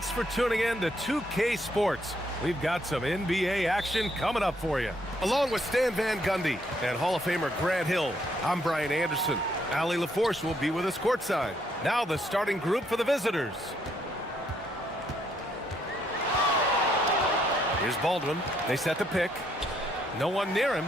Thanks for tuning in to 2K Sports. We've got some NBA action coming up for you. Along with Stan Van Gundy and Hall of Famer Grant Hill, I'm Brian Anderson. Allie LaForce will be with us courtside. Now the starting group for the visitors. Here's Baldwin. They set the pick. No one near him.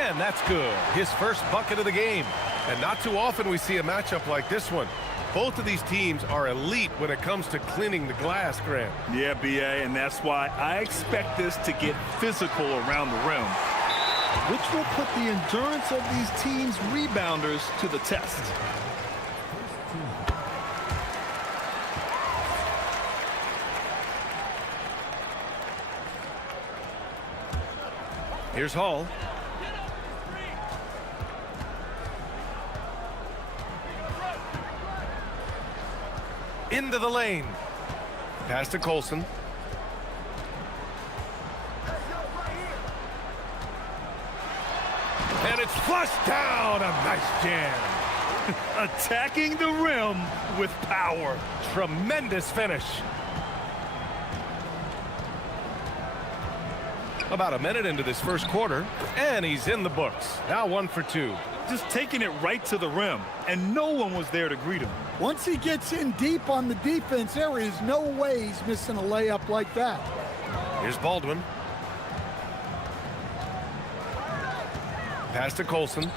And that's good. His first bucket of the game. And not too often we see a matchup like this one. Both of these teams are elite when it comes to cleaning the glass, Grant. Yeah, BA, and that's why I expect this to get physical around the rim, which will put the endurance of these teams' rebounders to the test. Here's Hall. Into the lane. Pass to Colson. And it's flushed down. A nice jam. Attacking the rim with power. Tremendous finish. About a minute into this first quarter, and he's in the books. Now 1 for 2. Just taking it right to the rim, and no one was there to greet him. Once he gets in deep on the defense, there is no way he's missing a layup like that. Here's Baldwin. Pass to Colson.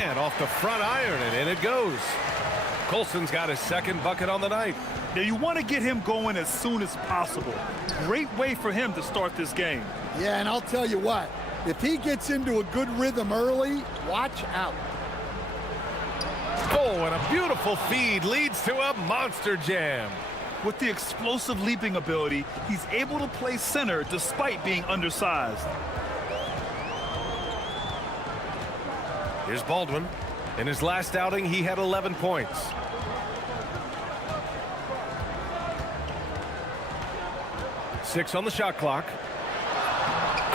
And off the front iron, and in it goes. Colson's got his second bucket on the night. Now you want to get him going as soon as possible. Great way for him to start this game. Yeah, and I'll tell you what, if he gets into a good rhythm early, watch out. Oh, and a beautiful feed leads to a monster jam. With the explosive leaping ability, he's able to play center despite being undersized. Here's Baldwin. In his last outing, he had 11 points. Six on the shot clock.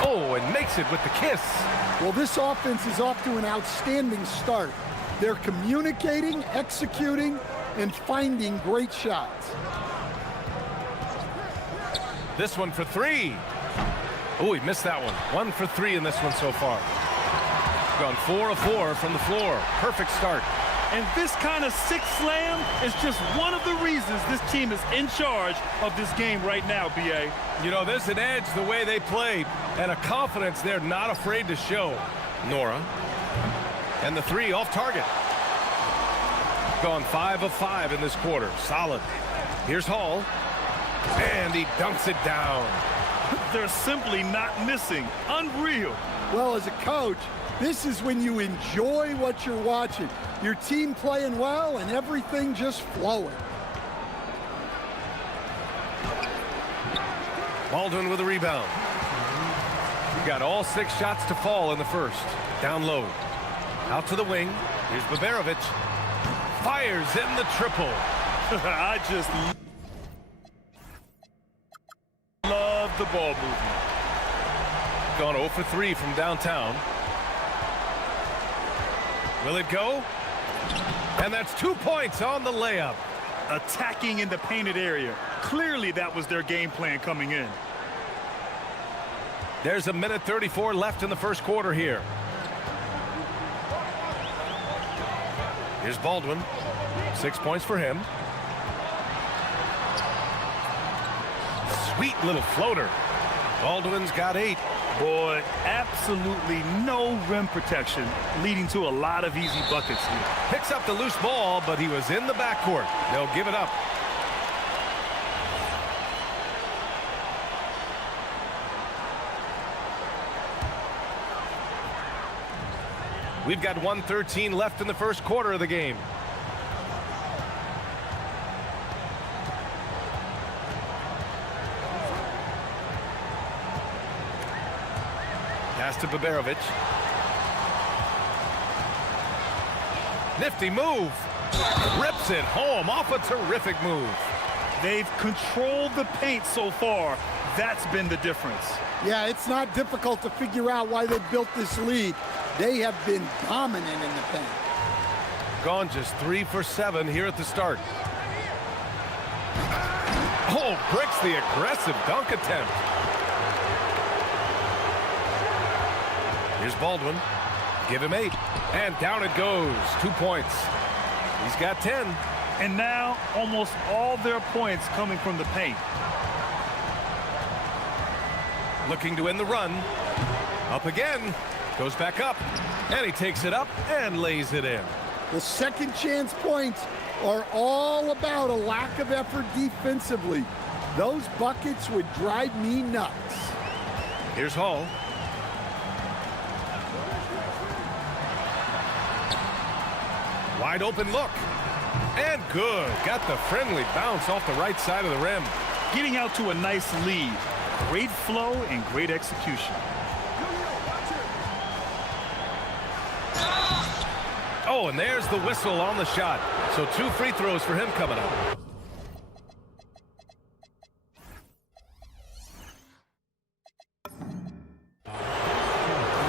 Oh, and makes it with the kiss. Well, this offense is off to an outstanding start. They're communicating, executing, and finding great shots. This one for three. Oh, he missed that one. 1 for 3 in this one so far. Gone 4 of 4 from the floor. Perfect start. And this kind of six slam is just one of the reasons this team is in charge of this game right now, BA. You know, there's an edge the way they play and a confidence they're not afraid to show. Nora. And the three off target. Gone 5 of 5 in this quarter. Solid. Here's Hall. And he dunks it down. They're simply not missing. Unreal. Well, as a coach, this is when you enjoy what you're watching. Your team playing well and everything just flowing. Baldwin with a rebound. He got all 6 shots to fall in the first. Down low. Out to the wing. Here's Baberovic. Fires in the triple. I just love the ball movement. Gone 0 for 3 from downtown. Will it go? And that's 2 points on the layup. Attacking in the painted area. Clearly that was their game plan coming in. There's a minute 34 left in the first quarter here. Here's Baldwin. 6 points for him. Sweet little floater. Baldwin's got 8. Boy, absolutely no rim protection, leading to a lot of easy buckets here. Picks up the loose ball, but he was in the backcourt. They'll give it up. We've got 1:13 left in the first quarter of the game. Pass to Baberovic. Nifty move. Rips it home off a terrific move. They've controlled the paint so far. That's been the difference. Yeah, it's not difficult to figure out why they built this lead. They have been dominant in the paint. Gone just 3 for 7 here at the start. Oh, breaks the aggressive dunk attempt. Here's Baldwin. Give him 8. And down it goes. 2 points. He's got 10. And now almost all their points coming from the paint. Looking to end the run. Up again. Goes back up. And he takes it up and lays it in. The second chance points are all about a lack of effort defensively. Those buckets would drive me nuts. Here's Hall. Wide open look. And good. Got the friendly bounce off the right side of the rim. Getting out to a nice lead. Great flow and great execution. Oh, and there's the whistle on the shot. So 2 free throws for him coming up.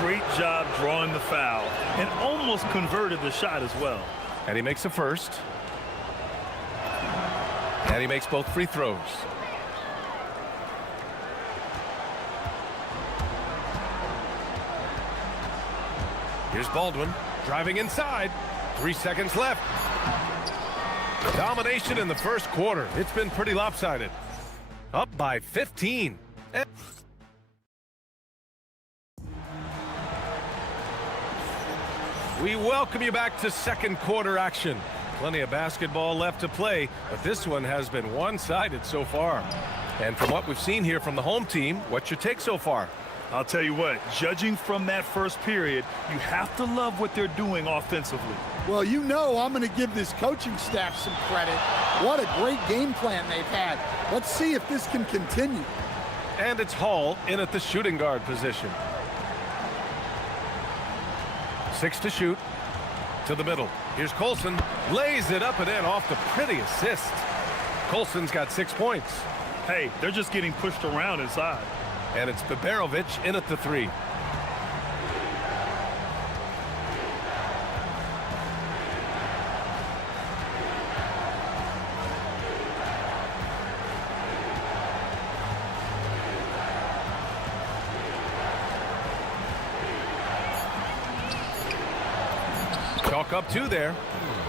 Great job drawing the foul and almost converted the shot as well. And he makes the first. And he makes both free throws. Here's Baldwin driving inside. 3 seconds left. Domination in the first quarter. It's been pretty lopsided. Up by 15. We welcome you back to second quarter action. Plenty of basketball left to play, but this one has been one-sided so far. And from what we've seen here from the home team, what's your take so far? I'll tell you what, judging from that first period, you have to love what they're doing offensively. Well, you know I'm going to give this coaching staff some credit. What a great game plan they've had. Let's see if this can continue. And it's Hall in at the shooting guard position. 6 to shoot. To the middle. Here's Colson. Lays it up and in off the pretty assist. Colson's got 6 points. Hey, they're just getting pushed around inside. And it's Biberovic in at the 3. Chalk up 2 there.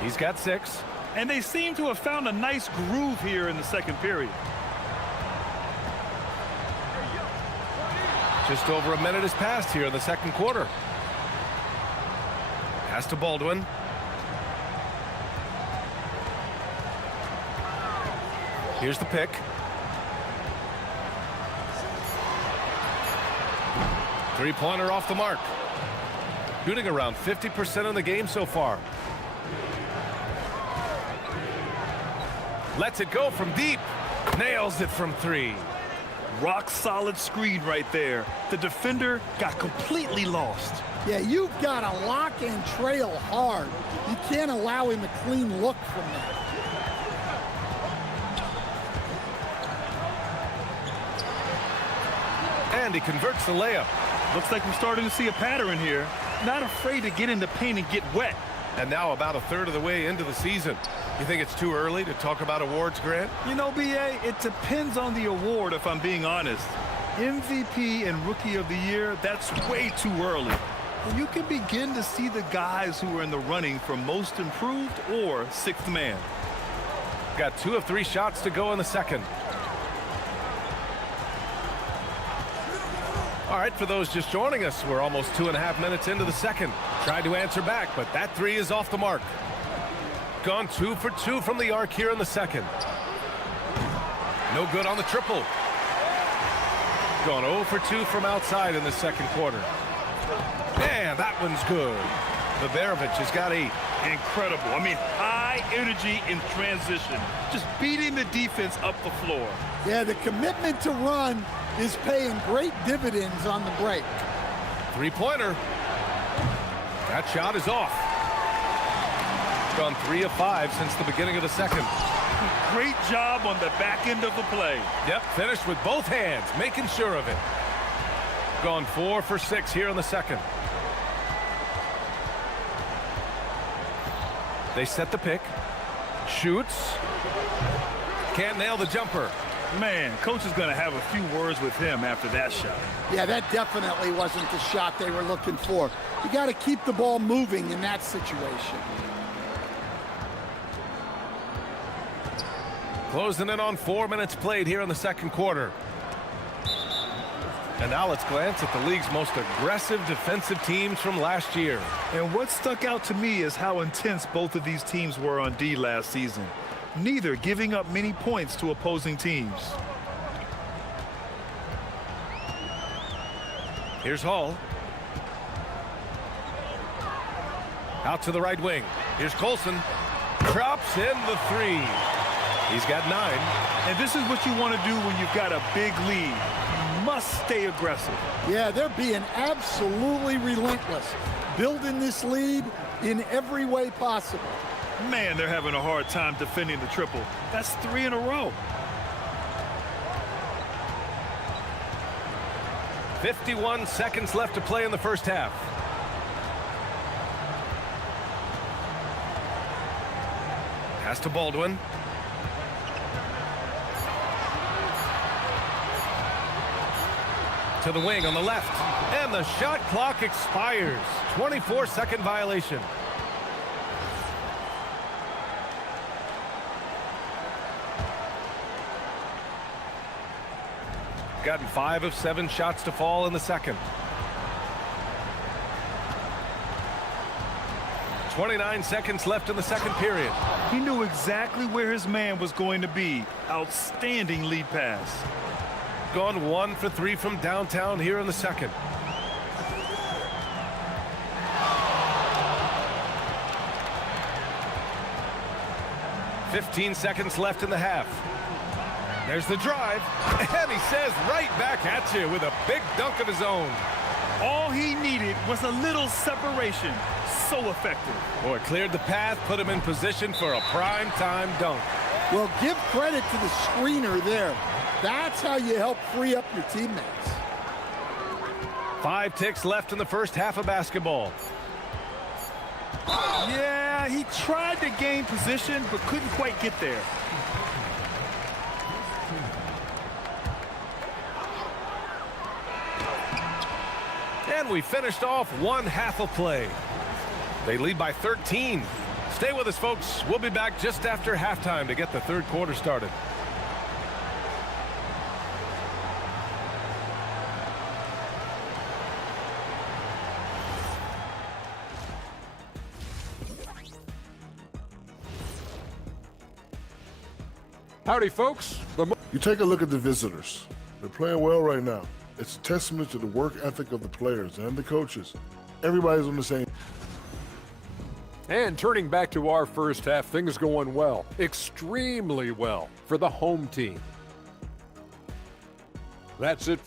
He's got 6. And they seem to have found a nice groove here in the second period. Just over a minute has passed here in the second quarter. Pass to Baldwin. Here's the pick. Three-pointer off the mark. Shooting around 50% in the game so far. Lets it go from deep. Nails it from 3. Rock solid screen right there. The defender got completely lost. Yeah, you've got to lock and trail hard. You can't allow him a clean look from that. And he converts the layup. Looks like we're starting to see a pattern here. Not afraid to get in the paint and get wet. And now about a third of the way into the season. You think it's too early to talk about awards, Grant? You know, B.A., it depends on the award, if I'm being honest. MVP and Rookie of the Year, that's way too early. You can begin to see the guys who are in the running for Most Improved or Sixth Man. Got 2 of 3 shots to go in the second. All right, for those just joining us, we're almost 2.5 minutes into the second. Tried to answer back, but that 3 is off the mark. Gone 2 for 2 from the arc here in the second. No good on the triple. Gone 0 for 2 from outside in the second quarter. And that one's good. Biberovic has got 8. Incredible. I mean, high energy in transition. Just beating the defense up the floor. Yeah, the commitment to run is paying great dividends on the break. Three-pointer. That shot is off. Gone 3 of 5 since the beginning of the second. Great job on the back end of the play. Yep, finished with both hands, making sure of it. Gone 4 for 6 here in the second. They set the pick. Shoots. Can't nail the jumper. Man, coach is going to have a few words with him after that shot. Yeah, that definitely wasn't the shot they were looking for. You got to keep the ball moving in that situation. Closing in on 4 minutes played here in the second quarter. And now let's glance at the league's most aggressive defensive teams from last year. And what stuck out to me is how intense both of these teams were on D last season. Neither giving up many points to opposing teams. Here's Hall. Out to the right wing. Here's Colson. Drops in the three. He's got 9. And this is what you want to do when you've got a big lead. You must stay aggressive. Yeah, they're being absolutely relentless, building this lead in every way possible. Man, they're having a hard time defending the triple. That's 3 in a row. 51 seconds left to play in the first half. Pass to Baldwin. To the wing on the left. And the shot clock expires. 24-second violation. Gotten 5 of 7 shots to fall in the second. 29 seconds left in the second period. He knew exactly where his man was going to be. Outstanding lead pass. Gone 1 for 3 from downtown here in the second. "15 seconds left in the half. There's the drive, and he says right back at you with a big dunk of his own. All he needed was a little separation. So effective. Boy, cleared the path, put him in position for a prime-time dunk. Well, give credit to the screener there. That's how you help free up your teammates. 5 ticks left in the first half of basketball. Yeah, he tried to gain position, but couldn't quite get there. And we finished off one half of play. They lead by 13. Stay with us, folks. We'll be back just after halftime to get the third quarter started. Howdy, folks. You take a look at the visitors. They're playing well right now. It's a testament to the work ethic of the players and the coaches. Everybody's on the same. And turning back to our first half, things going well, extremely well for the home team. That's it.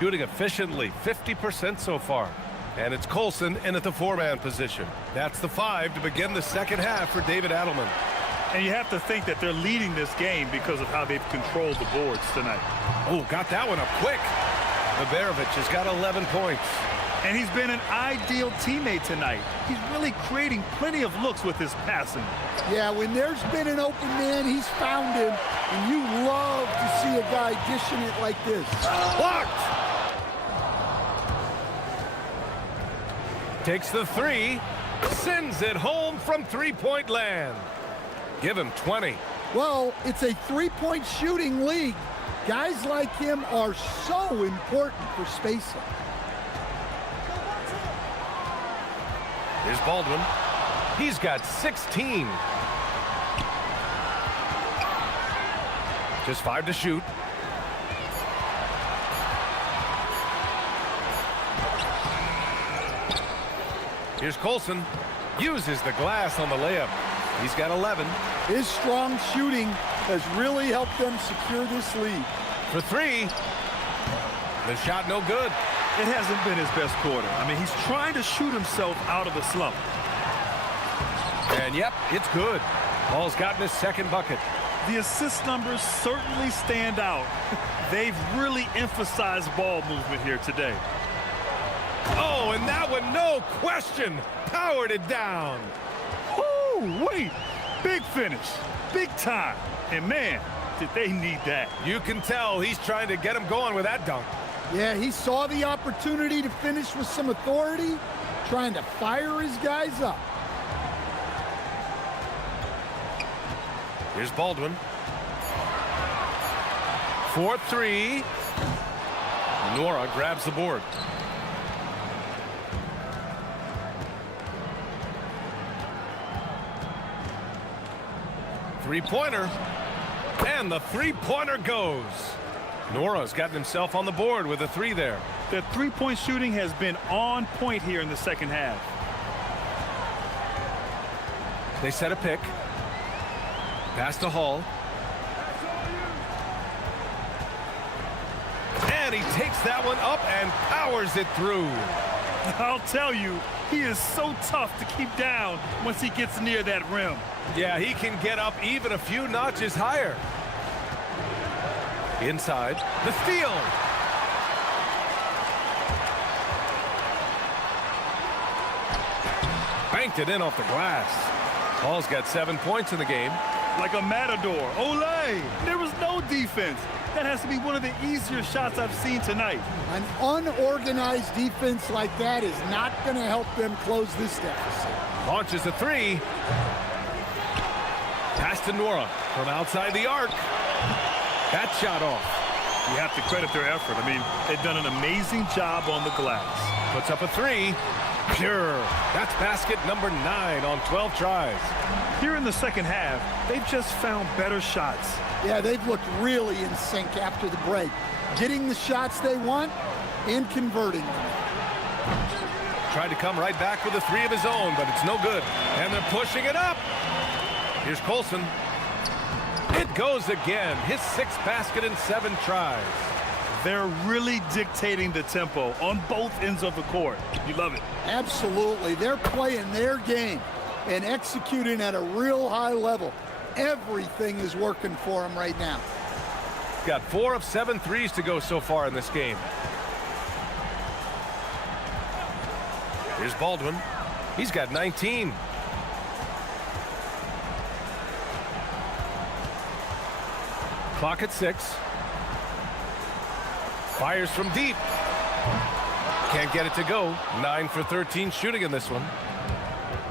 Shooting efficiently, 50% so far. And it's Colson in at the 4-man position. That's the 5 to begin the second half for David Adelman. And you have to think that they're leading this game because of how they've controlled the boards tonight. Oh, got that one up quick. Maberovich has got 11 points. And he's been an ideal teammate tonight. He's really creating plenty of looks with his passing. Yeah, when there's been an open man, he's found him. And you love to see a guy dishing it like this. Blocked! Takes the three. Sends it home from three-point land. Give him 20. Well, it's a three-point shooting league. Guys like him are so important for spacing. Here's Baldwin. He's got 16. Just 5 to shoot. Here's Colson. Uses the glass on the layup. He's got 11. His strong shooting has really helped them secure this lead. For three. The shot no good. It hasn't been his best quarter. I mean, he's trying to shoot himself out of the slump. And yep, it's good. Paul's gotten his second bucket. The assist numbers certainly stand out. They've really emphasized ball movement here today. Oh, and that one, no question, powered it down. Woo, wait, big finish, big time. And man, did they need that. You can tell he's trying to get him going with that dunk. Yeah, he saw the opportunity to finish with some authority, trying to fire his guys up. Here's Baldwin. 4-3. Nora grabs the board. Three-pointer. And the three-pointer goes. Nora's gotten himself on the board with a three there. The three-point shooting has been on point here in the second half. They set a pick. Pass to Hall. And he takes that one up and powers it through. I'll tell you, he is so tough to keep down once he gets near that rim. Yeah, he can get up even a few notches higher. Inside, the steal. Banked it in off the glass. Hall's got 7 points in the game. Like a matador. Olay! There was no defense. That has to be one of the easier shots I've seen tonight. An unorganized defense like that is not going to help them close this deficit. Launches a three. Pass to Nora from outside the arc. That shot off. You have to credit their effort. I mean, they've done an amazing job on the glass. Puts up a three. Pure. That's basket number 9 on 12 tries. Here in the second half, they've just found better shots. Yeah, they've looked really in sync after the break. Getting the shots they want and converting them. Tried to come right back with a three of his own, but it's no good. And they're pushing it up. Here's Colson. It goes again. His 6th basket in 7 tries. They're really dictating the tempo on both ends of the court. You love it. Absolutely. They're playing their game and executing at a real high level. Everything is working for them right now. Got 4 of 7 threes to go so far in this game. Here's Baldwin. He's got 19. Clock at 6. Fires from deep. Can't get it to go. 9 for 13 shooting in this one.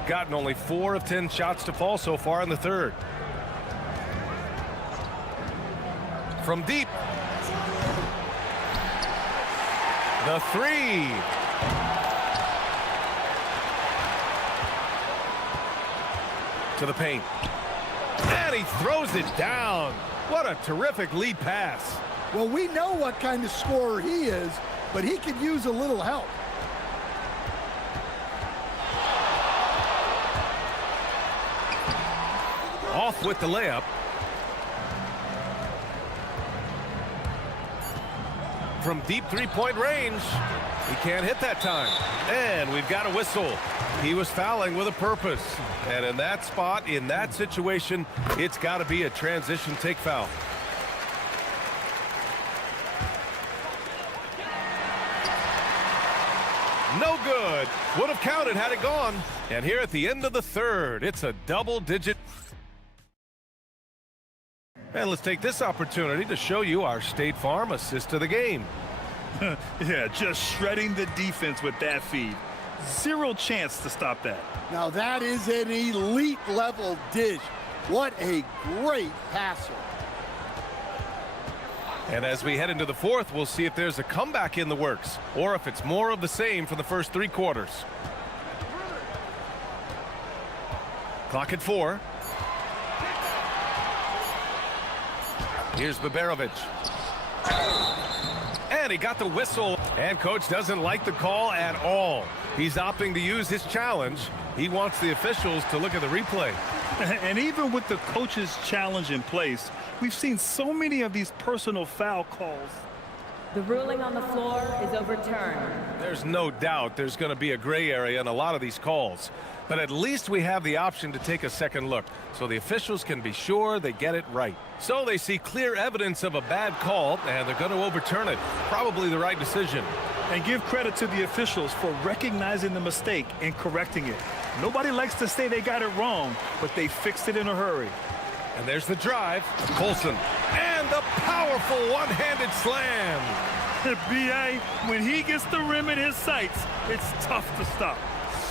Gotten only 4 of 10 shots to fall so far in the third. From deep. The three. To the paint. And he throws it down. What a terrific lead pass. Well, we know what kind of scorer he is, but he could use a little help. Off with the layup. From deep three-point range. He can't hit that time. And we've got a whistle. He was fouling with a purpose. And in that spot, in that situation, it's got to be a transition take foul. No good. Would have counted had it gone. And here at the end of the third, it's a double-digit. And let's take this opportunity to show you our State Farm assist of the game. Yeah, just shredding the defense with that feed. Zero chance to stop that. Now that is an elite level dish. What a great passer. And as we head into the fourth, we'll see if there's a comeback in the works or if it's more of the same from the first three quarters. Clock at 4. Here's Biberovic. And he got the whistle. And coach doesn't like the call at all. He's opting to use his challenge. He wants the officials to look at the replay. And even with the coach's challenge in place, we've seen so many of these personal foul calls. The ruling on the floor is overturned. There's no doubt there's going to be a gray area in a lot of these calls. But at least we have the option to take a second look, so the officials can be sure they get it right. So they see clear evidence of a bad call, and they're going to overturn it. Probably the right decision. And give credit to the officials for recognizing the mistake and correcting it. Nobody likes to say they got it wrong, but they fixed it in a hurry. And there's the drive. Colson. And the powerful one-handed slam. B.A., when he gets the rim in his sights, it's tough to stop.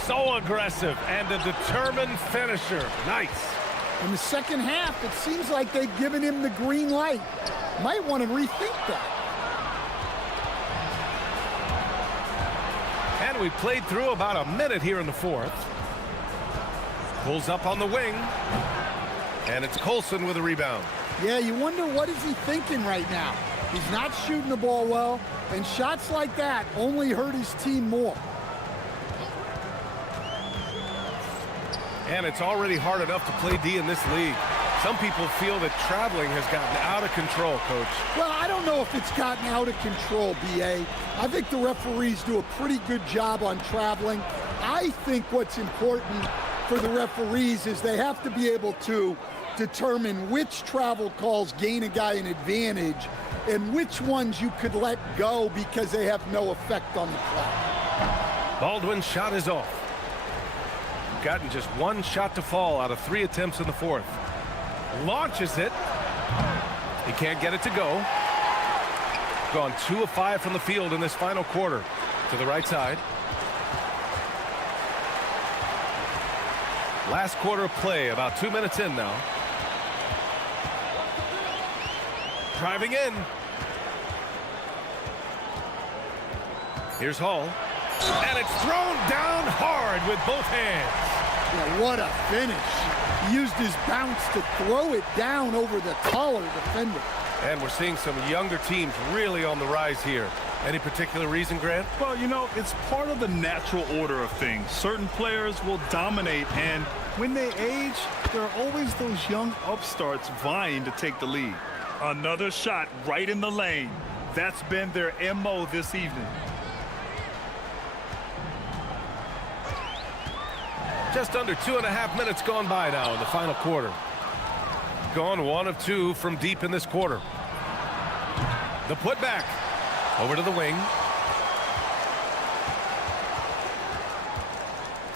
So aggressive and a determined finisher. Nice. In the second half, it seems like they've given him the green light. Might want to rethink that. And we played through about a minute here in the fourth. Pulls up on the wing. And it's Colson with a rebound. Yeah, you wonder what is he thinking right now. He's not shooting the ball well, and shots like that only hurt his team more. And it's already hard enough to play D in this league. Some people feel that traveling has gotten out of control, Coach. Well, I don't know if it's gotten out of control, B.A. I think the referees do a pretty good job on traveling. I think what's important for the referees is they have to be able to determine which travel calls gain a guy an advantage and which ones you could let go because they have no effect on the play. Baldwin's shot is off. Gotten just one shot to fall out of 3 attempts in the fourth. Launches it. He can't get it to go. Gone 2 of 5 from the field in this final quarter. To the right side. Last quarter of play, about 2 minutes in now. Driving in. Here's Hall. And it's thrown down hard with both hands. Yeah, what a finish. He used his bounce to throw it down over the taller defender. And we're seeing some younger teams really on the rise here. Any particular reason, Grant? Well, you know, it's part of the natural order of things. Certain players will dominate, and when they age, there are always those young upstarts vying to take the lead. Another shot right in the lane. That's been their MO this evening. Just under 2.5 minutes gone by now in the final quarter. Gone 1 of 2 from deep in this quarter. The putback over to the wing.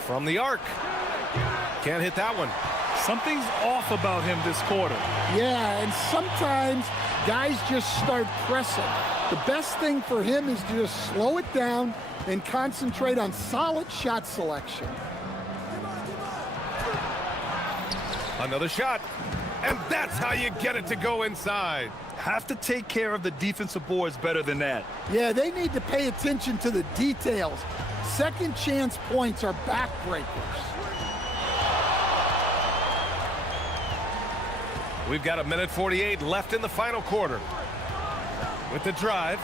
From the arc. Can't hit that one. Something's off about him this quarter. Yeah, and sometimes guys just start pressing. The best thing for him is to just slow it down and concentrate on solid shot selection. Another shot. And that's how you get it to go inside. Have to take care of the defensive boards better than that. Yeah, they need to pay attention to the details. Second chance points are backbreakers. We've got 1:48 left in the final quarter. With the drive.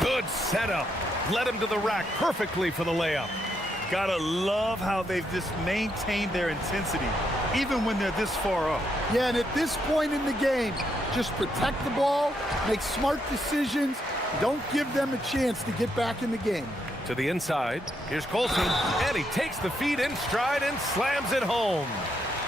Good setup. Led him to the rack perfectly for the layup. Gotta love how they've just maintained their intensity, even when they're this far up. Yeah, and at this point in the game, just protect the ball, make smart decisions, don't give them a chance to get back in the game. To the inside. Here's Colson. And he takes the feed in stride and slams it home.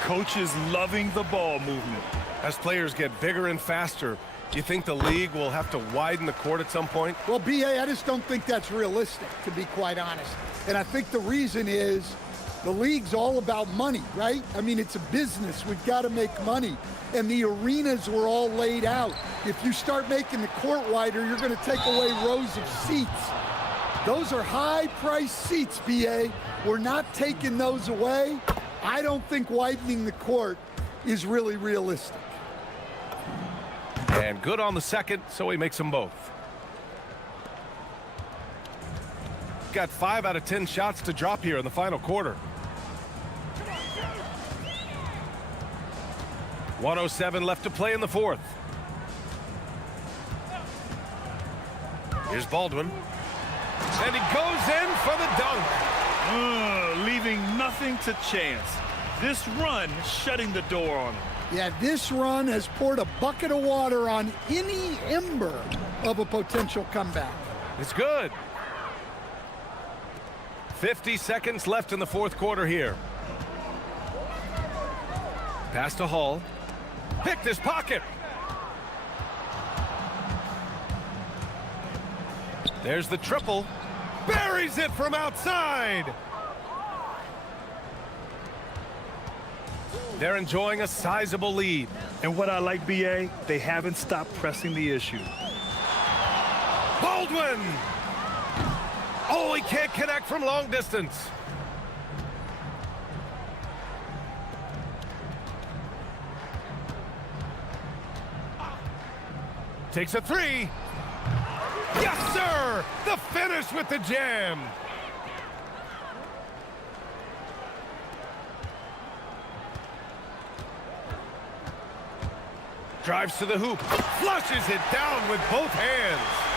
Coach is loving the ball movement. As players get bigger and faster, do you think the league will have to widen the court at some point? Well, B.A., I just don't think that's realistic, to be quite honest. And I think the reason is the league's all about money, right? I mean, it's a business. We've got to make money. And the arenas were all laid out. If you start making the court wider, you're going to take away rows of seats. Those are high-priced seats, BA. We're not taking those away. I don't think widening the court is really realistic. And good on the second, so he makes them both. Got 5 out of 10 shots to drop here in the final quarter. 1:07 left to play in the fourth. Here's Baldwin. And he goes in for the dunk. Leaving nothing to chance. This run shutting the door on him. Yeah, this run has poured a bucket of water on any ember of a potential comeback. It's good. 50 seconds left in the fourth quarter here. Pass to Hall. Picked his pocket. There's the triple. Buries it from outside. They're enjoying a sizable lead. And what I like, BA, they haven't stopped pressing the issue. Baldwin! Oh, he can't connect from long distance. Takes a three. Yes, sir! The finish with the jam. Drives to the hoop. Flushes it down with both hands.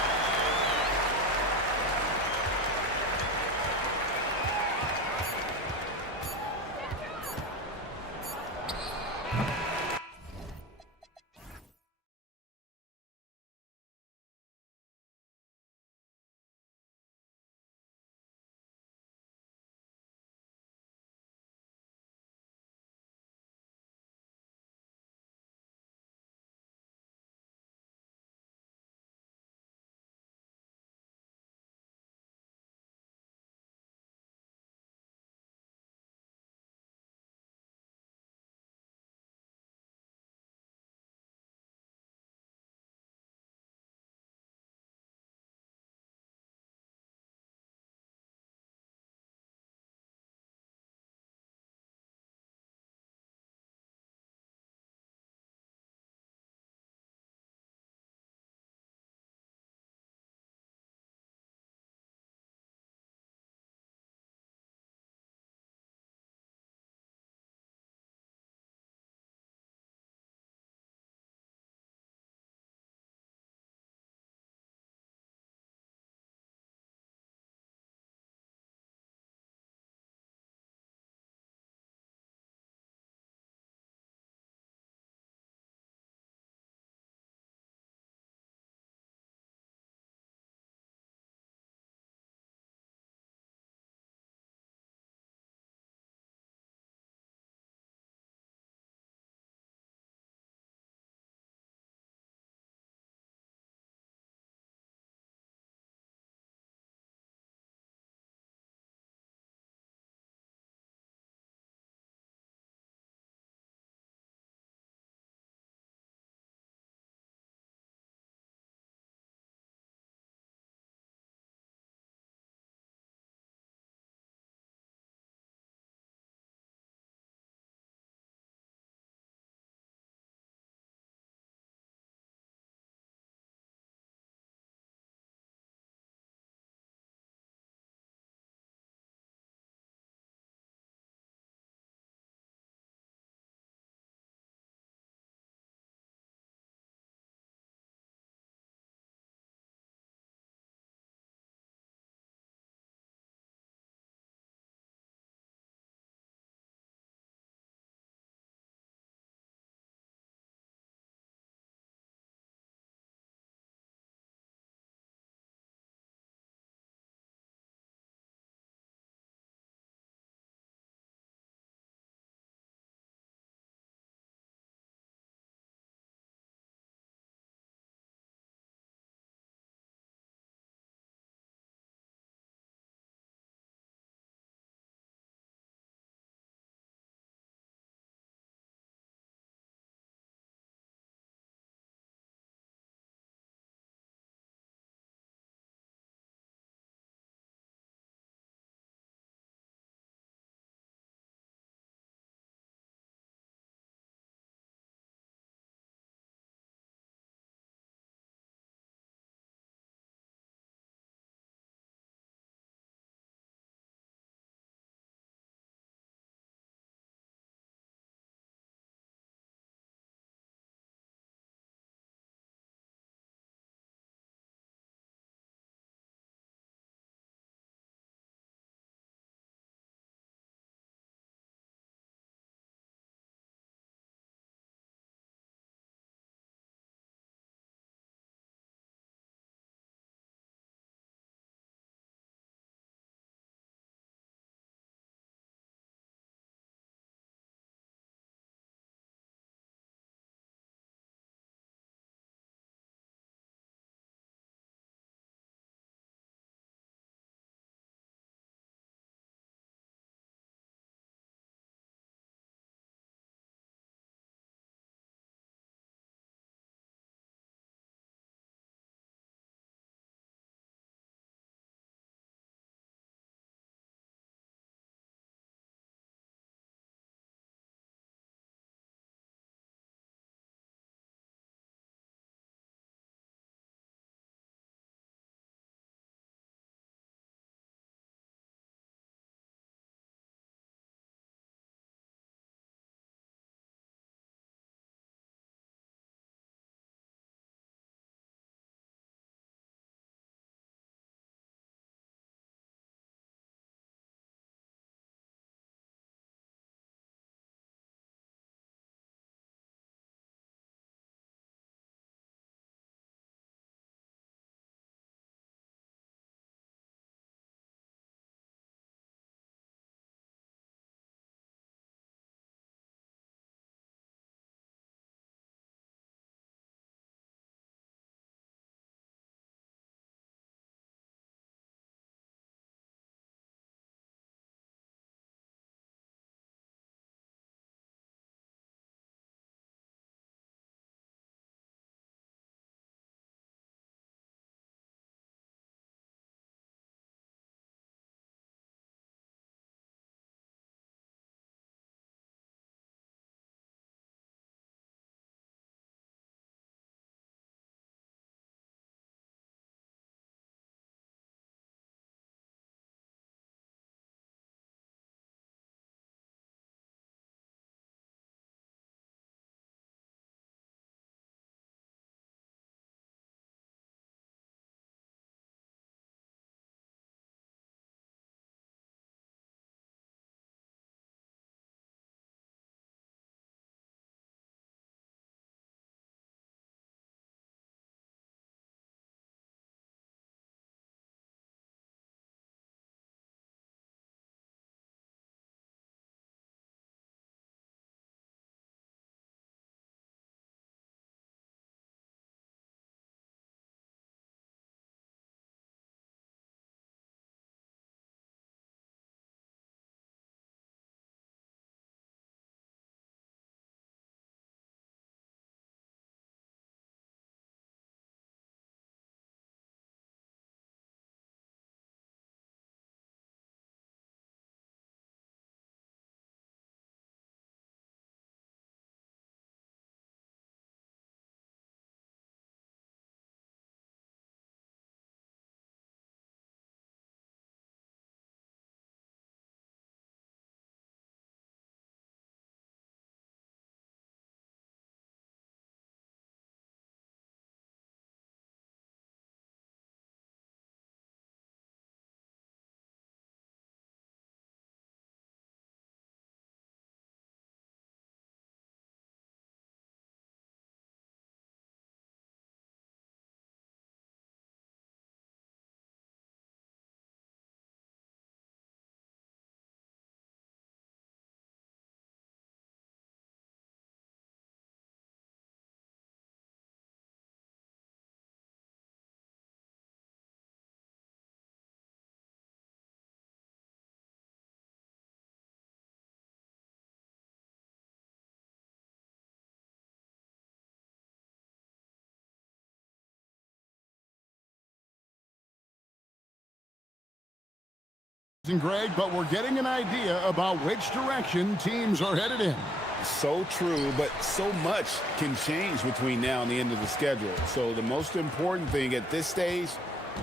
Greg, but we're getting an idea about which direction teams are headed in. So true, but so much can change between now and the end of the schedule. So the most important thing at this stage,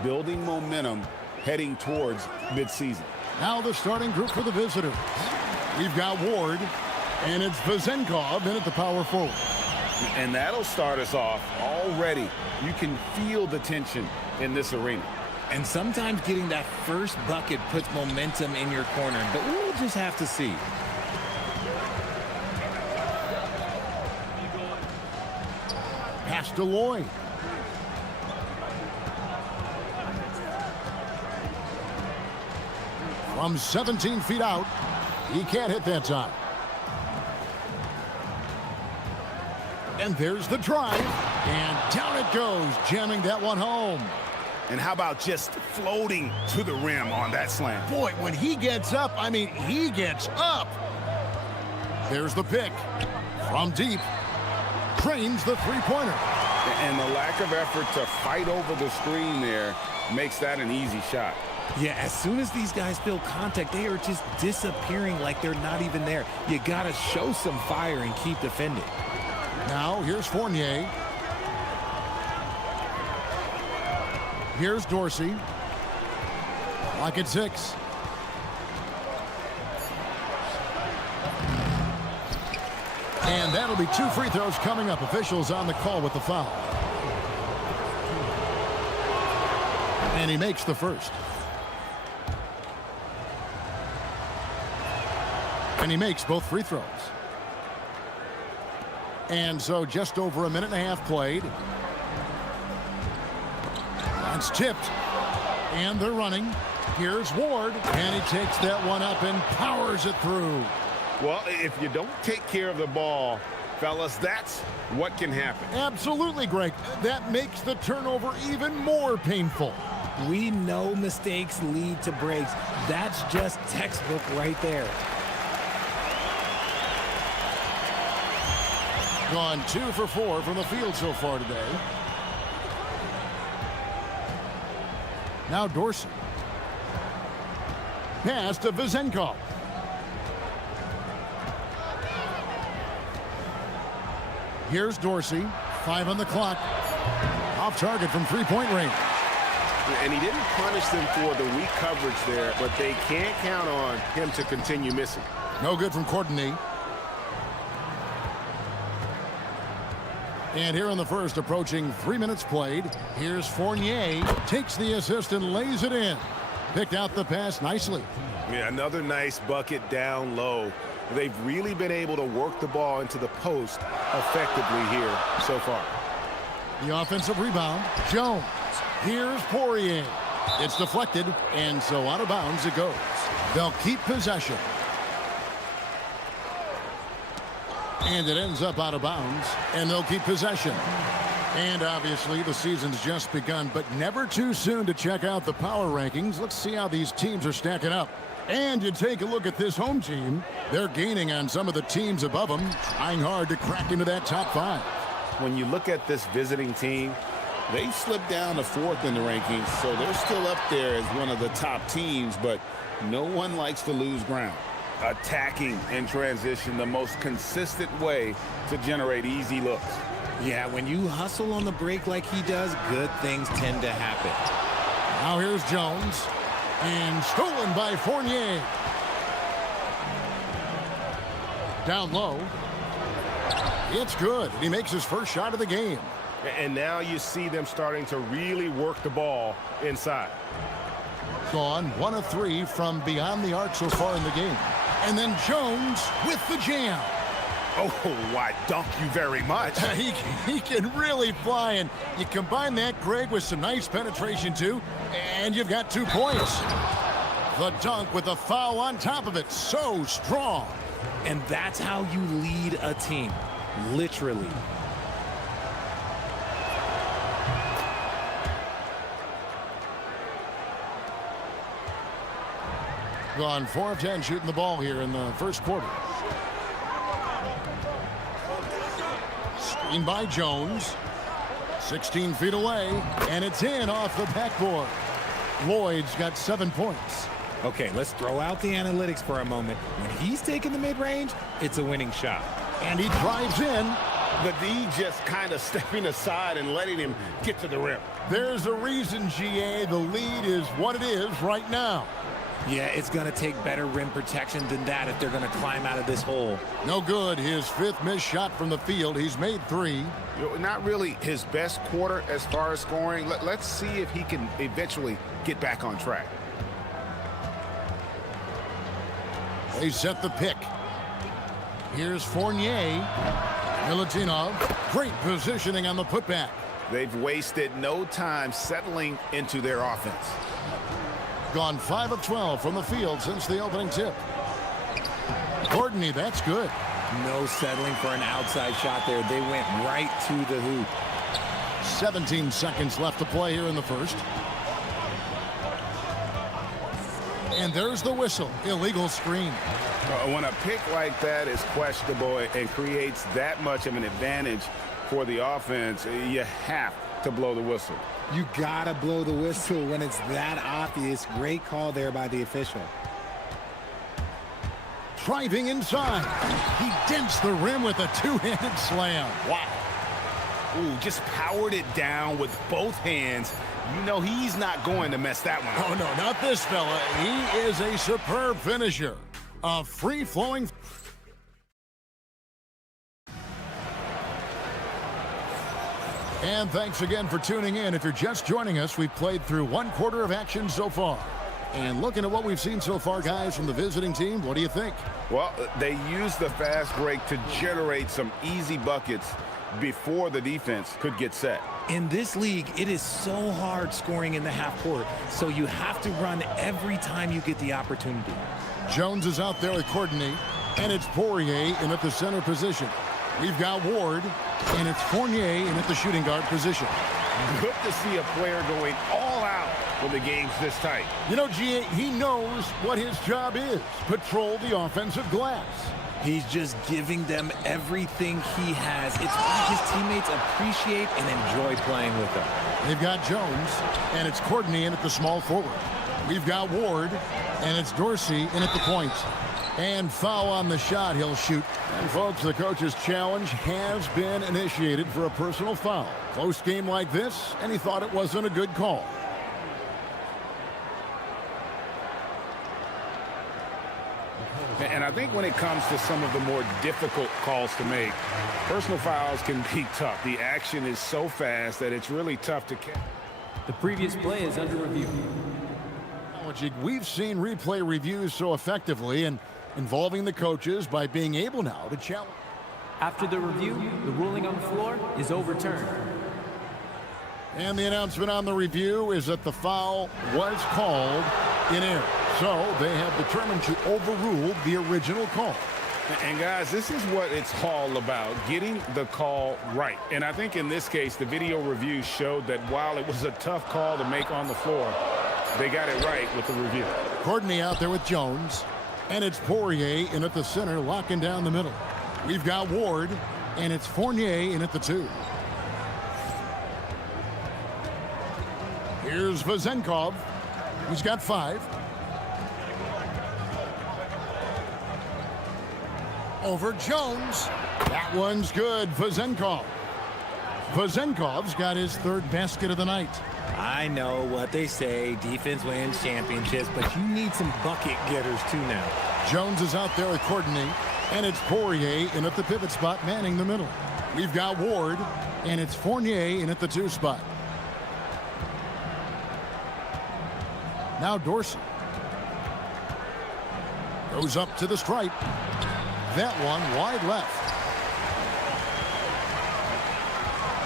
building momentum heading towards midseason. Now the starting group for the visitors. We've got Ward, and it's Vezenkov in at the power forward. And that'll start us off already. You can feel the tension in this arena. And sometimes getting that first bucket puts momentum in your corner, but we'll just have to see. Pass to Lloyd. From 17 feet out, he can't hit that time. And there's the drive, and down it goes, jamming that one home. And how about just floating to the rim on that slam? Boy, when he gets up, I mean, he gets up. There's the pick. From deep, cranes the three-pointer. And the lack of effort to fight over the screen there makes that an easy shot. Yeah, as soon as these guys feel contact, they are just disappearing like they're not even there. You got to show some fire and keep defending. Now, here's Fournier. Here's Dorsey. Lock at 6. And that'll be 2 free throws coming up. Officials on the call with the foul. And he makes the first. And he makes both free throws. And so just over a minute and a half played. It's tipped. And they're running. Here's Ward. And he takes that one up and powers it through. Well, if you don't take care of the ball, fellas, that's what can happen. Absolutely, Greg. That makes the turnover even more painful. We know mistakes lead to breaks. That's just textbook right there. Gone 2 for 4 from the field so far today. Now Dorsey. Pass to Vezenkov. Here's Dorsey. 5 on the clock. Off target from three-point range. And he didn't punish them for the weak coverage there, but they can't count on him to continue missing. No good from Courtney. And here in the first, approaching 3 minutes played, here's Fournier. Takes the assist and lays it in. Picked out the pass nicely. Yeah, another nice bucket down low. They've really been able to work the ball into the post effectively here so far. The offensive rebound, Jones. Here's Poirier. It's deflected, and so out of bounds it goes. They'll keep possession. And it ends up out of bounds, and they'll keep possession. And obviously the season's just begun, but never too soon to check out the power rankings. Let's see how these teams are stacking up. And you take a look at this home team. They're gaining on some of the teams above them, trying hard to crack into that top 5. When you look at this visiting team, they've slipped down to 4th in the rankings, so they're still up there as one of the top teams, but no one likes to lose ground. Attacking in transition, the most consistent way to generate easy looks. Yeah, when you hustle on the break like he does, good things tend to happen. Now here's Jones. And stolen by Fournier. Down low. It's good. He makes his first shot of the game. And now you see them starting to really work the ball inside. Gone 1 of 3 from beyond the arc so far in the game. And then Jones with the jam. Oh, why, dunk you very much. He can really fly, and you combine that, Greg, with some nice penetration, too, and you've got 2 points. The dunk with a foul on top of it. So strong. And that's how you lead a team. Literally. Gone 4 of 10 shooting the ball here in the first quarter. Screen by Jones. 16 feet away, and it's in off the backboard. Lloyd's got 7 points. Okay, let's throw out the analytics for a moment. When he's taking the mid-range, it's a winning shot. And he drives in. The D just kind of stepping aside and letting him get to the rim. There's a reason, GA, the lead is what it is right now. Yeah, it's going to take better rim protection than that if they're going to climb out of this hole. No good. His fifth missed shot from the field. He's made 3. Not really his best quarter as far as scoring. Let's see if he can eventually get back on track. They set the pick. Here's Fournier. Milutinov. Great positioning on the putback. They've wasted no time settling into their offense. Gone 5 of 12 from the field since the opening tip. Courtney, that's good. No settling for an outside shot there. They went right to the hoop. 17 seconds left to play here in the first. And there's the whistle. Illegal screen. When a pick like that is questionable and creates that much of an advantage for the offense, you have to blow the whistle. You gotta blow the whistle when it's that obvious. Great call there by the official. Driving inside. He dents the rim with a two-handed slam. Wow. Ooh, just powered it down with both hands. You know he's not going to mess that one up. Oh, no, not this fella. He is a superb finisher. A free-flowing... And thanks again for tuning in. If you're just joining us, we've played through 1 quarter of action so far. And looking at what we've seen so far, guys, from the visiting team, what do you think? Well, they used the fast break to generate some easy buckets before the defense could get set. In this league, it is so hard scoring in the half court, so you have to run every time you get the opportunity. Jones is out there with Courtney, and it's Poirier in at the center position. We've got Ward, and it's Fournier in at the shooting guard position. Good to see a player going all out when the game's this tight. You know, GA, he knows what his job is. Patrol the offensive glass. He's just giving them everything he has. It's why his teammates appreciate and enjoy playing with him. They've got Jones, and it's Courtney in at the small forward. We've got Ward, and it's Dorsey in at the point. And foul on the shot, he'll shoot. And folks, the coach's challenge has been initiated for a personal foul. Close game like this, and he thought it wasn't a good call. And I think when it comes to some of the more difficult calls to make, personal fouls can be tough. The action is so fast that it's really tough to catch. The previous play is under review. We've seen replay reviews so effectively and involving the coaches by being able now to challenge. After the review, the ruling on the floor is overturned. And the announcement on the review is that the foul was called in error. So they have determined to overrule the original call. And guys, this is what it's all about, getting the call right. And I think in this case, the video review showed that while it was a tough call to make on the floor, they got it right with the review. Courtney out there with Jones, and it's Poirier in at the center, locking down the middle. We've got Ward, and it's Fournier in at the 2. Here's Vazenkov. He's got 5. Over Jones. That one's good. Vazenkov. Vazenkov's got his 3rd basket of the night. I know what they say, defense wins championships, but you need some bucket getters too now. Jones is out there with Courtney, and it's Poirier in at the pivot spot, manning the middle. We've got Ward, and it's Fournier in at the 2 spot. Now Dorsey. Goes up to the stripe. That one wide left.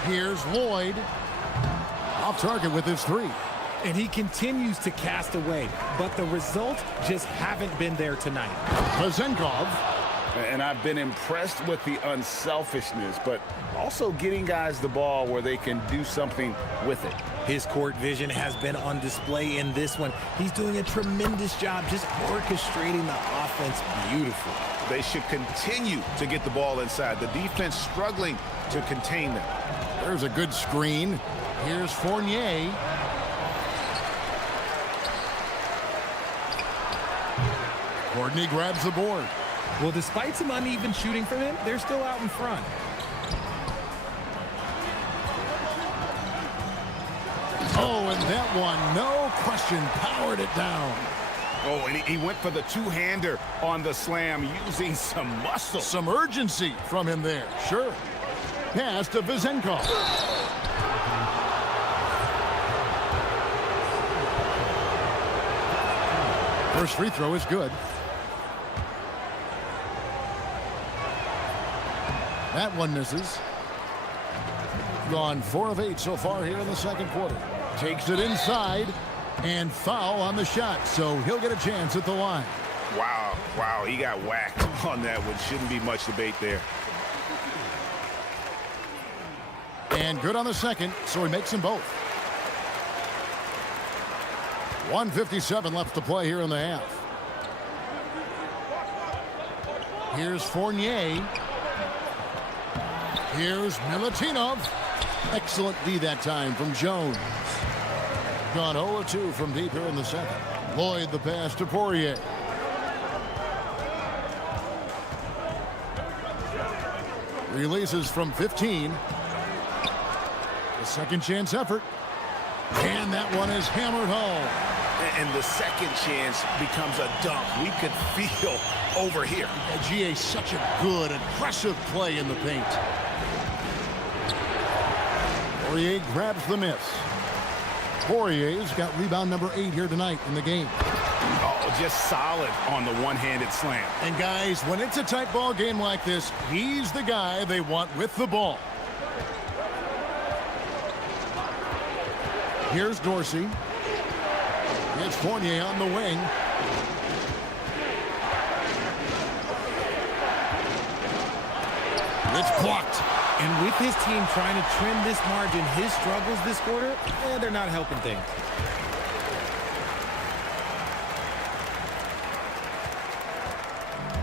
Here's Lloyd. Off target with his 3. And he continues to cast away, but the results just haven't been there tonight. Vazenkov. And I've been impressed with the unselfishness, but also getting guys the ball where they can do something with it. His court vision has been on display in this one. He's doing a tremendous job just orchestrating the offense beautifully. They should continue to get the ball inside. The defense struggling to contain them. There's a good screen. Here's Fournier. Courtney grabs the board. Well, despite some uneven shooting from him, they're still out in front. Oh, and that one, no question, powered it down. Oh, and he went for the two-hander on the slam using some muscle. Some urgency from him there, sure. Pass to Vizenko. First free throw is good. That one misses. Gone 4 of 8 so far here in the second quarter. Takes it inside, and foul on the shot, so he'll get a chance at the line. Wow, he got whacked on that one. Shouldn't be much debate there. And good on the second, so he makes them both. 1:57 left to play here in the half. Here's Fournier. Here's Milutinov. Excellent D that time from Jones. Gone 0-2 from deep here in the second. Lloyd the pass to Poirier. Releases from 15. The second chance effort. And that one is hammered home. And the second chance becomes a dunk. We could feel over here. GA, such a good, aggressive play in the paint. Poirier grabs the miss. Poirier's got rebound number 8 here tonight in the game. Oh, just solid on the one-handed slam. And guys, when it's a tight ball game like this, he's the guy they want with the ball. Here's Dorsey. It's Fournier on the wing. It's blocked. And with his team trying to trim this margin, his struggles this quarter, they're not helping things.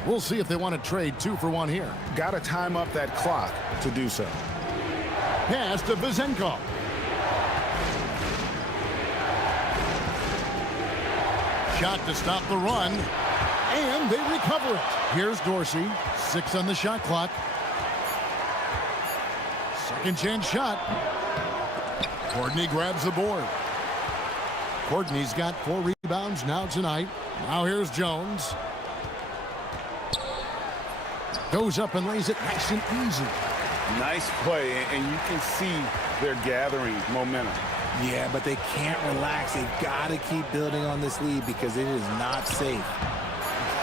We'll see if they want to trade 2 for 1 here. Got to time up that clock to do so. Pass to Vizenko. Shot to stop the run. And they recover it. Here's Dorsey. 6 on the shot clock. Second chance shot. Courtney grabs the board. Courtney's got 4 rebounds now tonight. Now here's Jones. Goes up and lays it nice and easy. Nice play, and you can see they're gathering momentum. Yeah, but they can't relax. They've got to keep building on this lead because it is not safe.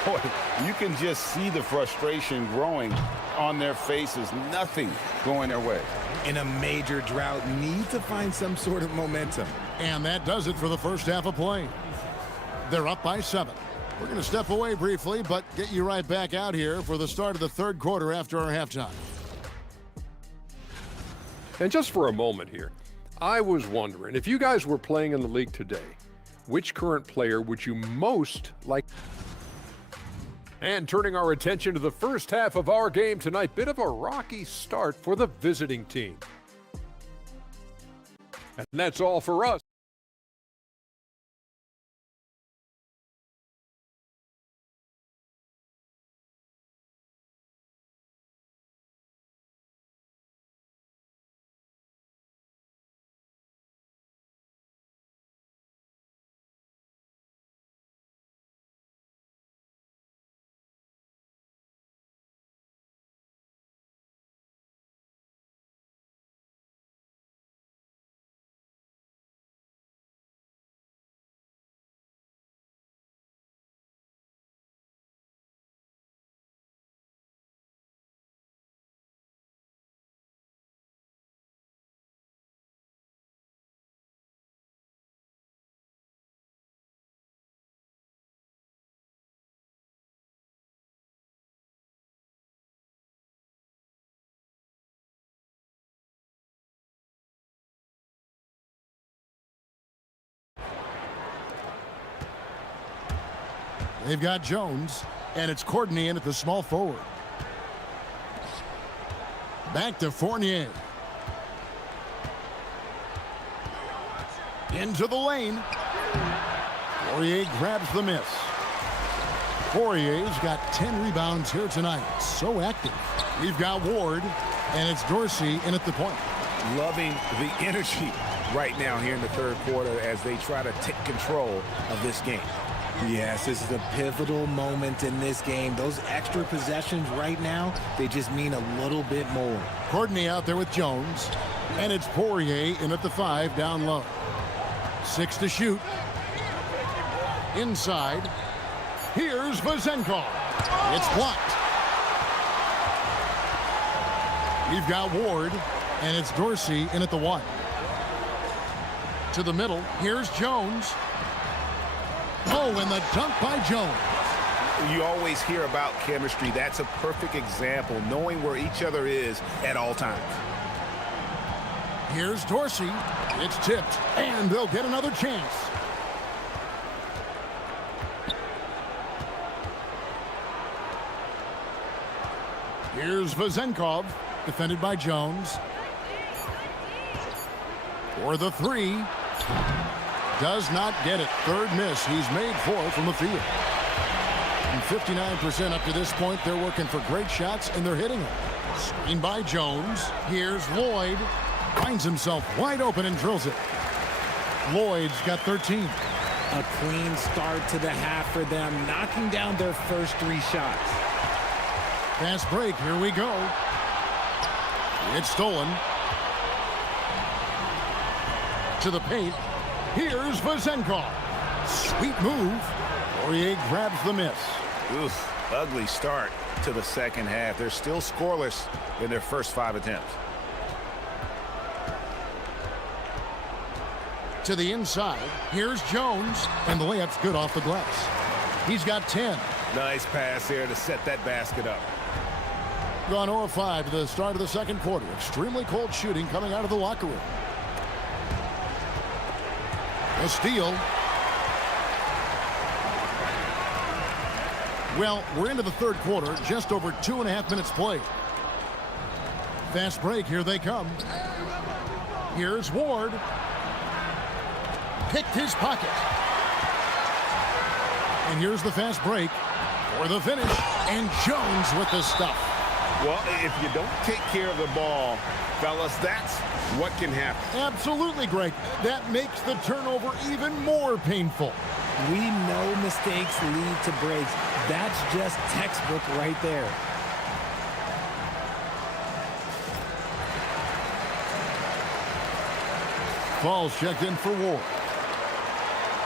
Boy, you can just see the frustration growing on their faces. Nothing going their way. In a major drought, need to find some sort of momentum. And that does it for the first half of play. They're up by 7. We're going to step away briefly, but get you right back out here for the start of the third quarter after our halftime. And just for a moment here, I was wondering, if you guys were playing in the league today, which current player would you most like? And turning our attention to the first half of our game tonight, bit of a rocky start for the visiting team. And that's all for us. They've got Jones, and it's Courtney in at the small forward. Back to Fournier. Into the lane. Poirier grabs the miss. Poirier's got 10 rebounds here tonight. So active. We've got Ward, and it's Dorsey in at the point. Loving the energy right now here in the third quarter as they try to take control of this game. Yes, this is a pivotal moment in this game. Those extra possessions right now, they just mean a little bit more. Courtney out there with Jones, and it's Poirier in at the 5 down low. 6 to shoot. Inside. Here's Vazenkov. It's blocked. We've got Ward, and it's Dorsey in at the 1. To the middle. Here's Jones. Oh, and the dunk by Jones. You always hear about chemistry. That's a perfect example, knowing where each other is at all times. Here's Dorsey. It's tipped, and they'll get another chance. Here's Vazenkov, defended by Jones. For the 3. Does not get it. Third miss. He's made 4 from the field. And 59% up to this point. They're working for great shots, and they're hitting them. Screen by Jones. Here's Lloyd. Finds himself wide open and drills it. Lloyd's got 13. A clean start to the half for them, knocking down their first 3 shots. Fast break. Here we go. It's stolen. To the paint. Here's Vazenkov. Sweet move. Poirier grabs the miss. Oof, ugly start to the second half. They're still scoreless in their first 5 attempts. To the inside. Here's Jones. And the layup's good off the glass. He's got 10. Nice pass there to set that basket up. Gone 0-5 to the start of the second quarter. Extremely cold shooting coming out of the locker room. A steal. Well, we're into the third quarter. Just over 2.5 minutes played. Fast break. Here they come. Here's Ward. Picked his pocket. And here's the fast break for the finish. And Jones with the stuff. Well, if you don't take care of the ball, fellas, that's what can happen. Absolutely, Greg. That makes the turnover even more painful. We know mistakes lead to breaks. That's just textbook right there. Falls checked in for Ward.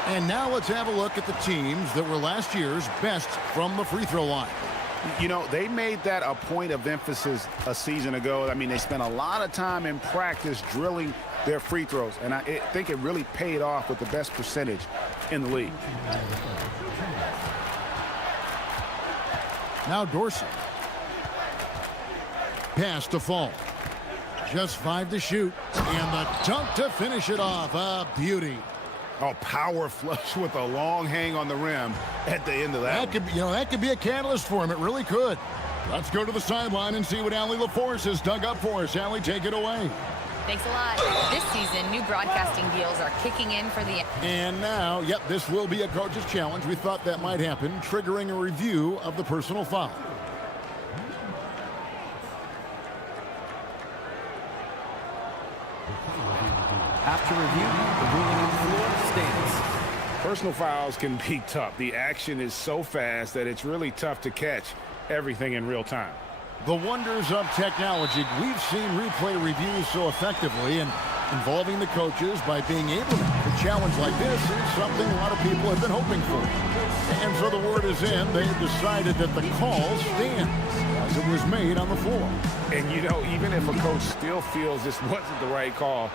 And now let's have a look at the teams that were last year's best from the free throw line. You know, they made that a point of emphasis a season ago. I mean, they spent a lot of time in practice drilling their free throws, and I think it really paid off with the best percentage in the league. Now Dorsey. Pass to Fall. Just 5 to shoot, and the dunk to finish it off. A beauty. Oh, power flush with a long hang on the rim at the end of that. That could be a catalyst for him. It really could. Let's go to the sideline and see what Allie LaForce has dug up for us. Allie, take it away. Thanks a lot. This season, new broadcasting deals are kicking in for the... And now, this will be a coach's challenge. We thought that might happen, triggering a review of the personal foul. After review, the ruling on the floor stands. Personal fouls can be tough. The action is so fast that it's really tough to catch everything in real time. The wonders of technology. We've seen replay reviews so effectively, and involving the coaches by being able to have a challenge like this is something a lot of people have been hoping for. And so the word is in. They've decided that the call stands as it was made on the floor. And, you know, even if a coach still feels this wasn't the right call,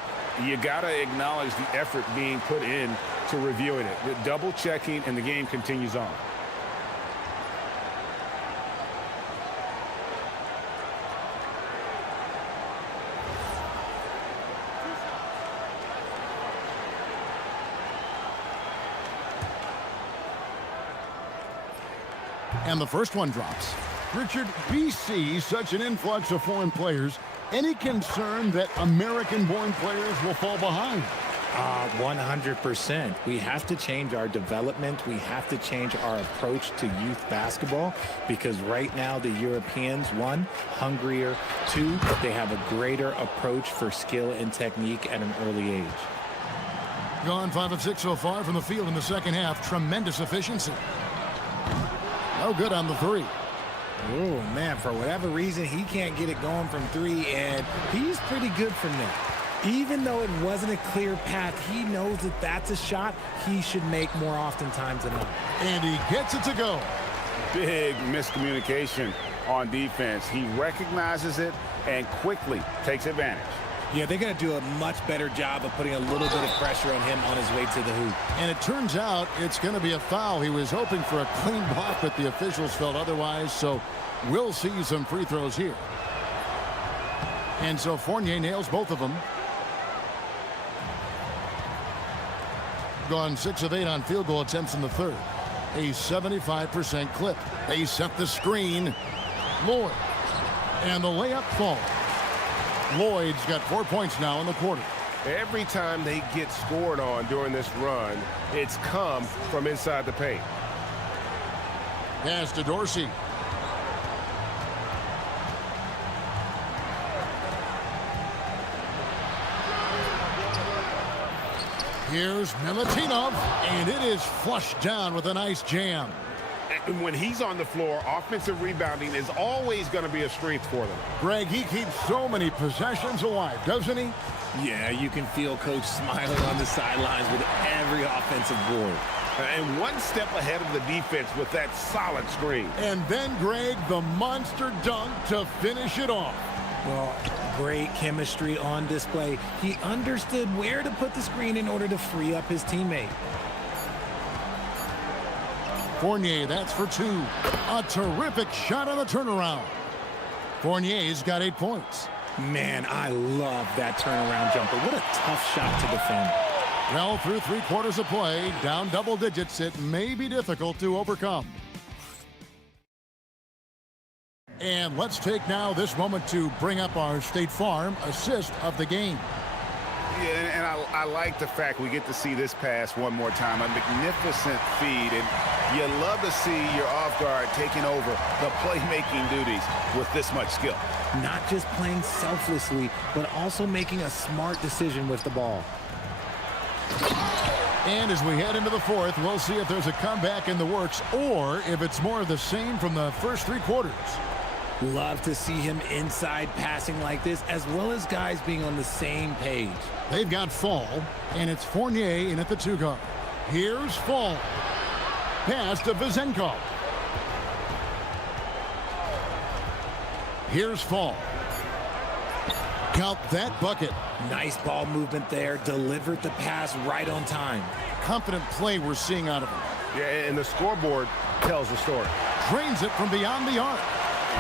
you got to acknowledge the effort being put in to reviewing it. The double checking, and the game continues on. And the first one drops. Richard, BC, such an influx of foreign players. Any concern that American-born players will fall behind? 100%. We have to change our development. We have to change our approach to youth basketball because right now the Europeans, one, hungrier, two, they have a greater approach for skill and technique at an early age. Gone 5 of 6 so far from the field in the second half. Tremendous efficiency. No good on the three. Oh, man, for whatever reason, he can't get it going from three, and he's pretty good from there. Even though it wasn't a clear path, he knows that that's a shot he should make more oftentimes than not. And he gets it to go. Big miscommunication on defense. He recognizes it and quickly takes advantage. Yeah, they're going to do a much better job of putting a little bit of pressure on him on his way to the hoop. And it turns out it's going to be a foul. He was hoping for a clean block, but the officials felt otherwise, so we'll see some free throws here. And so Fournier nails both of them. Gone 6 of 8 on field goal attempts in the third. A 75% clip. They set the screen. Lloyd. And the layup falls. Lloyd's got 4 points now in the quarter. Every time they get scored on during this run, it's come from inside the paint. Pass to Dorsey. Here's Milutinov, and it is flushed down with a nice jam. And when he's on the floor, offensive rebounding is always going to be a strength for them. Greg, he keeps so many possessions alive, doesn't he? Yeah, you can feel Coach smiling on the sidelines with every offensive board. And one step ahead of the defense with that solid screen. And then, Greg, the monster dunk to finish it off. Well, great chemistry on display. He understood where to put the screen in order to free up his teammate. Fournier, that's for 2. A terrific shot on the turnaround. Fournier's got 8 points. Man, I love that turnaround jumper. What a tough shot to defend. Well, through 3 quarters of play, down double digits, it may be difficult to overcome. And let's take now this moment to bring up our State Farm assist of the game. Yeah, and I like the fact we get to see this pass one more time. A magnificent feed, and you love to see your off guard taking over the playmaking duties with this much skill. Not just playing selflessly, but also making a smart decision with the ball. And as we head into the fourth, we'll see if there's a comeback in the works or if it's more of the same from the first 3 quarters. Love to see him inside passing like this, as well as guys being on the same page. They've got Fall, and it's Fournier in at the 2 guard. Here's Fall. Pass to Vizenko. Here's Fall. Count that bucket. Nice ball movement there. Delivered the pass right on time. Confident play we're seeing out of him. Yeah, and the scoreboard tells the story. Drains it from beyond the arc.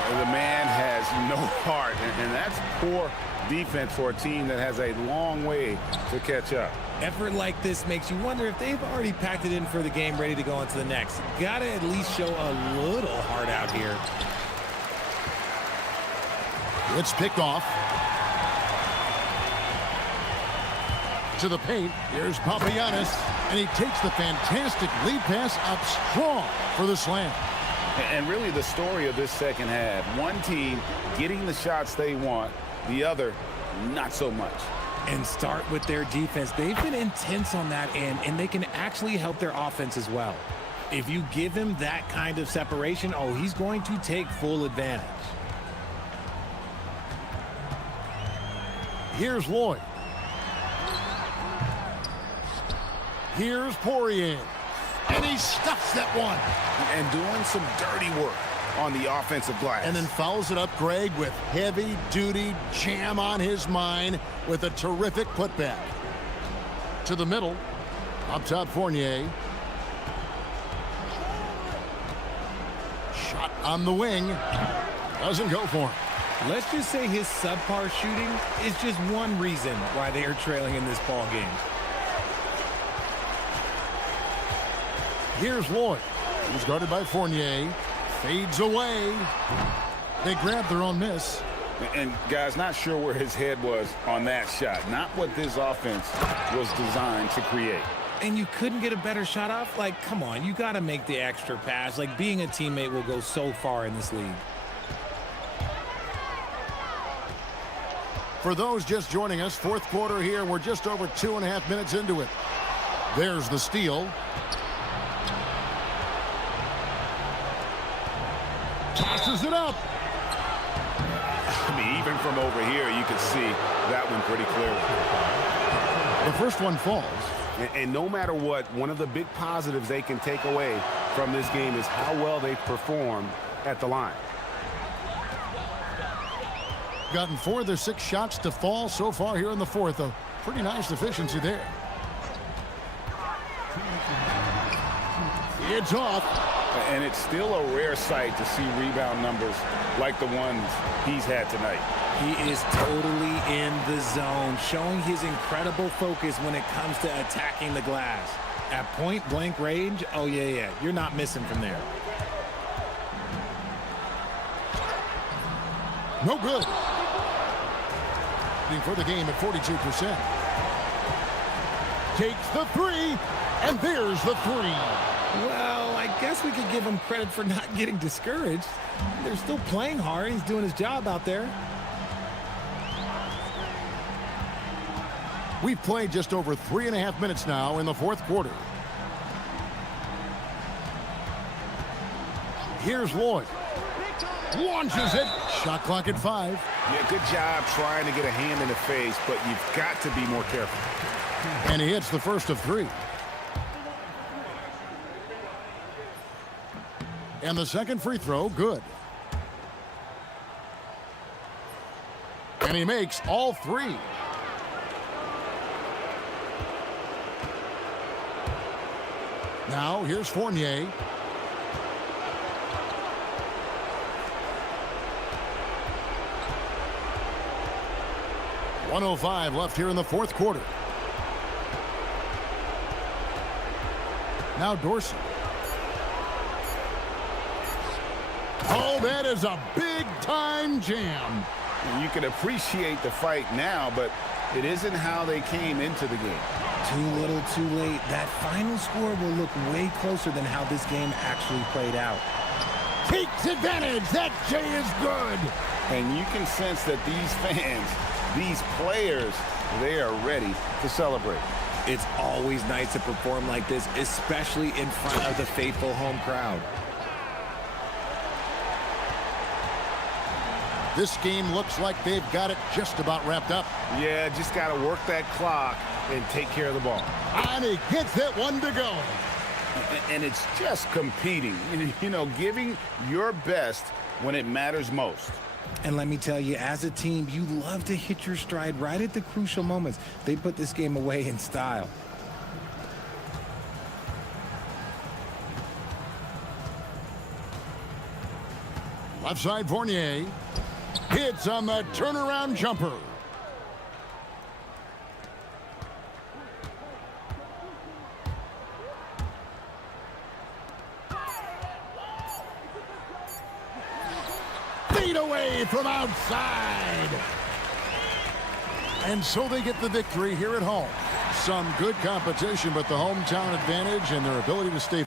The man has no heart, and that's poor defense for a team that has a long way to catch up. Effort like this makes you wonder if they've already packed it in for the game, ready to go on to the next. Gotta at least show a little heart out here. It's picked off. To the paint, here's Papagiannis, and he takes the fantastic lead pass up strong for the slam. And really the story of this second half, one team getting the shots they want, the other not so much. And start with their defense. They've been intense on that end, and they can actually help their offense as well. If you give him that kind of separation, oh, he's going to take full advantage. Here's Lloyd. Here's Poirier. And he stuffs that one. And doing some dirty work on the offensive glass. And then fouls it up, Greg, with heavy-duty jam on his mind with a terrific putback. To the middle. Up top, Fournier. Shot on the wing. Doesn't go for him. Let's just say his subpar shooting is just one reason why they are trailing in this ball game. Here's Lloyd. He's guarded by Fournier. Fades away. They grab their own miss. And guys, not sure where his head was on that shot. Not what this offense was designed to create. And you couldn't get a better shot off? Like, come on, you got to make the extra pass. Like, being a teammate will go so far in this league. For those just joining us, fourth quarter here. We're just over 2.5 minutes into it. There's the steal. Tosses it up. I mean, even from over here, you can see that one pretty clearly. The first one falls. And no matter what, one of the big positives they can take away from this game is how well they've performed at the line. Gotten 4 of their 6 shots to fall so far here in the fourth. A pretty nice efficiency there. It's off. And it's still a rare sight to see rebound numbers like the ones he's had tonight. He is totally in the zone, showing his incredible focus when it comes to attacking the glass. At point-blank range, oh, yeah, you're not missing from there. No good. For the game at 42%. Takes the 3, and there's the 3. Well, I guess we could give him credit for not getting discouraged. They're still playing hard. He's doing his job out there. We've played just over 3.5 minutes now in the fourth quarter. Here's Lloyd. Launches it. Shot clock at 5. Yeah, good job trying to get a hand in the face, but you've got to be more careful. And he hits the first of 3. And the second free throw, good. And he makes all 3. Now here's Fournier. .105 left here in the fourth quarter. Now Dorsey. Oh, that is a big-time jam. You can appreciate the fight now, but it isn't how they came into the game. Too little, too late. That final score will look way closer than how this game actually played out. Takes advantage. That J is good. And you can sense that these fans, these players, they are ready to celebrate. It's always nice to perform like this, especially in front of the faithful home crowd. This game looks like they've got it just about wrapped up. Yeah, just got to work that clock and take care of the ball. And he gets it, 1 to go. And it's just competing, you know, giving your best when it matters most. And let me tell you, as a team, you love to hit your stride right at the crucial moments. They put this game away in style. Left side Fournier. Hits on the turnaround jumper. Feet away from outside. And so they get the victory here at home. Some good competition, but the hometown advantage and their ability to stay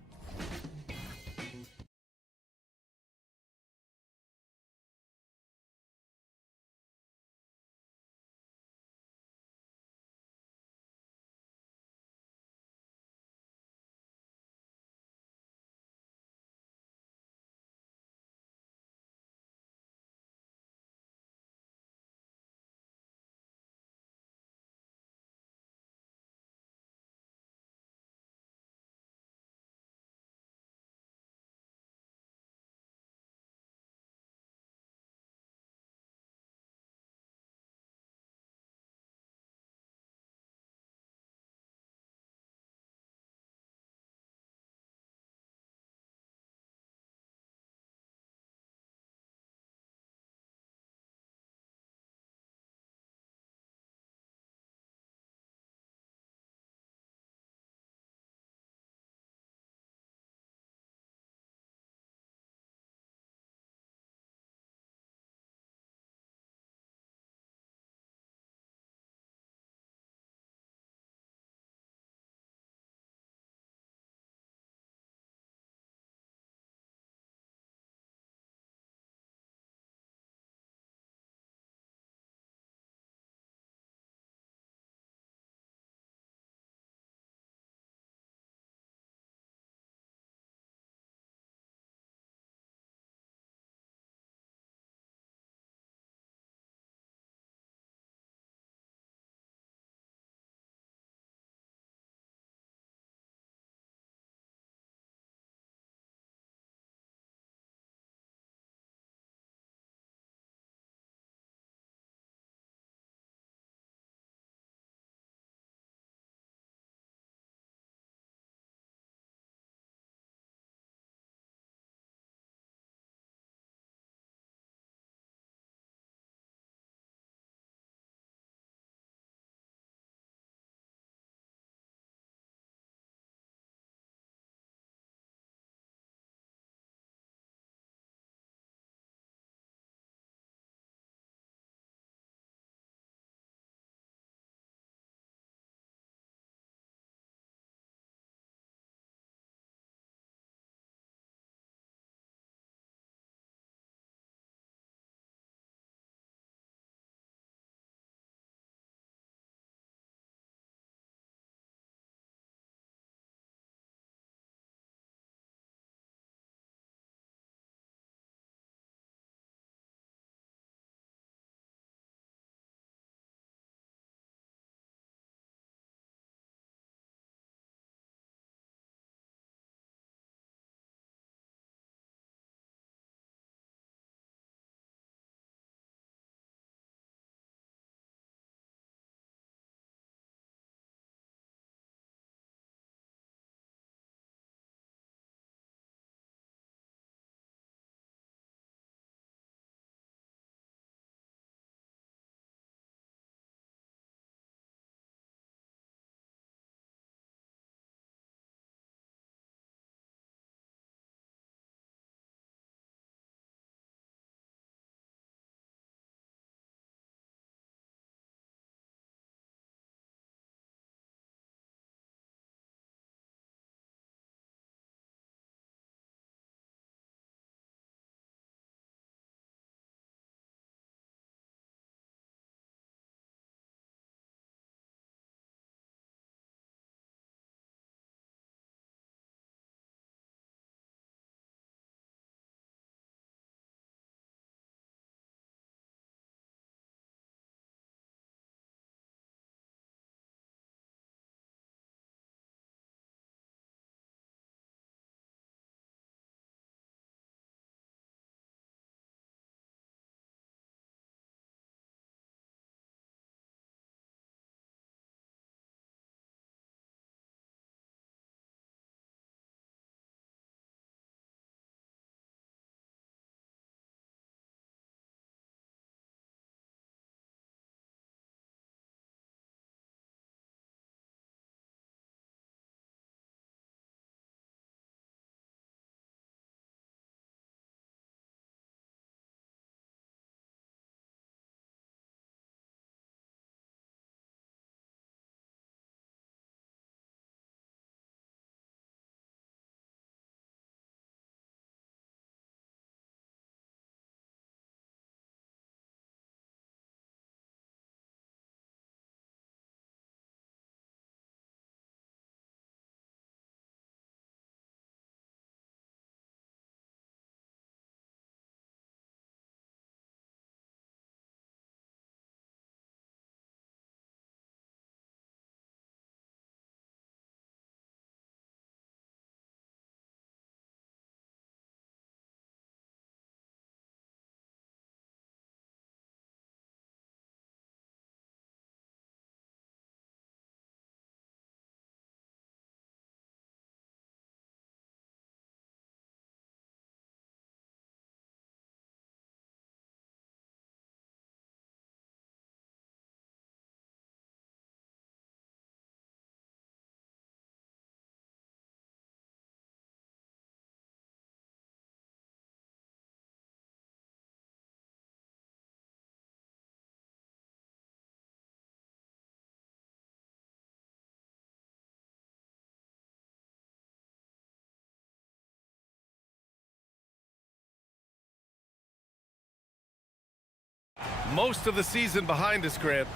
Most of the season behind us, Grant.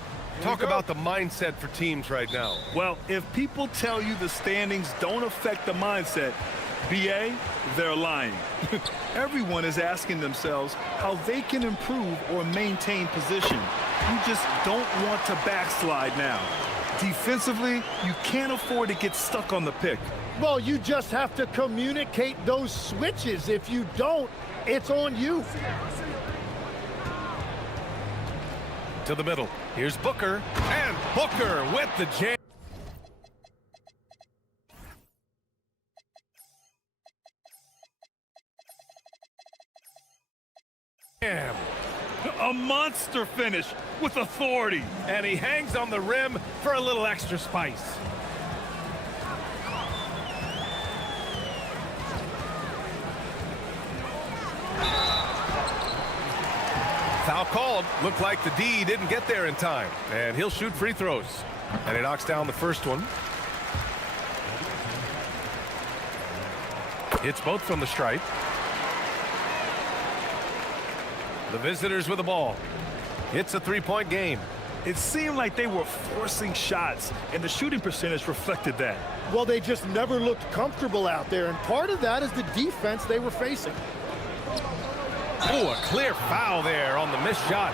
Talk about the mindset for teams right now. Well, if people tell you the standings don't affect the mindset, BA, they're lying. Everyone is asking themselves how they can improve or maintain position. You just don't want to backslide now. Defensively, you can't afford to get stuck on the pick. Well, you just have to communicate those switches. If you don't, it's on you. To the middle. Here's Booker. And Booker with the jam. A monster finish with authority. And he hangs on the rim for a little extra spice. Foul called. Looked like the D didn't get there in time. And he'll shoot free throws. And he knocks down the first one. Hits both from the stripe. The visitors with the ball. It's a three-point game. It seemed like they were forcing shots, and the shooting percentage reflected that. Well, they just never looked comfortable out there, and part of that is the defense they were facing. Oh, a clear foul there on the missed shot.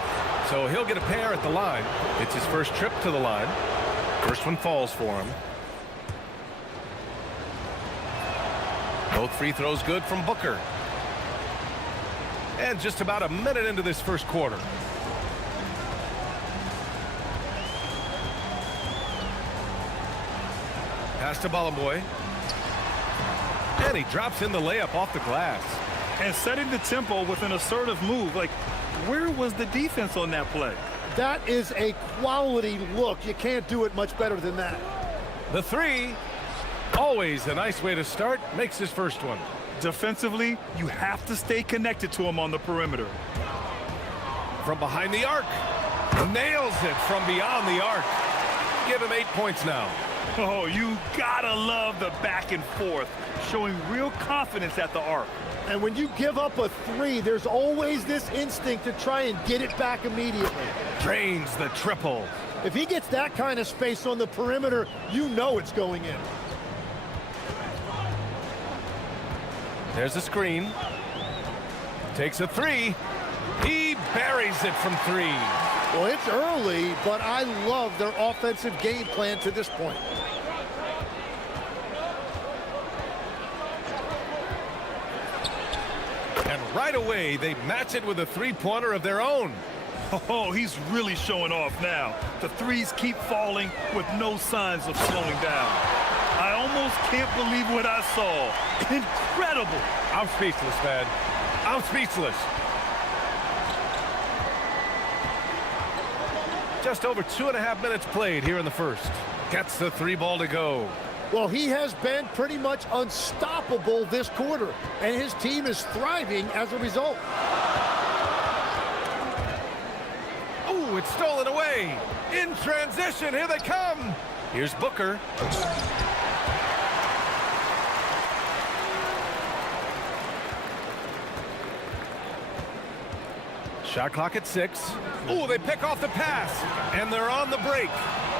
So he'll get a pair at the line. It's his first trip to the line. First one falls for him. Both free throws good from Booker. And just about a minute into this first quarter. Pass to Ballamboy. And he drops in the layup off the glass. And setting the tempo with an assertive move. Like, where was the defense on that play? That is a quality look. You can't do it much better than that. The three, always a nice way to start, makes his first one. Defensively, you have to stay connected to him on the perimeter. From behind the arc. Nails it from beyond the arc. Give him 8 points now. Oh, you gotta love the back and forth, showing real confidence at the arc. And when you give up a three, there's always this instinct to try and get it back immediately. Drains the triple. If he gets that kind of space on the perimeter, you know it's going in. There's a screen. Takes a three. He buries it from three. Well, it's early, but I love their offensive game plan to this point. And right away, they match it with a three-pointer of their own. Oh, he's really showing off now. The threes keep falling with no signs of slowing down. I almost can't believe what I saw. Incredible. I'm speechless, man. I'm speechless. Just over 2.5 minutes played here in the first. Gets the three ball to go. Well, he has been pretty much unstoppable this quarter, and his team is thriving as a result. Oh, it's stolen away. In transition, here they come. Here's Booker. Shot clock at 6. Oh, they pick off the pass, and they're on the break.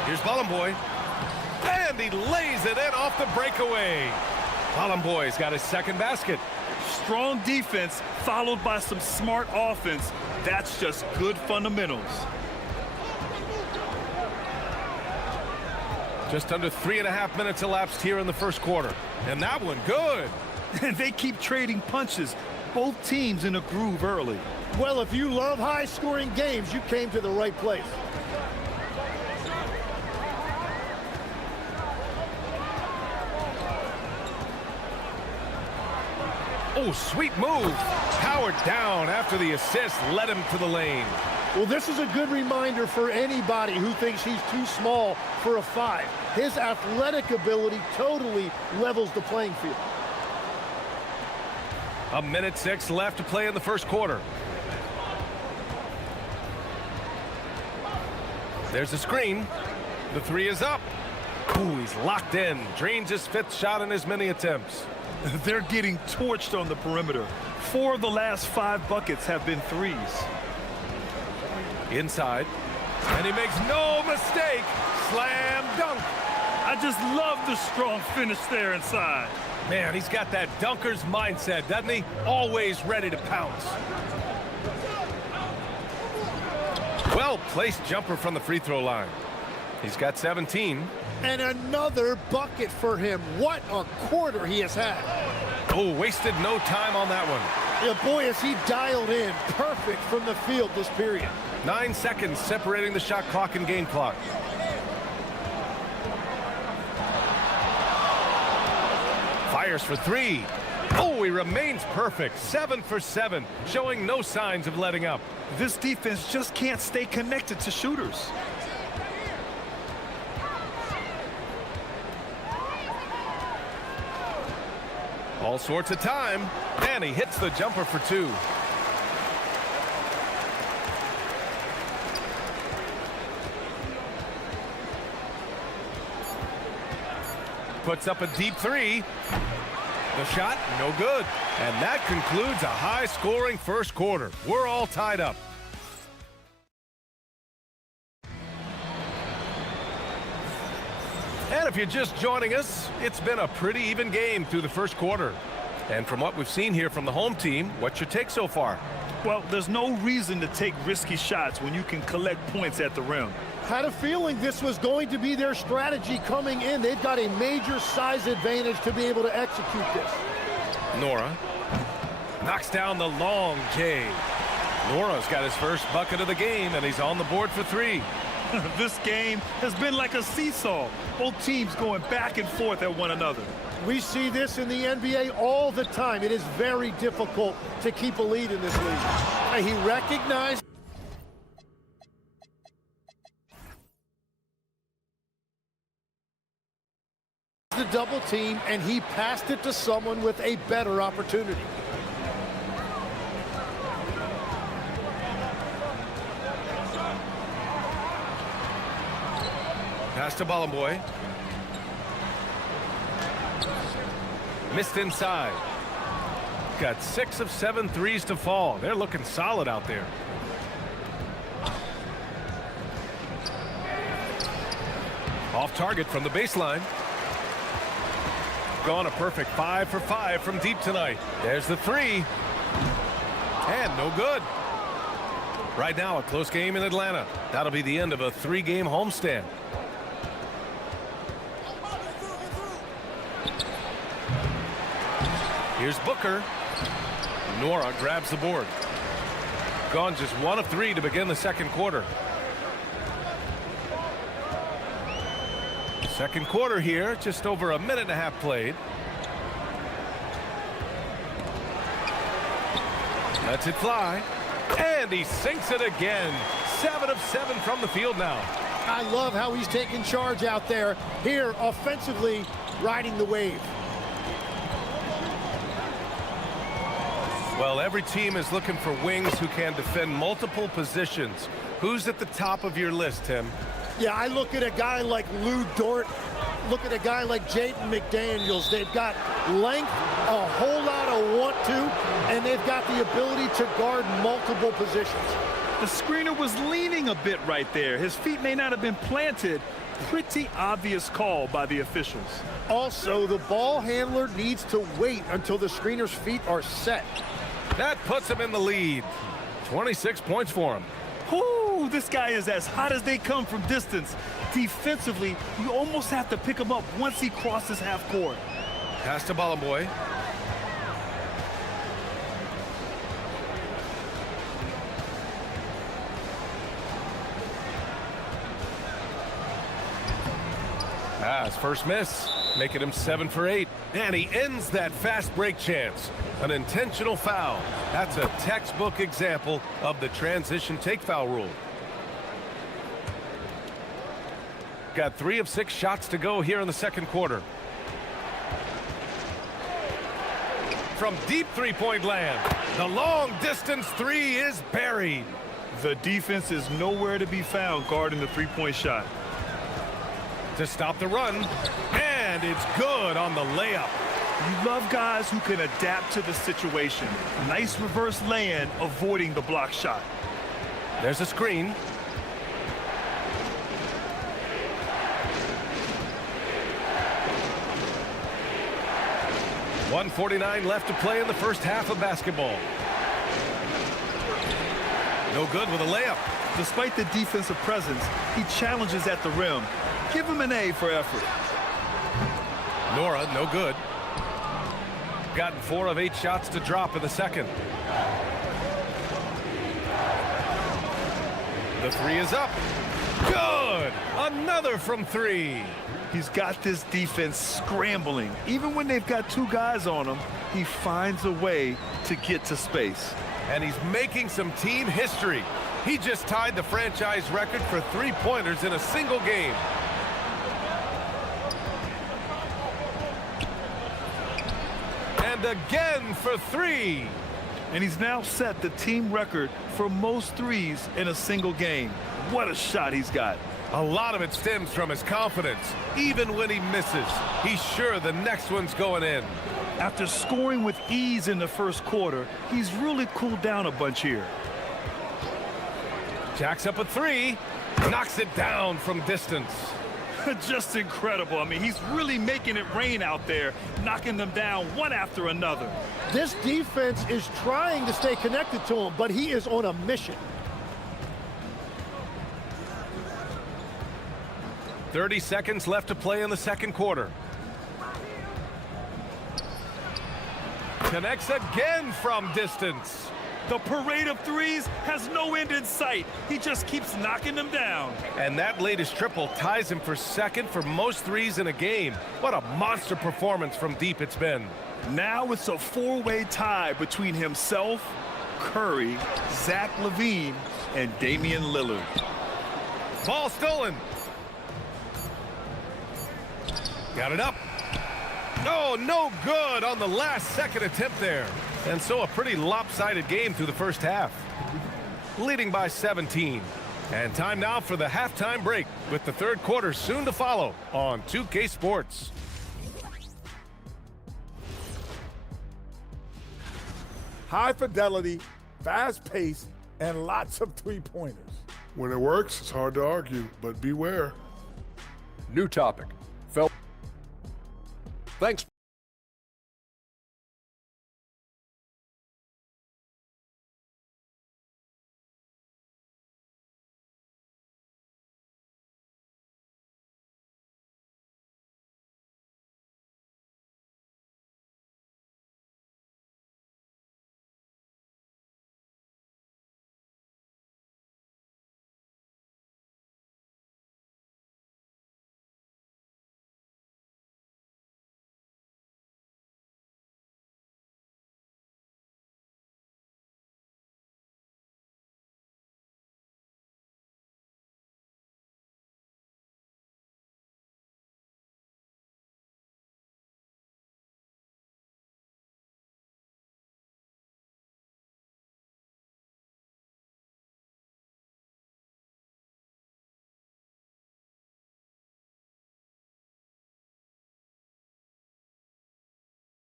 Here's Ballamboy. And he lays it in off the breakaway. Ballamboy's got his second basket. Strong defense followed by some smart offense. That's just good fundamentals. Just under 3.5 minutes elapsed here in the first quarter. And that one good. And they keep trading punches. Both teams in a groove early. Well, if you love high-scoring games, you came to the right place. Oh, sweet move. Powered down after the assist led him to the lane. Well, this is a good reminder for anybody who thinks he's too small for a 5. His athletic ability totally levels the playing field. 1:06 left to play in the first quarter. There's a screen. The three is up. Ooh, he's locked in. Drains his 5th shot in as many attempts. They're getting torched on the perimeter. 4 of the last 5 buckets have been threes. Inside. And he makes no mistake. Slam dunk. I just love the strong finish there inside. Man, he's got that dunker's mindset, doesn't he? Always ready to pounce. Well-placed jumper from the free throw line. He's got 17. And another bucket for him. What a quarter he has had. Oh, wasted no time on that one. Yeah, boy, is he dialed in. Perfect from the field this period. 9 seconds separating the shot clock and game clock. Fires for three. Oh, he remains perfect. 7 for 7, showing no signs of letting up. This defense just can't stay connected to shooters. All sorts of time, and he hits the jumper for 2. Puts up a deep 3. The shot, no good. And that concludes a high-scoring first quarter. We're all tied up. And if you're just joining us, it's been a pretty even game through the first quarter. And from what we've seen here from the home team, what's your take so far? Well, there's no reason to take risky shots when you can collect points at the rim. Had a feeling this was going to be their strategy coming in. They've got a major size advantage to be able to execute this. Nora knocks down the long J. Nora's got his first bucket of the game, and he's on the board for 3. This game has been like a seesaw. Both teams going back and forth at one another. We see this in the NBA all the time. It is very difficult to keep a lead in this league. He recognized the double team, and he passed it to someone with a better opportunity. Pass to Boy. Missed inside. Got 6 of 7 threes to fall. They're looking solid out there. Off target from the baseline. Gone a perfect 5 for 5 from deep tonight. There's the 3. And no good. Right now, a close game in Atlanta. That'll be the end of a 3-game homestand. Here's Booker. Nora grabs the board. Gone just 1 of 3 to begin the second quarter. Second quarter here, just over a minute and a half played. Lets it fly. And he sinks it again. 7 of 7 from the field now. I love how he's taking charge out there. Here, offensively, riding the wave. Well, every team is looking for wings who can defend multiple positions. Who's at the top of your list, Tim? Yeah, I look at a guy like Lou Dort. Look at a guy like Jaden McDaniels. They've got length, a whole lot of want-to, and they've got the ability to guard multiple positions. The screener was leaning a bit right there. His feet may not have been planted. Pretty obvious call by the officials. Also, the ball handler needs to wait until the screener's feet are set. That puts him in the lead. 26 points for him. Ooh, this guy is as hot as they come from distance. Defensively, you almost have to pick him up once he crosses half court. Pass to Boy. Pass, first miss, making him 7 for 8. And he ends that fast break chance. An intentional foul. That's a textbook example of the transition take foul rule. Got 3 of 6 shots to go here in the second quarter. From deep three-point land, the long distance 3 is buried. The defense is nowhere to be found guarding the three-point shot. To stop the run, and it's good on the layup. You love guys who can adapt to the situation. Nice reverse lay-in, avoiding the block shot. There's a screen. .149 left to play in the first half of basketball. No good with a layup. Despite the defensive presence, he challenges at the rim. Give him an A for effort. Nora, no good. Gotten 4 of 8 shots to drop in the second. The three is up. Good! Another from 3. He's got this defense scrambling. Even when they've got 2 guys on him, he finds a way to get to space. And he's making some team history. He just tied the franchise record for 3-pointers in a single game. And again for 3. And he's now set the team record for most threes in a single game. What a shot he's got. A lot of it stems from his confidence. Even when he misses, he's sure the next one's going in. After scoring with ease in the first quarter, he's really cooled down a bunch here. Jacks up a 3, knocks it down from distance. Just incredible. I mean, he's really making it rain out there, knocking them down one after another. This defense is trying to stay connected to him, but he is on a mission. 30 seconds left to play in the second quarter. Connects again from distance. The parade of threes has no end in sight. He just keeps knocking them down. And that latest triple ties him for second for most threes in a game. What a monster performance from deep it's been. Now it's a 4-way tie between himself, Curry, Zach LaVine, and Damian Lillard. Ball stolen. Got it up. Oh, no good on the last second attempt there. And so a pretty lopsided game through the first half. Leading by 17. And time now for the halftime break with the third quarter soon to follow on 2K Sports. High fidelity, fast pace, and lots of three-pointers. When it works, it's hard to argue, but beware. New topic. Thanks.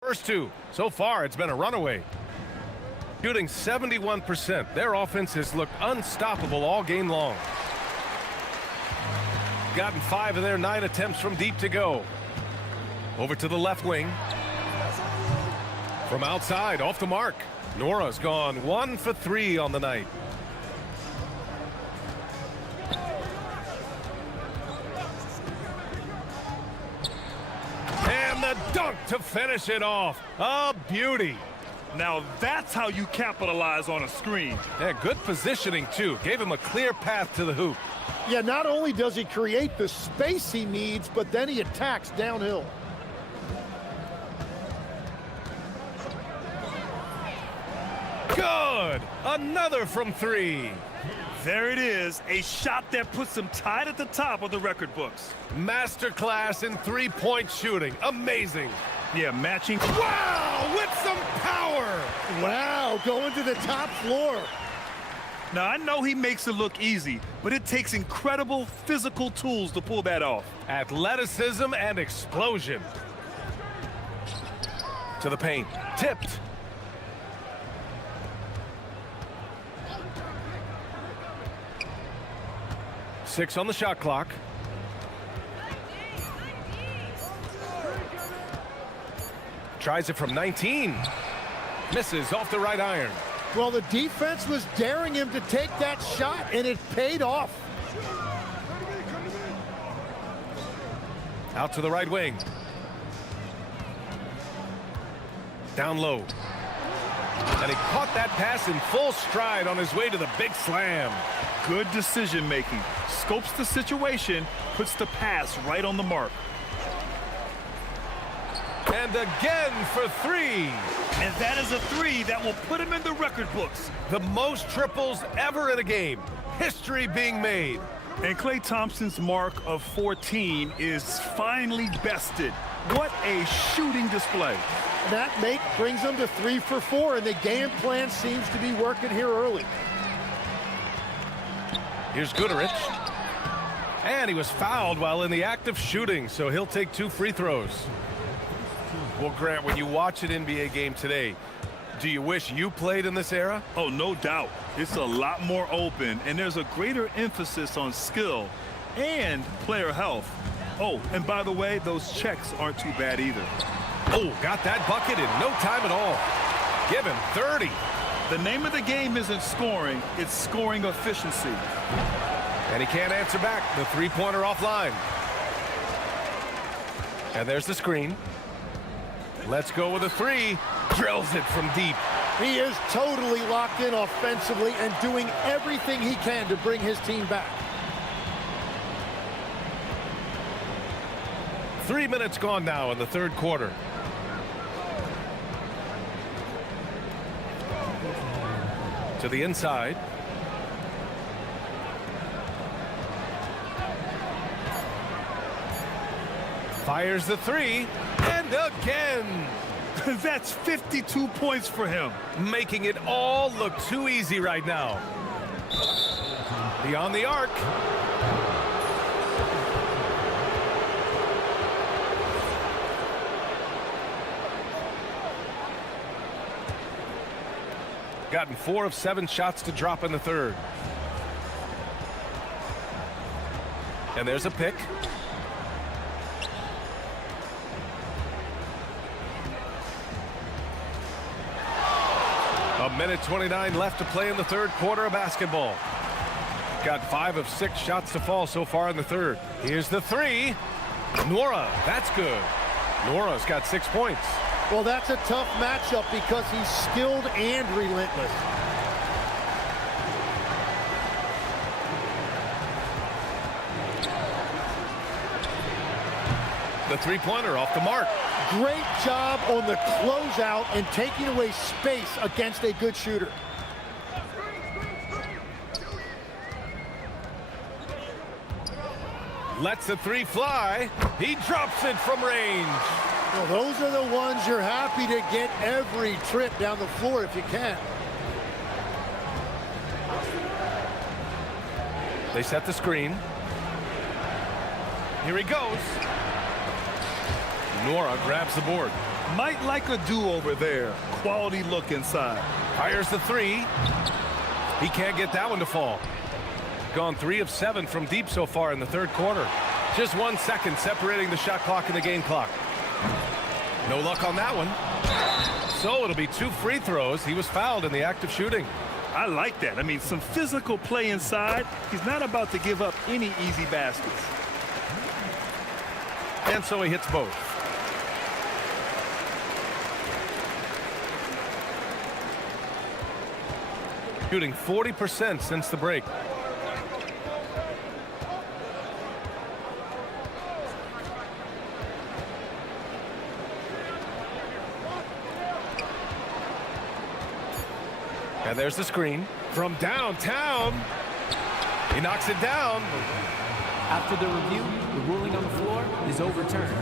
First 2. So far, it's been a runaway. Shooting 71%. Their offense has looked unstoppable all game long. Gotten 5 of their 9 attempts from deep to go. Over to the left wing. From outside, off the mark. Nora's gone 1 for 3 on the night. And the dunk to finish it off. A beauty. Now that's how you capitalize on a screen. Yeah, good positioning, too. Gave him a clear path to the hoop. Yeah, not only does he create the space he needs, but then he attacks downhill. Good! Another from 3. There it is, a shot that puts him tied at the top of the record books. Masterclass in three-point shooting. Amazing. Yeah, matching. Wow, with some power. Wow, going to the top floor. Now, I know he makes it look easy, but it takes incredible physical tools to pull that off. Athleticism and explosion. To the paint. Tipped. 6 on the shot clock. Tries it from 19. Misses off the right iron. Well, the defense was daring him to take that shot, and it paid off. Out to the right wing. Down low. And he caught that pass in full stride on his way to the big slam. Good decision making. Scopes the situation, puts the pass right on the mark. And again for 3. And that is a 3 that will put him in the record books. The most triples ever in a game. History being made. And Klay Thompson's mark of 14 is finally bested. What a shooting display. That make brings them to 3 for 4, and the game plan seems to be working here early. Here's Goodrich. And he was fouled while in the act of shooting, so he'll take 2 free throws. Well, Grant, when you watch an NBA game today, do you wish you played in this era? Oh, no doubt. It's a lot more open, and there's a greater emphasis on skill and player health. Oh, and by the way, those checks aren't too bad either. Oh, got that bucket in no time at all. Give him 30. The name of the game isn't scoring, it's scoring efficiency. And he can't answer back. The three-pointer offline. And there's the screen. Let's go with a 3. Drills it from deep. He is totally locked in offensively and doing everything he can to bring his team back. 3 minutes gone now in the third quarter. To the inside. Fires the 3, and again. That's 52 points for him. Making it all look too easy right now. Beyond the arc. Gotten 4 of 7 shots to drop in the third. And there's a pick. A minute 29 left to play in the third quarter of basketball. Got 5 of 6 shots to fall so far in the third. Here's the 3. Nora, that's good. Nora's got 6 points. Well, that's a tough matchup because he's skilled and relentless. The three-pointer off the mark. Great job on the closeout and taking away space against a good shooter. Lets the 3 fly. He drops it from range. Well, those are the ones you're happy to get every trip down the floor if you can. They set the screen. Here he goes. Nora grabs the board. Might like a do-over there. Quality look inside. Fires the 3. He can't get that one to fall. Gone 3 of 7 from deep so far in the third quarter. Just 1 second separating the shot clock and the game clock. No luck on that one. So it'll be 2 free throws. He was fouled in the act of shooting. I like that. I mean, some physical play inside. He's not about to give up any easy baskets. And so he hits both. Shooting 40% since the break. And there's the screen from downtown. He knocks it down. After the review, the ruling on the floor is overturned.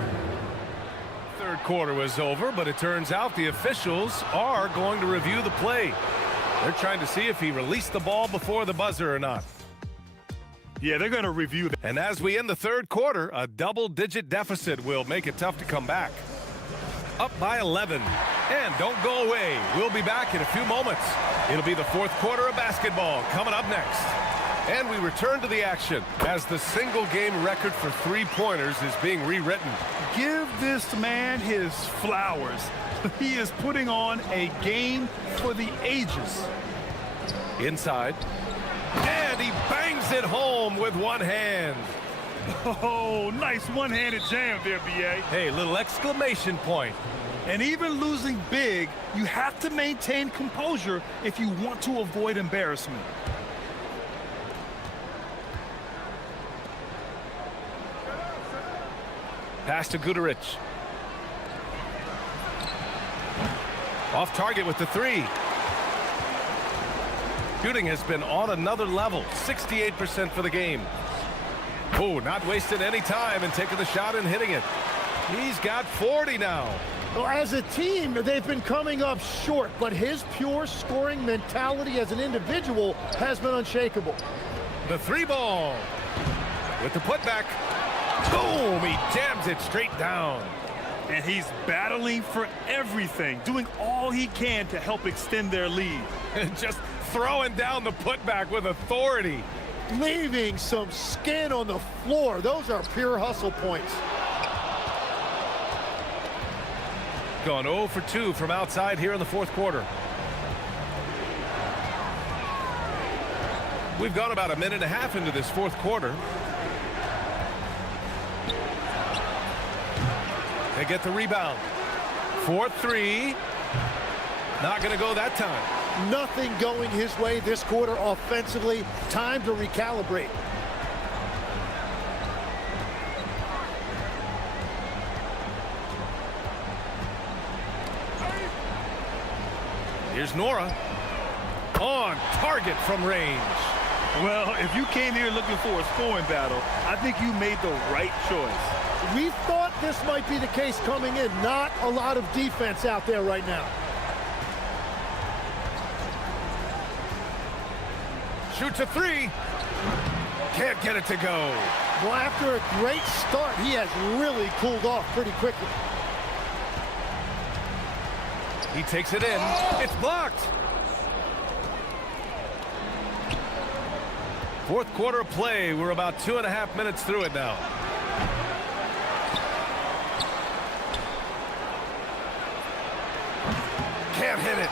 Third quarter was over, but it turns out the officials are going to review the play. They're trying to see if he released the ball before the buzzer or not. Yeah, they're going to review that. And as we end the third quarter, a double-digit deficit will make it tough to come back. Up by 11. And don't go away. We'll be back in a few moments. It'll be the fourth quarter of basketball coming up next. And we return to the action as the single-game record for three-pointers is being rewritten. Give this man his flowers. He is putting on a game for the ages. Inside. And he bangs it home with one hand. Oh, nice one-handed jam there, B.A. Hey, little exclamation point. And even losing big, you have to maintain composure if you want to avoid embarrassment. Pass to Guduric. Off target with the three. Shooting has been on another level, 68% for the game. Oh, not wasting any time and taking the shot and hitting it. He's got 40 now. Well, as a team, they've been coming up short, but his pure scoring mentality as an individual has been unshakable. The three ball with the putback. Boom! He jams it straight down. And he's battling for everything, doing all he can to help extend their lead. Just throwing down the putback with authority. Leaving some skin on the floor. Those are pure hustle points. Gone 0 for 2 from outside here in the fourth quarter. We've gone about a minute and a half into this fourth quarter. They get the rebound. 4-3. Not going to go that time. Nothing going his way this quarter offensively. Time to recalibrate. Here's Nora. On target from range. Well, if you came here looking for a scoring battle, I think you made the right choice. We thought this might be the case coming in. Not a lot of defense out there right now. Shoots a three. Can't get it to go. Well, after a great start, he has really cooled off pretty quickly. He takes it in. It's blocked. Fourth quarter of play. We're about 2.5 minutes through it now. Can't hit it.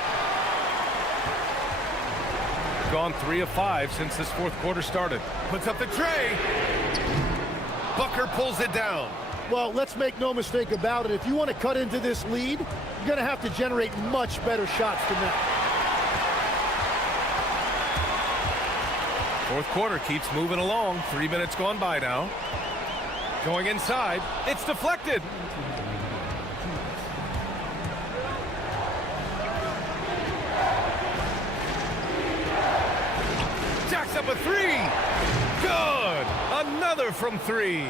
Gone 3 of 5 since this fourth quarter started. Puts up the tray. Booker pulls it down. Well, let's make no mistake about it. If you want to cut into this lead, you're going to have to generate much better shots than that. Fourth quarter keeps moving along. 3 minutes gone by now. Going inside. It's deflected. Jacks up a three. Good. Another from three.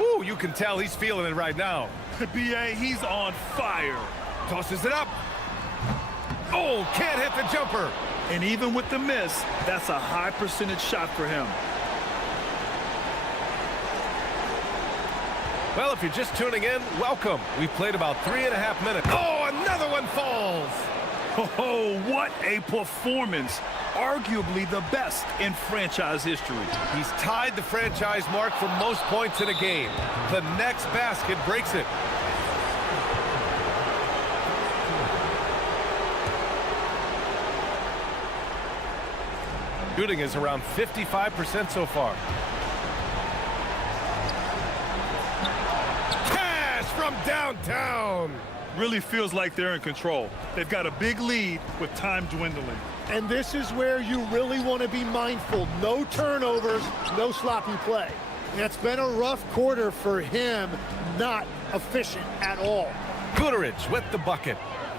Ooh, you can tell he's feeling it right now. B.A., he's on fire. Tosses it up. Oh, can't hit the jumper. And even with the miss, that's a high percentage shot for him. Well, if you're just tuning in, welcome. We've played about 3.5 minutes. Oh, another one falls. Oh, what a performance. Arguably the best in franchise history. He's tied the franchise mark for most points in a game. The next basket breaks it. Shooting is around 55% so far. Cash from downtown. Really feels like they're in control. They've got a big lead with time dwindling. And this is where you really want to be mindful. No turnovers, no sloppy play. It's been a rough quarter for him, not efficient at all. Guduric with the bucket.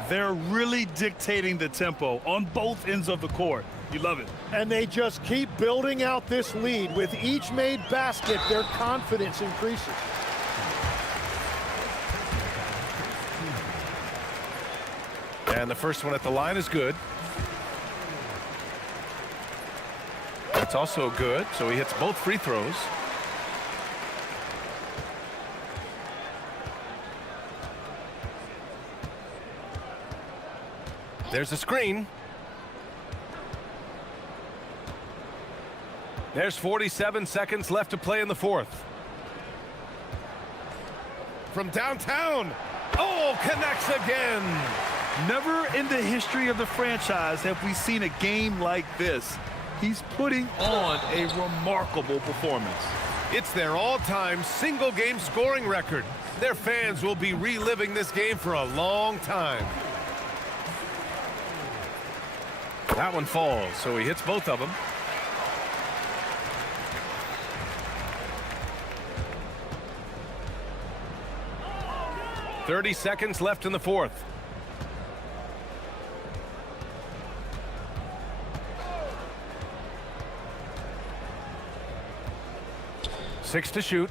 They're really dictating the tempo on both ends of the court. You love it. And they just keep building out this lead. With each made basket, their confidence increases. And the first one at the line is good. That's also good, so he hits both free throws. There's a screen. There's 47 seconds left to play in the fourth. From downtown. Oh, connects again. Never in the history of the franchise have we seen a game like this. He's putting on a remarkable performance. It's their all-time single-game scoring record. Their fans will be reliving this game for a long time. That one falls, so he hits both of them. .30 seconds left in the fourth. Six to shoot.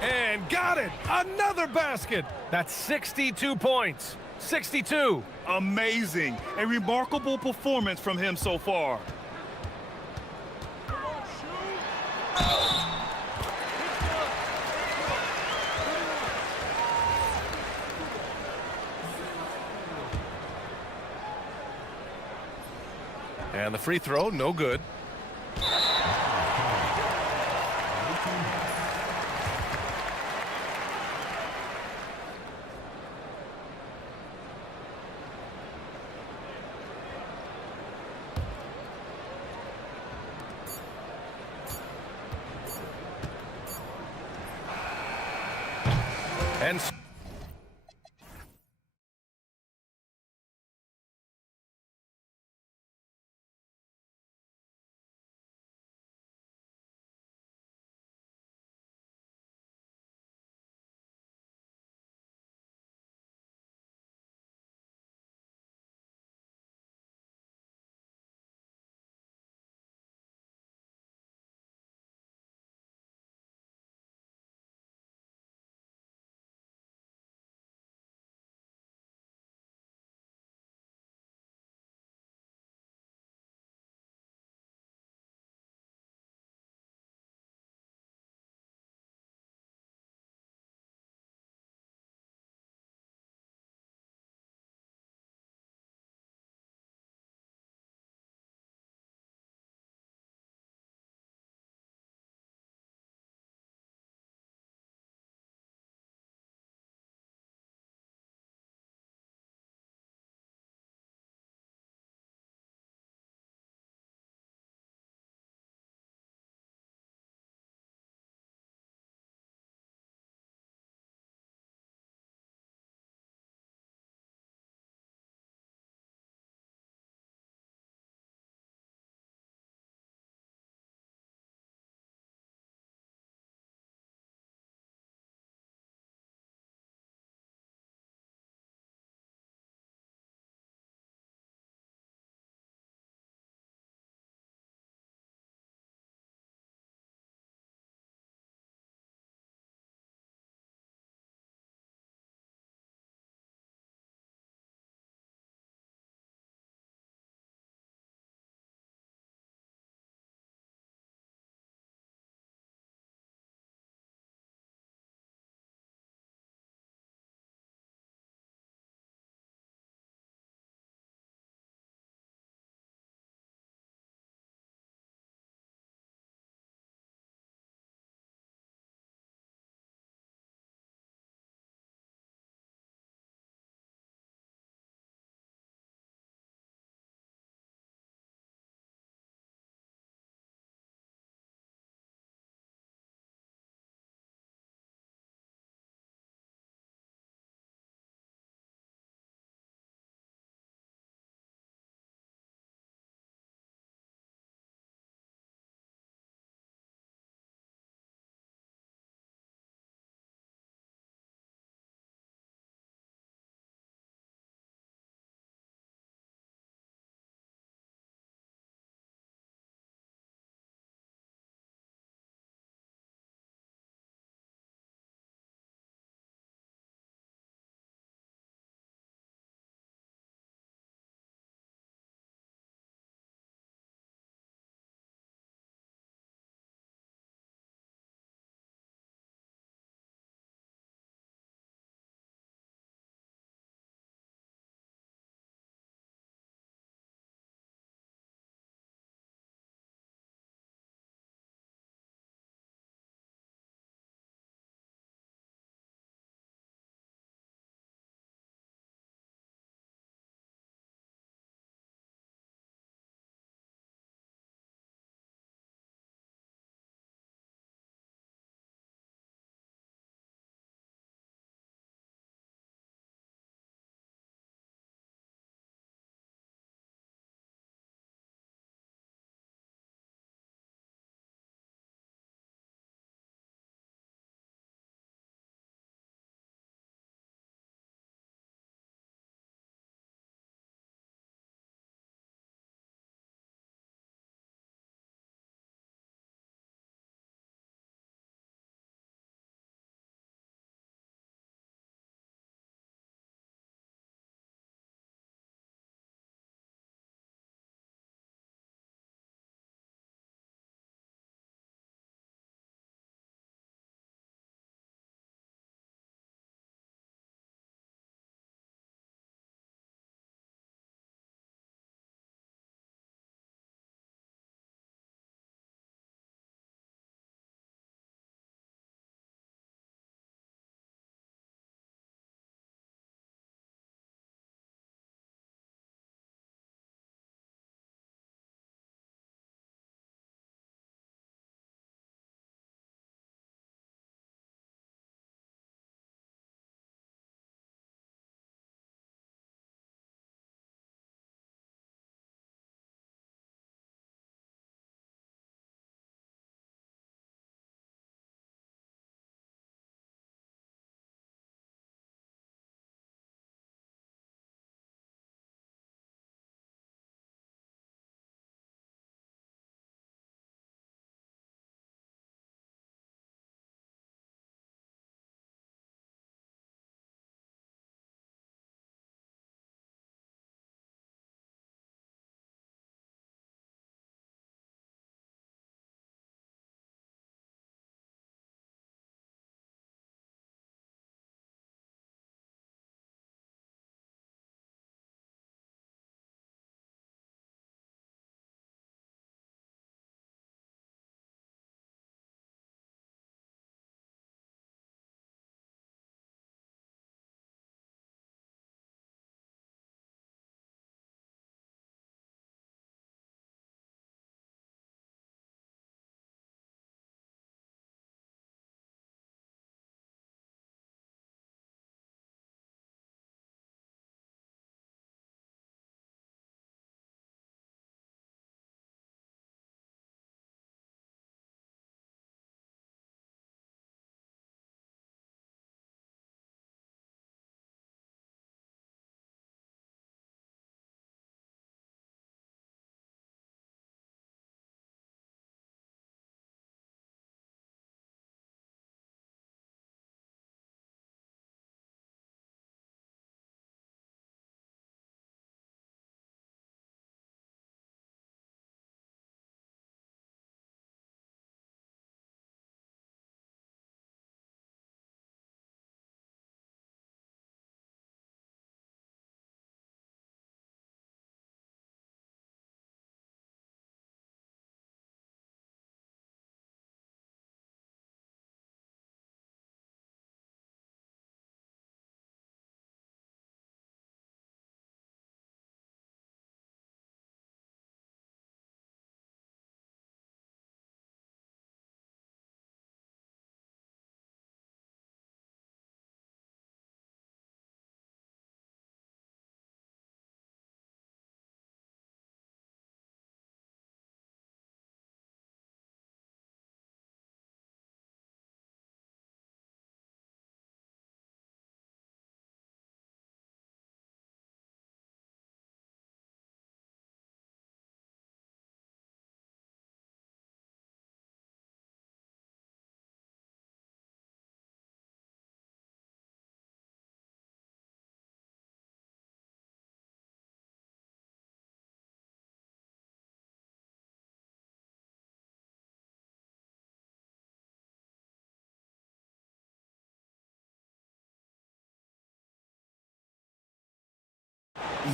And got it! Another basket! That's 62 points. 62. Amazing. A remarkable performance from him so far. And the free throw, no good. And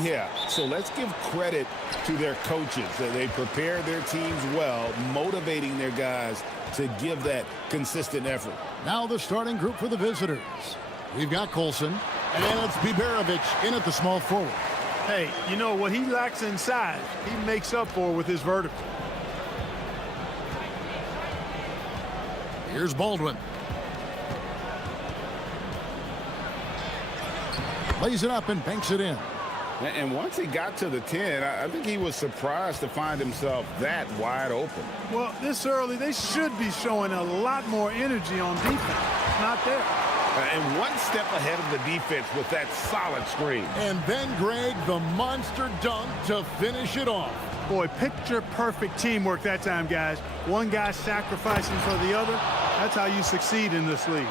Yeah, so let's give credit to their coaches. They prepare their teams well, motivating their guys to give that consistent effort. Now the starting group for the visitors. We've got Colson, and it's Biberovic in at the small forward. Hey, you know, what he lacks in size, he makes up for with his vertical. Here's Baldwin. Lays it up and banks it in. And once he got to the 10, I think he was surprised to find himself that wide open. Well, this early, they should be showing a lot more energy on defense. Not there. And one step ahead of the defense with that solid screen. And then, Greg, the monster dunk to finish it off. Boy, picture-perfect teamwork that time, guys. One guy sacrificing for the other. That's how you succeed in this league.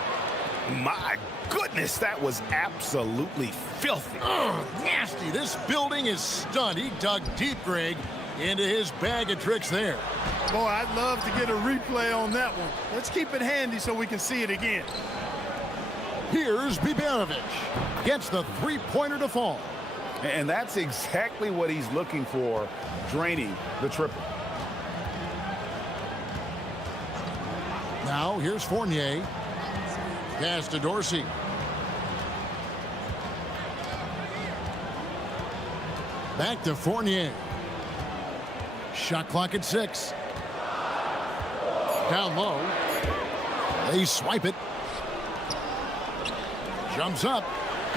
My goodness, that was absolutely filthy. Ugh, nasty. This building is stunned. He dug deep, Greg, into his bag of tricks there. Boy, I'd love to get a replay on that one. Let's keep it handy so we can see it again. Here's Biberovic. Gets the three-pointer to fall. And that's exactly what he's looking for, draining the triple. Now, here's Fournier. Pass to Dorsey. Back to Fournier. Shot clock at 6. Down low. They swipe it. Jumps up.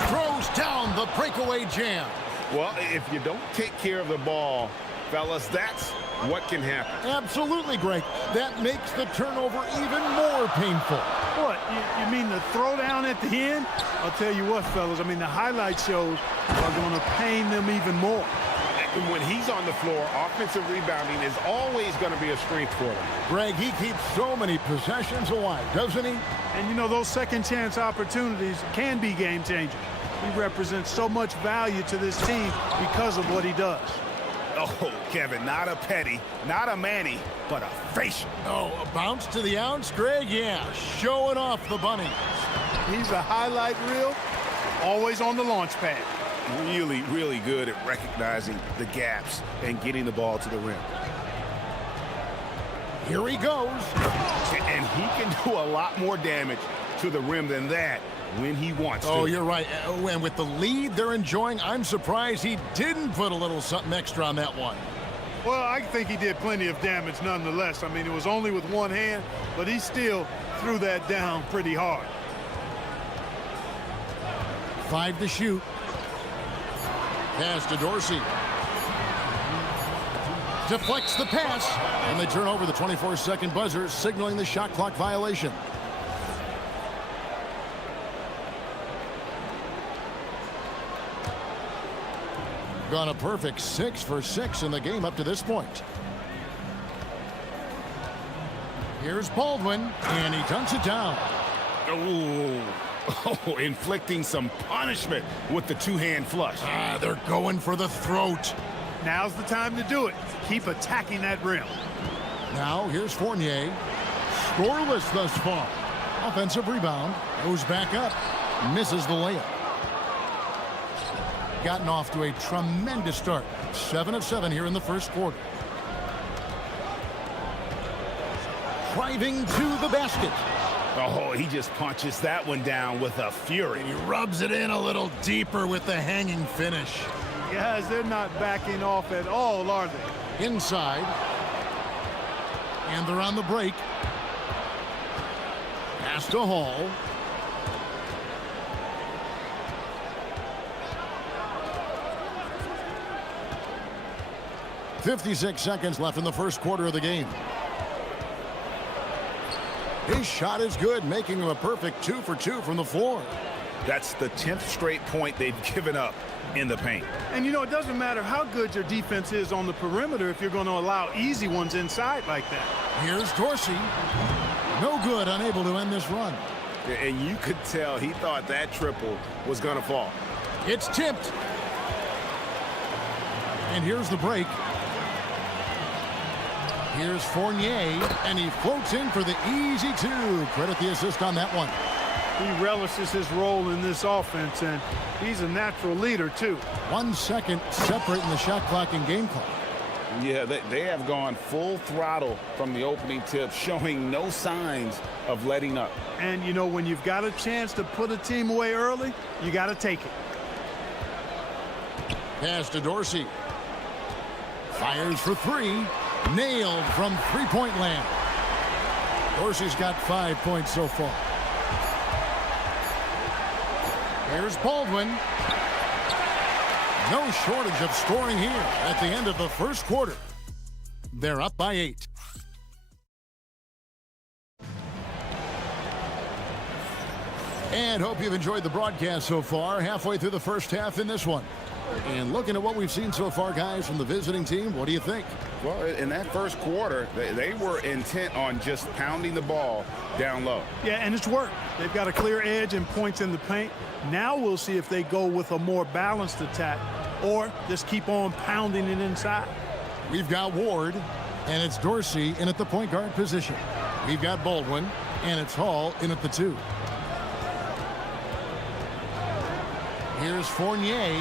Throws down the breakaway jam. Well, if you don't take care of the ball, fellas, that's what can happen. Absolutely, Greg. That makes the turnover even more painful. What, you mean the throwdown at the end? I'll tell you what, fellas, I mean, the highlight shows are going to pain them even more. And when he's on the floor, offensive rebounding is always going to be a strength for him. Greg, he keeps so many possessions alive, doesn't he? And, you know, those second-chance opportunities can be game-changers. He represents so much value to this team because of what he does. Oh, Kevin, not a petty, not a Manny, but a facial. Oh, a bounce to the ounce, Greg? Yeah, showing off the bunny. He's a highlight reel, always on the launch pad. Really, really good at recognizing the gaps and getting the ball to the rim. Here he goes. And he can do a lot more damage to the rim than that when he wants to. Oh, you're right. And with the lead they're enjoying, I'm surprised he didn't put a little something extra on that one. Well, I think he did plenty of damage nonetheless. I mean, it was only with one hand, but he still threw that down pretty hard. 5 to shoot. Pass to Dorsey. Deflects the pass. And they turn over the 24-second buzzer, signaling the shot clock violation. Gone a perfect 6 for 6 in the game up to this point. Here's Baldwin, and he dunks it down. Oh, inflicting some punishment with the two-hand flush. They're going for the throat. Now's the time to do it. Keep attacking that rim. Now, here's Fournier. Scoreless thus far. Offensive rebound. Goes back up. Misses the layup. Gotten off to a tremendous start. 7 of 7 here in the first quarter. Driving to the basket. Oh, he just punches that one down with a fury. And he rubs it in a little deeper with the hanging finish. Guys, they're not backing off at all, are they? Inside. And they're on the break. Pass to Hall. .56 seconds left in the first quarter of the game. His shot is good, making him a perfect 2 for 2 from the floor. That's the 10th straight point they've given up in the paint. And, you know, it doesn't matter how good your defense is on the perimeter if you're going to allow easy ones inside like that. Here's Dorsey. No good, unable to end this run. And you could tell he thought that triple was going to fall. It's tipped. And here's the break. Here's Fournier, and he floats in for the easy 2. Credit the assist on that one. He relishes his role in this offense, and he's a natural leader, too. 1 second separating the shot clock and game clock. Yeah, they have gone full throttle from the opening tip, showing no signs of letting up. And, you know, when you've got a chance to put a team away early, you got to take it. Pass to Dorsey. Fires for three. Nailed from three-point land. Dorsey's got 5 points so far. Here's Baldwin. No shortage of scoring here at the end of the first quarter. They're up by 8. And hope you've enjoyed the broadcast so far. Halfway through the first half in this one. And looking at what we've seen so far, guys, from the visiting team, what do you think? Well, in that first quarter, they were intent on just pounding the ball down low. Yeah, and it's worked. They've got a clear edge and points in the paint. Now we'll see if they go with a more balanced attack or just keep on pounding it inside. We've got Ward, and it's Dorsey in at the point guard position. We've got Baldwin, and it's Hall in at the 2. Here's Fournier.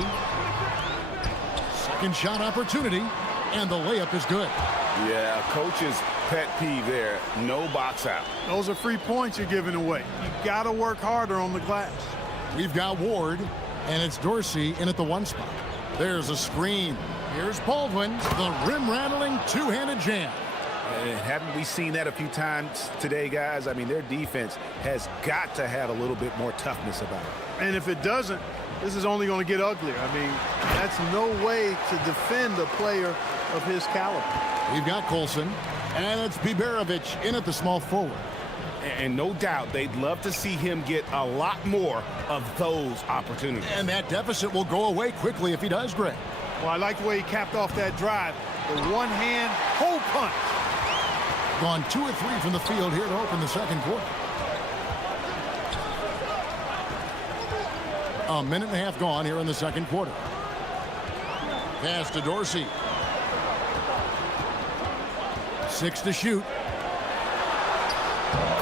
Second shot opportunity, and the layup is good. Yeah, coach's pet peeve there. No box out. Those are free points you're giving away. You got to work harder on the glass. We've got Ward, and it's Dorsey in at the 1 spot. There's a screen. Here's Baldwin, the rim-rattling two-handed jam. And haven't we seen that a few times today, guys? I mean, their defense has got to have a little bit more toughness about it. And if it doesn't, this is only going to get uglier. I mean, that's no way to defend a player of his caliber. We've got Colson, and it's Biberovic in at the small forward. And no doubt they'd love to see him get a lot more of those opportunities. And that deficit will go away quickly if he does, Greg. Well, I like the way he capped off that drive. The one-hand hole punch. Gone 2 or 3 from the field here to open the second quarter. A minute and a half gone here in the second quarter. Pass to Dorsey. 6 to shoot.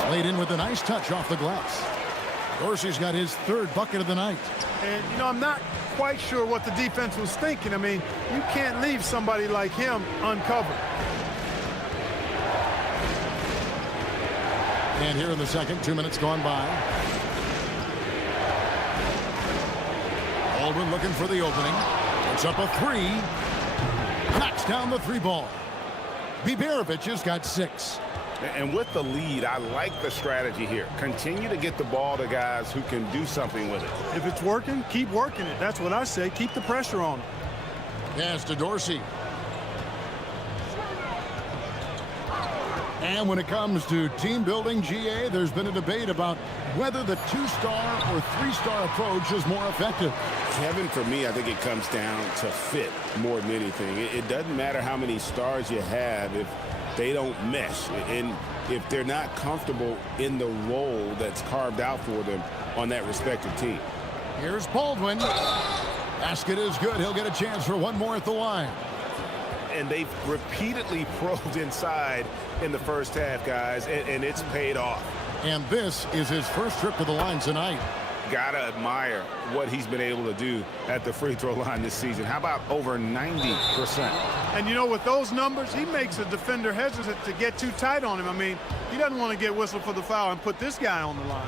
Laid in with a nice touch off the glass. Dorsey's got his 3rd bucket of the night. And, you know, I'm not quite sure what the defense was thinking. I mean, you can't leave somebody like him uncovered. And here in the second, 2 minutes gone by. Baldwin looking for the opening. It's up a 3. Knocks down the 3 ball. Biberovic has got 6. And with the lead, I like the strategy here. Continue to get the ball to guys who can do something with it. If it's working, keep working it. That's what I say. Keep the pressure on it. Pass to Dorsey. And when it comes to team building, GA, there's been a debate about whether the 2-star or 3-star approach is more effective. Kevin, for me, I think it comes down to fit more than anything. It doesn't matter how many stars you have if they don't mesh, and if they're not comfortable in the role that's carved out for them on that respective team. Here's Baldwin. Basket is good. He'll get a chance for one more at the line. And they've repeatedly probed inside in the first half, guys, and it's paid off. And this is his first trip to the line tonight. Gotta admire what he's been able to do at the free throw line this season. How about over 90%? And, you know, with those numbers, he makes a defender hesitant to get too tight on him. I mean, he doesn't want to get whistled for the foul and put this guy on the line.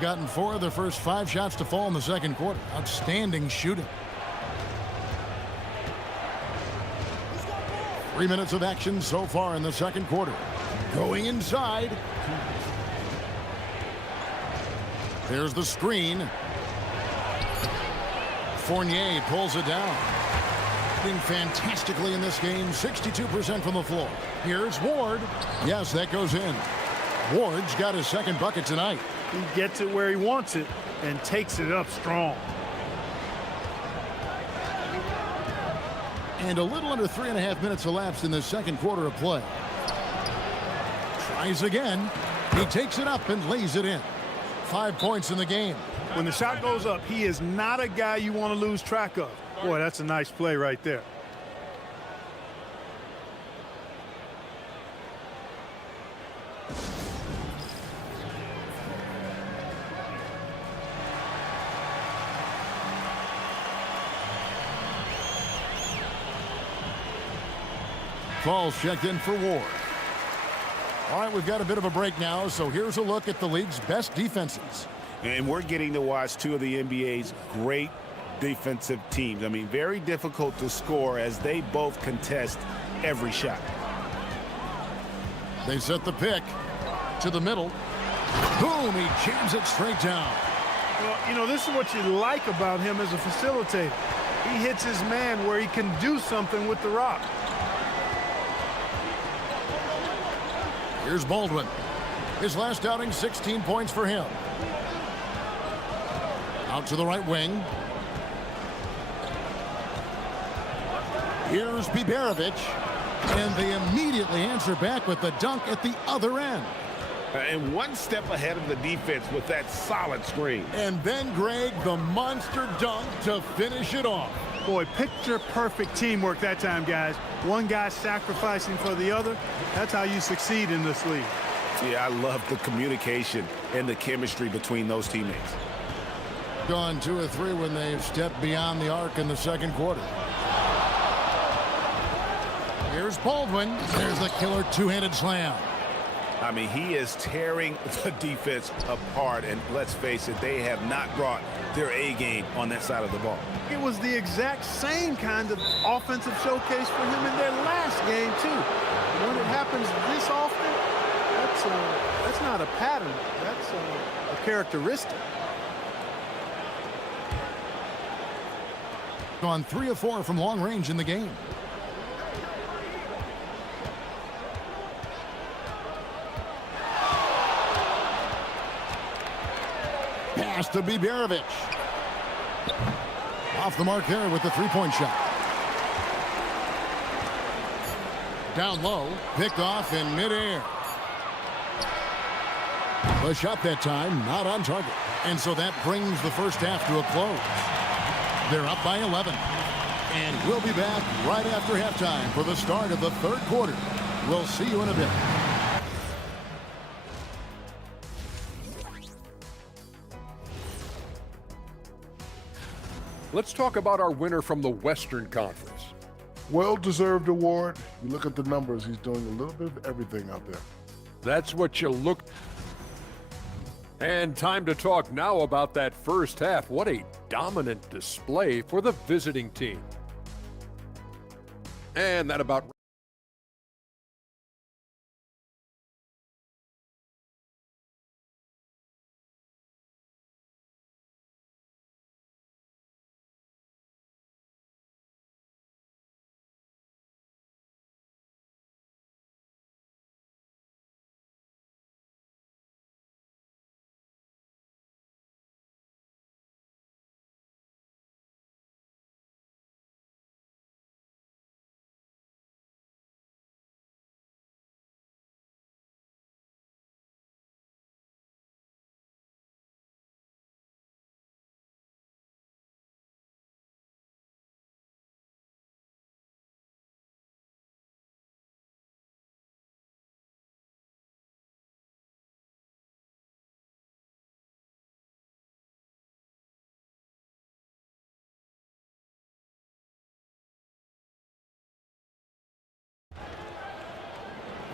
Gotten 4 of their first 5 shots to fall in the second quarter. Outstanding shooting. 3 minutes of action so far in the second quarter. Going inside. There's the screen. Fournier pulls it down. Doing fantastically in this game. 62% from the floor. Here's Ward. Yes, that goes in. Ward's got his second bucket tonight. He gets it where he wants it and takes it up strong. And a little under 3.5 minutes elapsed in the second quarter of play. Tries again. He takes it up and lays it in. 5 points in the game. When the shot goes up, he is not a guy you want to lose track of. Boy, that's a nice play right there. Fall's checked in for Ward. All right, we've got a bit of a break now, so here's a look at the league's best defenses. And we're getting to watch two of the NBA's great defensive teams. I mean, very difficult to score as they both contest every shot. They set the pick to the middle. Boom, he jams it straight down. Well, you know, this is what you like about him as a facilitator. He hits his man where he can do something with the rock. Here's Baldwin. His last outing, 16 points for him. Out to the right wing. Here's Biberovic. And they immediately answer back with the dunk at the other end. And one step ahead of the defense with that solid screen. And then, Greg, the monster dunk to finish it off. Boy, picture-perfect teamwork that time, guys. One guy sacrificing for the other. That's how you succeed in this league. Yeah, I love the communication and the chemistry between those teammates. Gone 2 or 3 when they've stepped beyond the arc in the second quarter. Here's Baldwin. There's the killer two-handed slam. I mean, he is tearing the defense apart, and let's face it, they have not brought their A game on that side of the ball. It was the exact same kind of offensive showcase for him in their last game, too. When it happens this often, that's not a pattern. That's a characteristic. Gone 3 of 4 from long range in the game. Pass to Biberovic. Off the mark there with the three-point shot. Down low, picked off in midair. The shot that time, not on target. And so that brings the first half to a close. They're up by 11. And we'll be back right after halftime for the start of the third quarter. We'll see you in a bit. Let's talk about our winner from the Western Conference. Well-deserved award. You look at the numbers, he's doing a little bit of everything out there. That's what you look. And time to talk now about that first half. What a dominant display for the visiting team. And that about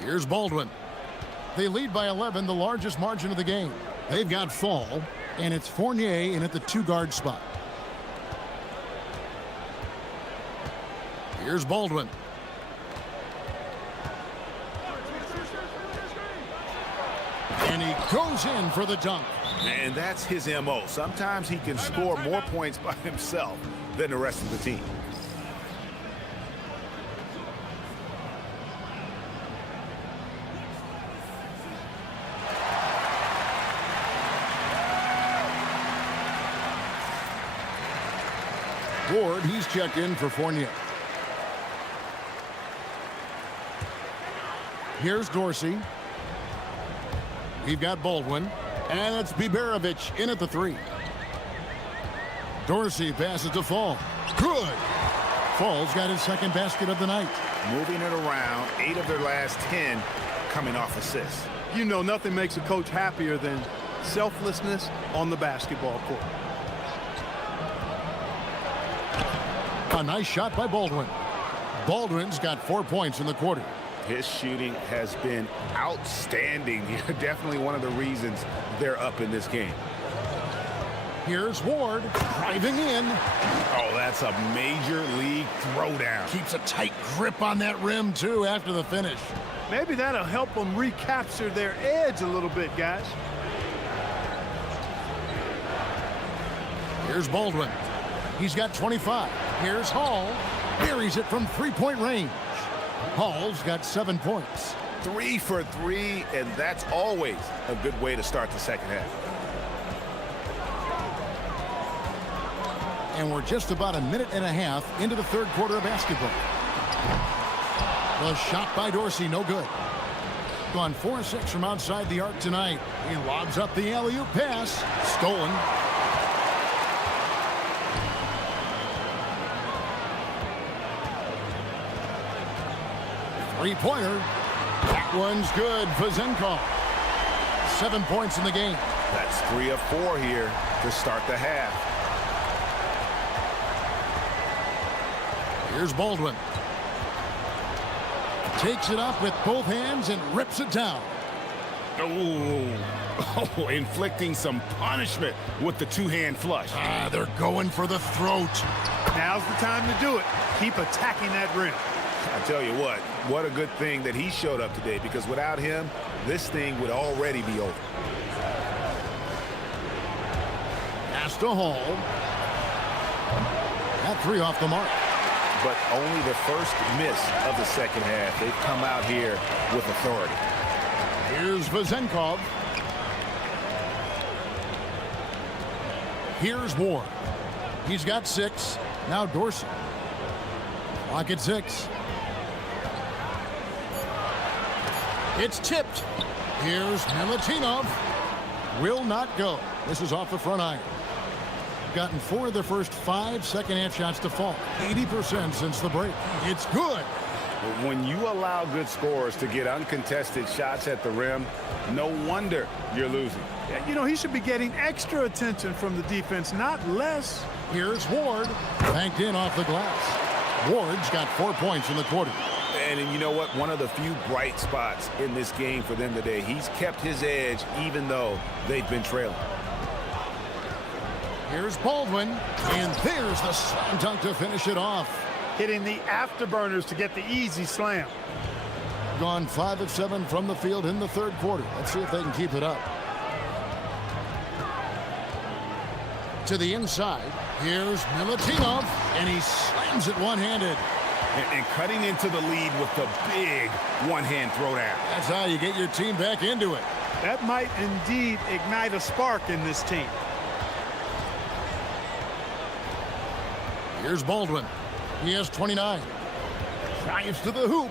Here's Baldwin. They lead by 11, the largest margin of the game. They've got Fall, and it's Fournier in at the two-guard spot. Here's Baldwin. And he goes in for the dunk. And that's his MO. Sometimes he can score more points by himself than the rest of the team. Ward, he's checked in for Fournier. Here's Dorsey. We've got Baldwin. And it's Biberovic in at the three. Dorsey passes to Fall. Good. Fall's got his second basket of the night. Moving it around, 8 of their last 10 coming off assists. You know, nothing makes a coach happier than selflessness on the basketball court. A nice shot by Baldwin. Baldwin's got 4 points in the quarter. His shooting has been outstanding. Definitely one of the reasons they're up in this game. Here's Ward driving in. Oh, that's a major league throwdown. Keeps a tight grip on that rim, too, after the finish. Maybe that'll help them recapture their edge a little bit, guys. Here's Baldwin. He's got 25. Here's Hall. Buries it from three-point range. Hall's got 7 points. 3 for 3, and that's always a good way to start the second half. And we're just about a minute and a half into the third quarter of basketball. The shot by Dorsey, no good. Gone 4-6 from outside the arc tonight. He lobs up the alley-oop pass. Stolen. Three-pointer. That one's good for Zenkov. 7 points in the game. That's 3 of 4 here to start the half. Here's Baldwin. Takes it up with both hands and rips it down. Oh, inflicting some punishment with the two-hand flush. They're going for the throat. Now's the time to do it. Keep attacking that rim. I tell you what a good thing that he showed up today, because without him, this thing would already be over. Pass to Hall. That three off the mark. But only the first miss of the second half. They've come out here with authority. Here's Vazenkov. Here's Ward. He's got 6. Now Dorsey. Clock at 6. It's tipped. Here's Milutinov. Will not go. This is off the front iron. Gotten 4 of the first 5 second-half shots to fall. 80% since the break. It's good. When you allow good scorers to get uncontested shots at the rim, no wonder you're losing. Yeah, you know, he should be getting extra attention from the defense, not less. Here's Ward. Banked in off the glass. Ward's got 4 points in the quarter. And you know what? One of the few bright spots in this game for them today. He's kept his edge even though they've been trailing. Here's Baldwin, and there's the slam dunk to finish it off. Hitting the afterburners to get the easy slam. Gone 5 of 7 from the field in the third quarter. Let's see if they can keep it up. To the inside, here's Milutinov, and he slams it one-handed. And cutting into the lead with the big one-hand throwdown. That's how you get your team back into it. That might indeed ignite a spark in this team. Here's Baldwin. He has 29. Drives to the hoop.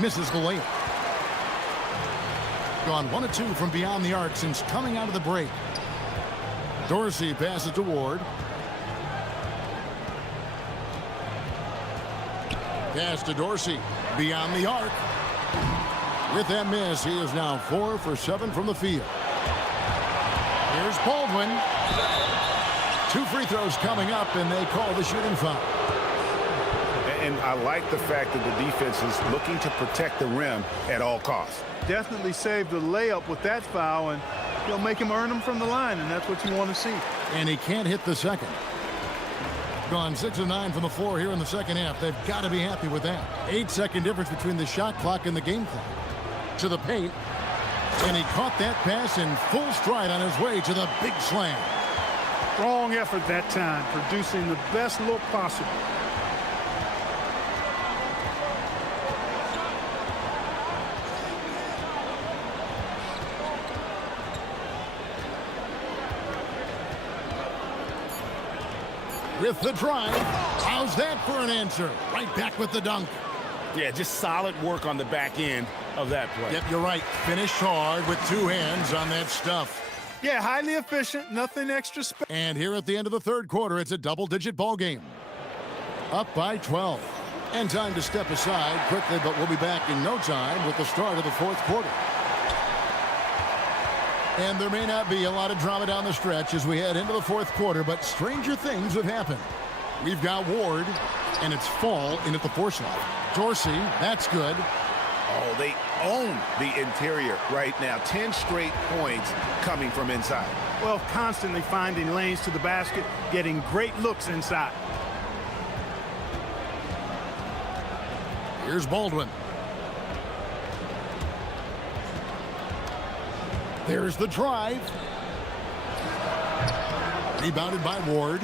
Misses the layup. Gone 1 of 2 from beyond the arc since coming out of the break. Dorsey passes to Ward. Pass to Dorsey. Beyond the arc. With that miss, he is now 4 for 7 from the field. Here's Baldwin. 2 free throws coming up, and they call the shooting foul. And I like the fact that the defense is looking to protect the rim at all costs. Definitely saved the layup with that foul, and he'll make him earn them from the line, and that's what you want to see. And he can't hit the second. Gone 6 of 9 from the floor here in the second half. They've got to be happy with that. 8-second difference between the shot clock and the game clock. To the paint, and he caught that pass in full stride on his way to the big slam. Strong effort that time, producing the best look possible. With the drive, how's that for an answer? Right back with the dunk. Yeah, just solid work on the back end of that play. Yep, you're right. Finished hard with 2 hands on that stuff. Yeah, highly efficient, nothing extra special. And here at the end of the third quarter, it's a double-digit ball game. Up by 12. And time to step aside quickly, but we'll be back in no time with the start of the fourth quarter. And there may not be a lot of drama down the stretch as we head into the fourth quarter, but stranger things have happened. We've got Ward, and it's Fall in at the force line. Dorsey, that's good. Oh, they own the interior right now. 10 straight points coming from inside. Well, constantly finding lanes to the basket, getting great looks inside. Here's Baldwin. There's the drive. Rebounded by Ward.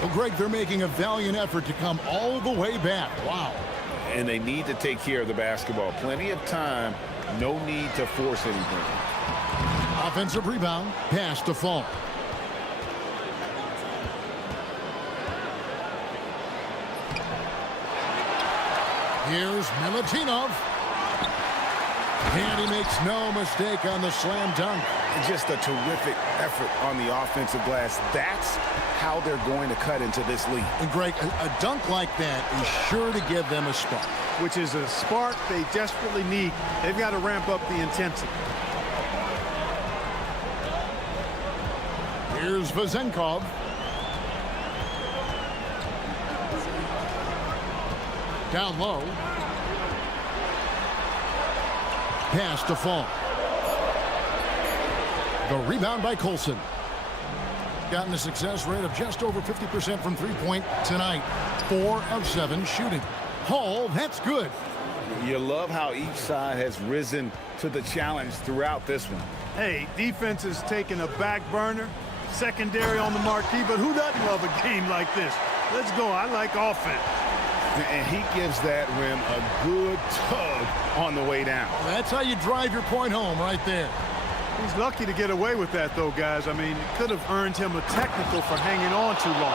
Well, Greg, they're making a valiant effort to come all the way back. Wow. And they need to take care of the basketball. Plenty of time. No need to force anything. Offensive rebound. Pass to Fall. Here's Milutinov. And he makes no mistake on the slam dunk. Just a terrific effort on the offensive glass. That's how they're going to cut into this lead. And Greg, a dunk like that is sure to give them a spark. Which is a spark they desperately need. They've got to ramp up the intensity. Here's Vazenkov. Down low. Pass to Fall. The rebound by Colson. Gotten a success rate of just over 50% from three-point tonight. 4 of 7 shooting. Hall, that's good. You love how each side has risen to the challenge throughout this one. Hey, defense is taking a back burner, secondary on the marquee, but who doesn't love a game like this? Let's go. I like offense. And he gives that rim a good tug on the way down. That's how you drive your point home right there. He's lucky to get away with that, though, guys. I mean, it could have earned him a technical for hanging on too long.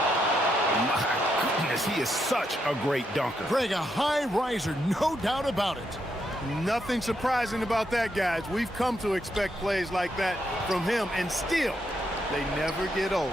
My goodness, he is such a great dunker. Greg, a high riser, no doubt about it. Nothing surprising about that, guys. We've come to expect plays like that from him, and still, they never get old.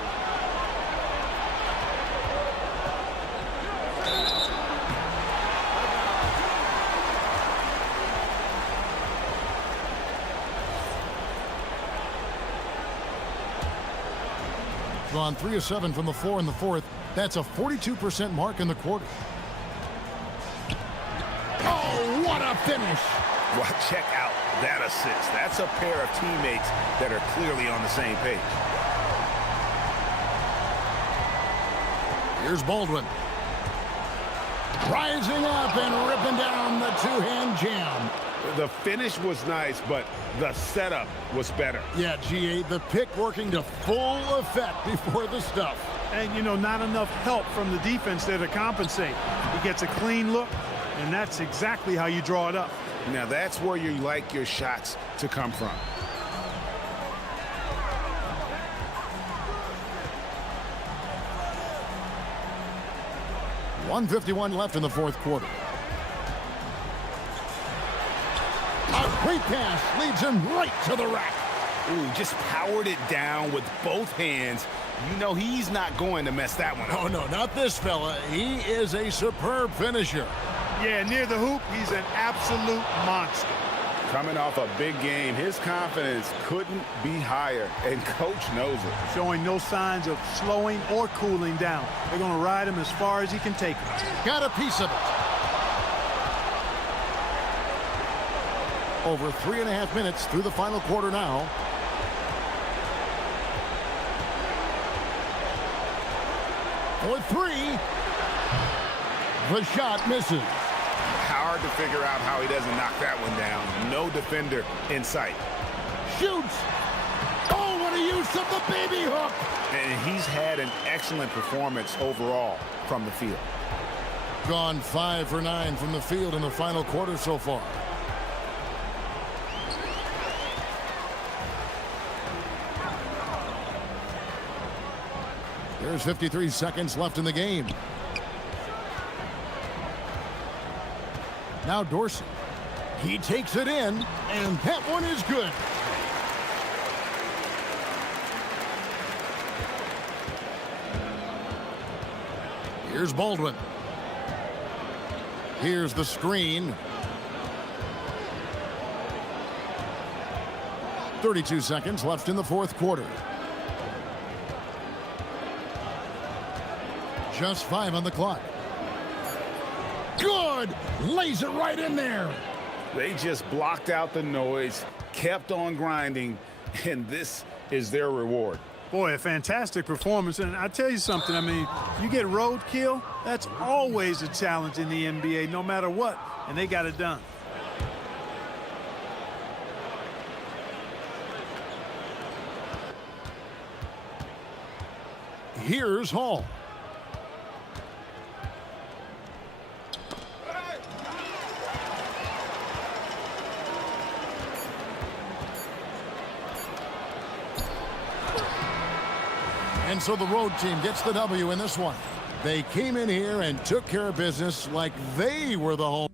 Gone 3 of 7 from the floor in the fourth. That's a 42% mark in the quarter. Oh, what a finish! Well, check out that assist. That's a pair of teammates that are clearly on the same page. Here's Baldwin. Rising up and ripping down the two-hand jam. The finish was nice, but the setup was better. Yeah, GA, the pick working to full effect before the stuff. And, you know, not enough help from the defense there to compensate. He gets a clean look, and that's exactly how you draw it up. Now, that's where you like your shots to come from. .151 left in the fourth quarter. A great pass leads him right to the rack. Ooh, just powered it down with both hands. You know he's not going to mess that one up. Oh, no, not this fella. He is a superb finisher. Yeah, near the hoop, he's an absolute monster. Coming off a big game, his confidence couldn't be higher, and coach knows it. Showing no signs of slowing or cooling down. They're going to ride him as far as he can take him. Got a piece of it. Over 3.5 minutes through the final quarter now. For three. The shot misses. Hard to figure out how he doesn't knock that one down. No defender in sight. Shoots. Oh, what a use of the baby hook. And he's had an excellent performance overall from the field. Gone 5 for 9 from the field in the final quarter so far. There's 53 seconds left in the game. Now Dorsey. He takes it in, and that one is good. Here's Baldwin. Here's the screen. 32 seconds left in the fourth quarter. just 5 on the clock. Good! Lays it right in there. They just blocked out the noise, kept on grinding, and this is their reward. Boy, a fantastic performance. And I tell you something, I mean, you get roadkill, that's always a challenge in the NBA, no matter what, and they got it done. Here's Hall. And so the road team gets the W in this one. They came in here and took care of business like they were the home.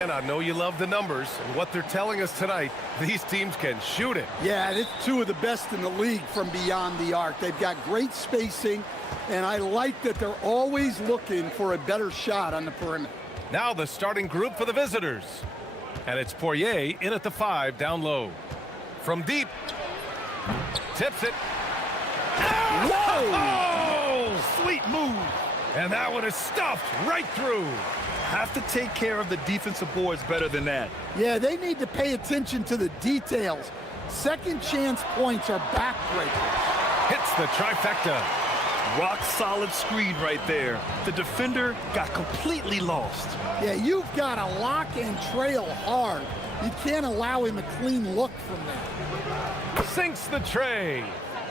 And I know you love the numbers, and what they're telling us tonight, these teams can shoot it. Yeah, it's two of the best in the league from beyond the arc. They've got great spacing, and I like that they're always looking for a better shot on the perimeter. Now the starting group for the visitors. And it's Poirier in at the 5, down low. From deep. Tips it. Whoa! Oh, sweet move. And that one is stuffed right through. Have to take care of the defensive boards better than that. Yeah, they need to pay attention to the details. Second chance points are backbreakers. Hits the trifecta. Rock solid screen right there. The defender got completely lost. Yeah, you've got to lock and trail hard. You can't allow him a clean look from that. Sinks the tray.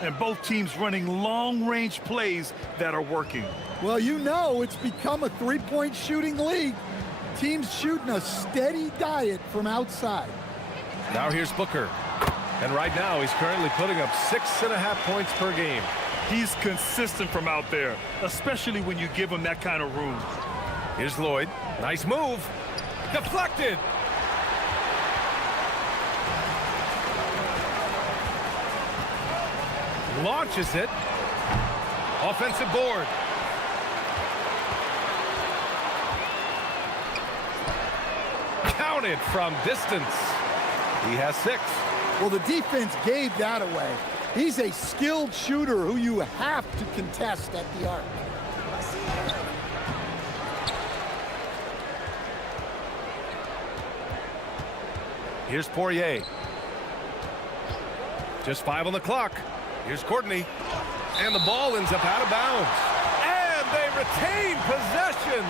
And both teams running long-range plays that are working. Well, you know, it's become a three-point shooting league. Teams shooting a steady diet from outside. Now here's Booker. And right now he's currently putting up 6.5 points per game. He's consistent from out there, especially when you give him that kind of room. Here's Lloyd. Nice move. Deflected. Launches it. Offensive board. Counted from distance. He has 6. Well, the defense gave that away. He's a skilled shooter who you have to contest at the arc. Here's Poirier. Just 5 on the clock. Here's Courtney. And the ball ends up out of bounds. And they retain possession.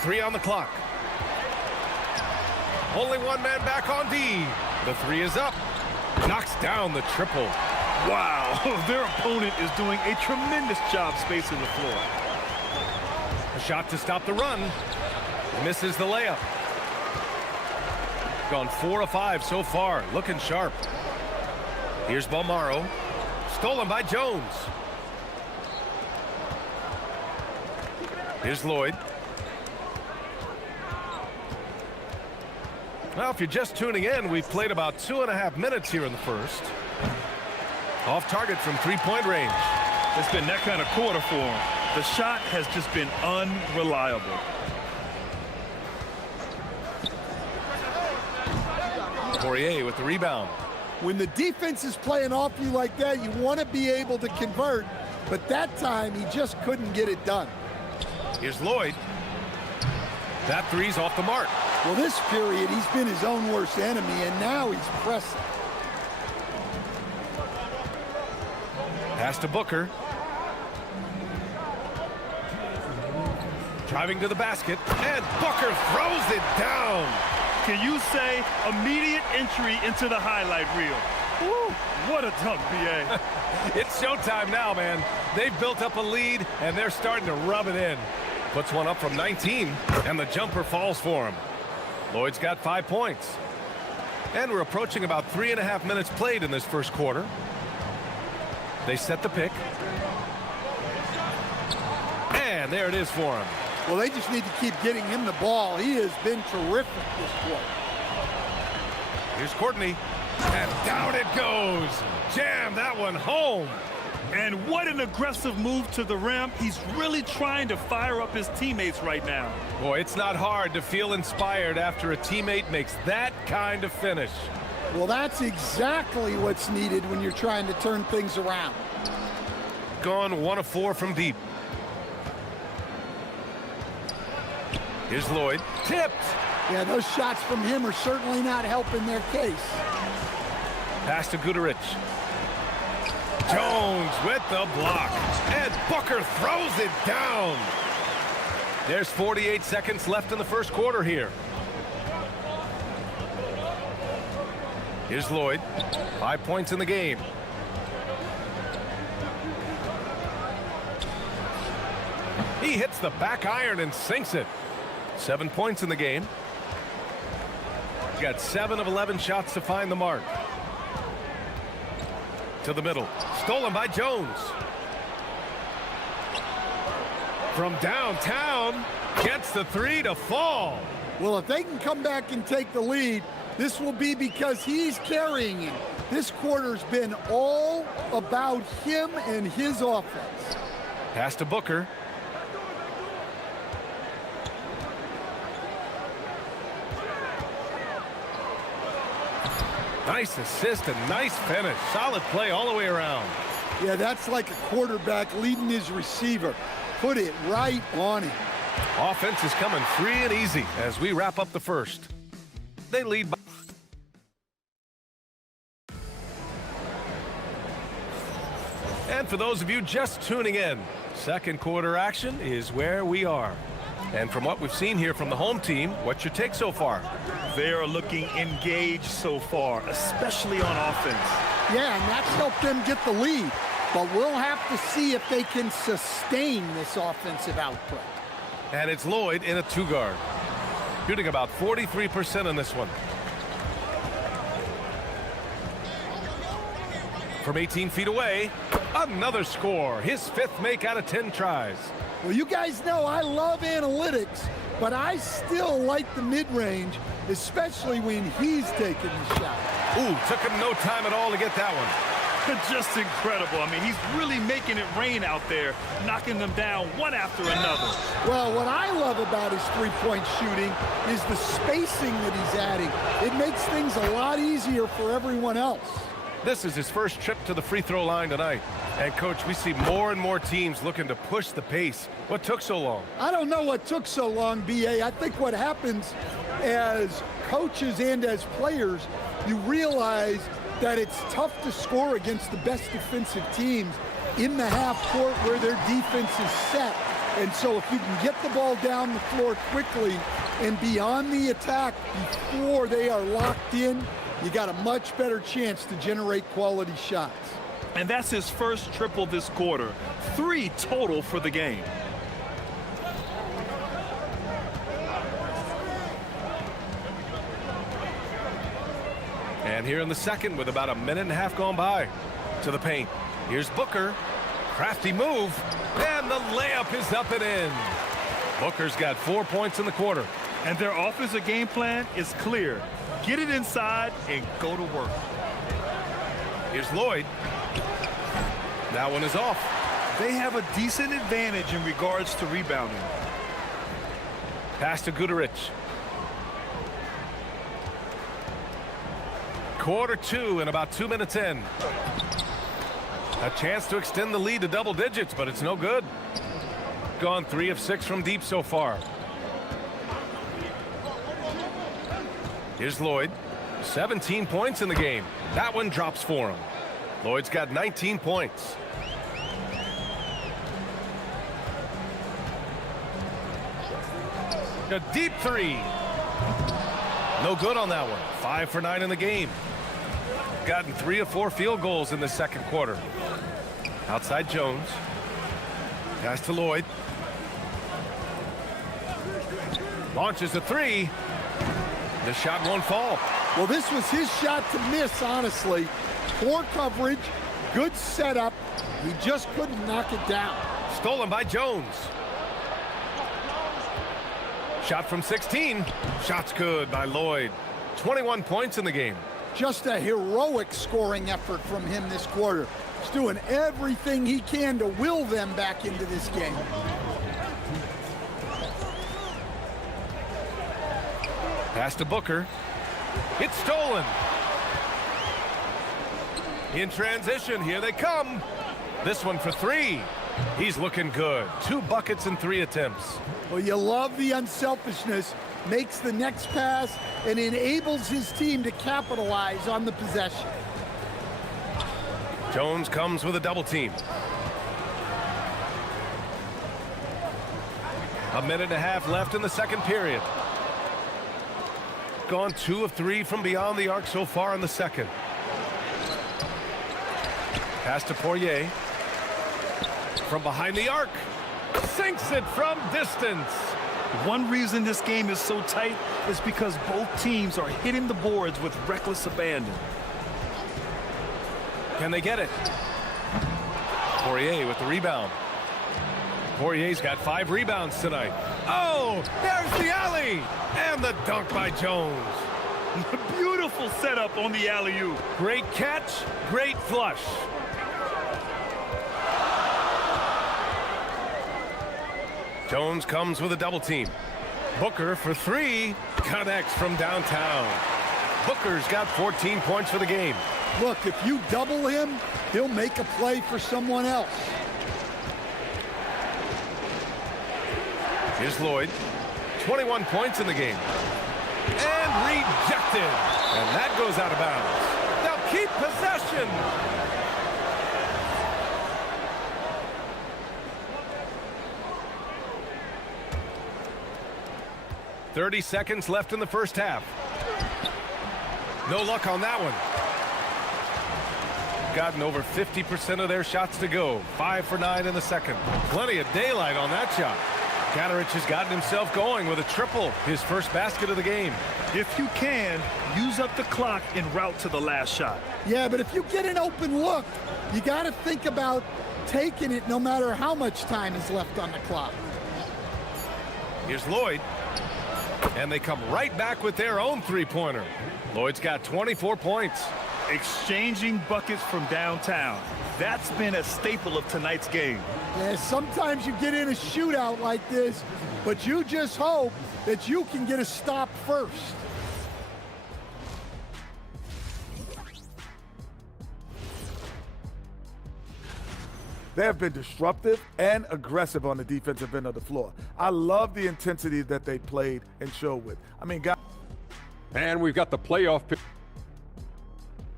Three on the clock. Only one man back on D. The 3 is up. Knocks down the triple. Wow, their opponent is doing a tremendous job spacing the floor. A shot to stop the run. Misses the layup. Gone 4 of 5 so far. Looking sharp. Here's Balmaro. Stolen by Jones. Here's Lloyd. Well, if you're just tuning in, we've played about 2.5 minutes here in the first. Off target from 3-point range. It's been that kind of quarter for him. The shot has just been unreliable. Poirier with the rebound. When the defense is playing off you like that, you want to be able to convert. But that time, he just couldn't get it done. Here's Lloyd. That 3's off the mark. Well, this period, he's been his own worst enemy, and now he's pressing. Pass to Booker. Driving to the basket, and Booker throws it down. Can you say immediate entry into the highlight reel? Woo, what a dunk, BA. It's showtime now, man. They've built up a lead, and they're starting to rub it in. Puts one up from 19, and the jumper falls for him. Lloyd's got 5 points. And we're approaching about 3.5 minutes played in this first quarter. They set the pick. And there it is for him. Well, they just need to keep getting him the ball. He has been terrific this quarter. Here's Courtney. And down it goes. Jam that one home. And what an aggressive move to the rim. He's really trying to fire up his teammates right now. Boy, it's not hard to feel inspired after a teammate makes that kind of finish. Well, that's exactly what's needed when you're trying to turn things around. Gone 1 of 4 from deep. Here's Lloyd. Tipped. Yeah, those shots from him are certainly not helping their case. Pass to Guterich. Jones with the block. And Booker throws it down. There's 48 seconds left in the first quarter here. Here's Lloyd. 5 points in the game. He hits the back iron and sinks it. 7 points in the game. Got 7 of 11 shots to find the mark. To the middle. Stolen by Jones. From downtown, gets the three to fall. Well, if they can come back and take the lead, this will be because he's carrying it. This quarter's been all about him and his offense. Pass to Booker. Nice assist and nice finish. Solid play all the way around. Yeah, that's like a quarterback leading his receiver. Put it right on him. Offense is coming free and easy as we wrap up the first. They lead by... And for those of you just tuning in, second quarter action is where we are. And from what we've seen here from the home team, what's your take so far? They are looking engaged so far, especially on offense. Yeah, and that's helped them get the lead. But we'll have to see if they can sustain this offensive output. And it's Lloyd in a two-guard. Shooting about 43% on this one. From 18 feet away, another score. His fifth make out of 10 tries. Well, you guys know I love analytics, but I still like the mid-range, especially when he's taking the shot. Ooh, took him no time at all to get that one. Just incredible. I mean, he's really making it rain out there, knocking them down one after another. Well, what I love about his three-point shooting is the spacing that he's adding. It makes things a lot easier for everyone else. This is his first trip to the free throw line tonight. And, Coach, we see more and more teams looking to push the pace. What took so long? I don't know what took so long, B.A. I think what happens as coaches and as players, you realize that it's tough to score against the best defensive teams in the half court where their defense is set. And so if you can get the ball down the floor quickly and be on the attack before they are locked in, you got a much better chance to generate quality shots. And that's his first triple this quarter. 3 total for the game. And here in the second with about a minute and a half gone by. To the paint. Here's Booker. Crafty move. And the layup is up and in. Booker's got 4 points in the quarter. And their offensive game plan is clear. Get it inside and go to work. Here's Lloyd. That one is off. They have a decent advantage in regards to rebounding. Pass to Guterich. Quarter 2 and about 2 minutes in. A chance to extend the lead to double digits, but it's no good. Gone 3 of 6 from deep so far. Here's Lloyd. 17 points in the game. That one drops for him. Lloyd's got 19 points. A deep three. No good on that one. 5 for 9 in the game. Gotten 3 of 4 field goals in the second quarter. Outside Jones. Pass to Lloyd. Launches a three. The shot won't fall. Well, this was his shot to miss, honestly. Poor coverage, good setup. He just couldn't knock it down. Stolen by Jones. Shot from 16. Shot's good by Lloyd. 21 points in the game. Just a heroic scoring effort from him this quarter. He's doing everything he can to will them back into this game. Pass to Booker. It's stolen. In transition, here they come. This one for 3. He's looking good. 2 buckets in 3 attempts. Well, you love the unselfishness. Makes the next pass and enables his team to capitalize on the possession. Jones comes with a double team. A minute and a half left in the second period. Gone 2 of 3 from beyond the arc so far in the second. Pass to Poirier. From behind the arc. Sinks it from distance. One reason this game is so tight is because both teams are hitting the boards with reckless abandon. Can they get it? Poirier with the rebound. Poirier's got 5 rebounds tonight. Oh, there's the alley! And the dunk by Jones. Beautiful setup on the alley-oop. Great catch, great flush. Jones comes with a double team. Booker for 3, connects from downtown. Booker's got 14 points for the game. Look, if you double him, he'll make a play for someone else. Here's Lloyd. 21 points in the game. And rejected. And that goes out of bounds. They'll keep possession. .30 seconds left in the first half. No luck on that one. Gotten over 50% of their shots to go. 5 for 9 in the second. Plenty of daylight on that shot. Katarich has gotten himself going with a triple, his first basket of the game. If you can, use up the clock en route to the last shot. Yeah, but if you get an open look, you got to think about taking it no matter how much time is left on the clock. Here's Lloyd. And they come right back with their own three-pointer. Lloyd's got 24 points. Exchanging buckets from downtown. That's been a staple of tonight's game. Yeah, sometimes you get in a shootout like this, but you just hope that you can get a stop first. They have been disruptive and aggressive on the defensive end of the floor. I love the intensity that they played and showed with. I mean, guys. And we've got the playoff pick.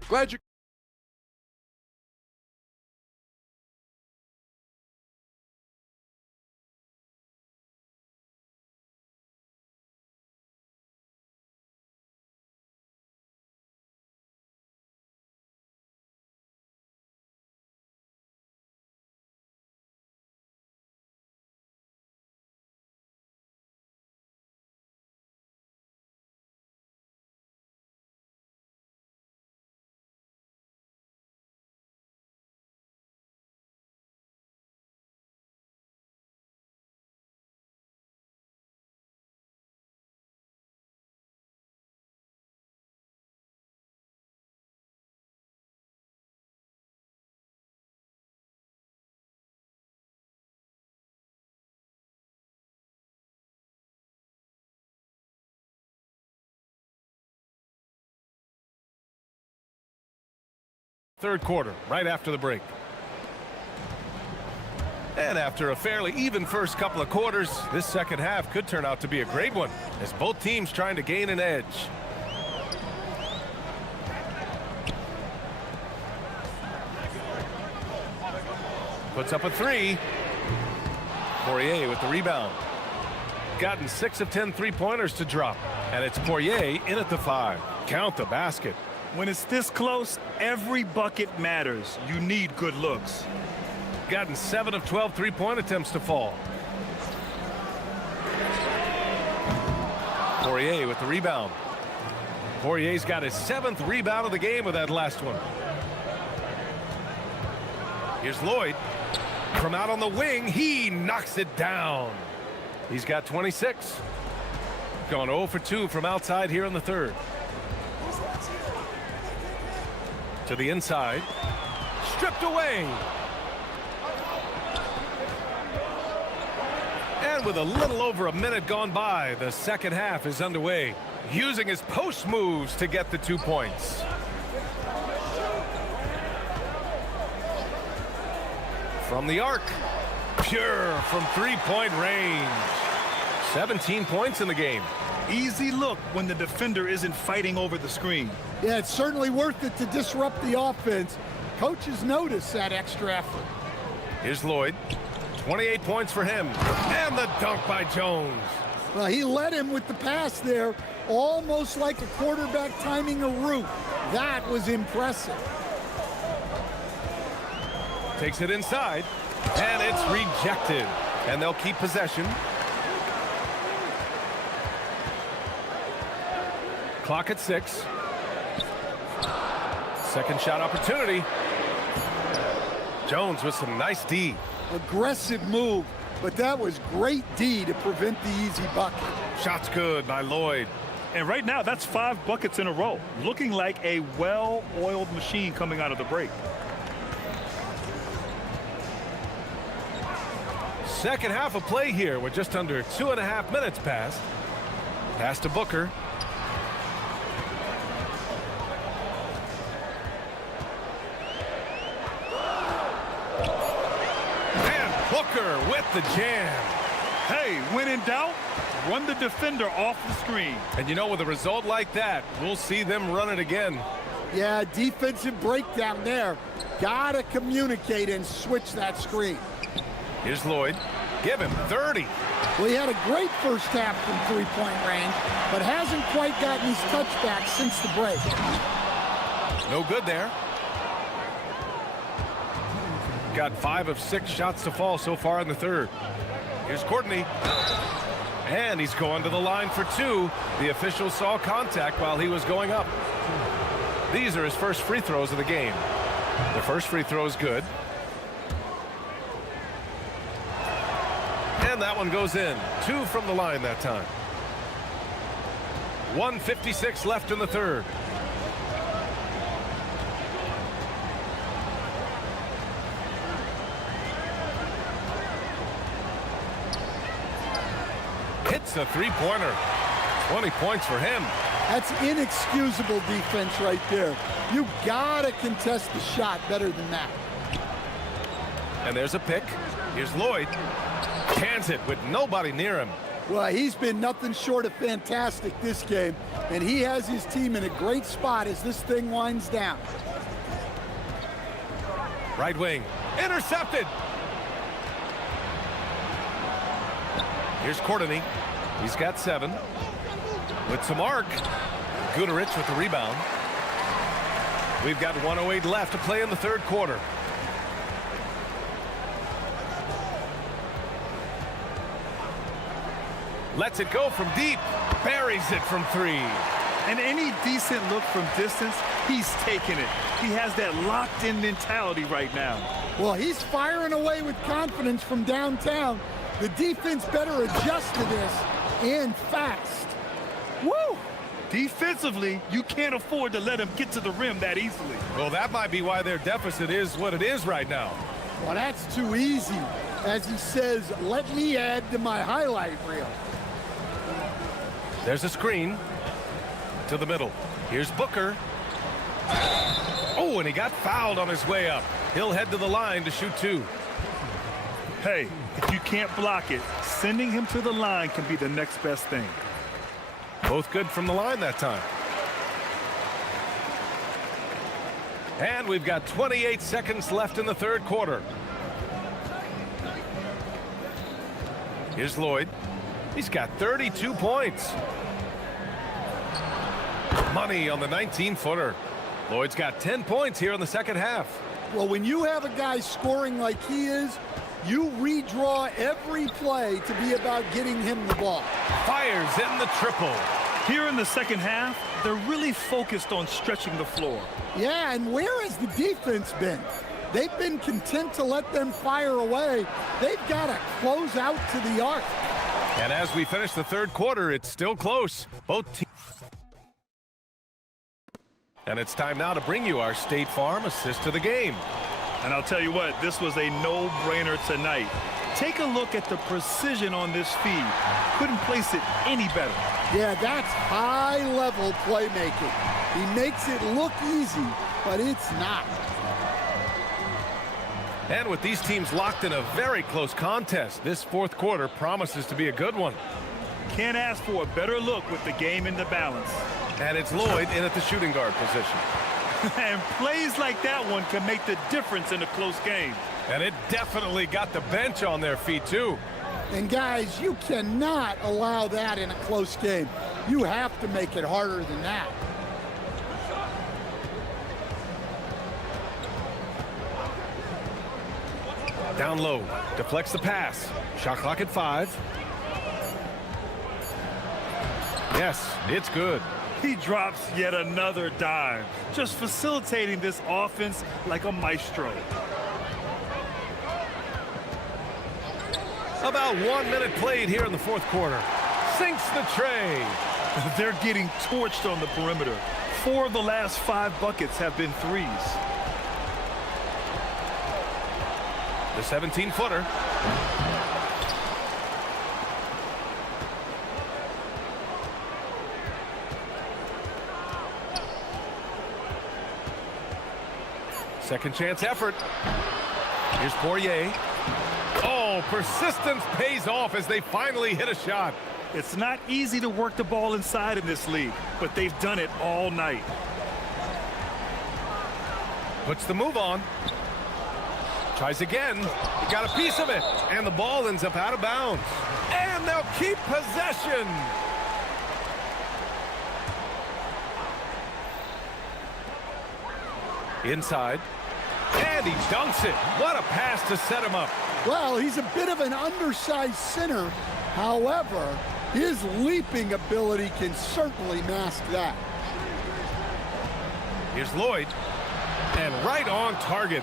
Glad you. Third quarter, right after the break. And after a fairly even first couple of quarters, this second half could turn out to be a great one, as both teams trying to gain an edge. Puts up a 3. Poirier with the rebound. Gotten 6 of 10 three-pointers to drop. And it's Poirier in at the 5. Count the basket. When it's this close, every bucket matters. You need good looks. Gotten 7 of 12 three-point attempts to fall. Poirier with the rebound. Poirier's got his 7th rebound of the game with that last one. Here's Lloyd. From out on the wing, he knocks it down. He's got 26. Going 0 for 2 from outside here in the third. To the inside. Stripped away. And with a little over a minute gone by, the second half is underway. Using his post moves to get the 2 points. From the arc. Pure from three-point range. 17 points in the game. Easy look when the defender isn't fighting over the screen. Yeah, it's certainly worth it to disrupt the offense. Coaches notice that extra effort. Here's Lloyd. 28 points for him. And the dunk by Jones. Well, he led him with the pass there, almost like a quarterback timing a route. That was impressive. Takes it inside. And it's rejected. And they'll keep possession. Clock at 6. Second shot opportunity. Jones with some nice D. Aggressive move. but that was great D to prevent the easy bucket. Shot's good by Lloyd. And right now, that's 5 buckets in a row. Looking like a well-oiled machine coming out of the break. Second half of play here with just under 2.5 minutes passed. Pass to Booker. And Booker with the jam. Hey, when in doubt, run the defender off the screen. And you know, with a result like that, we'll see them run it again. Yeah, defensive breakdown there. Gotta communicate and switch that screen. Here's Lloyd. Give him 30. Well, he had a great first half from three-point range, but hasn't quite gotten his touchback since the break. No good there. Got 5 of 6 shots to fall so far in the third. Here's Courtney. And he's going to the line for 2. The official saw contact while he was going up. These are his first free throws of the game. The first free throw is good. And that one goes in. 2 from the line that time. 1:56 left in the third. Hits a three-pointer. 20 points for him. That's inexcusable defense right there. You gotta contest the shot better than that. And there's a pick. Here's Lloyd. Cans it with nobody near him. Well, he's been nothing short of fantastic this game, and he has his team in a great spot as this thing winds down. Right wing. Intercepted. Here's Courtney. He's got 7. With some arc. Guterich with the rebound. We've got 1:08 left to play in the third quarter. Lets it go from deep. Buries it from 3. And any decent look from distance, he's taking it. He has that locked-in mentality right now. Well, he's firing away with confidence from downtown. The defense better adjust to this, and fast. Woo! Defensively, you can't afford to let him get to the rim that easily. Well, that might be why their deficit is what it is right now. Well, that's too easy. As he says, let me add to my highlight reel. There's a screen to the middle. Here's Booker. Oh, and he got fouled on his way up. He'll head to the line to shoot 2. Hey, if you can't block it, sending him to the line can be the next best thing. Both good from the line that time. And we've got 28 seconds left in the third quarter. Here's Lloyd. He's got 32 points. Money on the 19-footer. Lloyd's got 10 points here in the second half. Well, when you have a guy scoring like he is, you redraw every play to be about getting him the ball. Fires in the triple. Here in the second half, they're really focused on stretching the floor. Yeah, and where has the defense been? They've been content to let them fire away. They've got to close out to the arc. And as we finish the third quarter, it's still close. Both teams. And it's time now to bring you our State Farm assist to the game. And I'll tell you what, this was a no-brainer tonight. Take a look at the precision on this feed. Couldn't place it any better. Yeah, that's high-level playmaking. He makes it look easy, but it's not. And with these teams locked in a very close contest, this fourth quarter promises to be a good one. Can't ask for a better look with the game in the balance. And it's Lloyd in at the shooting guard position. And plays like that one can make the difference in a close game. And it definitely got the bench on their feet, too. And, guys, you cannot allow that in a close game. You have to make it harder than that. Down low, deflects the pass. Shot clock at 5. Yes, it's good. He drops yet another dime, just facilitating this offense like a maestro. About 1 minute played here in the fourth quarter. Sinks the tray. They're getting torched on the perimeter. 4 of the last 5 buckets have been threes. The 17-footer. Second chance effort. Here's Poirier. Oh, persistence pays off as they finally hit a shot. It's not easy to work the ball inside in this league, but they've done it all night. Puts the move on. Tries again. He got a piece of it. And the ball ends up out of bounds. And they'll keep possession. Inside. And he dunks it. What a pass to set him up. Well, he's a bit of an undersized center. However, his leaping ability can certainly mask that. Here's Lloyd. And right on target.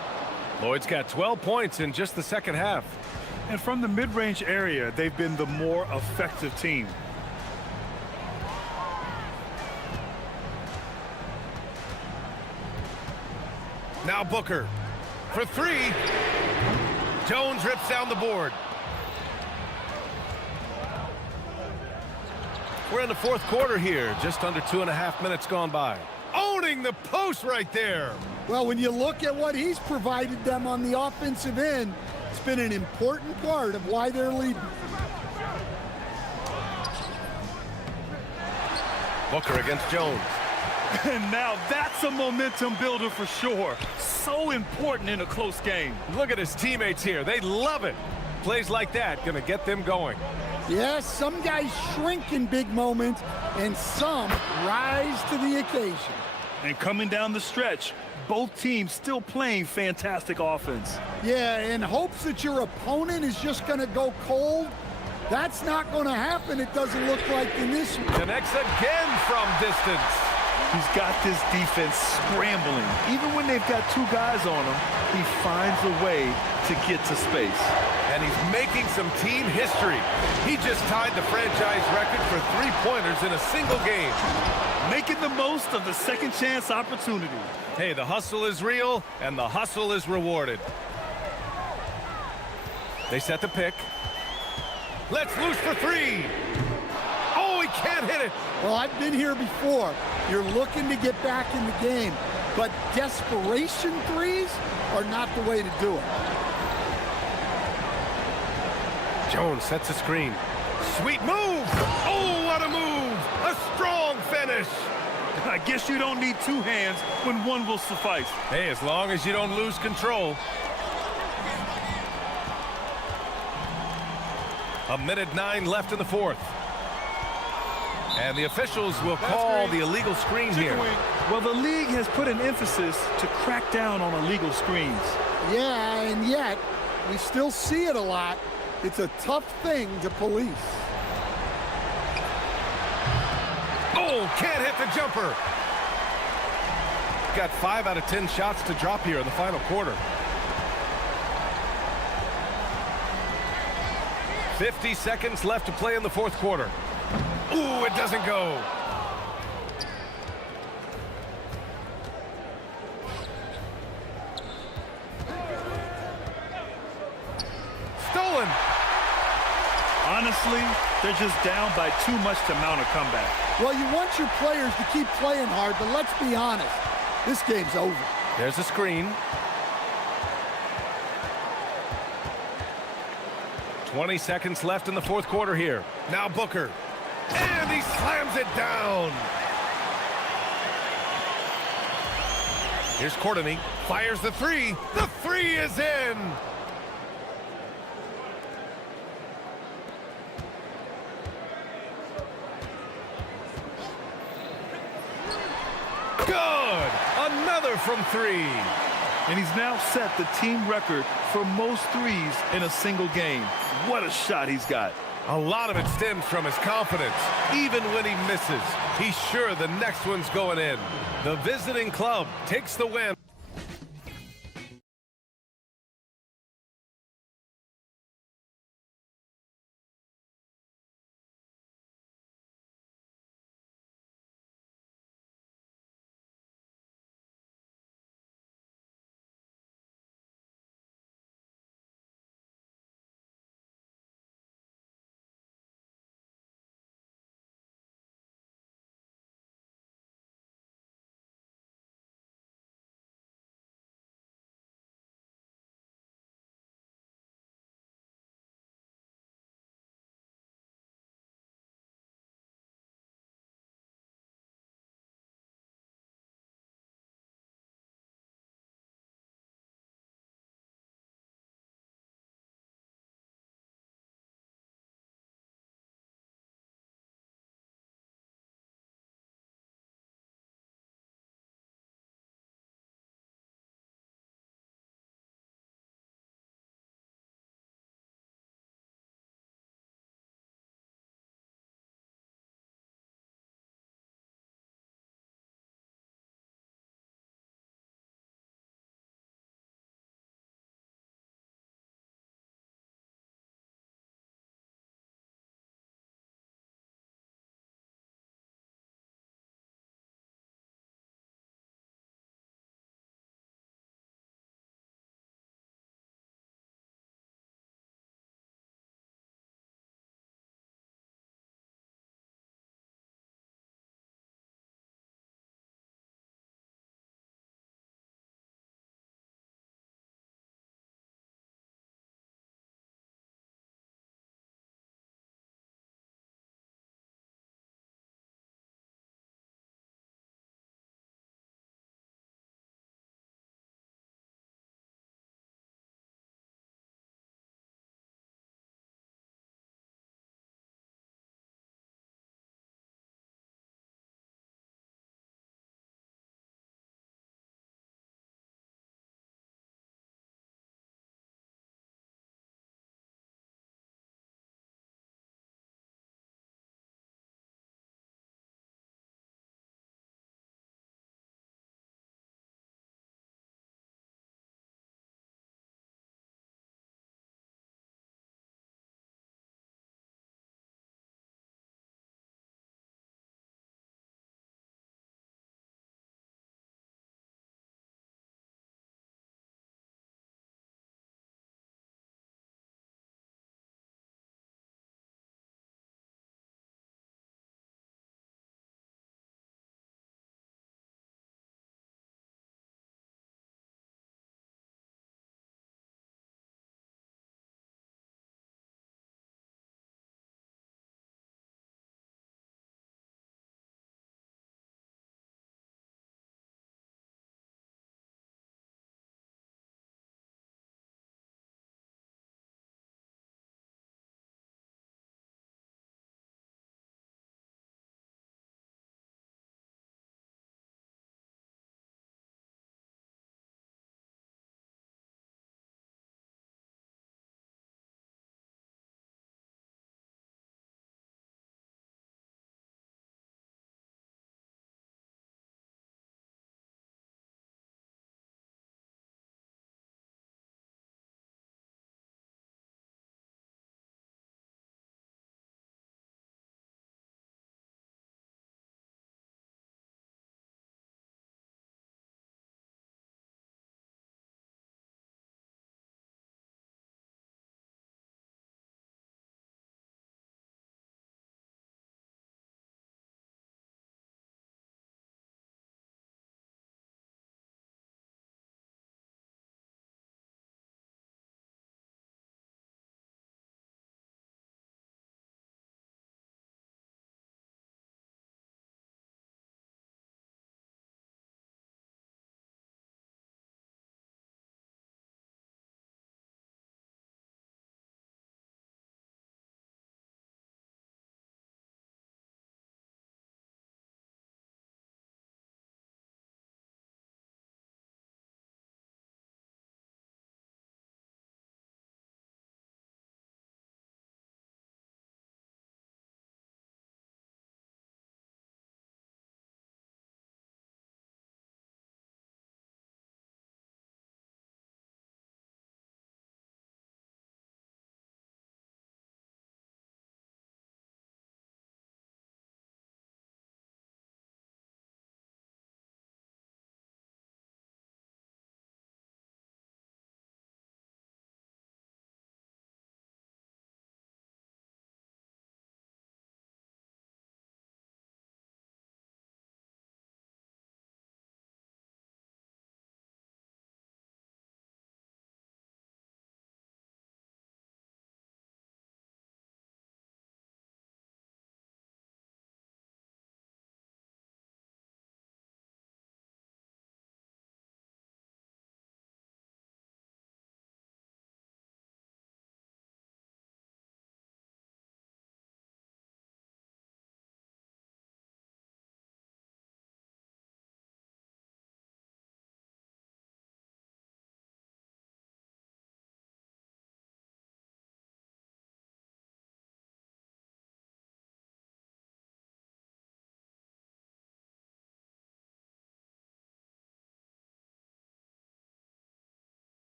Lloyd's got 12 points in just the second half. And from the mid-range area, they've been the more effective team. Now Booker for 3. Jones rips down the board. We're in the fourth quarter here. Just under 2.5 minutes gone by. Owning the post right there. Well, when you look at what he's provided them on the offensive end, it's been an important part of why they're leading. Booker against Jones. And now that's a momentum builder for sure. So important in a close game. Look at his teammates here. They love it. Plays like that gonna get them going. Yes, some guys shrink in big moments, and some rise to the occasion. And coming down the stretch, both teams still playing fantastic offense. Yeah, in hopes that your opponent is just going to go cold, that's not going to happen, it doesn't look like in this one. Connects again from distance. He's got this defense scrambling. Even when they've got 2 guys on him, he finds a way to get to space. And he's making some team history. He just tied the franchise record for 3-pointers in a single game. Making the most of the second chance opportunity. Hey, the hustle is real, and the hustle is rewarded. They set the pick. Let's loose for 3. Oh, he can't hit it. Well, I've been here before. You're looking to get back in the game, but desperation threes are not the way to do it. Jones sets a screen. Sweet move. Oh, what a move. A strong finish. I guess you don't need 2 hands when 1 will suffice. Hey, as long as you don't lose control. 1:09 left in the fourth. And the officials will call the illegal screen here. Well, the league has put an emphasis to crack down on illegal screens. Yeah, and yet, we still see it a lot. It's a tough thing to police. Oh, can't hit the jumper. Got 5 out of 10 shots to drop here in the final quarter. 50 seconds left to play in the fourth quarter. Ooh, it doesn't go. Stolen. Honestly, they're just down by too much to mount a comeback. Well, you want your players to keep playing hard, but let's be honest. This game's over. There's a screen. 20 seconds left in the fourth quarter here. Now Booker. And he slams it down. Here's Courtney. Fires the 3. The 3 is in. Good. Another from 3. And he's now set the team record for most threes in a single game. What a shot he's got. A lot of it stems from his confidence. Even when he misses, he's sure the next one's going in. The visiting club takes the win.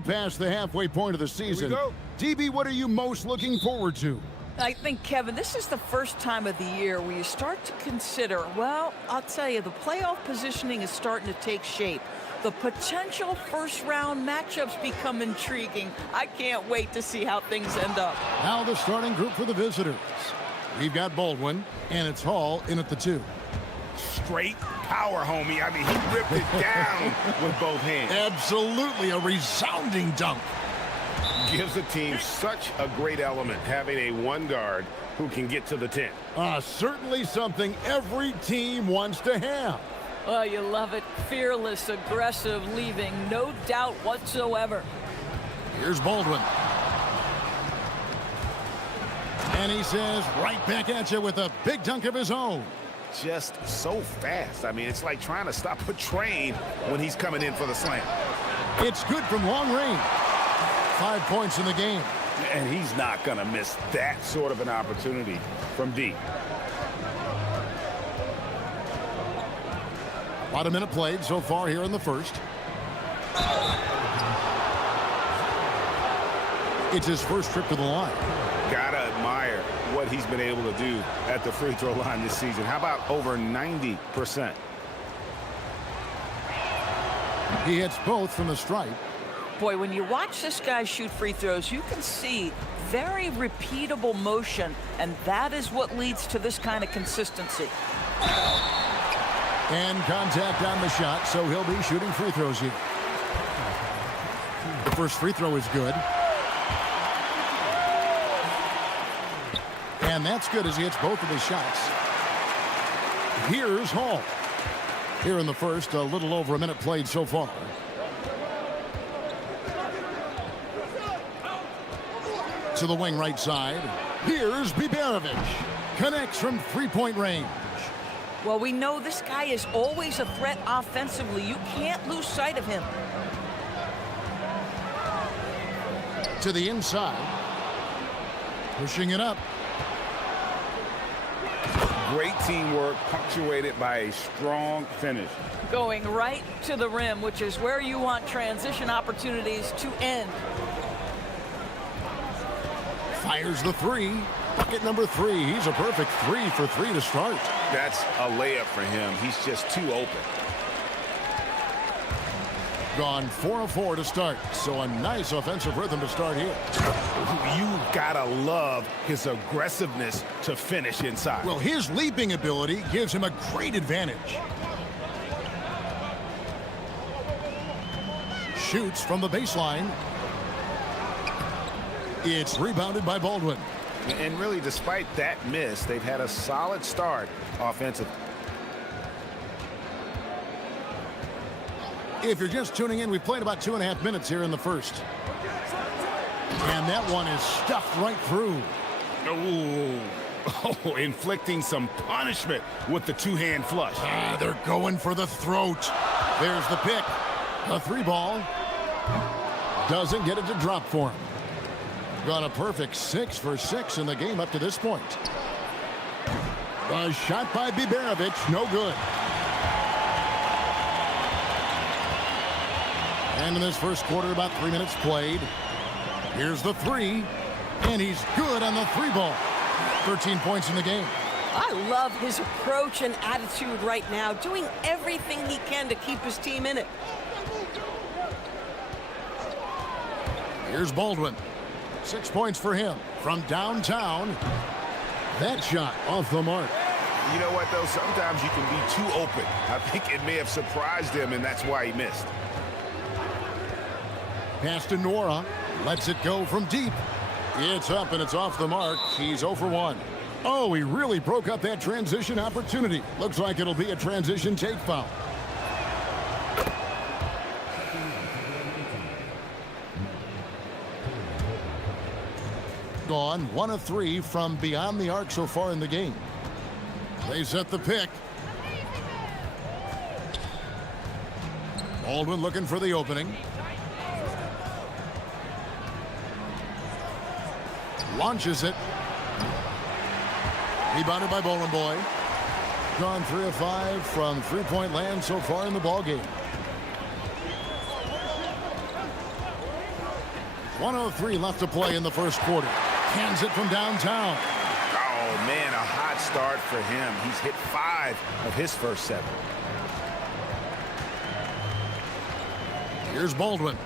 Past the halfway point of the season. DB, what are you most looking forward to? I think, Kevin, this is the first time of the year where you start to consider, well, I'll tell you, the playoff positioning is starting to take shape. The potential first-round matchups become intriguing. I can't wait to see how things end up. Now the starting group for the visitors. We've got Baldwin, and it's Hall in at the 2. Straight power, homie. I mean, he ripped it down with both hands. Absolutely a resounding dunk. Gives the team such a great element, having a one guard who can get to the 10. Certainly something every team wants to have. Oh, you love it. Fearless, aggressive, leaving no doubt whatsoever. Here's Baldwin. And he says, right back at you with a big dunk of his own. Just so fast. I mean, it's like trying to stop a train when he's coming in for the slam. It's good from long range. 5 points in the game. And he's not going to miss that sort of an opportunity from deep. About a minute played so far here in the first. It's his first trip to the line. Gotta admire what he's been able to do at the free throw line this season. How about over 90%? He hits both from the stripe. Boy, when you watch this guy shoot free throws, you can see very repeatable motion, and that is what leads to this kind of consistency. And contact on the shot, so he'll be shooting free throws here. The first free throw is good. And that's good as he hits both of his shots. Here's Hall. Here in the first, a little over a minute played so far. To the wing right side. Here's Biberovic. Connects from three-point range. Well, we know this guy is always a threat offensively. You can't lose sight of him. To the inside. Pushing it up. Great teamwork, punctuated by a strong finish. Going right to the rim, which is where you want transition opportunities to end. Fires the three. Bucket number 3. He's a perfect 3 for 3 to start. That's a layup for him. He's just too open. Gone 4 of 4 to start. So a nice offensive rhythm to start here. You've got to love his aggressiveness to finish inside. Well, his leaping ability gives him a great advantage. Shoots from the baseline. It's rebounded by Baldwin. And really, despite that miss, they've had a solid start offensively. If you're just tuning in, we've played about 2.5 minutes here in the first. And that one is stuffed right through. Oh, inflicting some punishment with the two-hand flush. They're going for the throat. There's the pick. A 3 ball. Doesn't get it to drop for him. Got a perfect 6 for 6 in the game up to this point. A shot by Biberovic, no good. And in this first quarter, about 3 minutes played. Here's the 3, and he's good on the 3 ball. 13 points in the game. I love his approach and attitude right now, doing everything he can to keep his team in it. Here's Baldwin. 6 points for him from downtown. That shot off the mark. You know what, though? Sometimes you can be too open. I think it may have surprised him, and that's why he missed. Pass to Nora. Lets it go from deep. It's up, and it's off the mark. He's 0 for 1. Oh, he really broke up that transition opportunity. Looks like it'll be a transition take foul. Gone 1 of 3 from beyond the arc so far in the game. They set the pick. Baldwin looking for the opening. Launches it. Rebounded by Bowling Boy. Gone 3 of 5 from three-point land so far in the ball game. 1:03 left to play in the first quarter. Cans it from downtown. Oh, man, a hot start for him. He's hit 5 of his first 7. Here's Baldwin.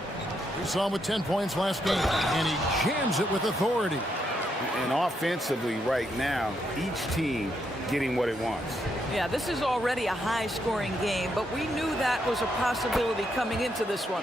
We saw him with 10 points last game, and he jams it with authority. And offensively right now, each team getting what it wants. Yeah, this is already a high-scoring game, but we knew that was a possibility coming into this one.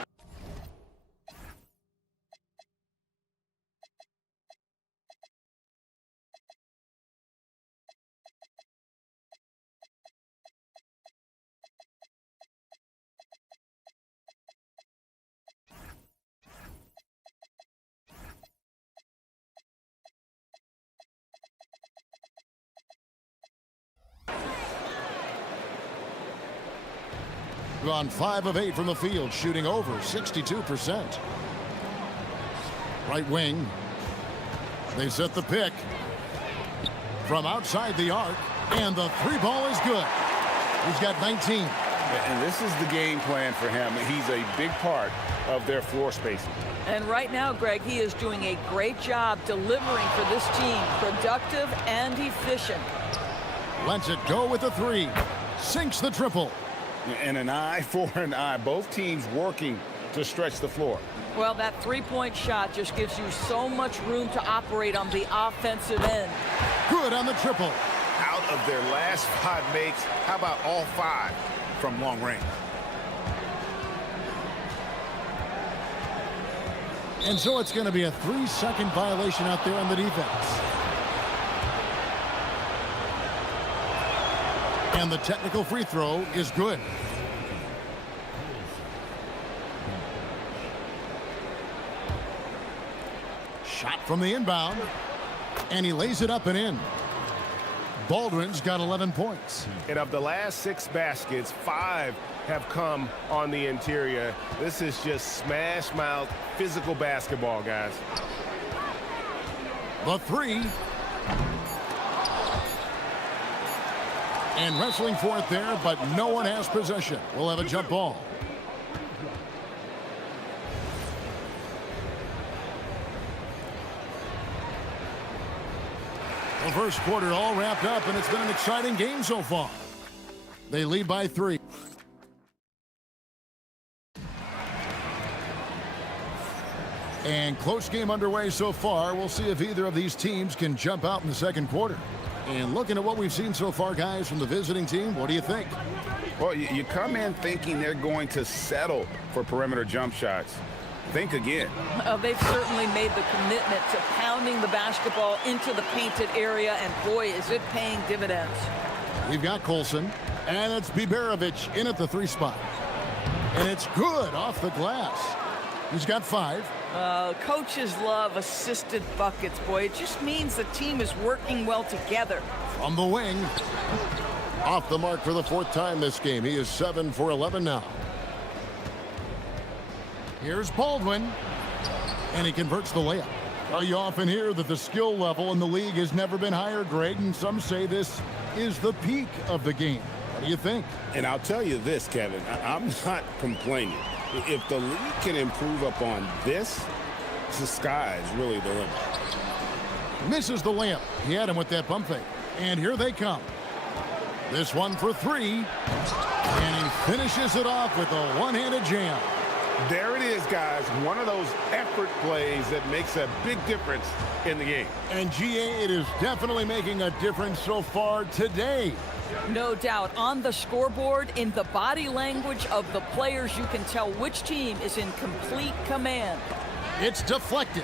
Gone 5 of 8 from the field, shooting over 62%. Right wing. They set the pick. From outside the arc, and the 3 ball is good. He's got 19. And this is the game plan for him. He's a big part of their floor spacing. And right now, Greg, he is doing a great job delivering for this team. Productive and efficient. Lets it go with the 3. Sinks the triple. And an eye for an eye. Both teams working to stretch the floor. Well, that 3-point shot just gives you so much room to operate on the offensive end. Good on the triple. Out of their last 5 makes, how about all 5 from long range? And so it's going to be a 3-second violation out there on the defense. And the technical free throw is good. Shot from the inbound. And he lays it up and in. Baldwin's got 11 points. And of the last 6 baskets, 5 have come on the interior. This is just smash mouth physical basketball, guys. The 3. And wrestling for it there, but no one has possession. We'll have a jump ball. The first quarter all wrapped up, and it's been an exciting game so far. They lead by 3. And close game underway so far. We'll see if either of these teams can jump out in the second quarter. And looking at what we've seen so far, guys, from the visiting team, what do you think? Well, you come in thinking they're going to settle for perimeter jump shots. Think again. They've certainly made the commitment to pounding the basketball into the painted area, and boy, is it paying dividends. We've got Colson, and it's Biberovic in at the 3 spot. And it's good off the glass. He's got 5. Coaches love assisted buckets, boy. It just means the team is working well together. From the wing. Off the mark for the 4th time this game. He is 7 for 11 now. Here's Baldwin. And he converts the layup. You often hear that the skill level in the league has never been higher, Greg, and some say this is the peak of the game. What do you think? And I'll tell you this, Kevin, I'm not complaining. If the league can improve upon this, the sky is really the limit. Misses the layup. He had him with that pump fake. And here they come. This one for 3. And he finishes it off with a one-handed jam. There it is, guys. One of those effort plays that makes a big difference in the game. And GA, it is definitely making a difference so far today. No doubt. On the scoreboard, in the body language of the players, you can tell which team is in complete command. It's deflected.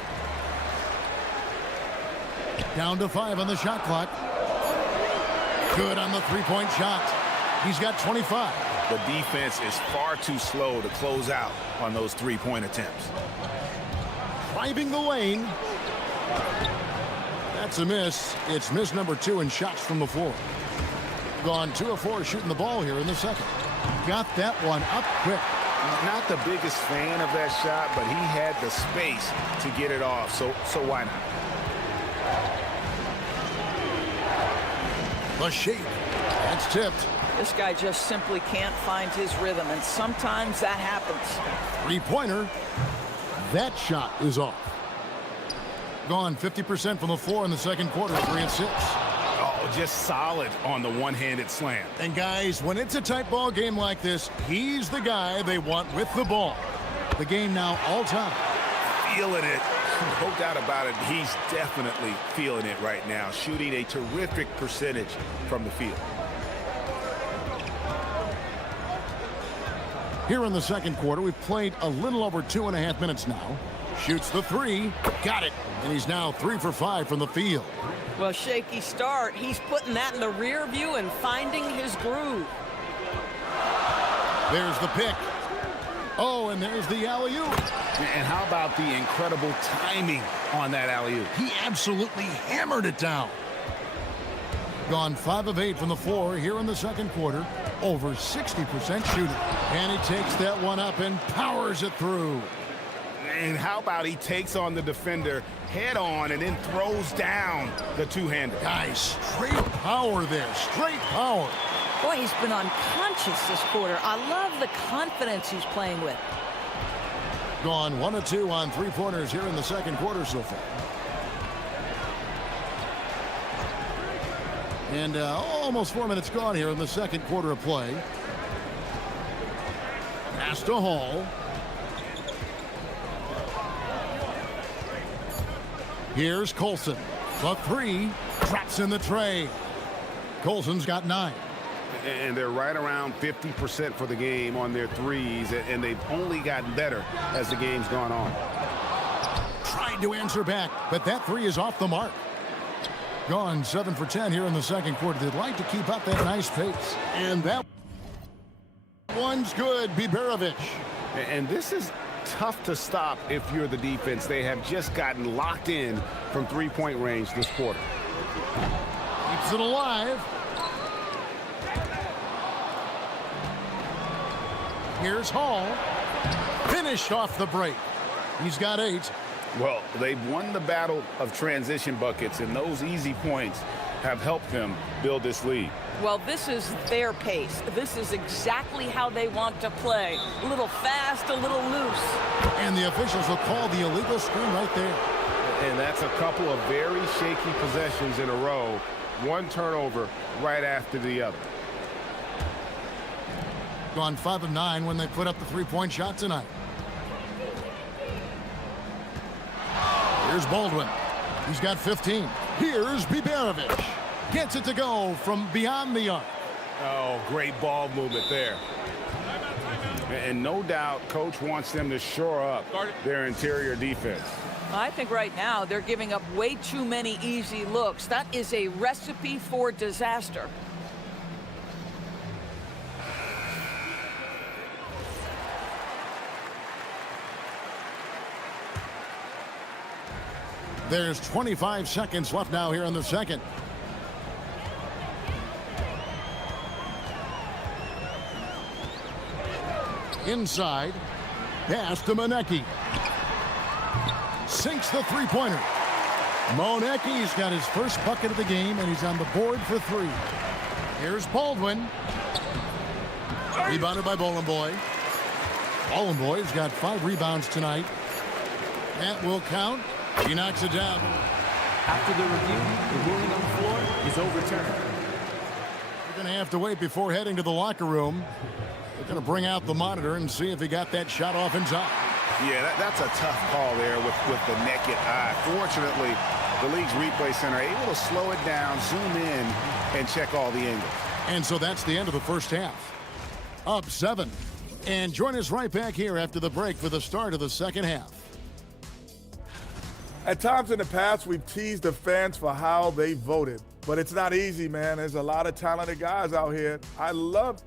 Down to 5 on the shot clock. Good on the 3-point shot. He's got 25. The defense is far too slow to close out on those 3-point attempts. Driving the lane. That's a miss. It's miss number 2 in shots from the floor. Gone 2 of 4 shooting the ball here in the second. Got that one up quick. Not the biggest fan of that shot, but he had the space to get it off, so why not? The shake. That's tipped. This guy just simply can't find his rhythm, and sometimes that happens. 3-pointer. That shot is off. Gone 50% from the floor in the second quarter, 3 and 6. Oh, just solid on the one-handed slam. And guys, when it's a tight ball game like this, he's the guy they want with the ball. The game now all time. Feeling it. No doubt about it. He's definitely feeling it right now. Shooting a terrific percentage from the field. Here in the second quarter, we've played a little over 2.5 minutes now. Shoots the 3. Got it. And he's now 3 for 5 from the field. Well, shaky start. He's putting that in the rear view and finding his groove. There's the pick. Oh, and there's the alley-oop. And how about the incredible timing on that alley-oop? He absolutely hammered it down. Gone 5 of 8 from the floor here in the second quarter. Over 60% shooting. And he takes that one up and powers it through. And how about he takes on the defender head on and then throws down the two-hander. Guys, straight power there. Straight power. Boy, he's been unconscious this quarter. I love the confidence he's playing with. Gone 1 of 2 on 3-pointers here in the second quarter so far. And almost 4 minutes gone here in the second quarter of play. Pass to Hall. Here's Colson. The 3 traps in the tray. Colson's got 9. And they're right around 50% for the game on their threes, and they've only gotten better as the game's gone on. Tried to answer back, but that 3 is off the mark. Gone 7 for 10 here in the second quarter. They'd like to keep up that nice pace. And that one's good, Biberovic. And this is tough to stop if you're the defense. They have just gotten locked in from three-point range this quarter. Keeps it alive. Here's Hall. Finished off the break. He's got 8. Well, they've won the battle of transition buckets, and those easy points have helped them build this lead. Well, this is their pace. This is exactly how they want to play. A little fast, a little loose. And the officials will call the illegal screen right there. And that's a couple of very shaky possessions in a row. One turnover right after the other. Gone 5 of 9 when they put up the 3-point shot tonight. Here's Baldwin. He's got 15. Here's Biberovic. Gets it to go from beyond the arc. Oh, great ball movement there. And no doubt, Coach wants them to shore up their interior defense. I think right now they're giving up way too many easy looks. That is a recipe for disaster. There's 25 seconds left now here in the second. Inside. Pass to Monecki. Sinks the three-pointer. Monecki's got his first bucket of the game, and he's on the board for 3. Here's Baldwin. Rebounded by Boy. Boy's got 5 rebounds tonight. That will count. He knocks it down. After the review, the ruling on the floor is overturned. We're going to have to wait before heading to the locker room. They're going to bring out the monitor and see if he got that shot off in time. Yeah, that's a tough call there with the naked eye. Fortunately, the league's replay center able to slow it down, zoom in, and check all the angles. And so that's the end of the first half. Up 7. And join us right back here after the break for the start of the second half. At times in the past, we've teased the fans for how they voted. But it's not easy, man. There's a lot of talented guys out here. I love...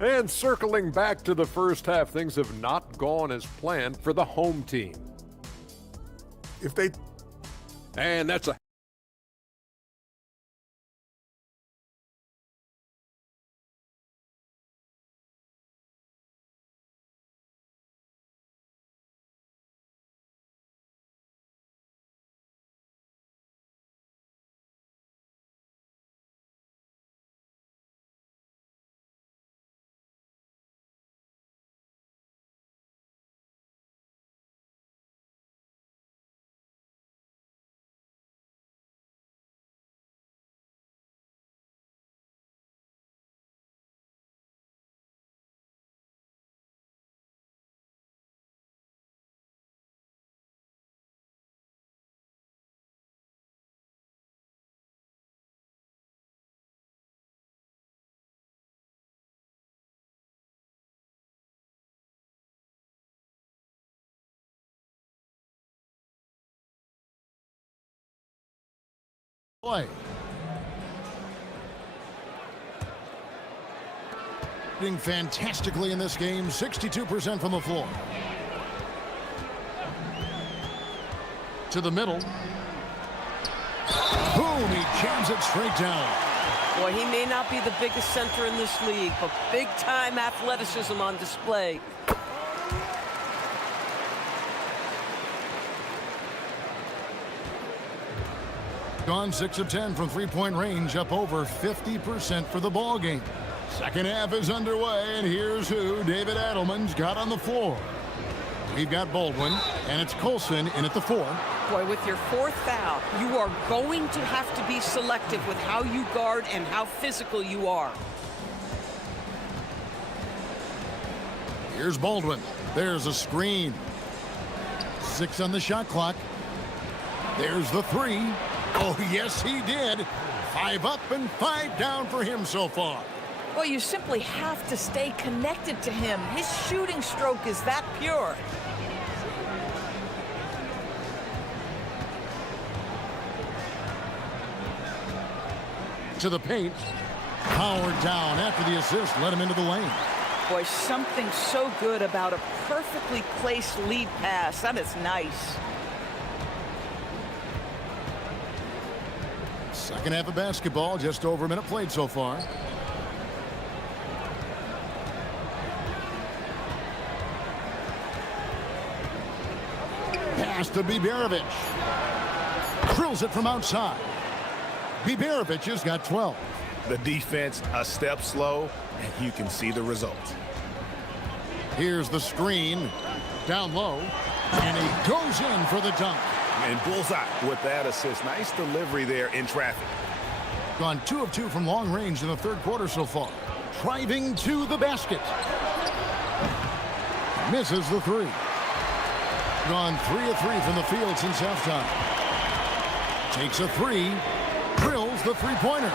And circling back to the first half, things have not gone as planned for the home team. And that's a Play. Doing fantastically in this game, 62% from the floor. To the middle. Boom, he jams it straight down. Boy, he may not be the biggest center in this league, but big-time athleticism on display. Gone 6 of 10 from three-point range, up over 50% for the ball game. Second half is underway, and here's who David Adelman's got on the floor. We've got Baldwin, and it's Colson in at the 4. Boy, with your fourth foul, you are going to have to be selective with how you guard and how physical you are. Here's Baldwin. There's a screen. 6 on the shot clock. There's the 3. Oh, yes, he did. 5 up and 5 down for him so far. Well, you simply have to stay connected to him. His shooting stroke is that pure. To the paint. Powered down after the assist. Let him into the lane. Boy, something so good about a perfectly placed lead pass. That is nice. Second half of basketball, just over a minute played so far. Pass to Biberovic. Drills it from outside. Biberovic has got 12. The defense a step slow, and you can see the result. Here's the screen. Down low. And he goes in for the dunk. And bullseye with that assist. Nice delivery there in traffic. Gone 2 of 2 from long range in the third quarter so far. Driving to the basket. Misses the 3. Gone 3 of 3 from the field since halftime. Takes a 3. Drills the three-pointer.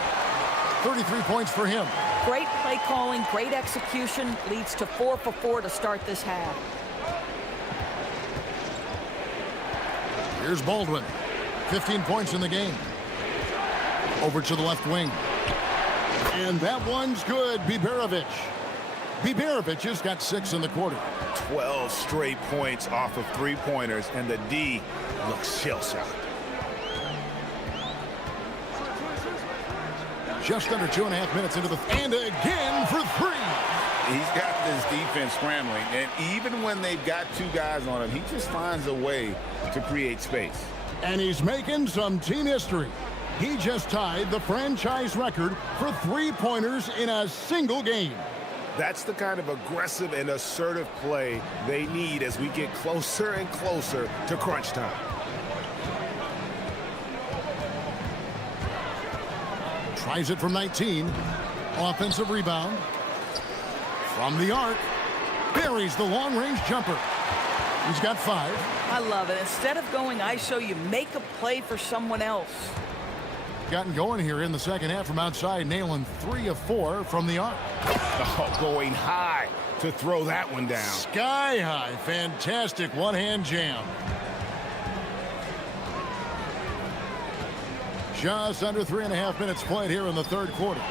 33 points for him. Great play calling, great execution. Leads to 4 for 4 to start this half. Here's Baldwin. 15 points in the game. Over to the left wing. And that one's good. Biberovic. Biberovic has got 6 in the quarter. 12 straight points off of three-pointers, and the D looks shell-shocked. Just under 2.5 minutes into the... And again for 3. He's got this defense scrambling, and even when they've got 2 guys on him, he just finds a way to create space. And he's making some team history. He just tied the franchise record for three-pointers in a single game. That's the kind of aggressive and assertive play they need as we get closer and closer to crunch time. Tries it from 19. Offensive rebound. From the arc. Buries the long-range jumper. He's got 5. I love it. Instead of going ISO, you make a play for someone else. Gotten going here in the second half from outside, nailing 3 of 4 from the arc. Oh, going high to throw that one down. Sky high. Fantastic one-hand jam. Just under 3.5 minutes played here in the third quarter.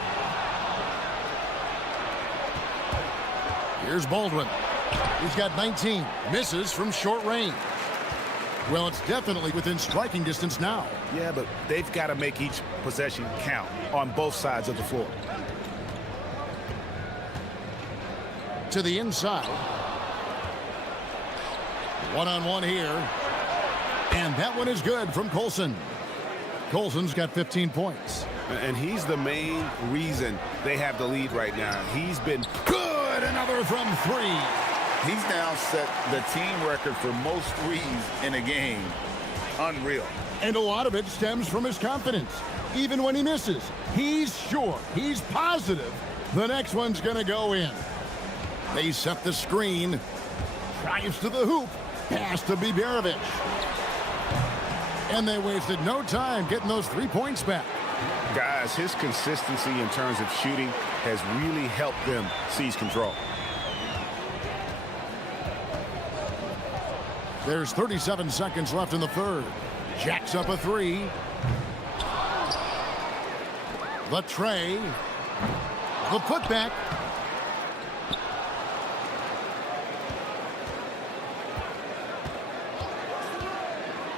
Here's Baldwin. He's got 19. Misses from short range. Well, it's definitely within striking distance now. Yeah, but they've got to make each possession count on both sides of the floor. To the inside. One-on-one here. And that one is good from Colson. Colson's got 15 points. And he's the main reason they have the lead right now. He's been good. Another from 3. He's now set the team record for most threes in a game. Unreal. And a lot of it stems from his confidence. Even when he misses, he's sure, he's positive the next one's going to go in. They set the screen. Drives to the hoop. Pass to Biberovic. And they wasted no time getting those 3 points back. Guys, his consistency in terms of shooting has really helped them seize control. There's 37 seconds left in the third. Jacks up a 3. The tray. The putback.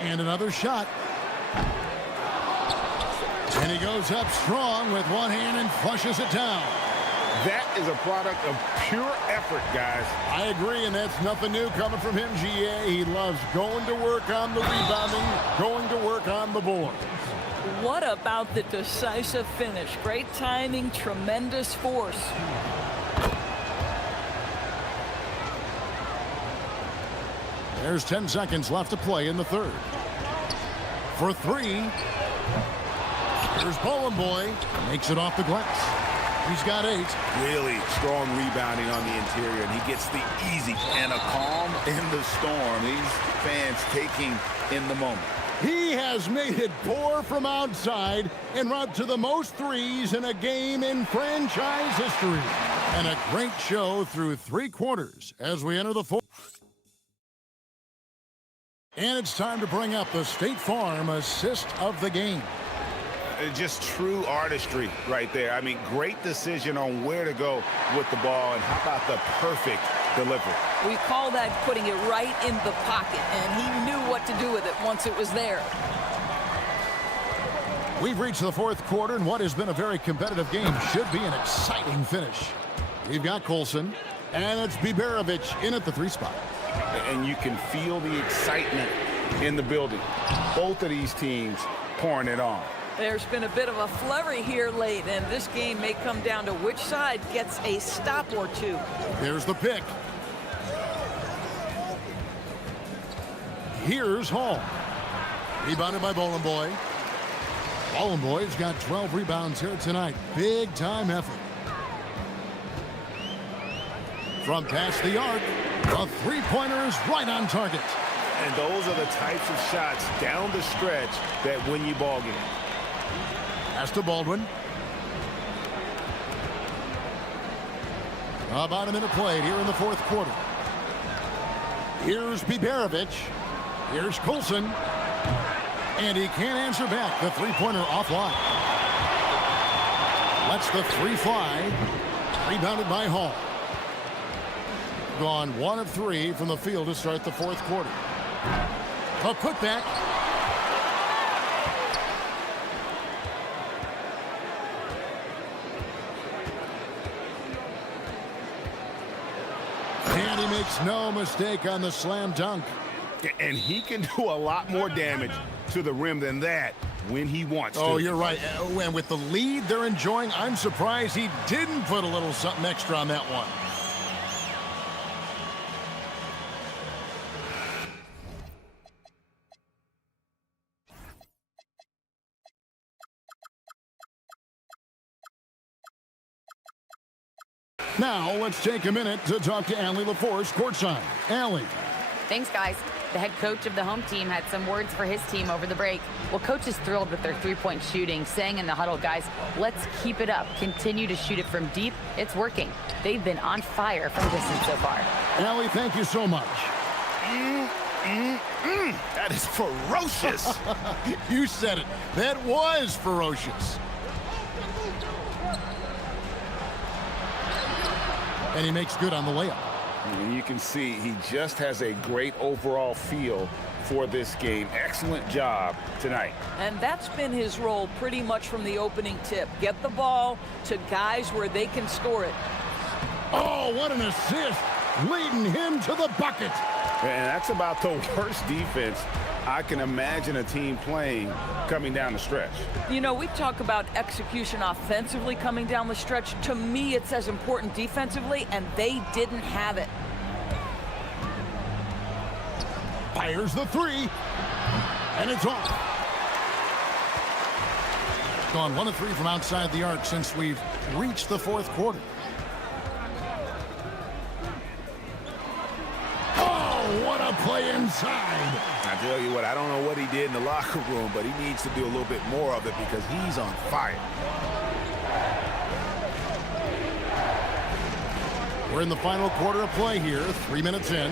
And another shot. And he goes up strong with one hand and flushes it down. That is a product of pure effort, guys. I agree, and that's nothing new coming from him, GA. He loves going to work on the rebounding, going to work on the board. What about the decisive finish? Great timing, tremendous force. There's 10 seconds left to play in the third. For three. Here's Bowling Boy. Makes it off the glass. He's got 8. Really strong rebounding on the interior, and he gets the easy and a calm in the storm. These fans taking in the moment. He has made it pour from outside en route to the most threes in a game in franchise history. And a great show through 3 quarters as we enter the fourth. And it's time to bring up the State Farm assist of the game. Just true artistry right there. I mean, great decision on where to go with the ball, and how about the perfect delivery? We call that putting it right in the pocket, and he knew what to do with it once it was there. We've reached the fourth quarter, and what has been a very competitive game should be an exciting finish. We've got Colson, and it's Biberovic in at the 3 spot. And you can feel the excitement in the building. Both of these teams pouring it on. There's been a bit of a flurry here late, and this game may come down to which side gets a stop or two. There's the pick. Here's Hall. Rebounded by Bowling Boy. Bowling Boy's got 12 rebounds here tonight. Big time effort. From past the arc, the 3-pointer is right on target. And those are the types of shots down the stretch that win you ball games. Pass to Baldwin. About a minute played here in the fourth quarter. Here's Biberovic. Here's Colson. And he can't answer back. The 3-pointer offline. Lets the 3 fly. Rebounded by Hall. Gone 1 of 3 from the field to start the fourth quarter. A putback. And he makes no mistake on the slam dunk. And he can do a lot more damage to the rim than that when he wants to. Oh, you're right. And with the lead they're enjoying, I'm surprised he didn't put a little something extra on that one. Now, let's take a minute to talk to Allie LaForce courtside. Allie. Thanks, guys. The head coach of the home team had some words for his team over the break. Well, coach is thrilled with their 3-point shooting, saying in the huddle, guys, let's keep it up. Continue to shoot it from deep. It's working. They've been on fire from distance so far. Allie, thank you so much. That is ferocious. You said it. That was ferocious. And he makes good on the layup. And you can see he just has a great overall feel for this game. Excellent job tonight. And that's been his role pretty much from the opening tip. Get the ball to guys where they can score it. Oh, what an assist, leading him to the bucket. And that's about the worst defense I can imagine a team playing coming down the stretch. You know, we talk about execution offensively coming down the stretch. To me, it's as important defensively, and they didn't have it. Fires the 3, and it's off. Gone 1 of 3 from outside the arc since we've reached the fourth quarter. What a play inside. I tell you what, I don't know what he did in the locker room, but he needs to do a little bit more of it because he's on fire. We're in the final quarter of play here, 3 minutes in.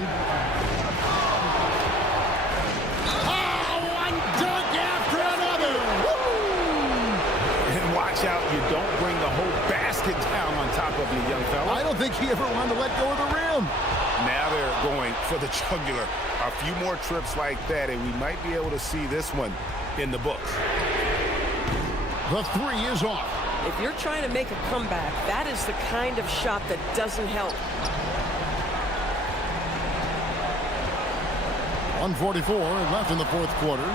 Oh, one dunk after another. Woo! And watch out, you don't think he ever wanted to let go of the rim. Now they're going for the jugular. A few more trips like that, and we might be able to see this one in the books. The three is off. If you're trying to make a comeback, that is the kind of shot that doesn't help. 1:44 left in the fourth quarter.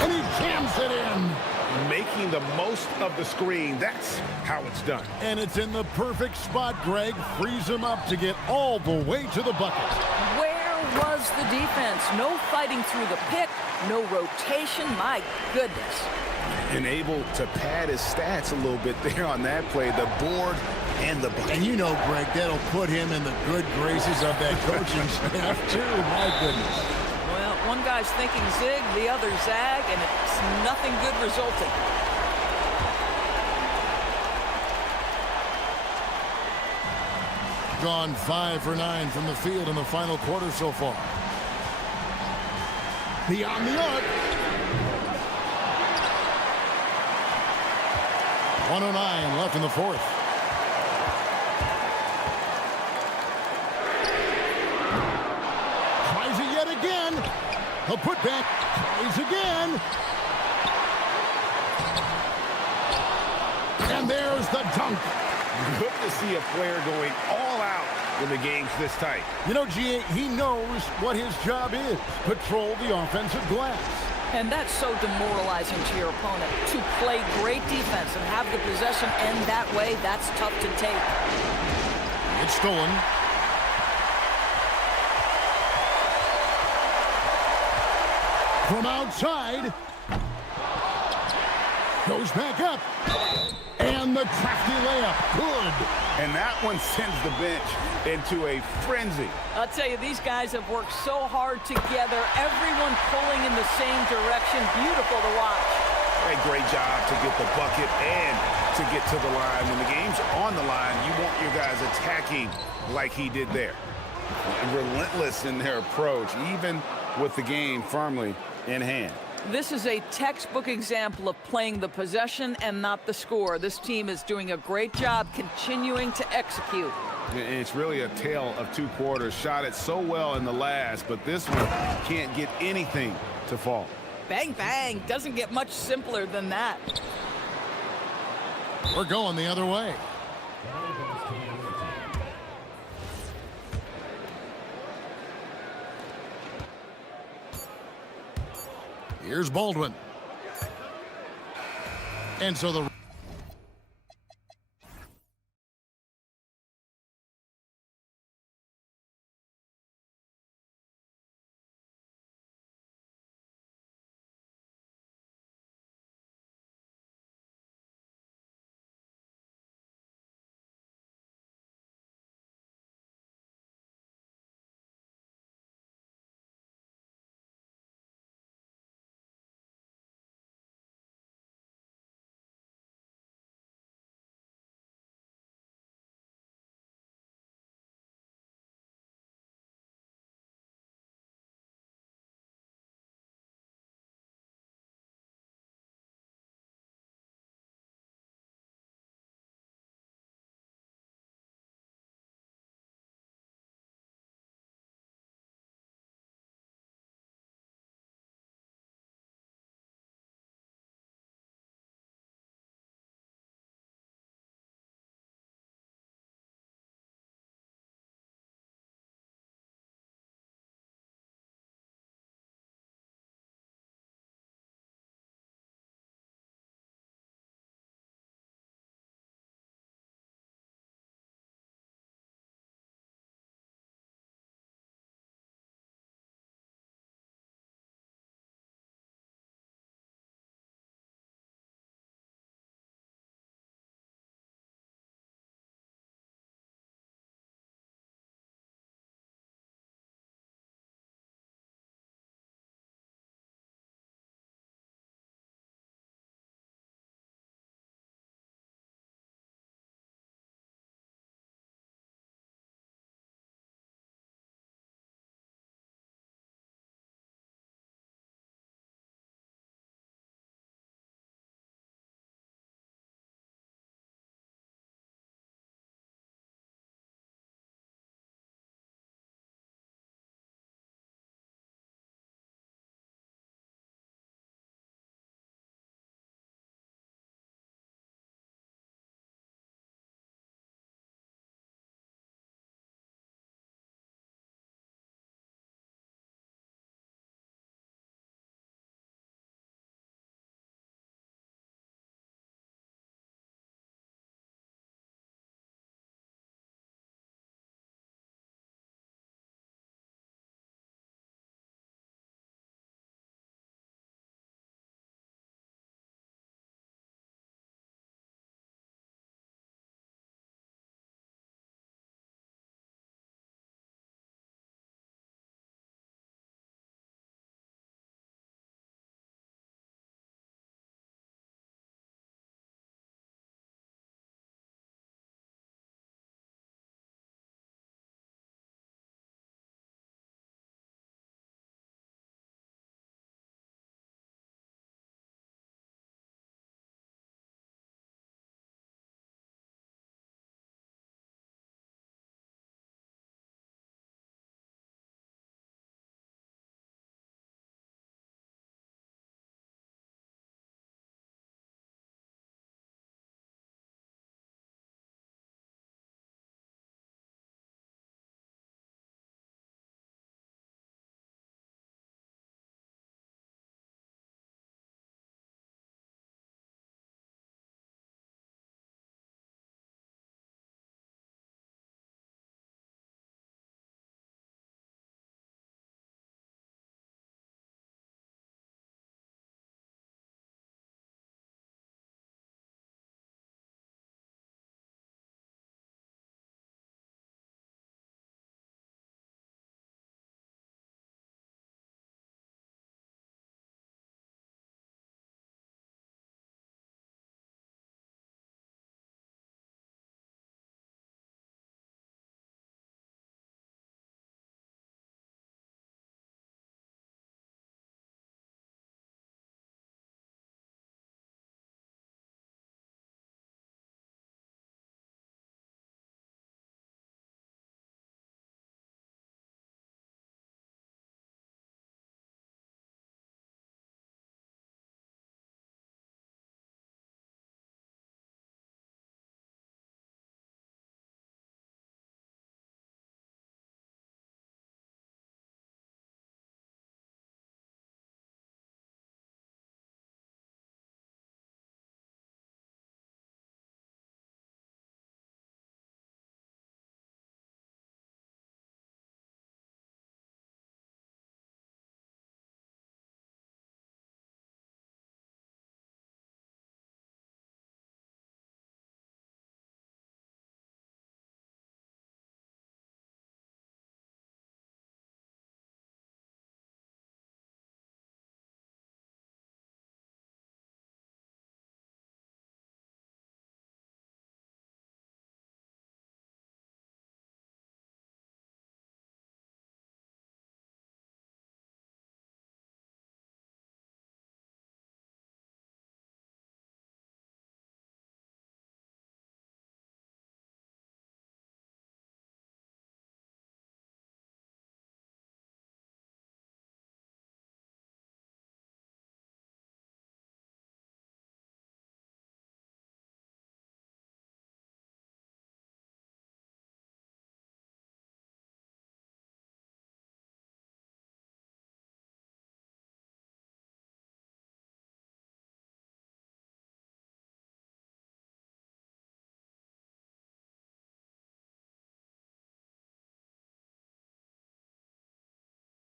And he jams it in. Making the most of the screen. That's how it's done. And it's in the perfect spot, Greg. Frees him up to get all the way to the bucket. Where was the defense? No fighting through the pick, no rotation. My goodness. And able to pad his stats a little bit there on that play. The board and the bucket. And you know, Greg, that'll put him in the good graces of that coaching staff, too. My goodness. Well, one guy's thinking zig, the other zag, and it's nothing good resulting. Gone 5 for 9 from the field in the final quarter so far. Beyond the arc. 1:09 left in the fourth. Tries it yet again. A putback. Tries again. And there's the dunk. Good to see a player going all out when the game's this tight. You know, G.A., he knows what his job is. Patrol the offensive glass. And that's so demoralizing to your opponent. To play great defense and have the possession end that way, that's tough to take. It's stolen. From outside. Goes back up. And the crafty layup. Good. And that one sends the bench into a frenzy. I'll tell you, these guys have worked so hard together. Everyone pulling in the same direction. Beautiful to watch. A great job to get the bucket and to get to the line. When the game's on the line, you want your guys attacking like he did there. Relentless in their approach, even with the game firmly in hand. This is a textbook example of playing the possession and not the score. This team is doing a great job continuing to execute. And it's really a tale of two quarters. Shot it so well in the last, but this one can't get anything to fall. Bang, bang. Doesn't get much simpler than that. We're going the other way. Here's Baldwin. And so the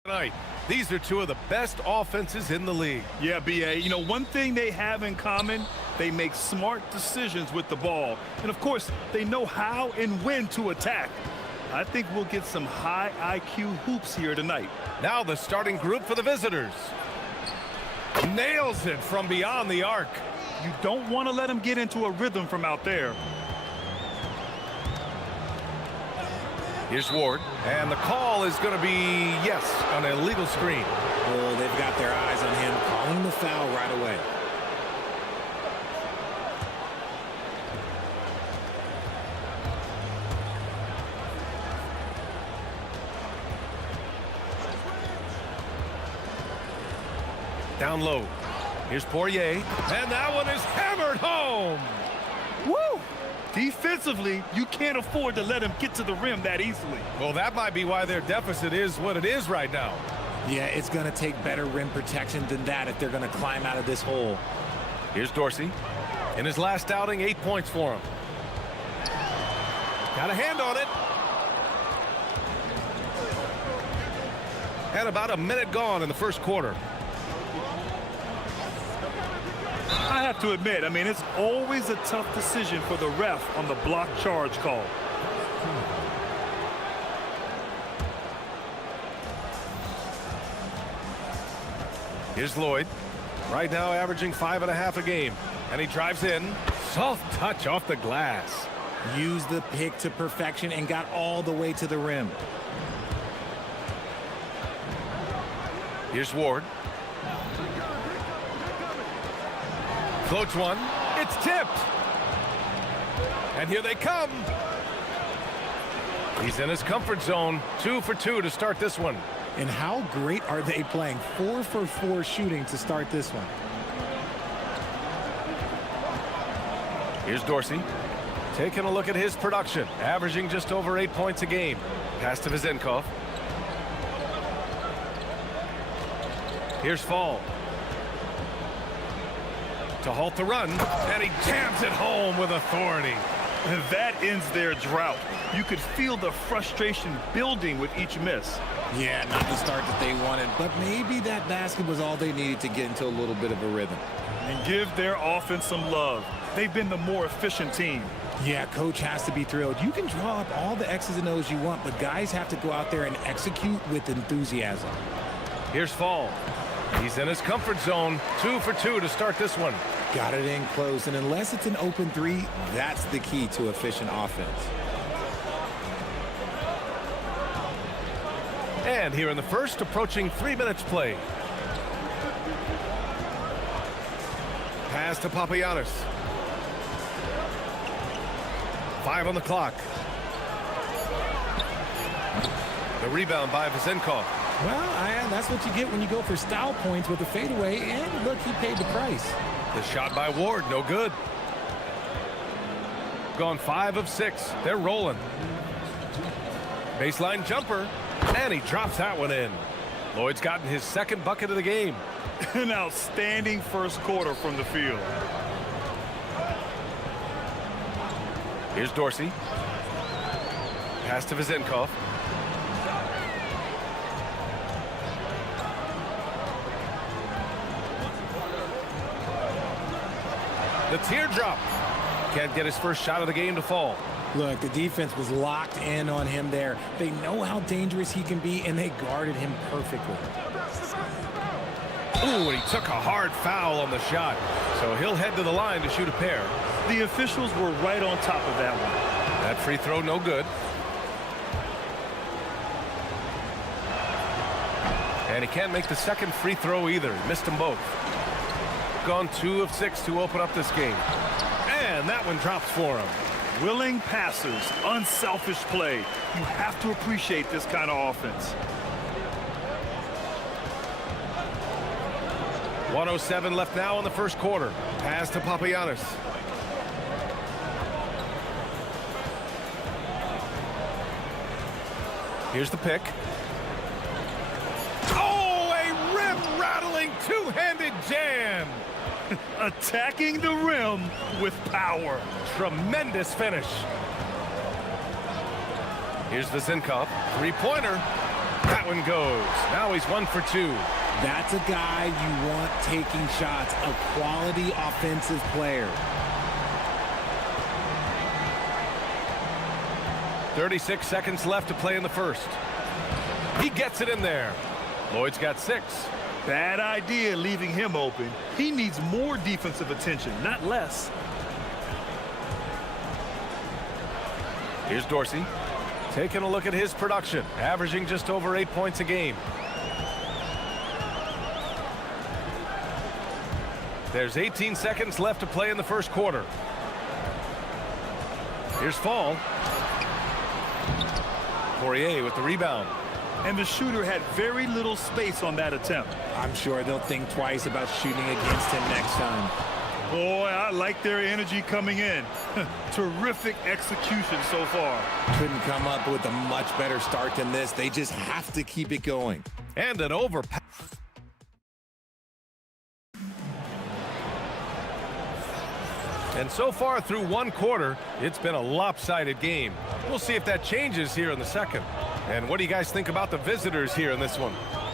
Tonight, these are two of the best offenses in the league. Yeah, BA. You know, one thing they have in common, they make smart decisions with the ball. And, of course, they know how and when to attack. I think we'll get some high IQ hoops here tonight. Now the starting group for the visitors. Nails it from beyond the arc. You don't want to let them get into a rhythm from out there. Here's Ward, and the call is going to be, yes, an illegal screen. Oh, they've got their eyes on him, calling the foul right away. Down low. Here's Poirier, and that one is hammered home. Woo! Defensively, you can't afford to let him get to the rim that easily. Well, that might be why their deficit is what it is right now. Yeah, it's going to take better rim protection than that if they're going to climb out of this hole. Here's Dorsey. In his last outing, 8 points for him. Got a hand on it. And about a minute gone in the first quarter. I have to admit, I mean, it's always a tough decision for the ref on the block charge call. Here's Lloyd. Right now averaging 5.5 a game. And he drives in. Soft touch off the glass. Used the pick to perfection and got all the way to the rim. Here's Ward. Floats one. It's tipped. And here they come. He's in his comfort zone. 2 for 2 to start this one. And how great are they playing? 4 for 4 shooting to start this one. Here's Dorsey. Taking a look at his production. Averaging just over 8 points a game. Pass to Vizenkov. Here's Fall. To halt the run, and he jams it home with authority. And that ends their drought. You could feel the frustration building with each miss. Yeah, not the start that they wanted, but maybe that basket was all they needed to get into a little bit of a rhythm. And give their offense some love. They've been the more efficient team. Yeah, coach has to be thrilled. You can draw up all the X's and O's you want, but guys have to go out there and execute with enthusiasm. Here's Fall. He's in his comfort zone. 2 for 2 to start this one. Got it in close, and unless it's an open three, that's the key to efficient offense. And here in the first, approaching 3 minutes play. Pass to Papagiannis. 5 on the clock. The rebound by Vizenkov. Well, that's what you get when you go for style points with a fadeaway, and look, he paid the price. The shot by Ward, no good. Gone 5 of 6. They're rolling. Baseline jumper, and he drops that one in. Lloyd's gotten his second bucket of the game. An outstanding first quarter from the field. Here's Dorsey. Pass to Vizenkov. The teardrop. Can't get his first shot of the game to fall. Look, the defense was locked in on him there. They know how dangerous he can be, and they guarded him perfectly. Ooh, and he took a hard foul on the shot. So he'll head to the line to shoot a pair. The officials were right on top of that one. That free throw, no good. And he can't make the second free throw either. He missed them both. Gone 2 of 6 to open up this game. And that one drops for him. Willing passers, unselfish play. You have to appreciate this kind of offense. 1:07 left now in the first quarter. Pass to Papagiannis. Here's the pick. Oh, a rim-rattling two-handed jam. Attacking the rim with power. Tremendous finish. Here's Vizenkov. Three-pointer. That one goes. Now he's 1 for 2. That's a guy you want taking shots, a quality offensive player. 36 seconds left to play in the first. He gets it in there. Lloyd's got 6. Bad idea leaving him open. He needs more defensive attention, not less. Here's Dorsey. Taking a look at his production, averaging just over 8 points a game. There's 18 seconds left to play in the first quarter. Here's Fall. Poirier with the rebound. And the shooter had very little space on that attempt. I'm sure they'll think twice about shooting against him next time. Boy, I like their energy coming in. Terrific execution so far. Couldn't come up with a much better start than this. They just have to keep it going. And an overpass. And so far through one quarter, it's been a lopsided game. We'll see if that changes here in the second. And what do you guys think about the visitors here in this one?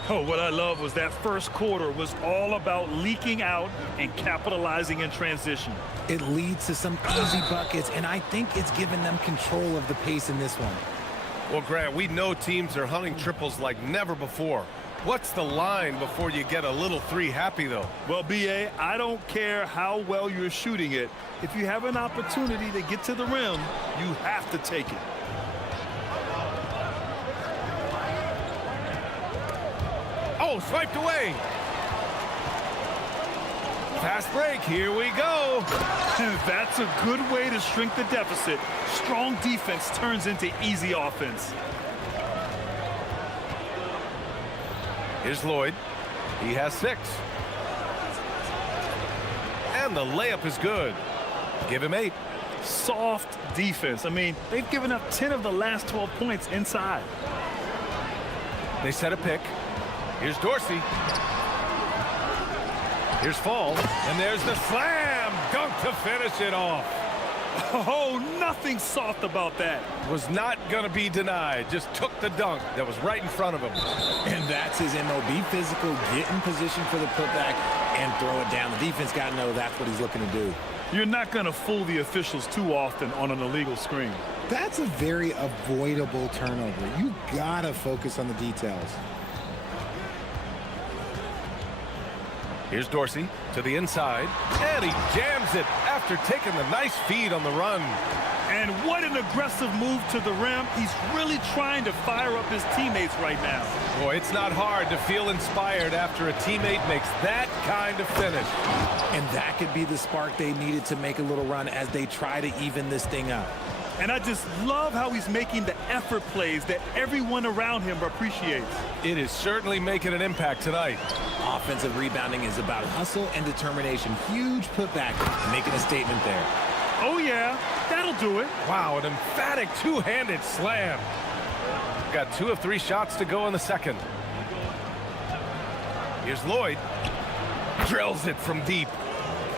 Oh, what I love was that first quarter was all about leaking out and capitalizing in transition. It leads to some easy buckets, and I think it's given them control of the pace in this one. Well, Grant, we know teams are hunting triples like never before. What's the line before you get a little 3 happy, though? Well, B.A., I don't care how well you're shooting it. If you have an opportunity to get to the rim, you have to take it. Oh, swiped away. Fast break. Here we go. That's a good way to shrink the deficit. Strong defense turns into easy offense. Here's Lloyd. He has 6. And the layup is good. Give him 8. Soft defense. I mean, they've given up 10 of the last 12 points inside. They set a pick. Here's Dorsey. Here's Fall. And there's the slam dunk to finish it off. Oh, nothing soft about that. Was not going to be denied. Just took the dunk that was right in front of him. And that's his MO. Be physical, get in position for the putback, and throw it down. The defense got to know that's what he's looking to do. You're not going to fool the officials too often on an illegal screen. That's a very avoidable turnover. You got to focus on the details. Here's Dorsey to the inside, and he jams it after taking the nice feed on the run. And what an aggressive move to the rim. He's really trying to fire up his teammates right now. Boy, it's not hard to feel inspired after a teammate makes that kind of finish. And that could be the spark they needed to make a little run as they try to even this thing up. And I just love how he's making the effort plays that everyone around him appreciates. It is certainly making an impact tonight. Offensive rebounding is about hustle and determination. Huge putback, making a statement there. Oh, yeah, that'll do it. Wow, an emphatic two-handed slam. Got 2 of 3 shots to go in the second. Here's Lloyd. Drills it from deep.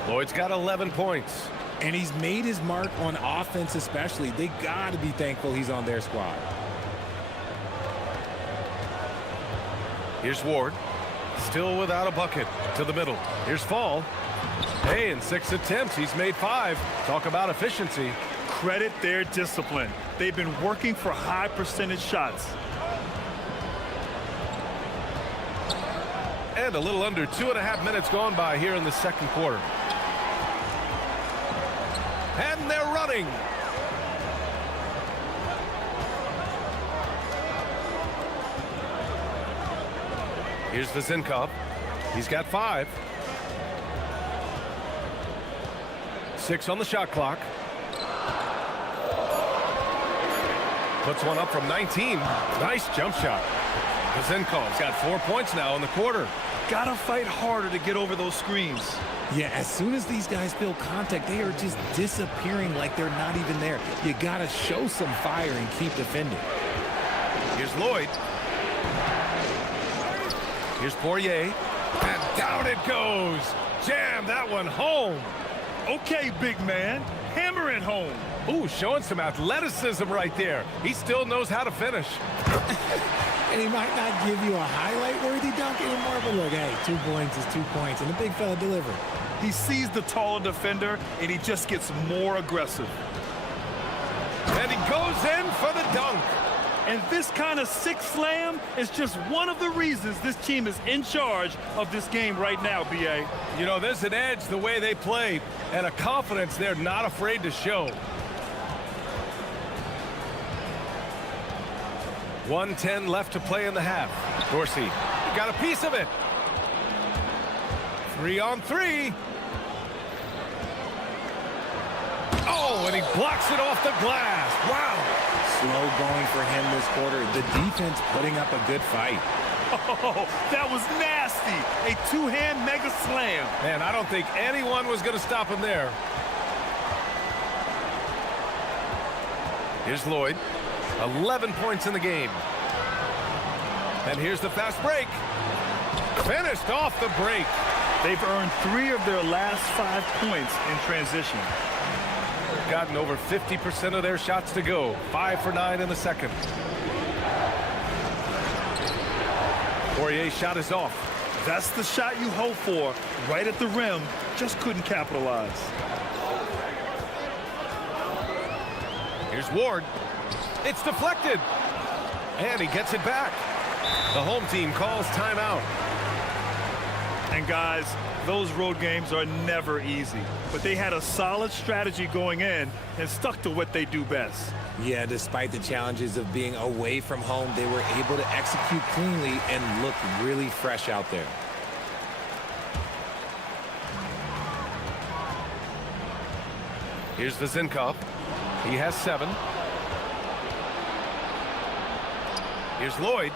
Lloyd's got 11 points. And he's made his mark on offense especially. They got to be thankful he's on their squad. Here's Ward. Still without a bucket. To the middle. Here's Fall. Hey, in 6 attempts, he's made 5. Talk about efficiency. Credit their discipline. They've been working for high percentage shots. And a little under 2.5 minutes gone by here in the second quarter. And they're running. Here's Vazinkov. He's got 5. 6 on the shot clock. Puts one up from 19. Nice jump shot. Vazinkov's got 4 points now in the quarter. Gotta fight harder to get over those screens. Yeah, as soon as these guys feel contact, they are just disappearing like they're not even there. You gotta show some fire and keep defending. Here's Lloyd. Here's Poirier. And down it goes. Jam that one home. Okay, big man. Hammer it home. Ooh, showing some athleticism right there. He still knows how to finish. And he might not give you a highlight-worthy dunk anymore, but look, hey, 2 points is 2 points, and the big fella delivered. He sees the taller defender, and he just gets more aggressive. And he goes in for the dunk. And this kind of sick slam is just one of the reasons this team is in charge of this game right now, B.A. You know, there's an edge the way they play and a confidence they're not afraid to show. 1:10 left to play in the half. Dorsey got a piece of it. 3-on-3. Oh, and he blocks it off the glass. Wow. Slow going for him this quarter. The defense putting up a good fight. Oh, that was nasty. A two-hand mega slam. Man, I don't think anyone was going to stop him there. Here's Lloyd. 11 points in the game. And here's the fast break. Finished off the break. They've earned 3 of their last 5 points in transition. Gotten over 50% of their shots to go. 5 for 9 in the second. Poirier's shot is off. That's the shot you hope for. Right at the rim. Just couldn't capitalize. Here's Ward. It's deflected. And he gets it back. The home team calls timeout. And guys, those road games are never easy. But they had a solid strategy going in and stuck to what they do best. Yeah, despite the challenges of being away from home, they were able to execute cleanly and look really fresh out there. Here's Vizinkov. He has 7. Here's Lloyd.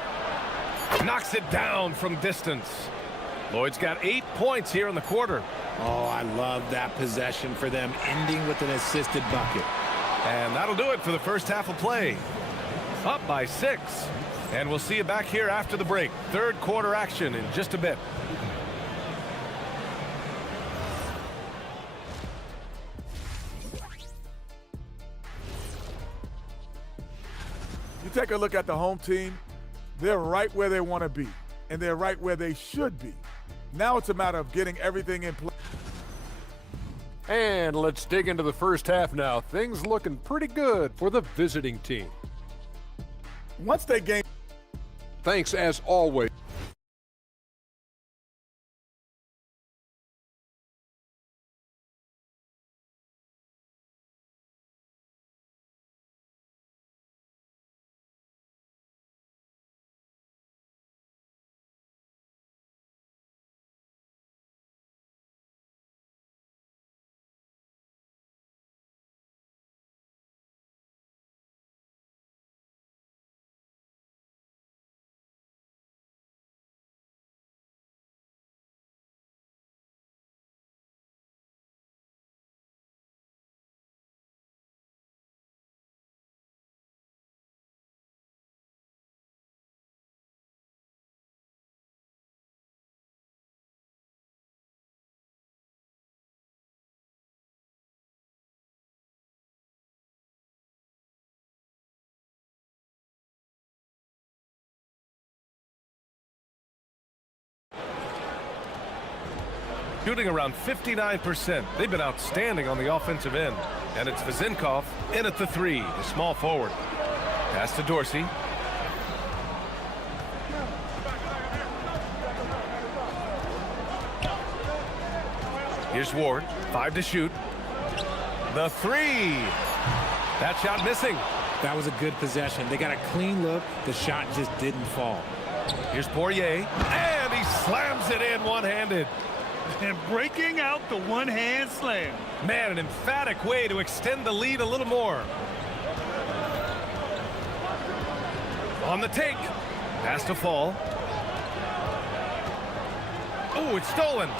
Knocks it down from distance. Lloyd's got 8 points here in the quarter. Oh, I love that possession for them, ending with an assisted bucket. And that'll do it for the first half of play. Up by 6. And we'll see you back here after the break. Third quarter action in just a bit. You take a look at the home team, they're right where they want to be, and they're right where they should be. Now it's a matter of getting everything in place. And let's dig into the first half now. Things looking pretty good for the visiting team. Once they gain. Thanks as always. Shooting around 59%. They've been outstanding on the offensive end. And it's Vizinkov in at the 3, the small forward. Pass to Dorsey. Here's Ward. 5 to shoot. The 3. That shot missing. That was a good possession. They got a clean look. The shot just didn't fall. Here's Poirier. And he slams it in one-handed. And breaking out the one-hand slam. Man, an emphatic way to extend the lead a little more. On the take. Pass to fall. Oh, it's stolen.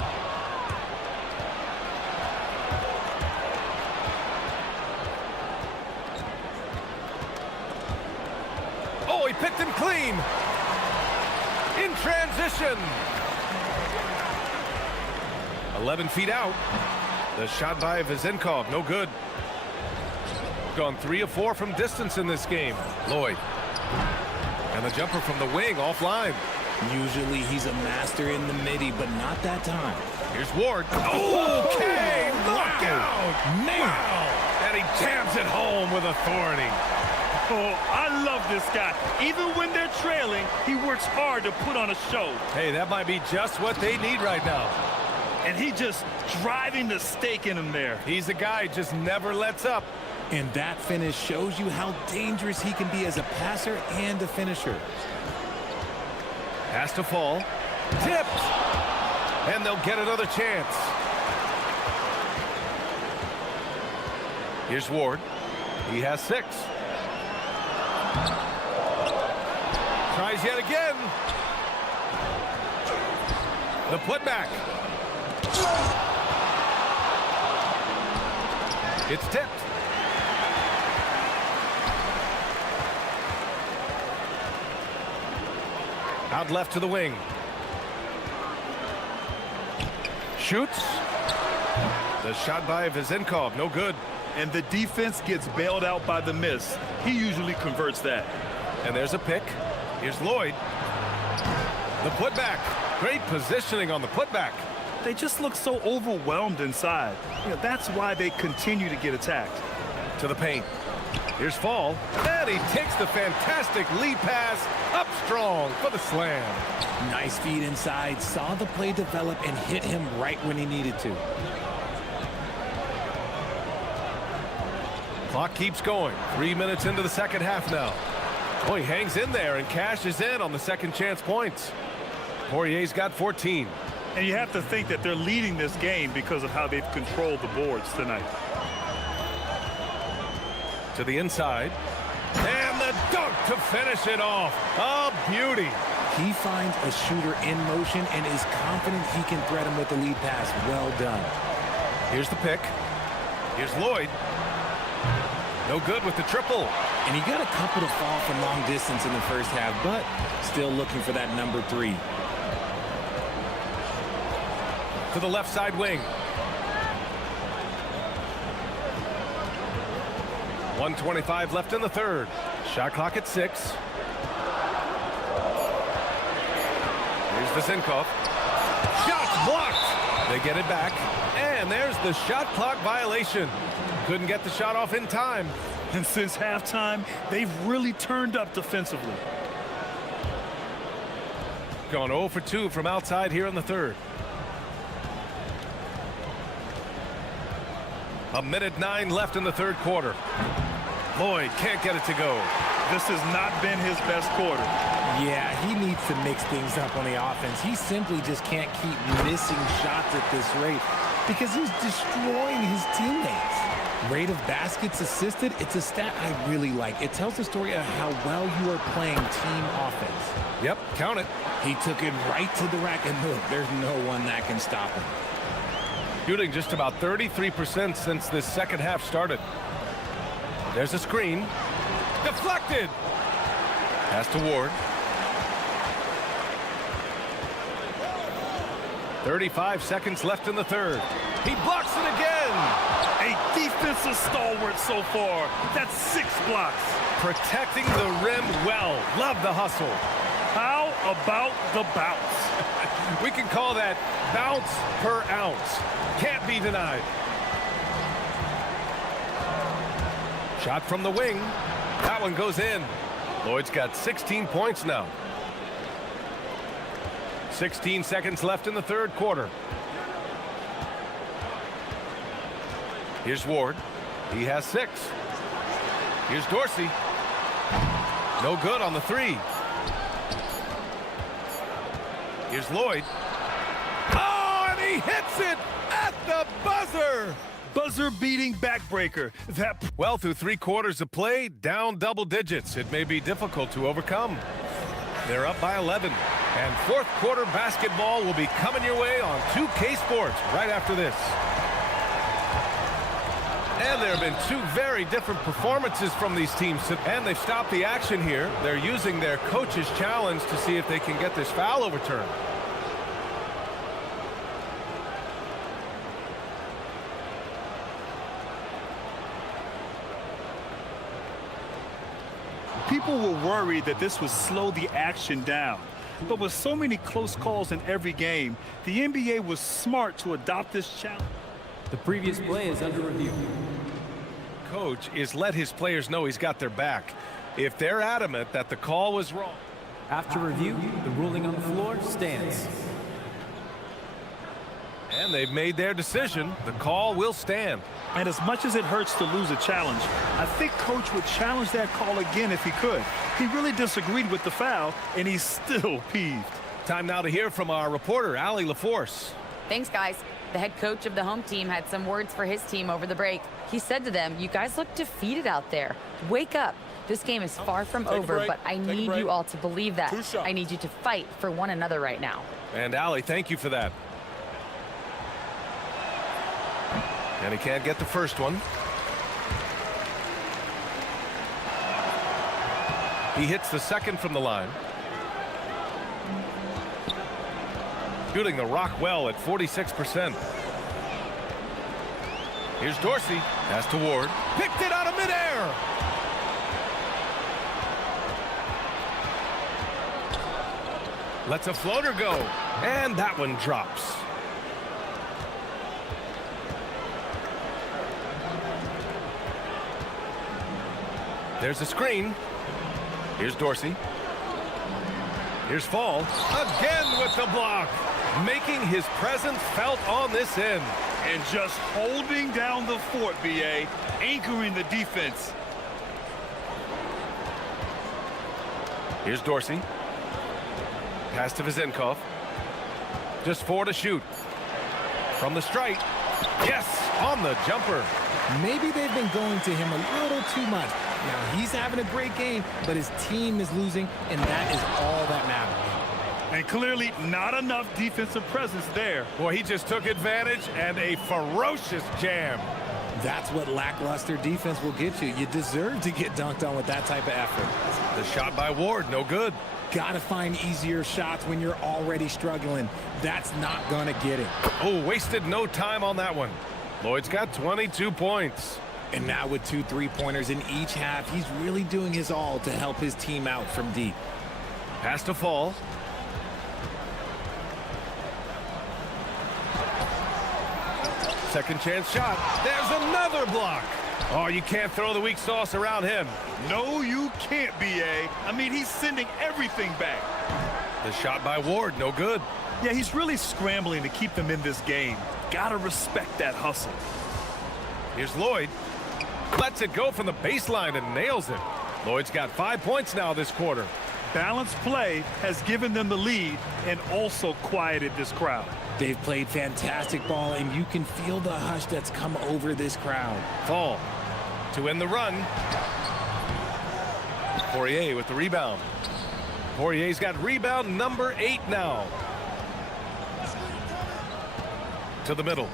Oh, he picked him clean. In transition. 11 feet out. The shot by Vizinkov, no good. Gone 3 of 4 from distance in this game. Lloyd. And the jumper from the wing offline. Usually he's a master in the midi, but not that time. Here's Ward. Okay, look out! Man! Wow! And he jams it home with authority. Oh, I love this guy. Even when they're trailing, he works hard to put on a show. Hey, that might be just what they need right now. And he just driving the stake in him there. He's a guy who just never lets up. And that finish shows you how dangerous he can be as a passer and a finisher. Has to fall. Tipped. And they'll get another chance. Here's Ward. He has 6. Tries yet again. The putback. It's tipped. Out left to the wing. Shoots. The shot by Vezenkov, no good. And the defense gets bailed out by the miss. He usually converts that. And there's a pick. Here's Lloyd. The putback. Great positioning on the putback. They just look so overwhelmed inside. You know, that's why they continue to get attacked. To the paint. Here's Fall. And he takes the fantastic lead pass up strong for the slam. Nice feed inside. Saw the play develop and hit him right when he needed to. Clock keeps going. 3 minutes into the second half now. Oh, he hangs in there and cashes in on the second chance points. Poirier's got 14. And you have to think that they're leading this game because of how they've controlled the boards tonight. To the inside. And the dunk to finish it off. A beauty. He finds a shooter in motion and is confident he can thread him with the lead pass. Well done. Here's the pick. Here's Lloyd. No good with the triple. And he got a couple to fall from long distance in the first half, but still looking for that number 3. To the left side wing. 1:25 left in the third. Shot clock at 6. Here's Vezenkov. Shot blocked. They get it back. And there's the shot clock violation. Couldn't get the shot off in time. And since halftime, they've really turned up defensively. Gone 0 for 2 from outside here in the third. 1:09 left in the third quarter. Lloyd can't get it to go. This has not been his best quarter. Yeah, he needs to mix things up on the offense. He simply just can't keep missing shots at this rate because he's destroying his teammates. Rate of baskets assisted, it's a stat I really like. It tells the story of how well you are playing team offense. Yep, count it. He took it right to the rack, and look, there's no one that can stop him. Shooting just about 33% since this second half started. There's a screen. Deflected. Pass to Ward. 35 seconds left in the third. He blocks it again. A defensive stalwart so far. That's 6 blocks. Protecting the rim well. Love the hustle. How about the bounce? We can call that bounce per ounce. Can't be denied. Shot from the wing. That one goes in. Lloyd's got 16 points now. 16 seconds left in the third quarter. Here's Ward. He has 6. Here's Dorsey. No good on the 3. Here's Lloyd. Oh, and he hits it at the buzzer. Buzzer-beating backbreaker. Well, through 3 quarters of play, down double digits. It may be difficult to overcome. They're up by 11. And fourth quarter basketball will be coming your way on 2K Sports right after this. And there have been 2 very different performances from these teams. And they've stopped the action here. They're using their coach's challenge to see if they can get this foul overturned. people were worried that this would slow the action down. But with so many close calls in every game, the NBA was smart to adopt this challenge. The previous play is under review. Coach is let his players know he's got their back. If they're adamant that the call was wrong. After review, the ruling on the floor stands. And they've made their decision. The call will stand. And as much as it hurts to lose a challenge, I think Coach would challenge that call again if he could. He really disagreed with the foul, and he's still peeved. Time now to hear from our reporter, Allie LaForce. Thanks, guys. The head coach of the home team had some words for his team over the break. He said to them, "You guys look defeated out there. Wake up. This game is far from over, but I need you all to believe that. I need you to fight for one another right now." And Allie, thank you for that. And he can't get the first one. He hits the second from the line. Shooting the rock well at 46%. Here's Dorsey. Pass to Ward. Picked it out of midair. Lets a floater go. And that one drops. There's a screen. Here's Dorsey. Here's Fall. Again with the block. Making his presence felt on this end. And just holding down the fort, BA. Anchoring the defense. Here's Dorsey. Pass to Vizenkov. Just 4 to shoot. From the strike. Yes, on the jumper. Maybe they've been going to him a little too much. Now, he's having a great game, but his team is losing, and that is all that matters. And clearly not enough defensive presence there. Boy, he just took advantage and a ferocious jam. That's what lackluster defense will get you. You deserve to get dunked on with that type of effort. The shot by Ward, no good. Gotta find easier shots when you're already struggling. That's not gonna get it. Oh, wasted no time on that one. Lloyd's got 22 points. And now with 2 3-pointers in each half, he's really doing his all to help his team out from deep. Pass to Fall. Second chance shot. There's another block. Oh, you can't throw the weak sauce around him. No, you can't, BA. I mean, he's sending everything back. The shot by Ward, no good. Yeah, he's really scrambling to keep them in this game. Gotta respect that hustle. Here's Lloyd. Lets it go from the baseline and nails it. Lloyd's got 5 points now this quarter. Balanced play has given them the lead and also quieted this crowd. They've played fantastic ball, and you can feel the hush that's come over this crowd. Fall to win the run. Poirier with the rebound. Poirier's got rebound number 8 now. To the middle.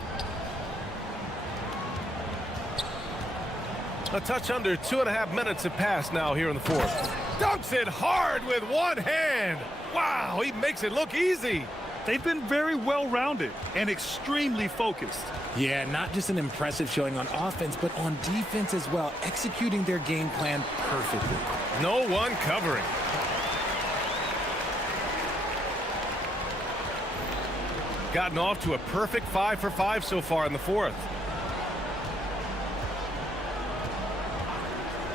A touch under 2.5 minutes have passed now here in the fourth. Dunks it hard with one hand. Wow, he makes it look easy. They've been very well-rounded and extremely focused. Yeah, not just an impressive showing on offense, but on defense as well, executing their game plan perfectly. No one covering. Gotten off to a perfect 5 for 5 so far in the fourth.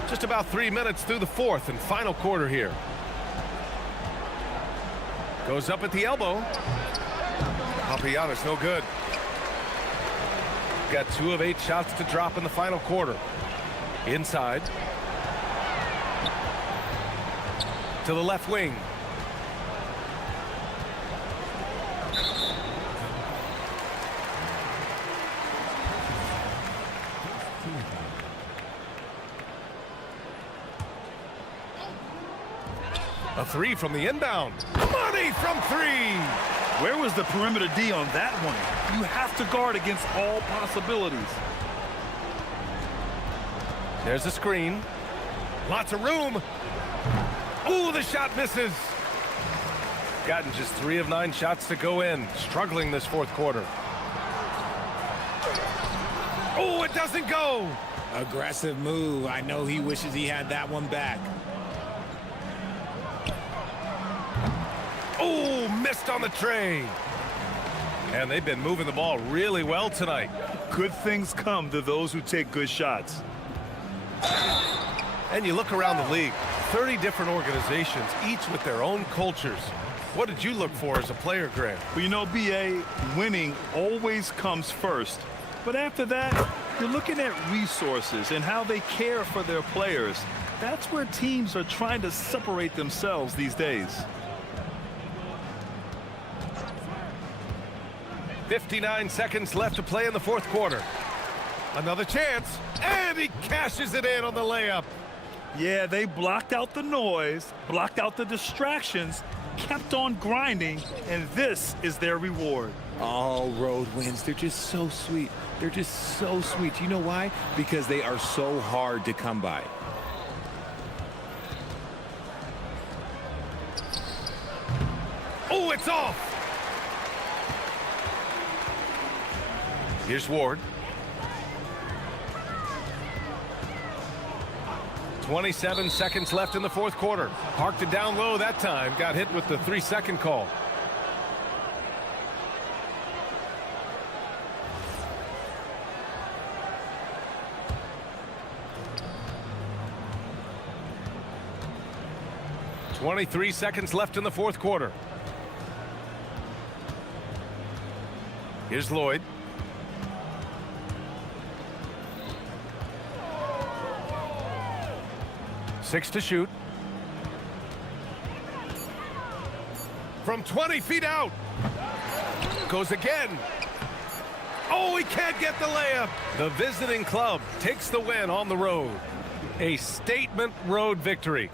Just about 3 minutes through the fourth and final quarter here. Goes up at the elbow. Papagiannis no good. Got 2 of 8 shots to drop in the final quarter. Inside. To the left wing. A 3 from the inbound. Money from 3. Where was the perimeter D on that one? You have to guard against all possibilities. There's a screen. Lots of room. Ooh, the shot misses. Gotten just 3 of 9 shots to go in. Struggling this fourth quarter. Oh, it doesn't go. Aggressive move. I know he wishes he had that one back. Oh, missed on the tray. And they've been moving the ball really well tonight. Good things come to those who take good shots. And you look around the league, 30 different organizations, each with their own cultures. What did you look for as a player, Grant? Well, you know, BA, winning always comes first. But after that, you're looking at resources and how they care for their players. That's where teams are trying to separate themselves these days. 59 seconds left to play in the fourth quarter. Another chance, and he cashes it in on the layup. Yeah, they blocked out the noise, blocked out the distractions, kept on grinding, and this is their reward. All road wins, they're just so sweet. They're just so sweet. You know why? Because they are so hard to come by. Oh, it's off. Here's Ward. 27 seconds left in the fourth quarter. Parked it down low that time. Got hit with the 3-second call. .23 seconds left in the fourth quarter. Here's Lloyd. Six to shoot. From 20 feet out. Goes again. Oh, he can't get the layup. The visiting club takes the win on the road. A statement road victory.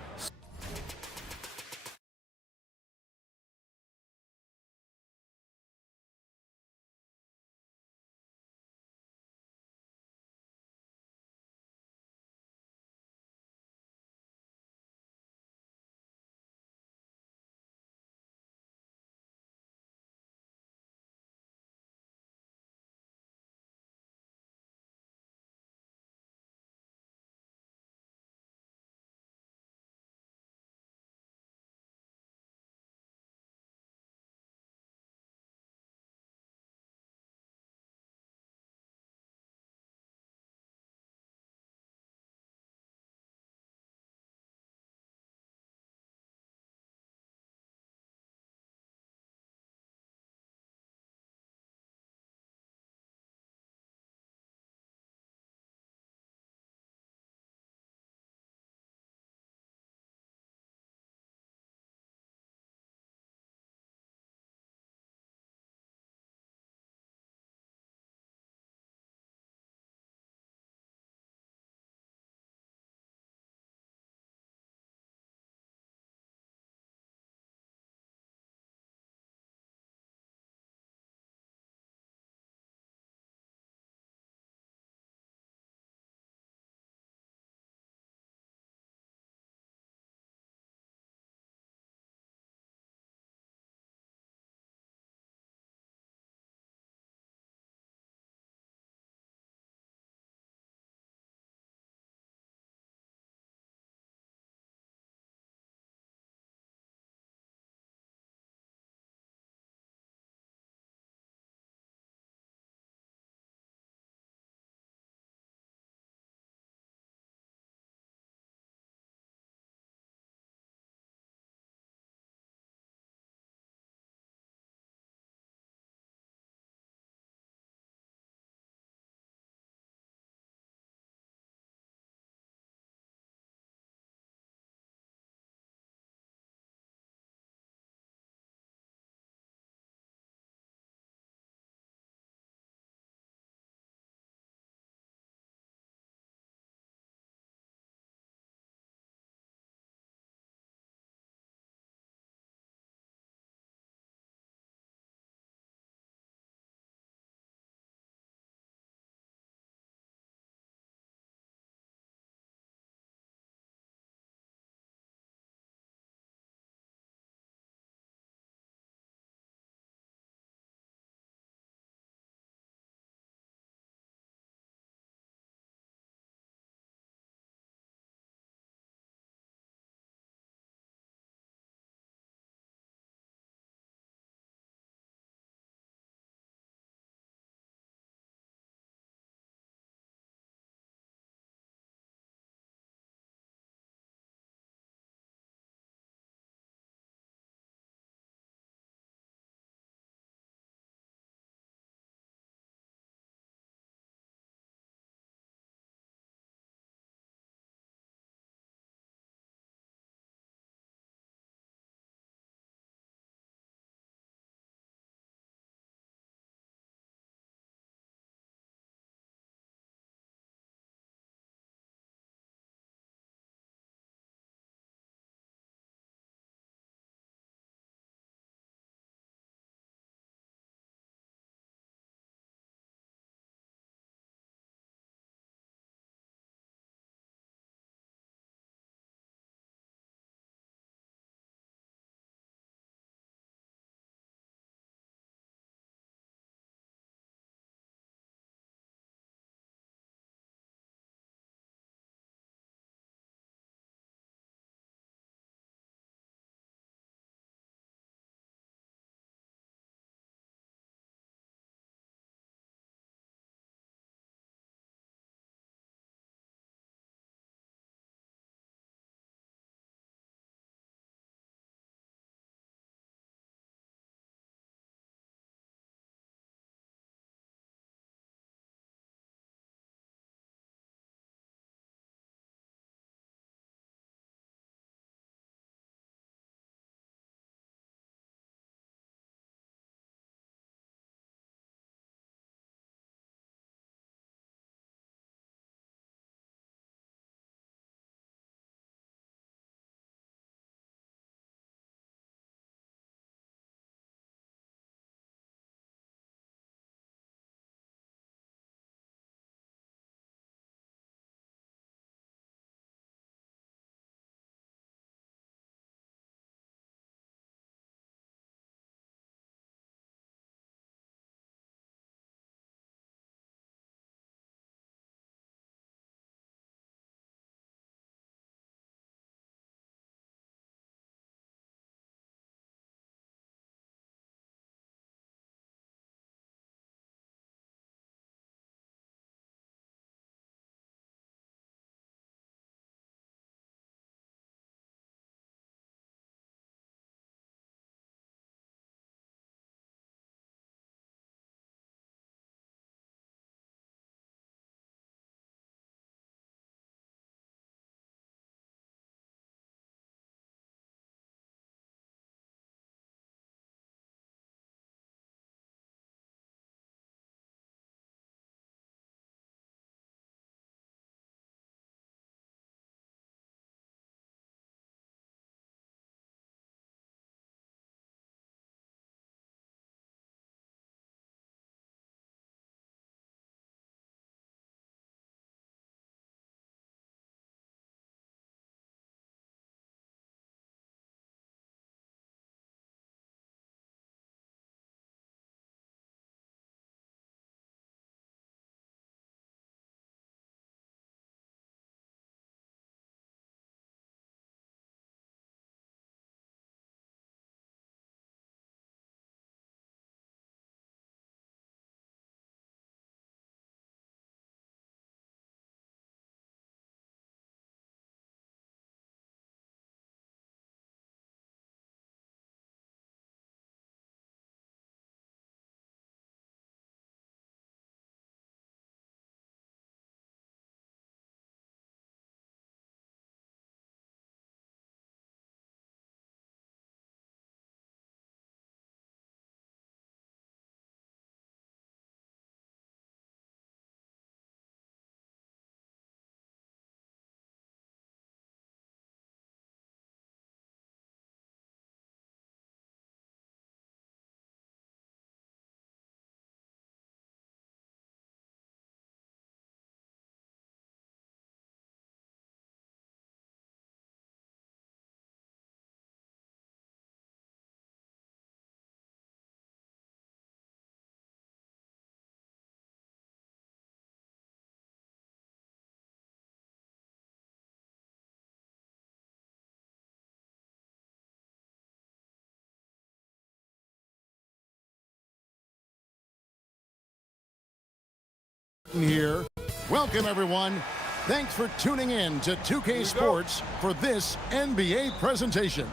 Here. Welcome, everyone. Thanks for tuning in to 2K Sports for this NBA presentation.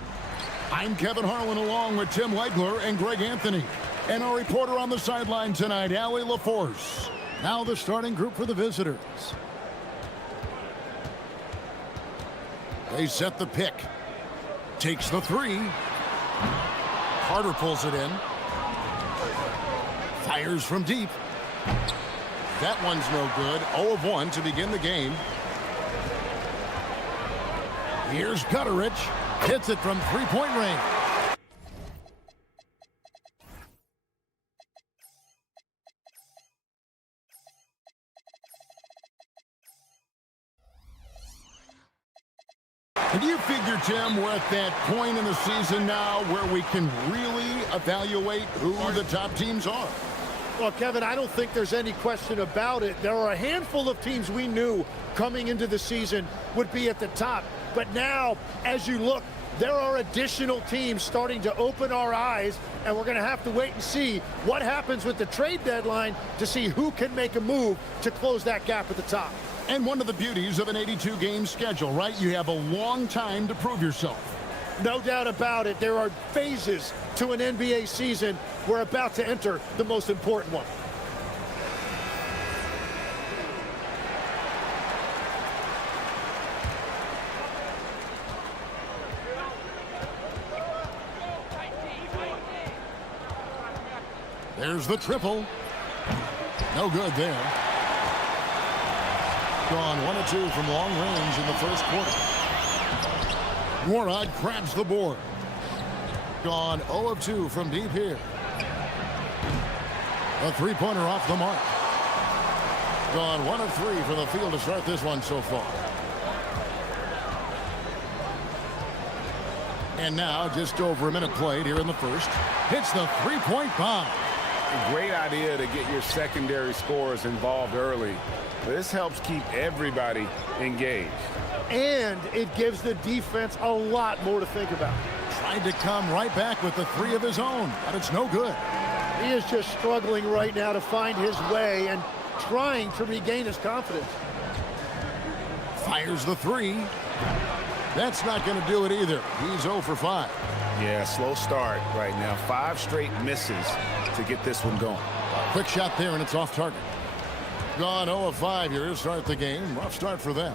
I'm Kevin Harlan along with Tim Legler and Greg Anthony. And our reporter on the sideline tonight, Allie LaForce. Now the starting group for the visitors. They set the pick. Takes the three. Carter pulls it in. Fires from deep. That one's no good. 0 of 1 to begin the game. Here's Gutterich. Hits it from three-point range. Do you figure, Tim, we're at that point in the season now where we can really evaluate who the top teams are? Well, Kevin, I don't think there's any question about it. There are a handful of teams we knew coming into the season would be at the top. But now, as you look, there are additional teams starting to open our eyes, and we're going to have to wait and see what happens with the trade deadline to see who can make a move to close that gap at the top. And one of the beauties of an 82-game schedule, right? You have a long time to prove yourself. No doubt about it. There are phases to an NBA season. We're about to enter the most important one. There's the triple. No good there. Gone 1 of 2 from long range in the first quarter. Morad grabs the board. Gone 0 of 2 from deep here. A three-pointer off the mark. Gone 1 of 3 for the field to start this one so far. And now just over a minute played here in the first. Hits the three-point bomb. A great idea to get your secondary scorers involved early. This helps keep everybody engaged. And it gives the defense a lot more to think about. Tried to come right back with the three of his own, but it's no good. He is just struggling right now to find his way and trying to regain his confidence. Fires the three. That's not going to do it either. He's 0 for 5. Yeah, slow start right now. 5 straight misses to get this one going. Quick shot there, and it's off target. Gone 0 of 5 here to start the game. Rough start for them.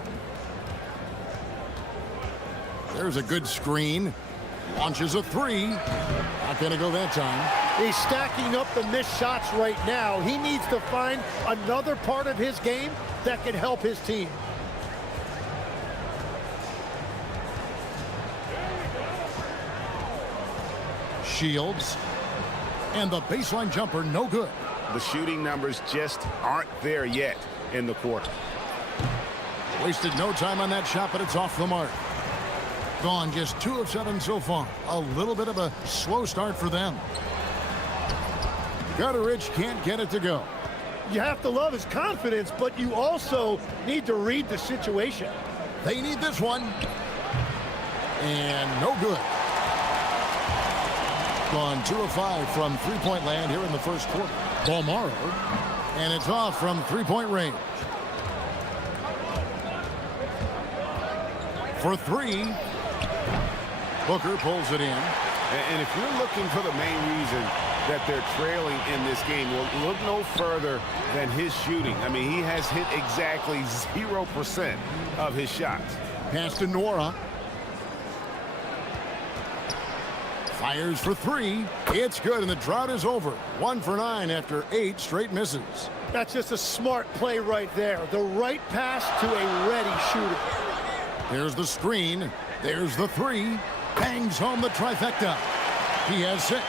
There's a good screen. Launches a three. Not going to go that time. He's stacking up the missed shots right now. He needs to find another part of his game that can help his team. Shields. And the baseline jumper, no good. The shooting numbers just aren't there yet in the quarter. Wasted no time on that shot, but it's off the mark. Gone just 2 of 7 so far. A little bit of a slow start for them. Gutterich can't get it to go. You have to love his confidence, but you also need to read the situation. They need this one. And no good. Gone 2 of 5 from three-point land here in the first quarter. Balmaro. And it's off from three-point range. For 3. Booker pulls it in. And if you're looking for the main reason that they're trailing in this game, well, look no further than his shooting. I mean, he has hit exactly 0% of his shots. Pass to Nora. Fires for 3. It's good, and the drought is over. 1 for 9 after 8 straight misses. That's just a smart play right there. The right pass to a ready shooter. There's the screen. There's the 3. Bangs home the trifecta. He has 6.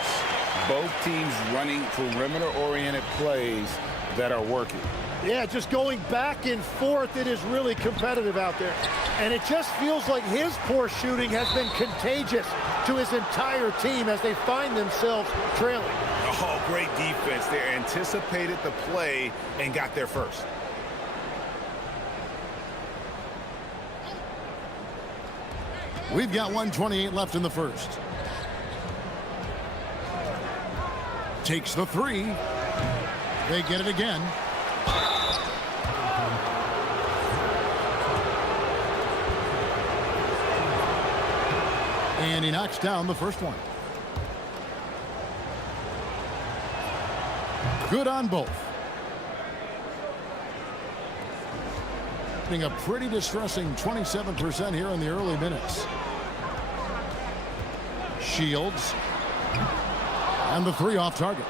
Both teams running perimeter-oriented plays that are working. Yeah, just going back and forth, it is really competitive out there. And it just feels like his poor shooting has been contagious to his entire team as they find themselves trailing. Oh, great defense there. Anticipated the play and got there first. We've got 1:28 left in the first. Takes the 3. They get it again. And he knocks down the first one. Good on both. A pretty distressing 27% here in the early minutes. Shields. And the three off target.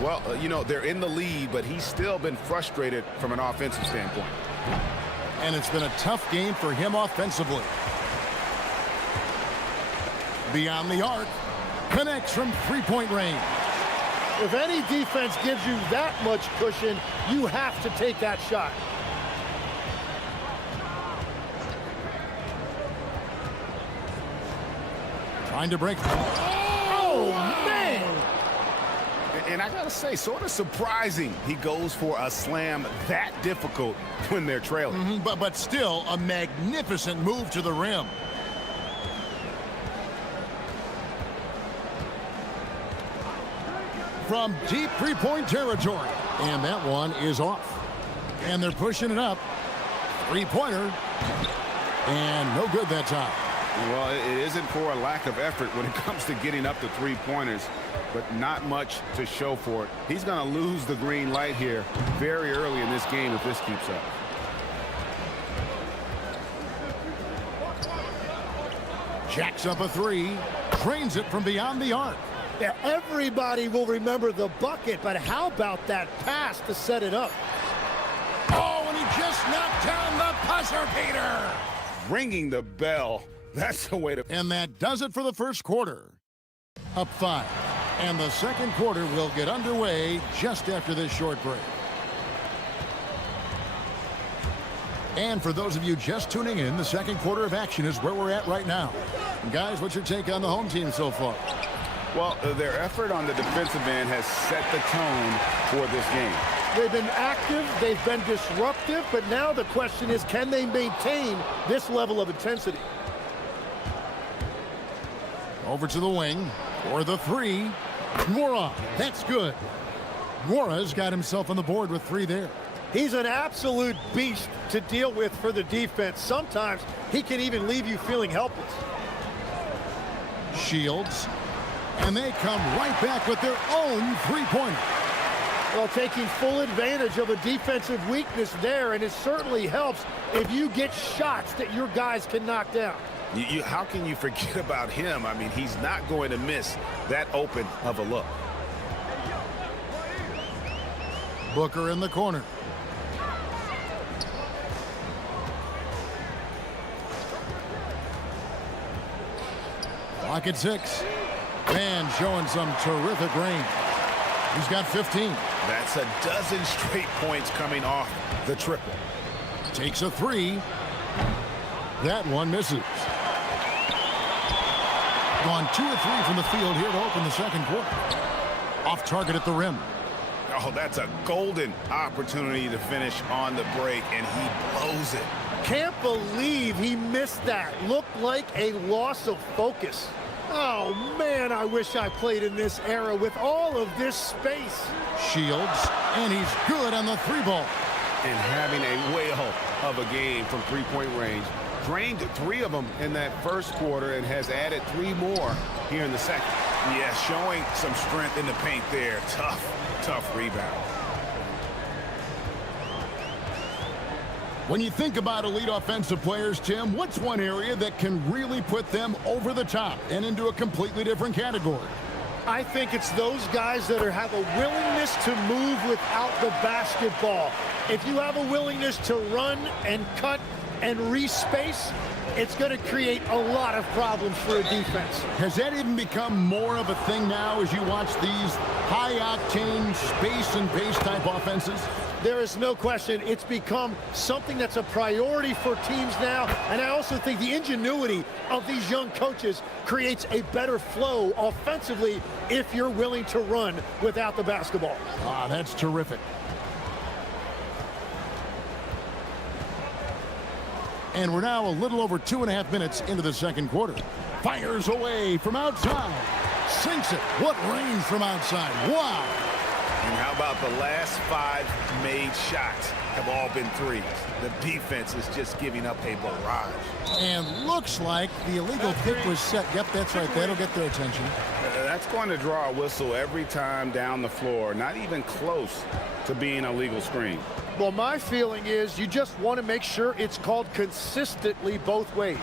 Well, you know, they're in the lead, but he's still been frustrated from an offensive standpoint. And it's been a tough game for him offensively. Beyond the arc. Connects from three-point range. If any defense gives you that much cushion, you have to take that shot. Trying to break. Oh, man! And I gotta say, sort of surprising he goes for a slam that difficult when they're trailing. But still a magnificent move to the rim. From deep three-point territory. And that one is off. And they're pushing it up. Three-pointer. And no good that time. Well, it isn't for a lack of effort when it comes to getting up to three-pointers, but not much to show for it. He's going to lose the green light here very early in this game if this keeps up. Jacks up a three. Drains it from beyond the arc. Yeah, everybody will remember the bucket, but how about that pass to set it up? Oh, and he just knocked down the buzzer beater. Ringing the bell. That's the way to... And that does it for the first quarter. Up 5. And the second quarter will get underway just after this short break. And for those of you just tuning in, the second quarter of action is where we're at right now. Guys, what's your take on the home team so far? Well, their effort on the defensive end has set the tone for this game. They've been active, they've been disruptive, but now the question is, can they maintain this level of intensity? Over to the wing for the three. Nwora, that's good. Nwora's got himself on the board with 3 there. He's an absolute beast to deal with for the defense. Sometimes he can even leave you feeling helpless. Shields. And they come right back with their own three-pointer. Well, taking full advantage of a defensive weakness there, and it certainly helps if you get shots that your guys can knock down. How can you forget about him? I mean, he's not going to miss that open of a look. Booker in the corner. Clock at 6. Man showing some terrific range. He's got 15. That's a dozen straight points coming off the triple. Takes a 3. That one misses. Gone 2 of 3 from the field here to open the second quarter. Off target at the rim. Oh, that's a golden opportunity to finish on the break, and he blows it. Can't believe he missed that. Looked like a loss of focus. Oh, man, I wish I played in this era with all of this space. Shields, and he's good on the 3-ball. And having a whale of a game from three-point range. Drained 3 of them in that first quarter and has added 3 more here in the second. Yeah, showing some strength in the paint there. Tough rebound. When you think about elite offensive players, Tim, what's one area that can really put them over the top and into a completely different category? I think it's those guys that have a willingness to move without the basketball. If you have a willingness to run and cut and respace, it's going to create a lot of problems for a defense. Has that even become more of a thing now as you watch these high-octane space and pace type offenses? There is no question it's become something that's a priority for teams now, and I also think the ingenuity of these young coaches creates a better flow offensively if you're willing to run without the basketball. Ah, that's terrific. And we're now a little over 2.5 minutes into the second quarter. Fires away from outside. Sinks it. What range from outside. Wow. And how about the last 5 made shots have all been threes? The defense is just giving up a barrage. And looks like the illegal pick was set. Yep, that's right. That'll get their attention. That's going to draw a whistle every time down the floor. Not even close to being a legal screen. Well, my feeling is you just want to make sure it's called consistently both ways.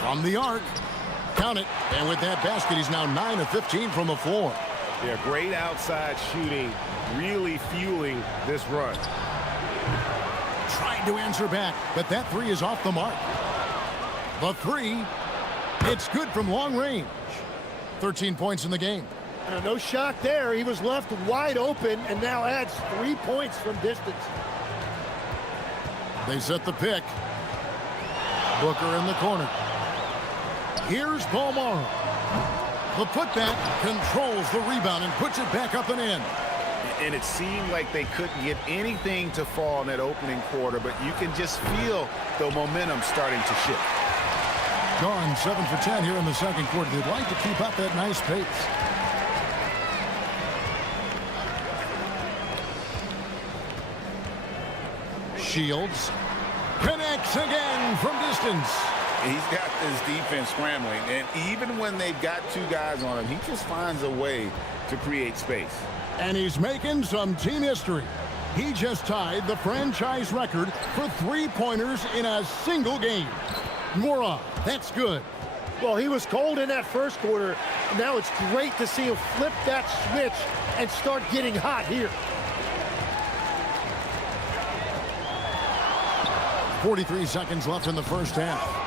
From the arc. Count it. And with that basket, he's now 9 of 15 from the floor. Yeah, great outside shooting, really fueling this run. Trying to answer back, but that 3 is off the mark. The 3, it's good from long range. 13 points in the game. No shot there. He was left wide open and now adds 3 points from distance. They set the pick. Booker in the corner. Here's Balmaro. The putback controls the rebound and puts it back up and in. And it seemed like they couldn't get anything to fall in that opening quarter, but you can just feel the momentum starting to shift. Gone 7 for 10 here in the second quarter. They'd like to keep up that nice pace. Shields connects again from distance. He's got this defense scrambling, and even when they've got 2 guys on him, he just finds a way to create space. And he's making some team history. He just tied the franchise record for 3-pointers in a single game. Nora, that's good. Well, he was cold in that first quarter. Now it's great to see him flip that switch and start getting hot here. 43 seconds left in the first half.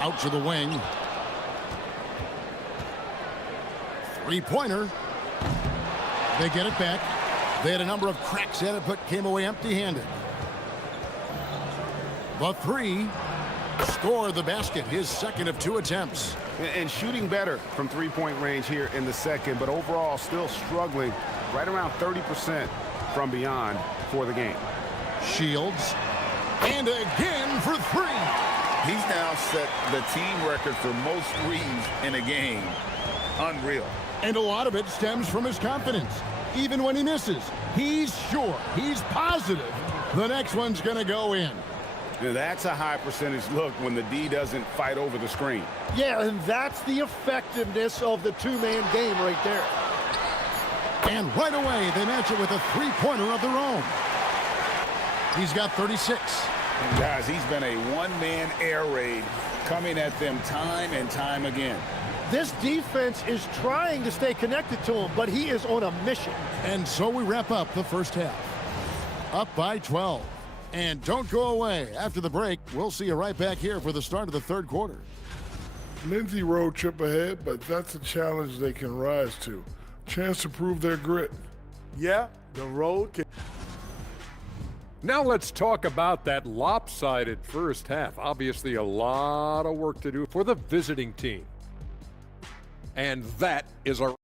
Out to the wing. 3-pointer. They get it back. They had a number of cracks at it, but came away empty-handed. The 3. Scored the basket, his second of 2 attempts. And shooting better from 3-point range here in the second, but overall still struggling right around 30% from beyond for the game. Shields. And again for 3. He's now set the team record for most threes in a game. Unreal. And a lot of it stems from his confidence. Even when he misses, he's sure, he's positive the next one's going to go in. Now that's a high percentage look when the D doesn't fight over the screen. Yeah, and that's the effectiveness of the 2-man game right there. And right away, they match it with a 3-pointer of their own. He's got 36. And guys, he's been a one-man air raid coming at them time and time again. This defense is trying to stay connected to him, but he is on a mission. And so we wrap up the first half. Up by 12. And don't go away. After the break, we'll see you right back here for the start of the third quarter. Lengthy road trip ahead, but that's a challenge they can rise to. Chance to prove their grit. Yeah, the road can... Now let's talk about that lopsided first half. Obviously a lot of work to do for the visiting team. And that is our...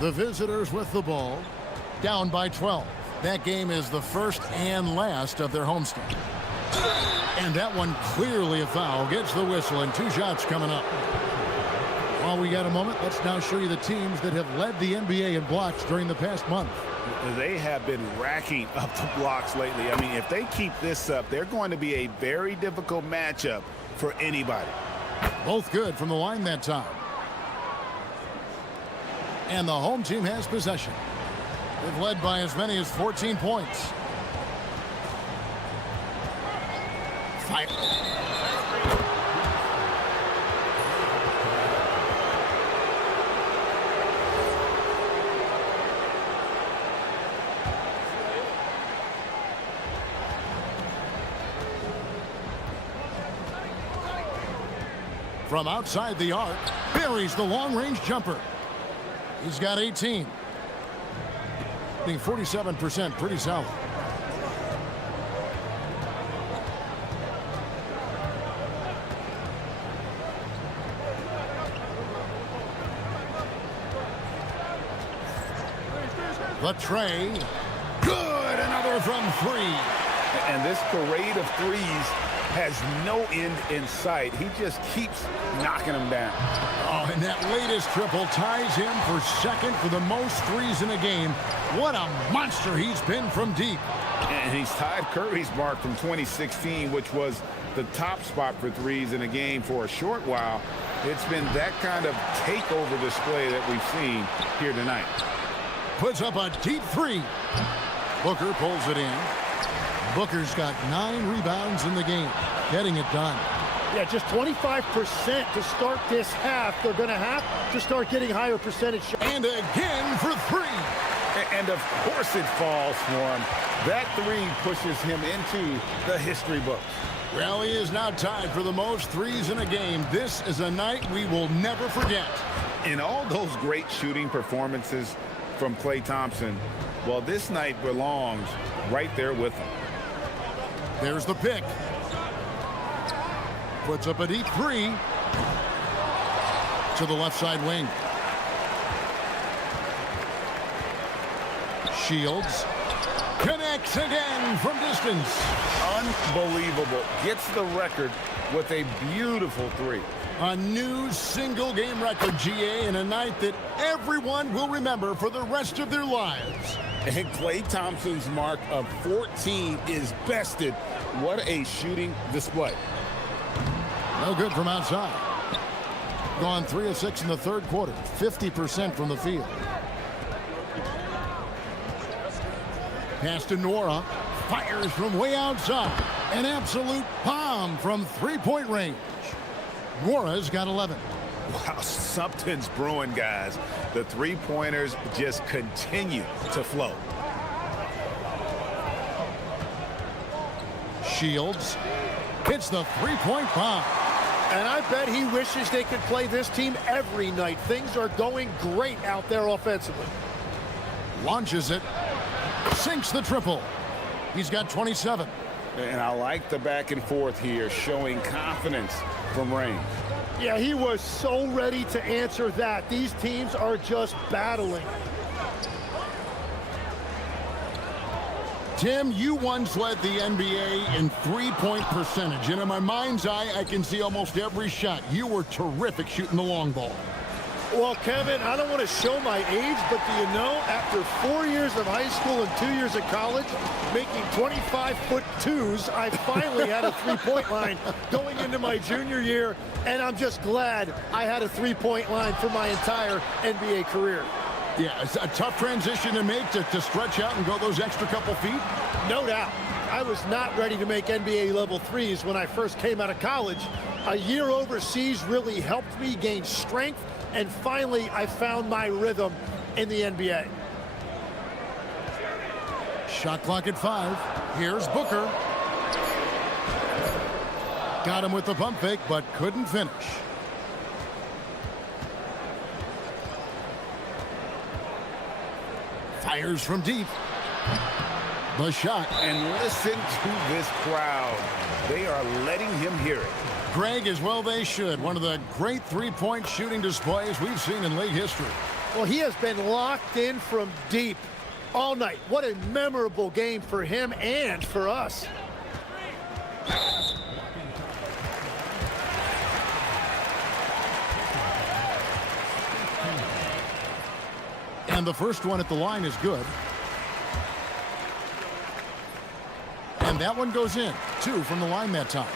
The visitors with the ball, down by 12. That game is the first and last of their homestand. And that one clearly a foul. Gets the whistle, and 2 shots coming up. While we got a moment, let's now show you the teams that have led the NBA in blocks during the past month. They have been racking up the blocks lately. I mean, if they keep this up, they're going to be a very difficult matchup for anybody. Both good from the line that time. And the home team has possession. They've led by as many as 14 points. Fight. From outside the arc, buries the long-range jumper. He's got 18. Being 47%, pretty solid. The tray. Good, another from three. And this parade of threes has no end in sight. He just keeps knocking them down. Oh, and that latest triple ties him for second for the most threes in a game. What a monster he's been from deep. And he's tied Curry's mark from 2016, which was the top spot for threes in a game for a short while. It's been that kind of takeover display that we've seen here tonight. Puts up a deep three. Booker pulls it in. Booker's got 9 rebounds in the game, getting it done. Yeah, just 25% to start this half. They're going to have to start getting higher percentage shots. And again for three. And of course it falls for him. That three pushes him into the history books. Well, he is now tied for the most threes in a game. This is a night we will never forget. In all those great shooting performances from Klay Thompson, well, this night belongs right there with him. There's the pick. Puts up a deep three to the left side wing. Shields connects again from distance. Unbelievable. Gets the record with a beautiful three. A new single-game record, GA, in a night that everyone will remember for the rest of their lives. And Klay Thompson's mark of 14 is bested. What a shooting display. No good from outside. Gone 3 of 6 in the third quarter. 50% from the field. Pass to Nora. Fires from way outside. An absolute bomb from three-point range. Nora's got 11. Wow, something's brewing, guys. The three-pointers just continue to flow. Shields hits the three-point bomb. And I bet he wishes they could play this team every night. Things are going great out there offensively. Launches it. Sinks the triple. He's got 27. And I like the back and forth here, showing confidence from range. Yeah, he was so ready to answer that. These teams are just battling. Tim, you once led the NBA in three-point percentage, and in my mind's eye, I can see almost every shot. You were terrific shooting the long ball. Well, Kevin, I don't want to show my age, but do you know, after 4 years of high school and 2 years of college, making 25-foot twos, I finally had a three-point line going into my junior year, and I'm just glad I had a three-point line for my entire NBA career. Yeah, it's a tough transition to make to stretch out and go those extra couple feet. No doubt. I was not ready to make NBA level threes when I first came out of college. A year overseas really helped me gain strength, and finally I found my rhythm in the NBA. Shot clock at 5. Here's Booker. Got him with the pump fake, but couldn't finish. Fires from deep. The shot. And listen to this crowd. They are letting him hear it. Greg, as well they should. One of the great three-point shooting displays we've seen in league history. Well, he has been locked in from deep all night. What a memorable game for him and for us. And the first one at the line is good. And that one goes in. 2 from the line that time.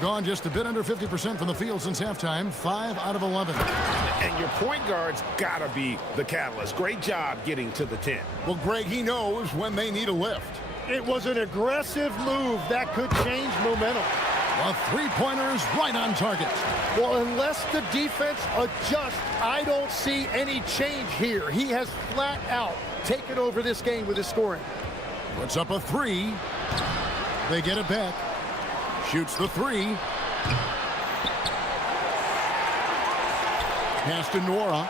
Gone just a bit under 50% from the field since halftime. 5 out of 11. And your point guard's got to be the catalyst. Great job getting to the 10. Well, Greg, he knows when they need a lift. It was an aggressive move that could change momentum. The three-pointer's right on target. Well, unless the defense adjusts, I don't see any change here. He has flat out taken over this game with his scoring. Puts up a 3. They get it back. Shoots the 3. Pass to Nora.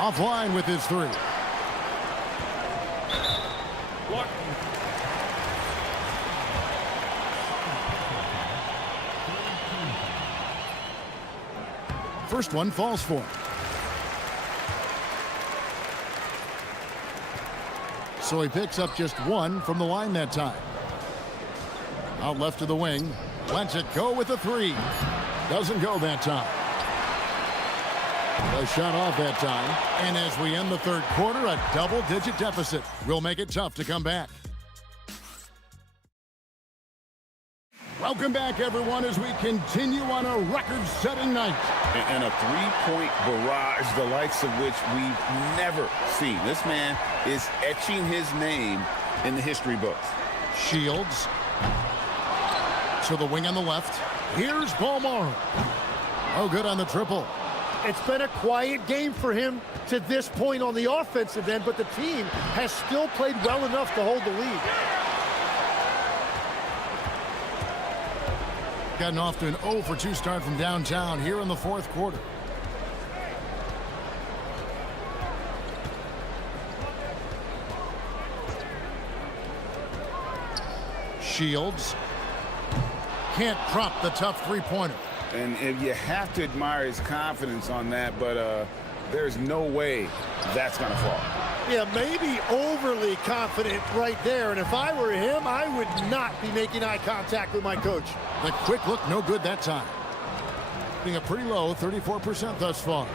Offline with his 3. First one falls for him. So he picks up just 1 from the line that time. Out left to the wing. Lets it go with a 3. Doesn't go that time. A shot off that time. And as we end the third quarter, a double-digit deficit will make it tough to come back. Welcome back, everyone, as we continue on a record-setting night. And a three-point barrage, the likes of which we've never seen. This man is etching his name in the history books. Shields to the wing on the left. Here's Balmar. Oh, good on the triple. It's been a quiet game for him to this point on the offensive end, but the team has still played well enough to hold the lead. Gotten off to an 0 for 2 start from downtown here in the fourth quarter. Shields can't drop the tough three-pointer. And if you have to admire his confidence on that, but there's no way that's going to fall. Yeah, maybe overly confident right there. And if I were him, I would not be making eye contact with my coach. The quick look, no good that time. Being a pretty low 34% thus far.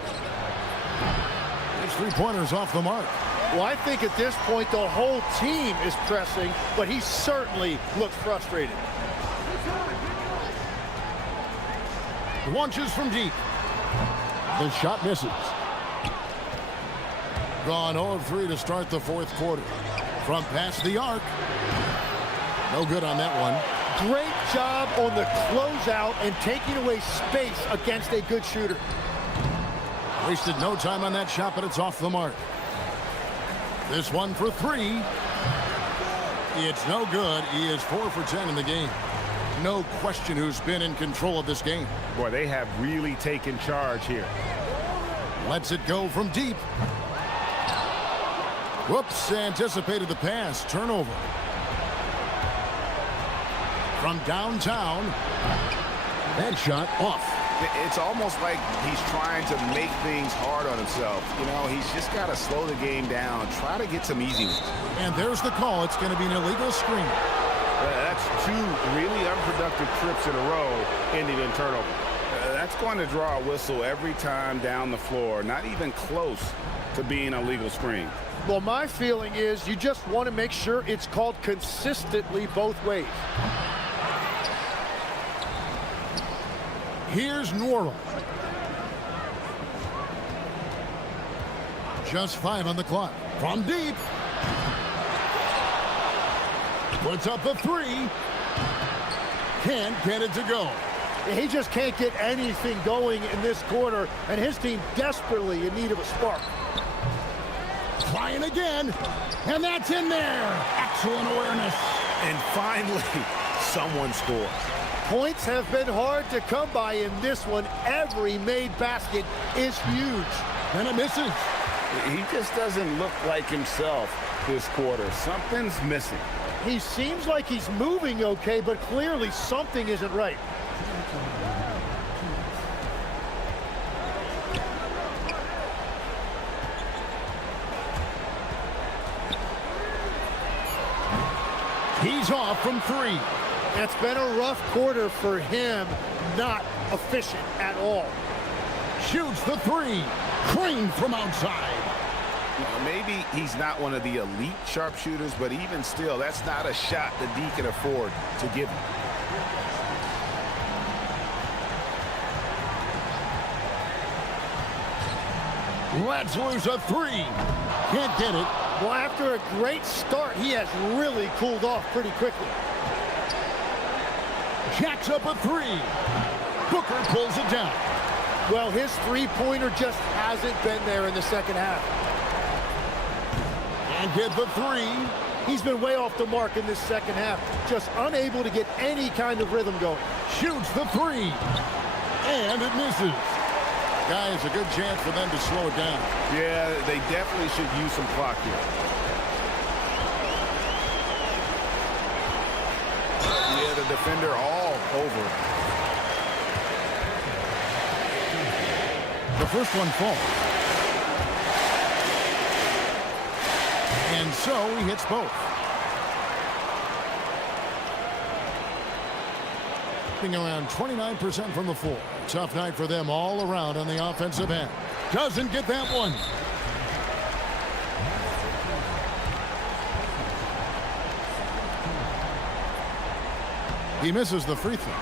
His three-pointers off the mark. Well, I think at this point the whole team is pressing, but he certainly looks frustrated. Launches from deep. The shot misses. Gone 0 of 3 to start the fourth quarter. From past the arc. No good on that one. Great job on the closeout and taking away space against a good shooter. Wasted no time on that shot, but it's off the mark. This one for 3. It's no good. He is 4 for 10 in the game. No question who's been in control of this game. Boy, they have really taken charge here. Lets it go from deep. Whoops, anticipated the pass. Turnover. From downtown. That shot off. It's almost like he's trying to make things hard on himself. You know, he's just got to slow the game down, try to get some easy ones. And there's the call. It's going to be an illegal screen. That's 2 really unproductive trips in a row ending in turnover. That's going to draw a whistle every time down the floor. Not even close to being a legal screen. Well, my feeling is you just want to make sure it's called consistently both ways. Here's Nora. Just 5 on the clock. From deep. Puts up a 3. Can't get it to go. He just can't get anything going in this quarter, and his team desperately in need of a spark. Flying again, and that's in there. Excellent awareness. And finally, someone scores. Points have been hard to come by in this one. Every made basket is huge. And it misses. He just doesn't look like himself this quarter. Something's missing. He seems like he's moving okay, but clearly something isn't right. He's off from 3. It's been a rough quarter for him. Not efficient at all. Shoots the 3. Crane from outside. Maybe he's not one of the elite sharpshooters, but even still, that's not a shot that D can afford to give him. Let's lose a three. Can't get it. Well, after a great start, he has really cooled off pretty quickly. Jacks up a three. Booker pulls it down. Well, his three-pointer just hasn't been there in the second half. And get the three. He's been way off the mark in this second half. Just unable to get any kind of rhythm going. Shoots the three. And it misses. Guys, a good chance for them to slow it down. Yeah, they definitely should use some clock here. Yeah, the defender all over. The first one falls. And so he hits both. Around 29% from the floor. Tough night for them all around on the offensive end. Doesn't get that one. He misses the free throw.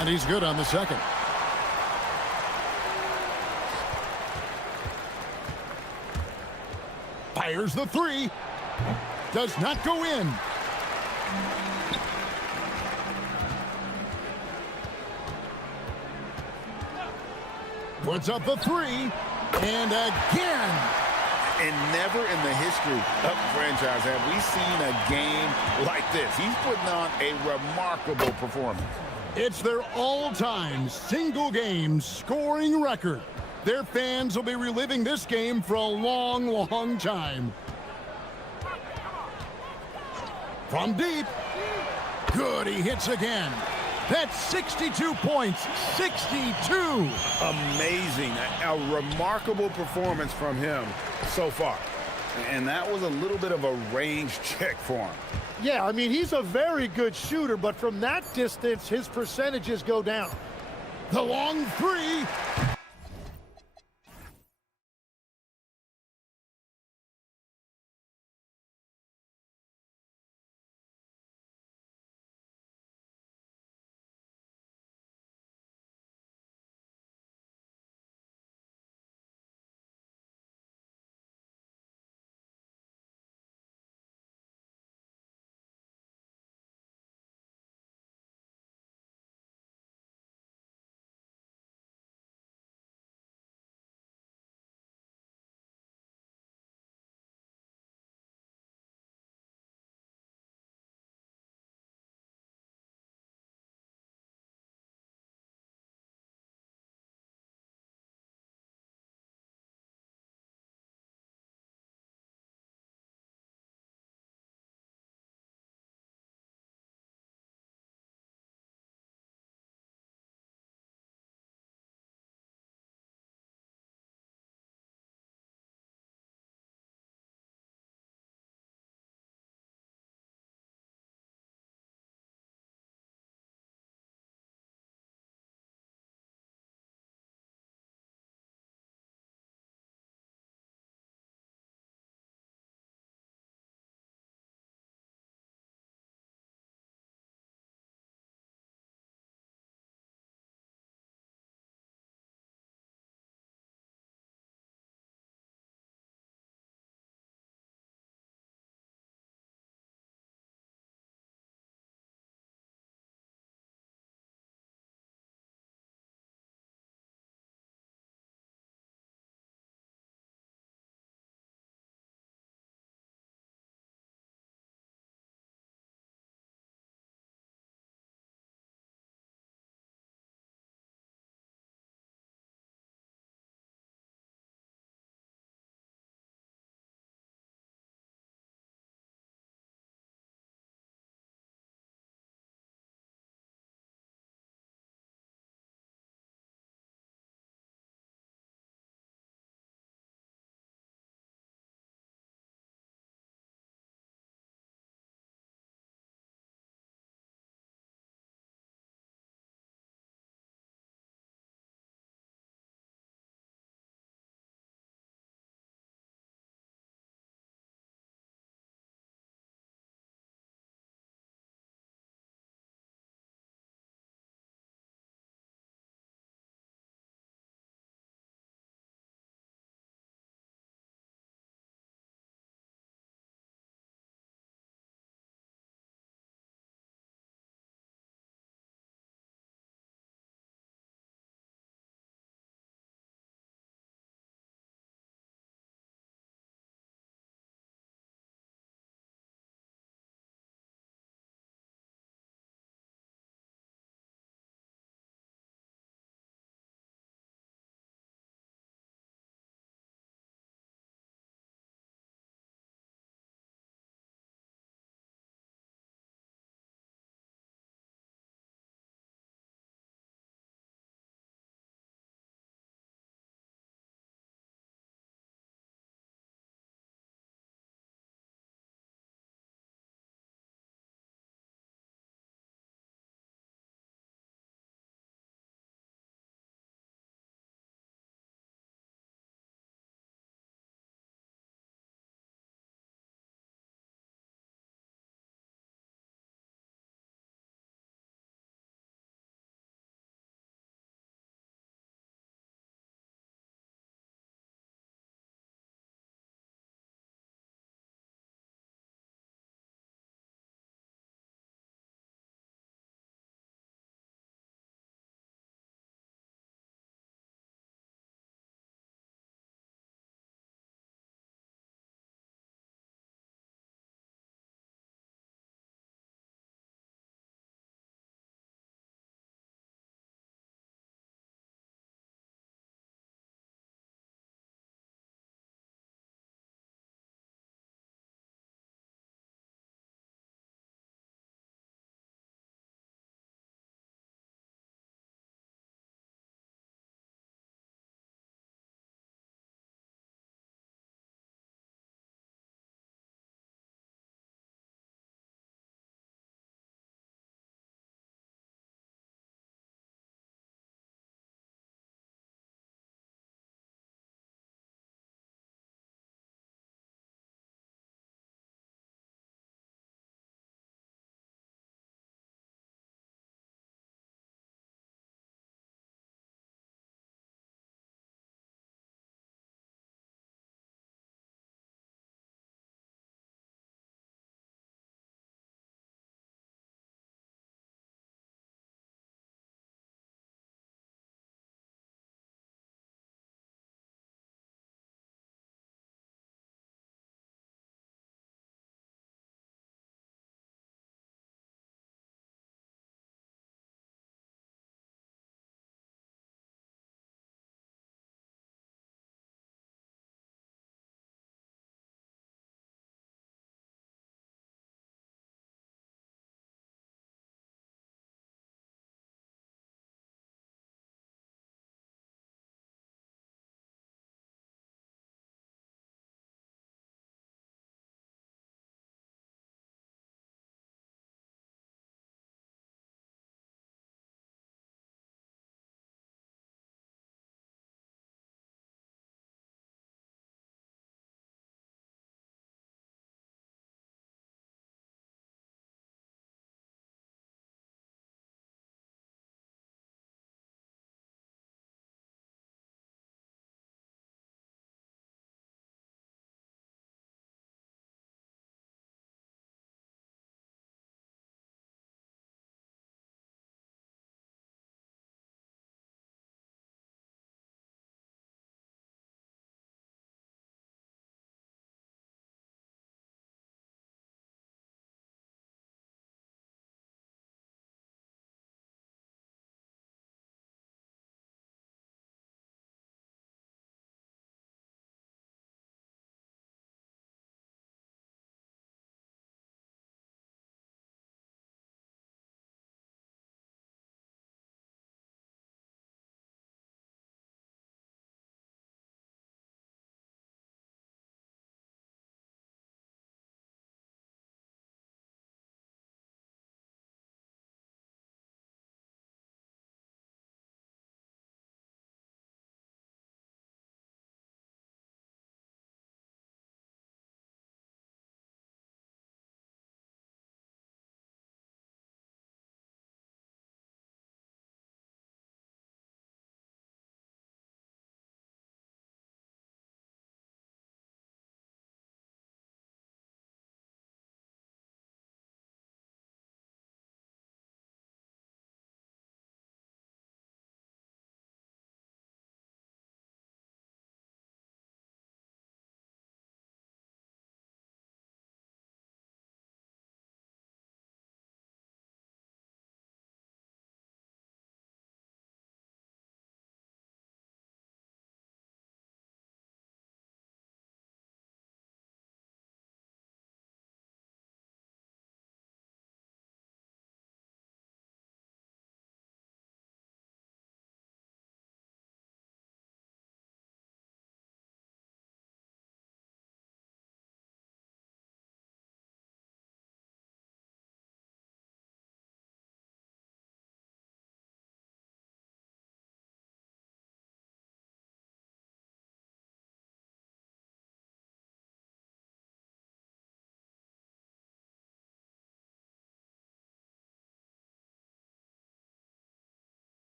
And he's good on the second. Fires the three. Does not go in. Puts up the three. And again. And never in the history of the franchise have we seen a game like this. He's putting on a remarkable performance. It's their all-time single-game scoring record. Their fans will be reliving this game for a long, long time. From deep. Good, he hits again. That's 62 points, 62. Amazing, a remarkable performance from him so far. And that was a little bit of a range check for him. Yeah, I mean, he's a very good shooter, but from that distance, his percentages go down. The long three.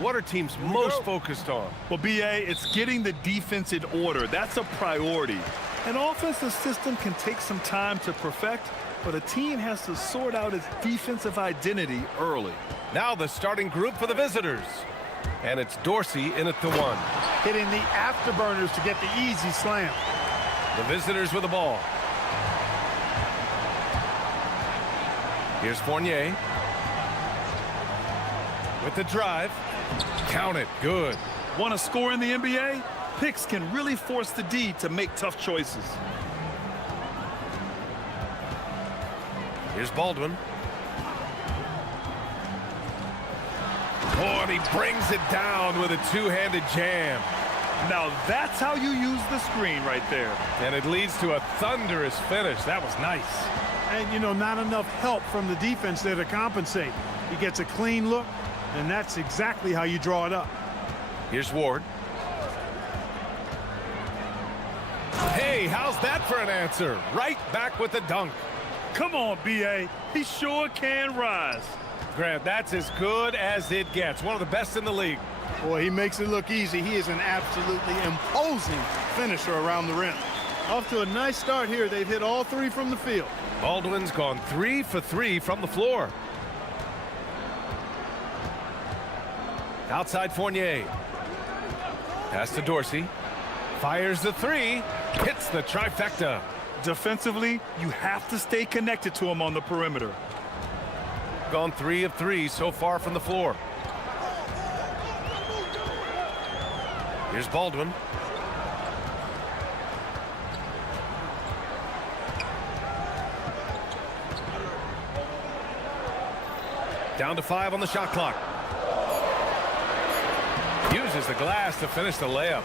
What are teams most focused on? Well, BA, it's getting the defense in order. That's a priority. An offensive system can take some time to perfect, but a team has to sort out its defensive identity early. Now the starting group for the visitors. And it's Dorsey in at the one. Hitting the afterburners to get the easy slam. The visitors with the ball. Here's Fournier. With the drive. Count it. Good. Want to score in the NBA? Picks can really force the D to make tough choices. Here's Baldwin. Oh, and he brings it down with a two-handed jam. Now that's how you use the screen right there. And it leads to a thunderous finish. That was nice. And, you know, not enough help from the defense there to compensate. He gets a clean look, and that's exactly how you draw it up. Here's Ward. Hey, how's that for an answer? Right back with the dunk. Come on, B.A. He sure can rise. Grant, that's as good as it gets. One of the best in the league. Boy, he makes it look easy. He is an absolutely imposing finisher around the rim. Off to a nice start here. They've hit all three from the field. Baldwin's gone 3 for 3 from the floor. Outside Fournier. Pass to Dorsey. Fires the three. Hits the trifecta. Defensively, you have to stay connected to him on the perimeter. Gone 3 of 3 so far from the floor. Here's Baldwin. Down to 5 on the shot clock. Uses the glass to finish the layup.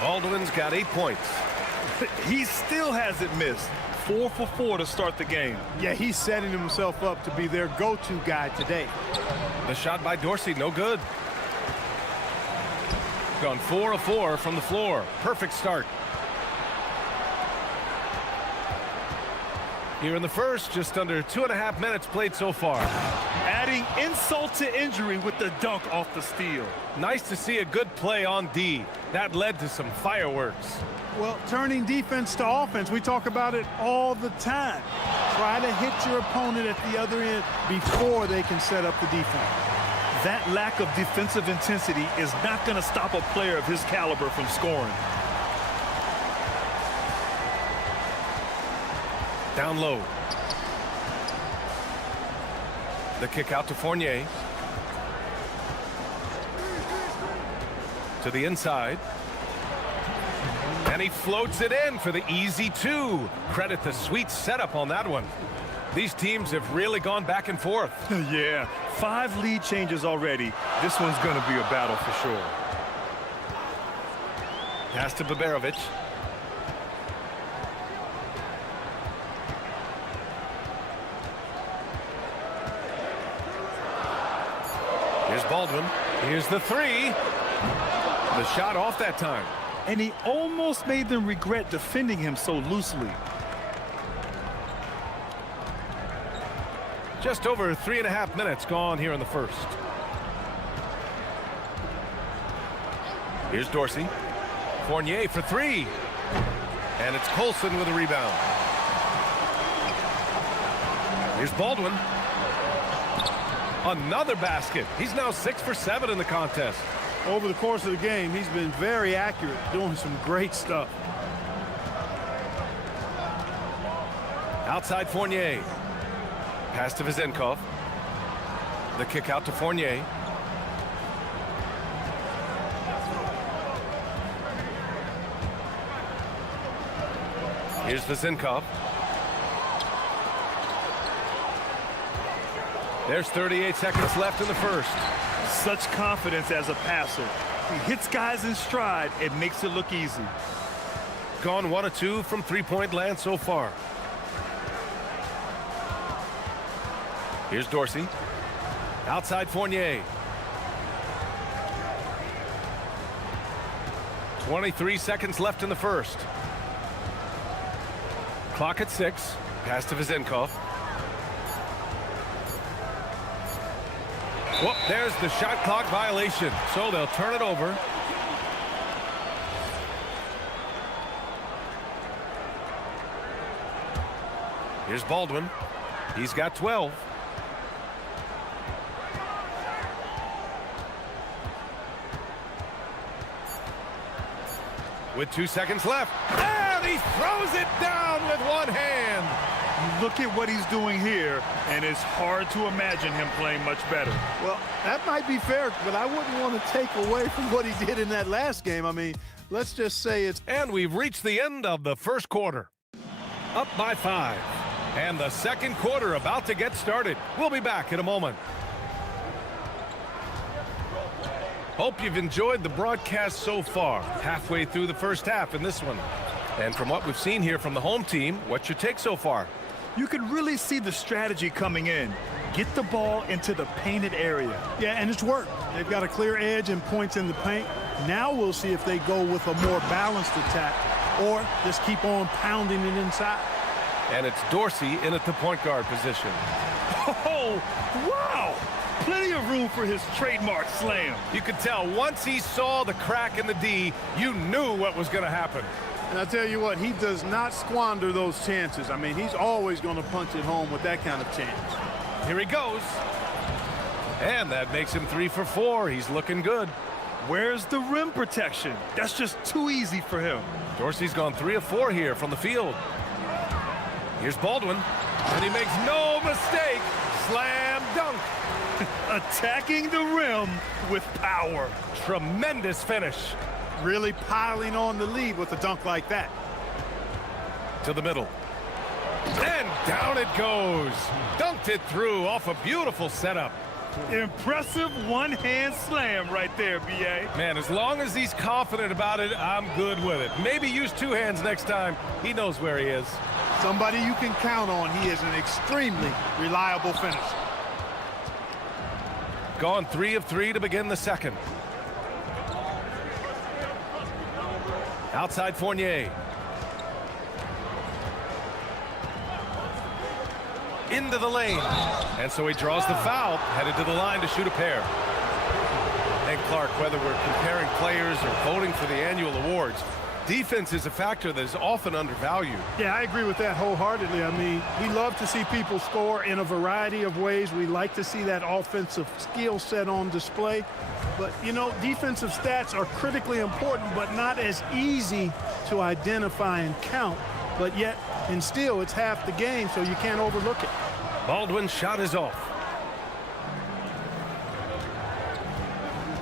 Baldwin's got 8 points. He still hasn't missed. 4 for 4 to start the game. Yeah, he's setting himself up to be their go-to guy today. The shot by Dorsey, no good. Gone 4 of 4 from the floor. Perfect start. Here in the first, just under 2.5 minutes played so far. Adding insult to injury with the dunk off the steal. Nice to see a good play on D. That led to some fireworks. Well, turning defense to offense, we talk about it all the time. Try to hit your opponent at the other end before they can set up the defense. That lack of defensive intensity is not going to stop a player of his caliber from scoring. Down low. The kick out to Fournier. To the inside. And he floats it in for the easy 2. Credit the sweet setup on that one. These teams have really gone back and forth. Yeah, 5 lead changes already. This one's going to be a battle for sure. Pass to Baberovic. Here's Baldwin. Here's the 3. The shot off that time. And he almost made them regret defending him so loosely. Just over 3.5 minutes gone here in the first. Here's Dorsey. Fournier for 3. And it's Colson with a rebound. Here's Baldwin. Another basket. He's now 6 for 7 in the contest. Over the course of the game, he's been very accurate, doing some great stuff. Outside Fournier. Pass to Vezenkov. The kick out to Fournier. Here's Vezenkov. There's 38 seconds left in the first. Such confidence as a passer. He hits guys in stride. It makes it look easy. Gone 1 of 2 from three-point land so far. Here's Dorsey. Outside Fournier. 23 seconds left in the first. Clock at 6. Pass to Vezenkov. Whoop, there's the shot clock violation. So they'll turn it over. Here's Baldwin. He's got 12. With 2 seconds left. And he throws it down with one hand. Look at what he's doing here, and it's hard to imagine him playing much better. Well, that might be fair, but I wouldn't want to take away from what he did in that last game. I mean, let's just say it's... And we've reached the end of the first quarter. Up by 5. And the second quarter about to get started. We'll be back in a moment. Hope you've enjoyed the broadcast so far. Halfway through the first half in this one. And from what we've seen here from the home team, what's your take so far? You can really see the strategy coming in. Get the ball into the painted area. Yeah, and it's worked. They've got a clear edge and points in the paint. Now we'll see if they go with a more balanced attack or just keep on pounding it inside. And it's Dorsey in at the point guard position. Oh, wow! Plenty of room for his trademark slam. You could tell once he saw the crack in the D, you knew what was going to happen. And I tell you what, he does not squander those chances. I mean, he's always going to punch it home with that kind of chance. Here he goes. And that makes him 3 for 4. He's looking good. Where's the rim protection? That's just too easy for him. Dorsey's gone 3 of 4 here from the field. Here's Baldwin. And he makes no mistake. Slam dunk. Attacking the rim with power. Tremendous finish. Really piling on the lead with a dunk like that. To the middle. And down it goes. Dunked it through off a beautiful setup. Impressive one-hand slam right there, B.A. Man, as long as he's confident about it, I'm good with it. Maybe use 2 hands next time. He knows where he is. Somebody you can count on. He is an extremely reliable finisher. Gone 3 of 3 to begin the second. Outside Fournier. Into the lane. And so he draws the foul, headed to the line to shoot a pair. And Clark, whether we're comparing players or voting for the annual awards, defense is a factor that is often undervalued. Yeah, I agree with that wholeheartedly. I mean, we love to see people score in a variety of ways. We like to see that offensive skill set on display. But, you know, defensive stats are critically important, but not as easy to identify and count. But yet, and still, it's half the game, so you can't overlook it. Baldwin's shot is off.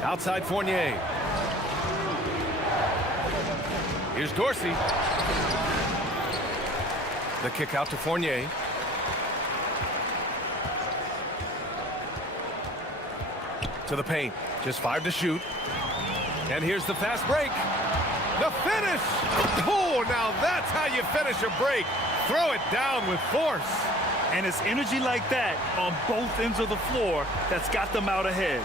Outside Fournier. Here's Dorsey. The kick out to Fournier. To the paint. Just 5 to shoot. And here's the fast break. The finish! Oh, now that's how you finish a break. Throw it down with force. And it's energy like that on both ends of the floor that's got them out ahead.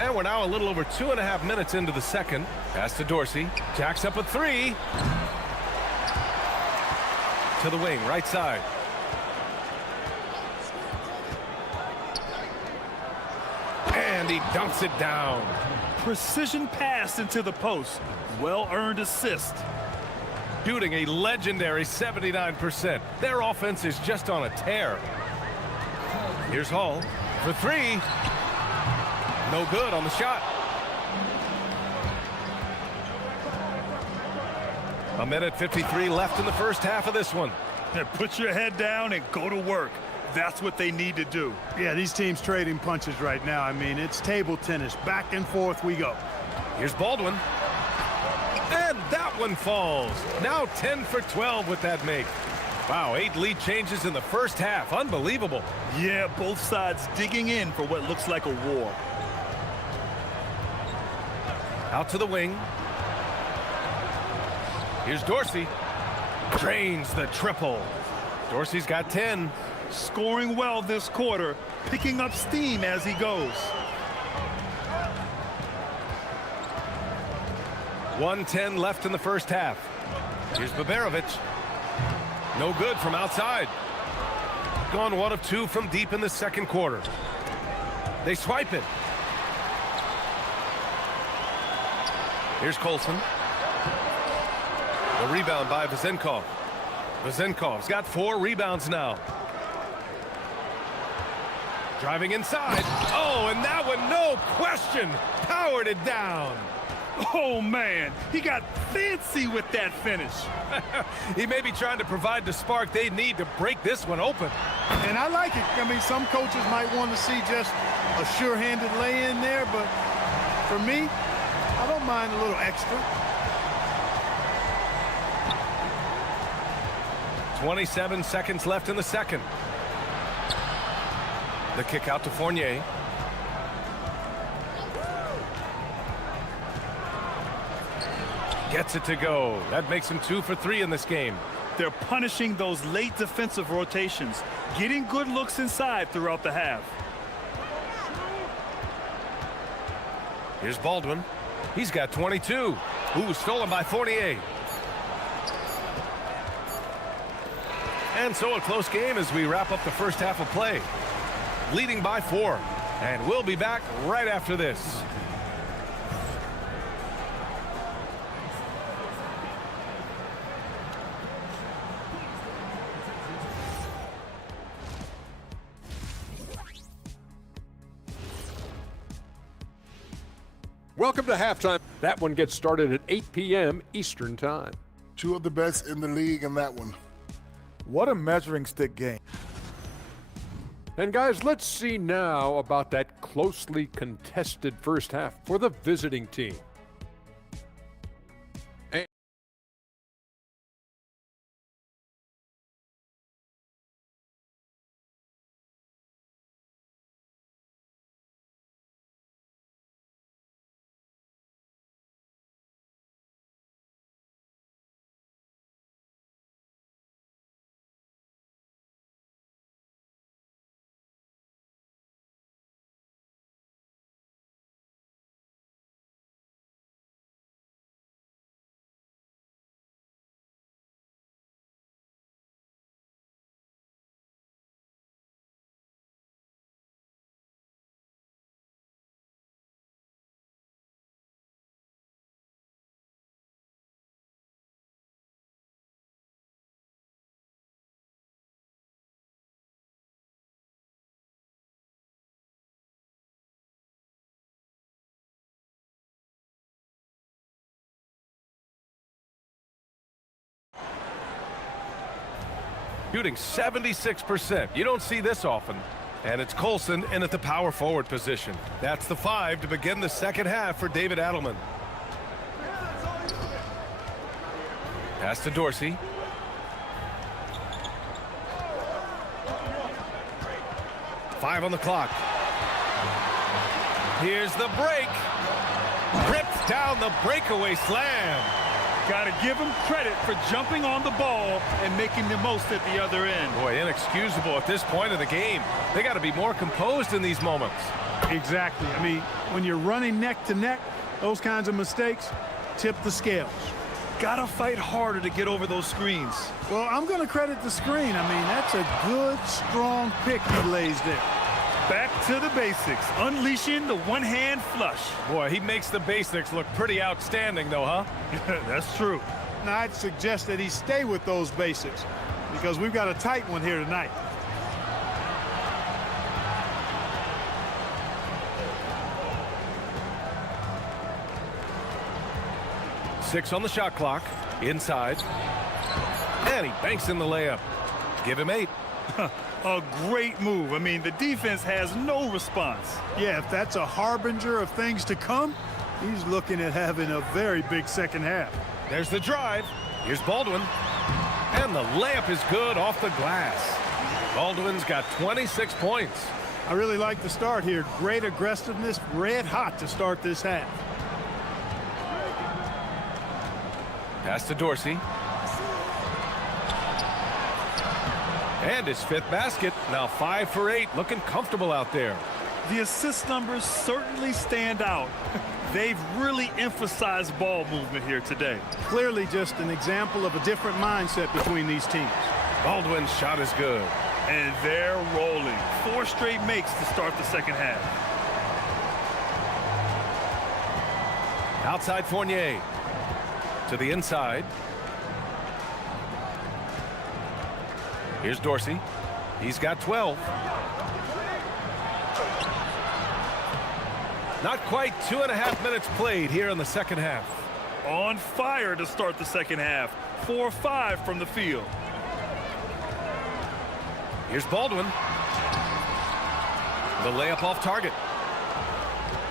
And we're now a little over 2.5 minutes into the second. Pass to Dorsey. Jacks up a 3. To the wing, right side. And he dunks it down. Precision pass into the post. Well-earned assist. Shooting a legendary 79%. Their offense is just on a tear. Here's Hall for 3. No good on the shot. A minute 53 left in the first half of this one. Put your head down and go to work. That's what they need to do. Yeah, these teams trading punches right now. I mean, it's table tennis. Back and forth we go. Here's Baldwin. And that one falls. Now 10 for 12 with that make. Wow, 8 lead changes in the first half. Unbelievable. Yeah, both sides digging in for what looks like a war. Out to the wing. Here's Dorsey. Drains the triple. Dorsey's got 10. Scoring well this quarter, picking up steam as he goes. 1:10 left in the first half. Here's Baberovic. No good from outside. Gone 1 of 2 from deep in the second quarter. They swipe it. Here's Colson. The rebound by Vezenkov. Vezenkov's got 4 rebounds now. Driving inside. Oh, and that one, no question, powered it down. Oh, man, he got fancy with that finish. He may be trying to provide the spark they need to break this one open. And I like it. I mean, some coaches might want to see just a sure-handed lay-in there, but for me, I don't mind a little extra. 27 seconds left in the second. The kick out to Fournier. Gets it to go. That makes him 2 for 3 in this game. They're punishing those late defensive rotations, getting good looks inside throughout the half. Here's Baldwin. He's got 22. Ooh, stolen by Fournier. And so a close game as we wrap up the first half of play. Leading by 4. And we'll be back right after this. Welcome to halftime. That one gets started at 8 p.m. Eastern Time. 2 of the best in the league in that one. What a measuring stick game. And guys, let's see now about that closely contested first half for the visiting team. Shooting 76%. You don't see this often. And it's Colson in at the power forward position. That's the 5 to begin the second half for David Adelman. Pass to Dorsey. Five on the clock. Here's the break. Rips down the breakaway slam. Got to give him credit for jumping on the ball and making the most at the other end. Boy, inexcusable at this point of the game. They got to be more composed in these moments. Exactly. I mean, when you're running neck to neck, those kinds of mistakes tip the scales. Got to fight harder to get over those screens. Well, I'm going to credit the screen. I mean, that's a good, strong pick he lays there. Back to the basics, unleashing the one-hand flush. Boy, he makes the basics look pretty outstanding, though, huh? That's true. Now, I'd suggest that he stay with those basics because we've got a tight one here tonight. Six on the shot clock. Inside. And he banks in the layup. Give him 8. A great move. I mean, the defense has no response. Yeah, if that's a harbinger of things to come, he's looking at having a very big second half. There's the drive. Here's Baldwin. And the layup is good off the glass. Baldwin's got 26 points. I really like the start here. Great aggressiveness, red hot to start this half. Pass to Dorsey. And his 5th basket. Now 5 for 8. Looking comfortable out there. The assist numbers certainly stand out. They've really emphasized ball movement here today. Clearly just an example of a different mindset between these teams. Baldwin's shot is good. And they're rolling. 4 straight makes to start the second half. Outside Fournier. To the inside. Here's Dorsey. He's got 12. Not quite 2.5 minutes played here in the second half. On fire to start the second half. 4-5 from the field. Here's Baldwin. The layup off target.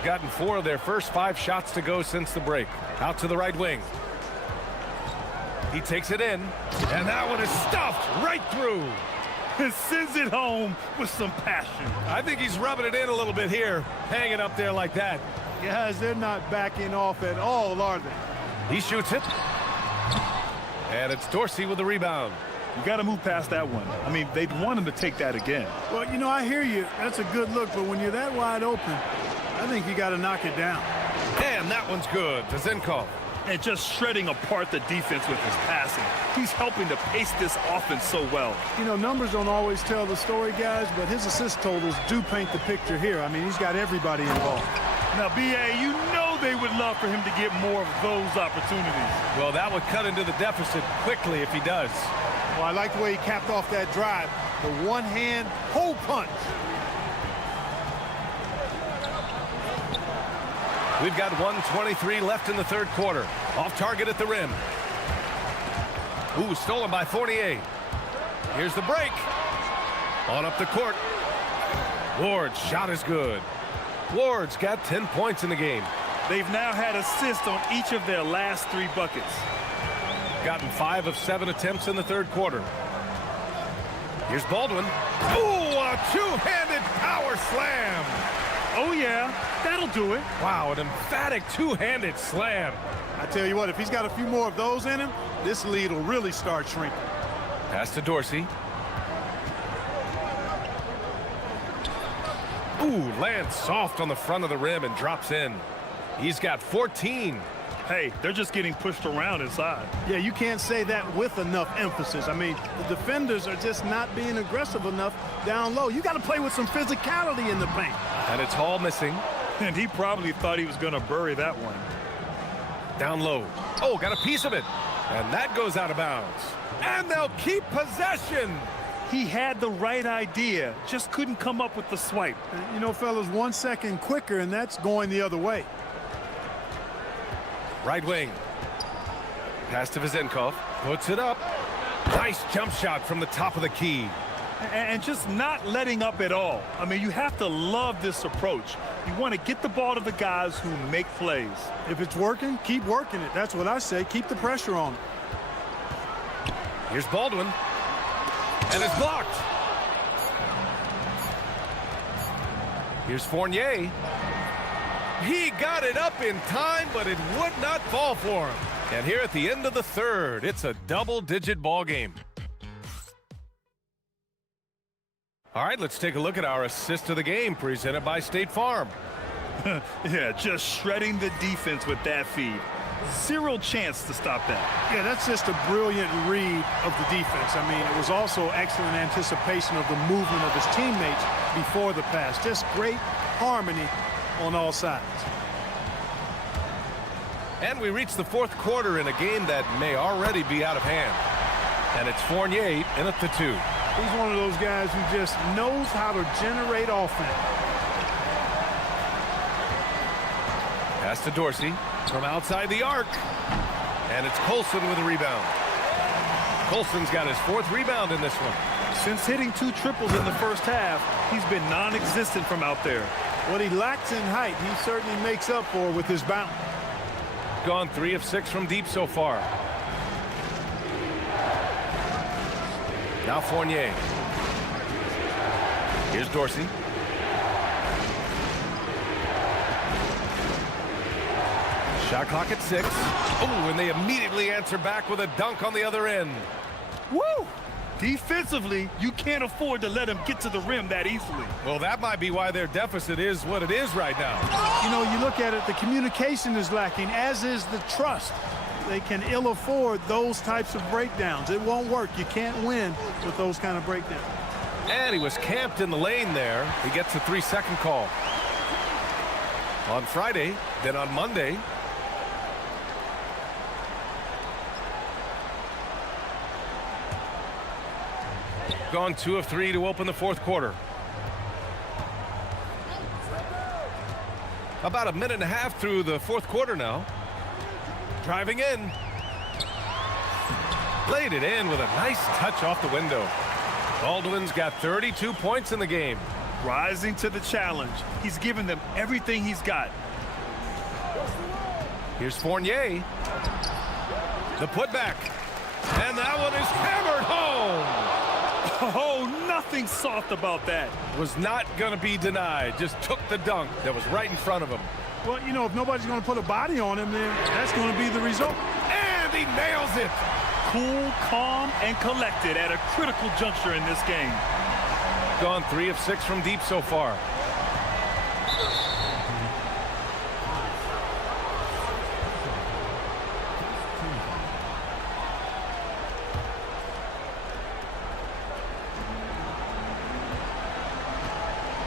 Gotten 4 of their first 5 shots to go since the break. Out to the right wing. He takes it in, and that one is stuffed right through. And sends it home with some passion. I think he's rubbing it in a little bit here, hanging up there like that. Guys, they're not backing off at all, are they? He shoots it. And it's Dorsey with the rebound. You got to move past that one. I mean, they'd want him to take that again. Well, you know, I hear you. That's a good look, but when you're that wide open, I think you got to knock it down. And that one's good to Zinkov. And just shredding apart the defense with his passing. He's helping to pace this offense so well. You know, numbers don't always tell the story, guys, but his assist totals do paint the picture here. I mean, he's got everybody involved. Now, B.A., you know they would love for him to get more of those opportunities. Well, that would cut into the deficit quickly if he does. Well, I like the way he capped off that drive. The one-hand hole punch. We've got 1:23 left in the third quarter. Off target at the rim. Ooh, stolen by Fournier. Here's the break. On up the court. Ward's shot is good. Ward's got 10 points in the game. They've now had assists on each of their last 3 buckets. Gotten 5 of 7 attempts in the third quarter. Here's Baldwin. Ooh, a two-handed power slam. Oh, yeah, that'll do it. Wow, an emphatic two-handed slam. I tell you what, if he's got a few more of those in him, this lead will really start shrinking. Pass to Dorsey. Ooh, lands soft on the front of the rim and drops in. He's got 14. Hey, they're just getting pushed around inside. Yeah, you can't say that with enough emphasis. I mean, the defenders are just not being aggressive enough down low. You got to play with some physicality in the paint. And it's Hall missing. And he probably thought he was going to bury that one. Down low. Oh, got a piece of it. And that goes out of bounds. And they'll keep possession. He had the right idea, just couldn't come up with the swipe. You know, fellas, 1 second quicker, and that's going the other way. Right wing. Pass to Zinkov. Puts it up. Nice jump shot from the top of the key. And just not letting up at all. I mean, you have to love this approach. You want to get the ball to the guys who make plays. If it's working, keep working it. That's what I say. Keep the pressure on it. Here's Baldwin. And it's blocked. Here's Fournier. He got it up in time, but it would not fall for him. And here at the end of the third, it's a double-digit ball game. All right, let's take a look at our assist of the game presented by State Farm. Yeah, just shredding the defense with that feed. Zero chance to stop that. Yeah, that's just a brilliant read of the defense. I mean, it was also excellent anticipation of the movement of his teammates before the pass. Just great harmony on all sides. And we reach the fourth quarter in a game that may already be out of hand. And it's Fournier in at the 2. He's one of those guys who just knows how to generate offense. Pass to Dorsey from outside the arc. And it's Colson with a rebound. Colson's got his 4th rebound in this one. Since hitting 2 triples in the first half, he's been non-existent from out there. What he lacks in height, he certainly makes up for with his bounce. Gone 3 of 6 from deep so far. Now Fournier. Here's Dorsey. Shot clock at 6. Oh, and they immediately answer back with a dunk on the other end. Woo! Defensively, you can't afford to let him get to the rim that easily. Well, that might be why their deficit is what it is right now. You know, you look at it, the communication is lacking, as is the trust. They can ill afford those types of breakdowns. It won't work. You can't win with those kind of breakdowns. And he was camped in the lane there. He gets a 3-second call. On Friday, then on Monday. Gone 2 of 3 to open the fourth quarter. About a minute and a half through the fourth quarter now. Driving in. Laid it in with a nice touch off the window. Baldwin's got 32 points in the game. Rising to the challenge. He's given them everything he's got. Here's Fournier. The putback. And that one is hammered home. Oh, nothing soft about that. Was not going to be denied. Just took the dunk that was right in front of him. Well, you know, if nobody's going to put a body on him, then that's going to be the result. And he nails it. Cool, calm, and collected at a critical juncture in this game. Gone 3 of 6 from deep so far.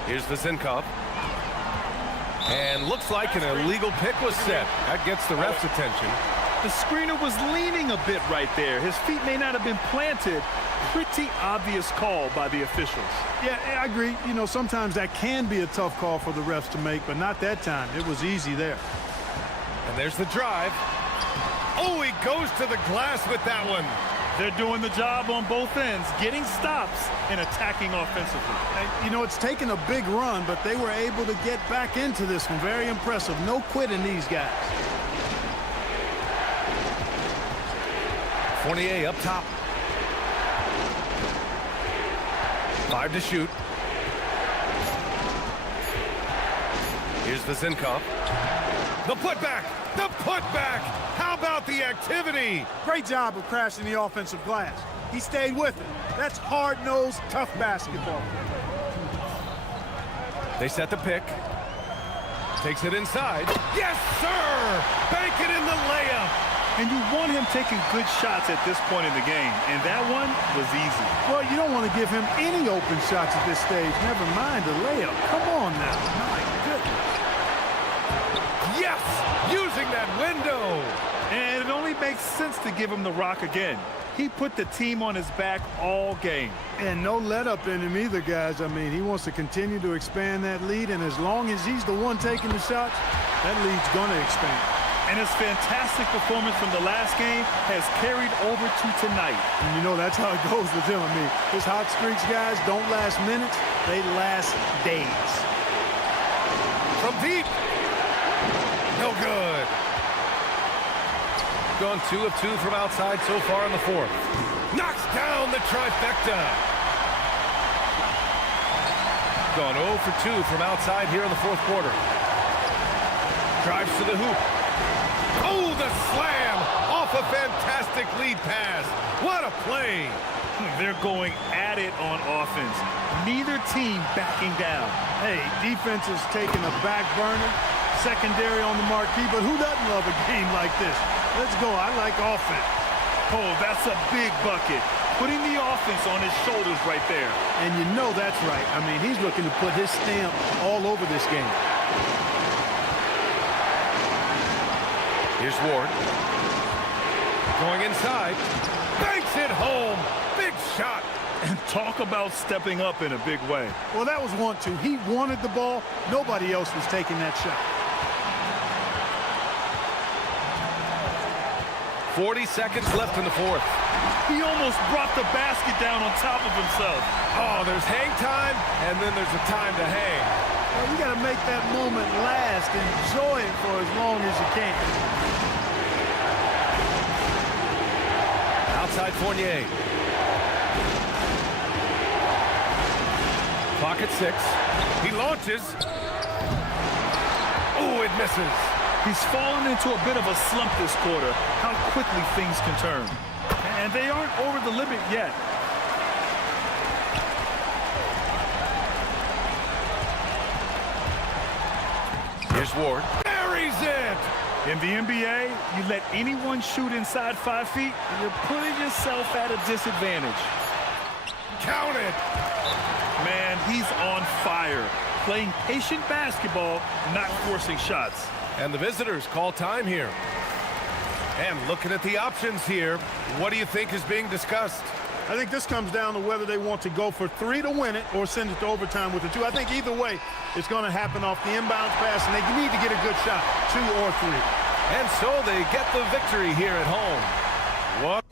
Here's the Zinkov. And looks like an illegal pick was set. That gets the ref's attention. The screener was leaning a bit right there. His feet may not have been planted. Pretty obvious call by the officials. Yeah, I agree. You know, sometimes that can be a tough call for the refs to make, but not that time. It was easy there. And there's the drive. Oh, he goes to the glass with that one. They're doing the job on both ends, getting stops and attacking offensively. And, you know, it's taken a big run, but they were able to get back into this one. Very impressive. No quitting these guys. Fournier up top. 5 to shoot. Here's the Zinkov. The putback! The putback! How about the activity? Great job of crashing the offensive glass. He stayed with it. That's hard-nosed, tough basketball. They set the pick. Takes it inside. Yes, sir! Bank it in the layup. And you want him taking good shots at this point in the game, and that one was easy. Well, you don't want to give him any open shots at this stage. Never mind the layup. Come on now. My goodness. Yes! Using that window. And it only makes sense to give him the rock again. He put the team on his back all game. And no let up in him either, guys. I mean, he wants to continue to expand that lead, and as long as he's the one taking the shots, that lead's going to expand. And his fantastic performance from the last game has carried over to tonight. And you know, that's how it goes with him. I mean, his hot streaks, guys, don't last minutes. They last days. From deep. No good. Gone 2 of 2 from outside so far in the fourth. Knocks down the trifecta. Gone 0 for 2 from outside here in the fourth quarter. Drives to the hoop. Oh, the slam off a fantastic lead pass. What a play. They're going at it on offense. Neither team backing down. Hey, defense is taking a back burner. Secondary on the marquee, but who doesn't love a game like this? Let's go. I like offense. Oh, that's a big bucket. Putting the offense on his shoulders right there. And you know that's right. I mean, he's looking to put his stamp all over this game. Here's Ward. Going inside. Banks it home. Big shot. And talk about stepping up in a big way. Well, that was 1-2. He wanted the ball. Nobody else was taking that shot. 40 seconds left in the fourth. He almost brought the basket down on top of himself. Oh, there's hang time, and then there's a time to hang. Well, you got to make that moment last. Enjoy it for as long as you can. Outside Fournier. Clock at 6. He launches. Oh, it misses. He's fallen into a bit of a slump this quarter. How quickly things can turn. And they aren't over the limit yet. Here's Ward. Buries it! In the NBA, you let anyone shoot inside 5 feet, you're putting yourself at a disadvantage. counted. Man, he's on fire. Playing patient basketball, not forcing shots. And the visitors call time here. And looking at the options here, what do you think is being discussed? I think this comes down to whether they want to go for 3 to win it or send it to overtime with a 2. I think either way, it's going to happen off the inbounds pass, and they need to get a good shot, 2 or 3. And so they get the victory here at home. What?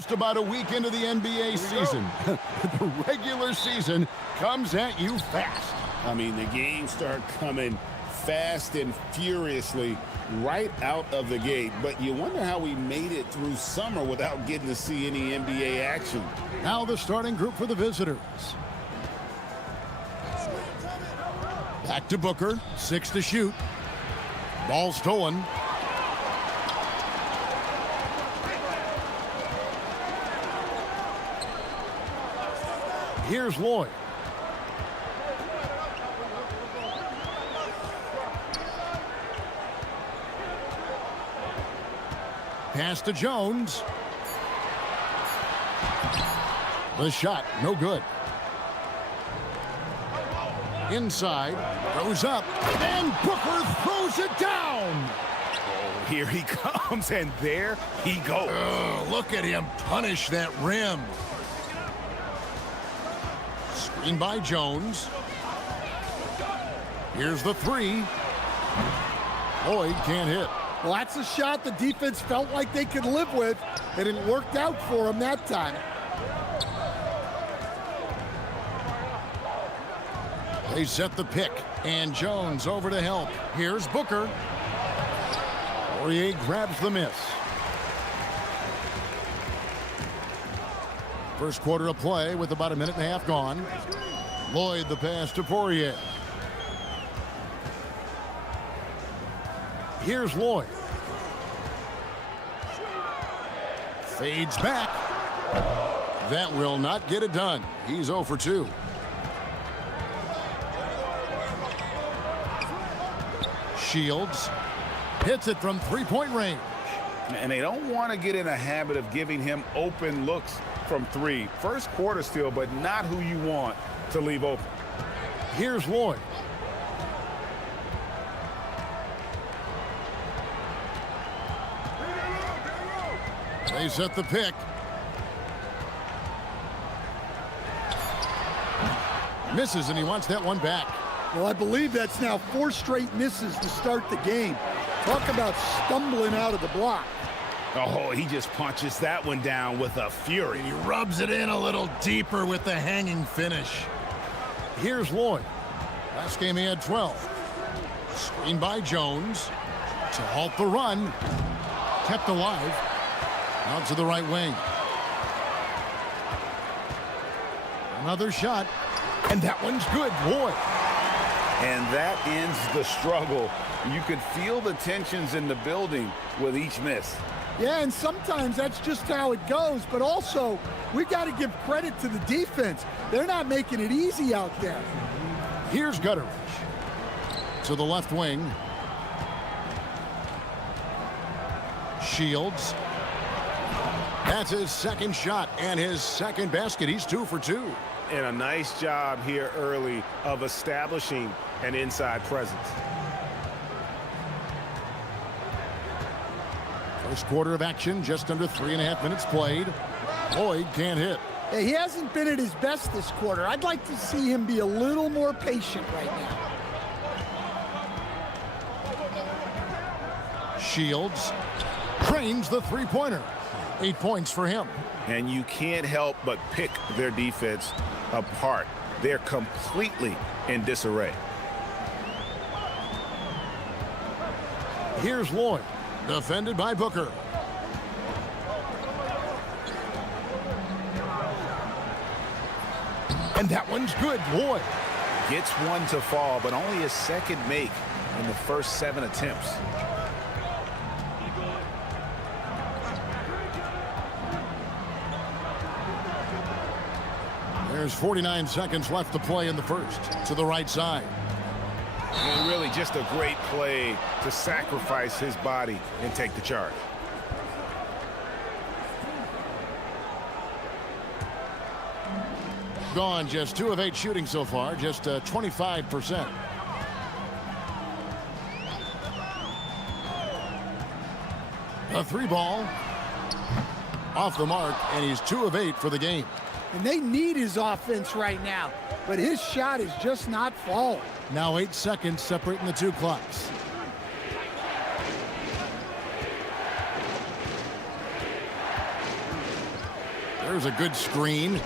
Just about a week into the NBA season. The regular season comes at you fast. I mean, the games start coming fast and furiously right out of the gate. But you wonder how we made it through summer without getting to see any NBA action. Now the starting group for the visitors. Back to Booker, 6 to shoot. Ball stolen. Here's Lloyd. Pass to Jones. The shot, no good. Inside, goes up, and Booker throws it down. Oh, here he comes, and there he goes. Look at him punish that rim. Screen by Jones. Here's the three. Lloyd can't hit. Well, that's a shot the defense felt like they could live with, and it worked out for them that time. They set the pick, and Jones over to help. Here's Booker. Poirier grabs the miss. First quarter of play with about a minute and a half gone. Lloyd the pass to Poirier. Here's Lloyd. Fades back. That will not get it done. He's 0 for 2. Shields hits it from three-point range. And they don't want to get in a habit of giving him open looks from three. First quarter still, but not who you want to leave open. Here's Lloyd. They set the pick. Misses, and he wants that one back. Well, I believe that's now 4 straight misses to start the game. Talk about stumbling out of the block. Oh, he just punches that one down with a fury. He rubs it in a little deeper with the hanging finish. Here's Lloyd. Last game he had 12. Screen by Jones to halt the run. Kept alive. Out to the right wing. Another shot. And that one's good. Lloyd. And that ends the struggle. You could feel the tensions in the building with each miss. Yeah, and sometimes that's just how it goes. But also, we've got to give credit to the defense. They're not making it easy out there. Here's Gutteridge. To the left wing. Shields. That's his second shot and his second basket. He's 2 for 2. And a nice job here early of establishing an inside presence. First quarter of action, just under 3.5 minutes played. Lloyd can't hit. Yeah, he hasn't been at his best this quarter. I'd like to see him be a little more patient right now. Shields trains the three-pointer. 8 points for him. And you can't help but pick their defense apart. They're completely in disarray. Here's Lloyd, defended by Booker. And that one's good. Lloyd gets one to fall, but only his second make in the first 7 attempts. There's 49 seconds left to play in the first. To the right side. And really just a great play to sacrifice his body and take the charge. Gone just 2 of 8 shooting so far, just 25%. A 3-ball off the mark, and he's 2 of 8 for the game. And they need his offense right now, but his shot is just not falling. Now 8 seconds separating the two clocks. There's a good screen.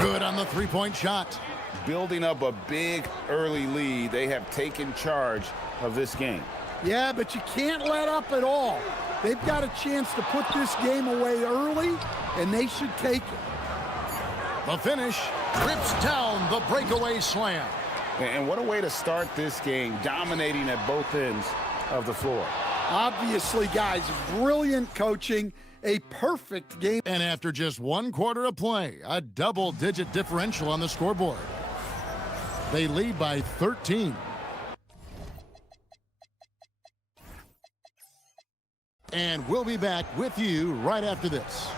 Good on the three-point shot. Building up a big early lead. They have taken charge of this game. Yeah, but you can't let up at all. They've got a chance to put this game away early, and they should take it. The finish rips down the breakaway slam. And what a way to start this game, dominating at both ends of the floor. Obviously, guys, brilliant coaching, a perfect game. And after just 1 quarter of play, a double-digit differential on the scoreboard. They lead by 13. And we'll be back with you right after this.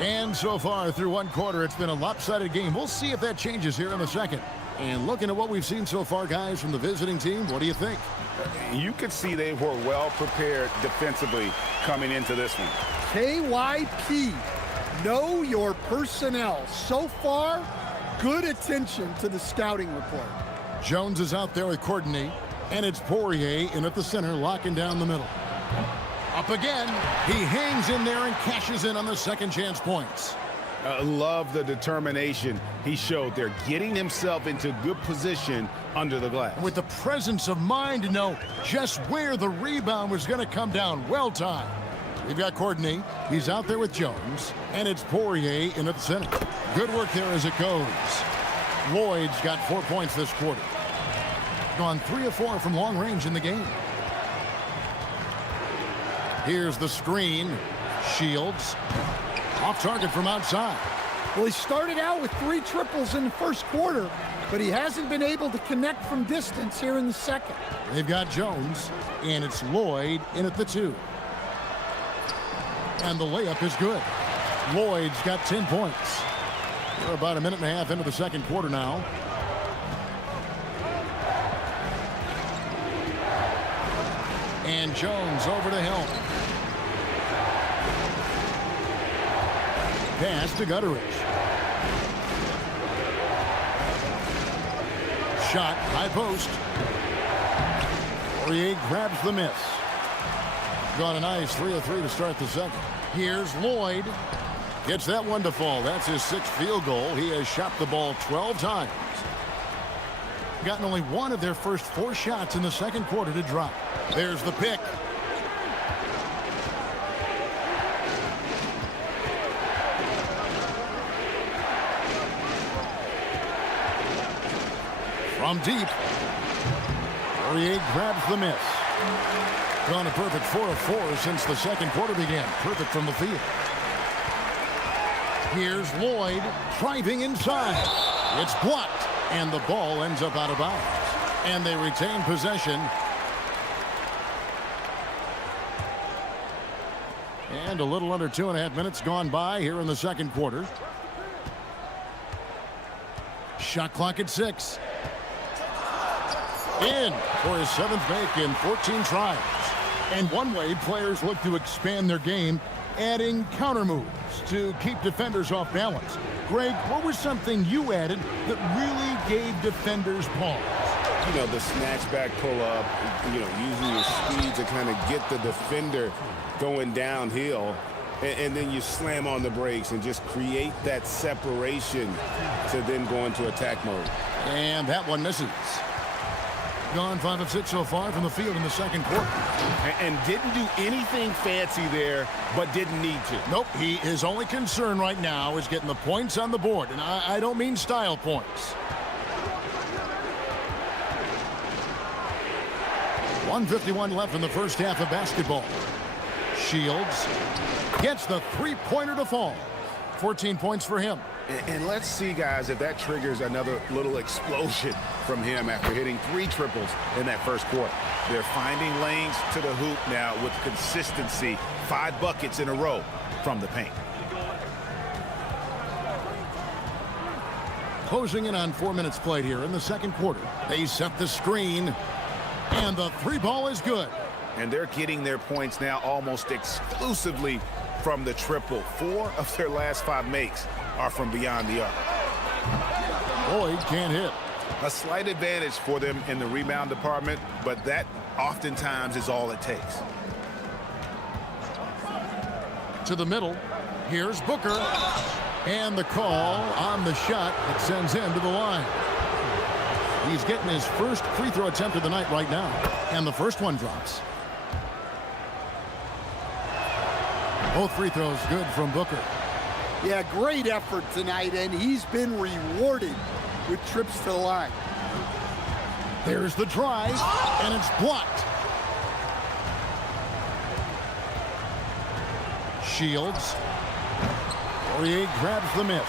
And so far through 1 quarter, it's been a lopsided game. We'll see if that changes here in a second. And looking at what we've seen so far, guys, from the visiting team, what do you think? You could see they were well prepared defensively coming into this one. KYP, know your personnel. So far, good attention to the scouting report. Jones is out there with Courtney, and it's Poirier in at the center, locking down the middle. Up again. He hangs in there and cashes in on the second chance points. Love the determination he showed there, getting himself into good position under the glass. With the presence of mind to know just where the rebound was going to come down. Well timed. We've got Courtney. He's out there with Jones. And it's Poirier in at the center. Good work there as it goes. Lloyd's got 4 points this quarter. Gone 3 of 4 from long range in the game. Here's the screen. Shields. Off target from outside. Well, he started out with 3 triples in the first quarter, but he hasn't been able to connect from distance here in the second. They've got Jones, and it's Lloyd in at the 2. And the layup is good. Lloyd's got 10 points. We're about a minute and a half into the second quarter now. And Jones over to Helm. Pass to Gutteridge. Shot, high post. Poirier grabs the miss. Got a nice 3 of 3 to start the second. Here's Lloyd. Gets that one to fall. That's his 6th field goal. He has shot the ball 12 times. Gotten only 1 of their first 4 shots in the second quarter to drop. There's the pick. From deep. Poirier grabs the miss. Gone a perfect 4 of 4 since the second quarter began. Perfect from the field. Here's Lloyd driving inside. It's blocked, and the ball ends up out of bounds. And they retain possession. And a little under 2.5 minutes gone by here in the second quarter. Shot clock at 6. In for his 7th make in 14 tries. And one way players look to expand their game, adding counter moves to keep defenders off balance. Greg, what was something you added that really gave defenders pause? You know, the snatch back pull up, you know, using your speed to kind of get the defender going downhill. And then you slam on the brakes and just create that separation to then go into attack mode. And that one misses. Gone 5 of 6 so far from the field in the second quarter. And didn't do anything fancy there, but didn't need to. Nope, his only concern right now is getting the points on the board. And I don't mean style points. 1:51 left in the first half of basketball. Shields gets the 3-pointer to fall. 14 points for him. And let's see, guys, if that triggers another little explosion from him after hitting 3 triples in that first quarter. They're finding lanes to the hoop now with consistency. 5 buckets in a row from the paint. Closing in on 4 minutes played here in the second quarter. They set the screen, and the 3-ball is good. And they're getting their points now almost exclusively from the triple. 4 of their last 5 makes are from beyond the arc. Lloyd can't hit. A slight advantage for them in the rebound department, but that oftentimes is all it takes. To the middle. Here's Booker. And the call on the shot that sends him to the line. He's getting his first free throw attempt of the night right now. And the first one drops. Both free throws good from Booker. Yeah, great effort tonight, and he's been rewarded with trips to the line. There's the drive, and it's blocked. Shields. Poirier grabs the miss.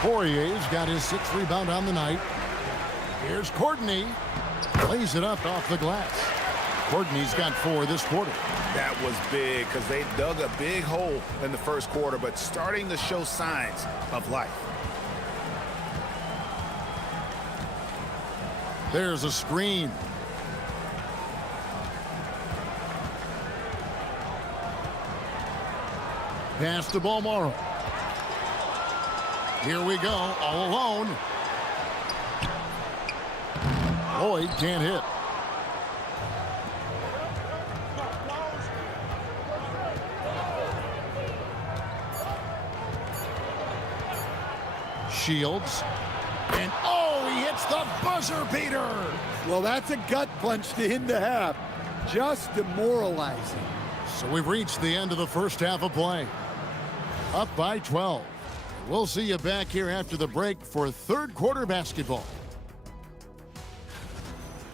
Poirier's got his 6th rebound on the night. Here's Courtney. Plays it up off the glass. Courtney's got 4 this quarter. That was big because they dug a big hole in the first quarter, but starting to show signs of life. There's a screen. Pass to Balmoro. Here we go, all alone. Lloyd can't hit. Shields. And oh, he hits the buzzer beater. Well, that's a gut punch to end the half. Just demoralizing. So we've reached the end of the first half of play. Up by 12. We'll see you back here after the break for third quarter basketball.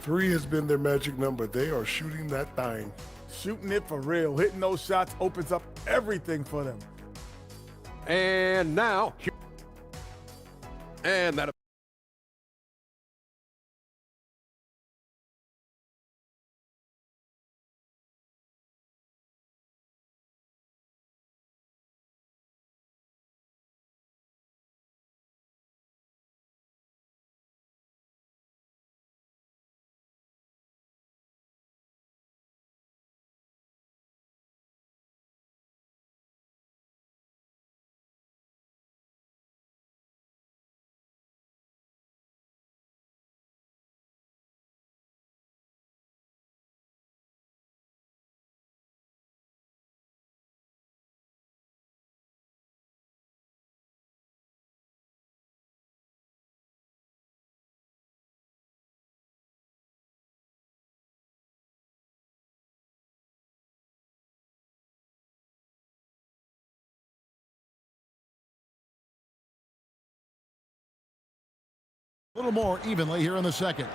3 has been their magic number. They are shooting that thing. Shooting it for real. Hitting those shots opens up everything for them. And now, and that. A little more evenly here in the second.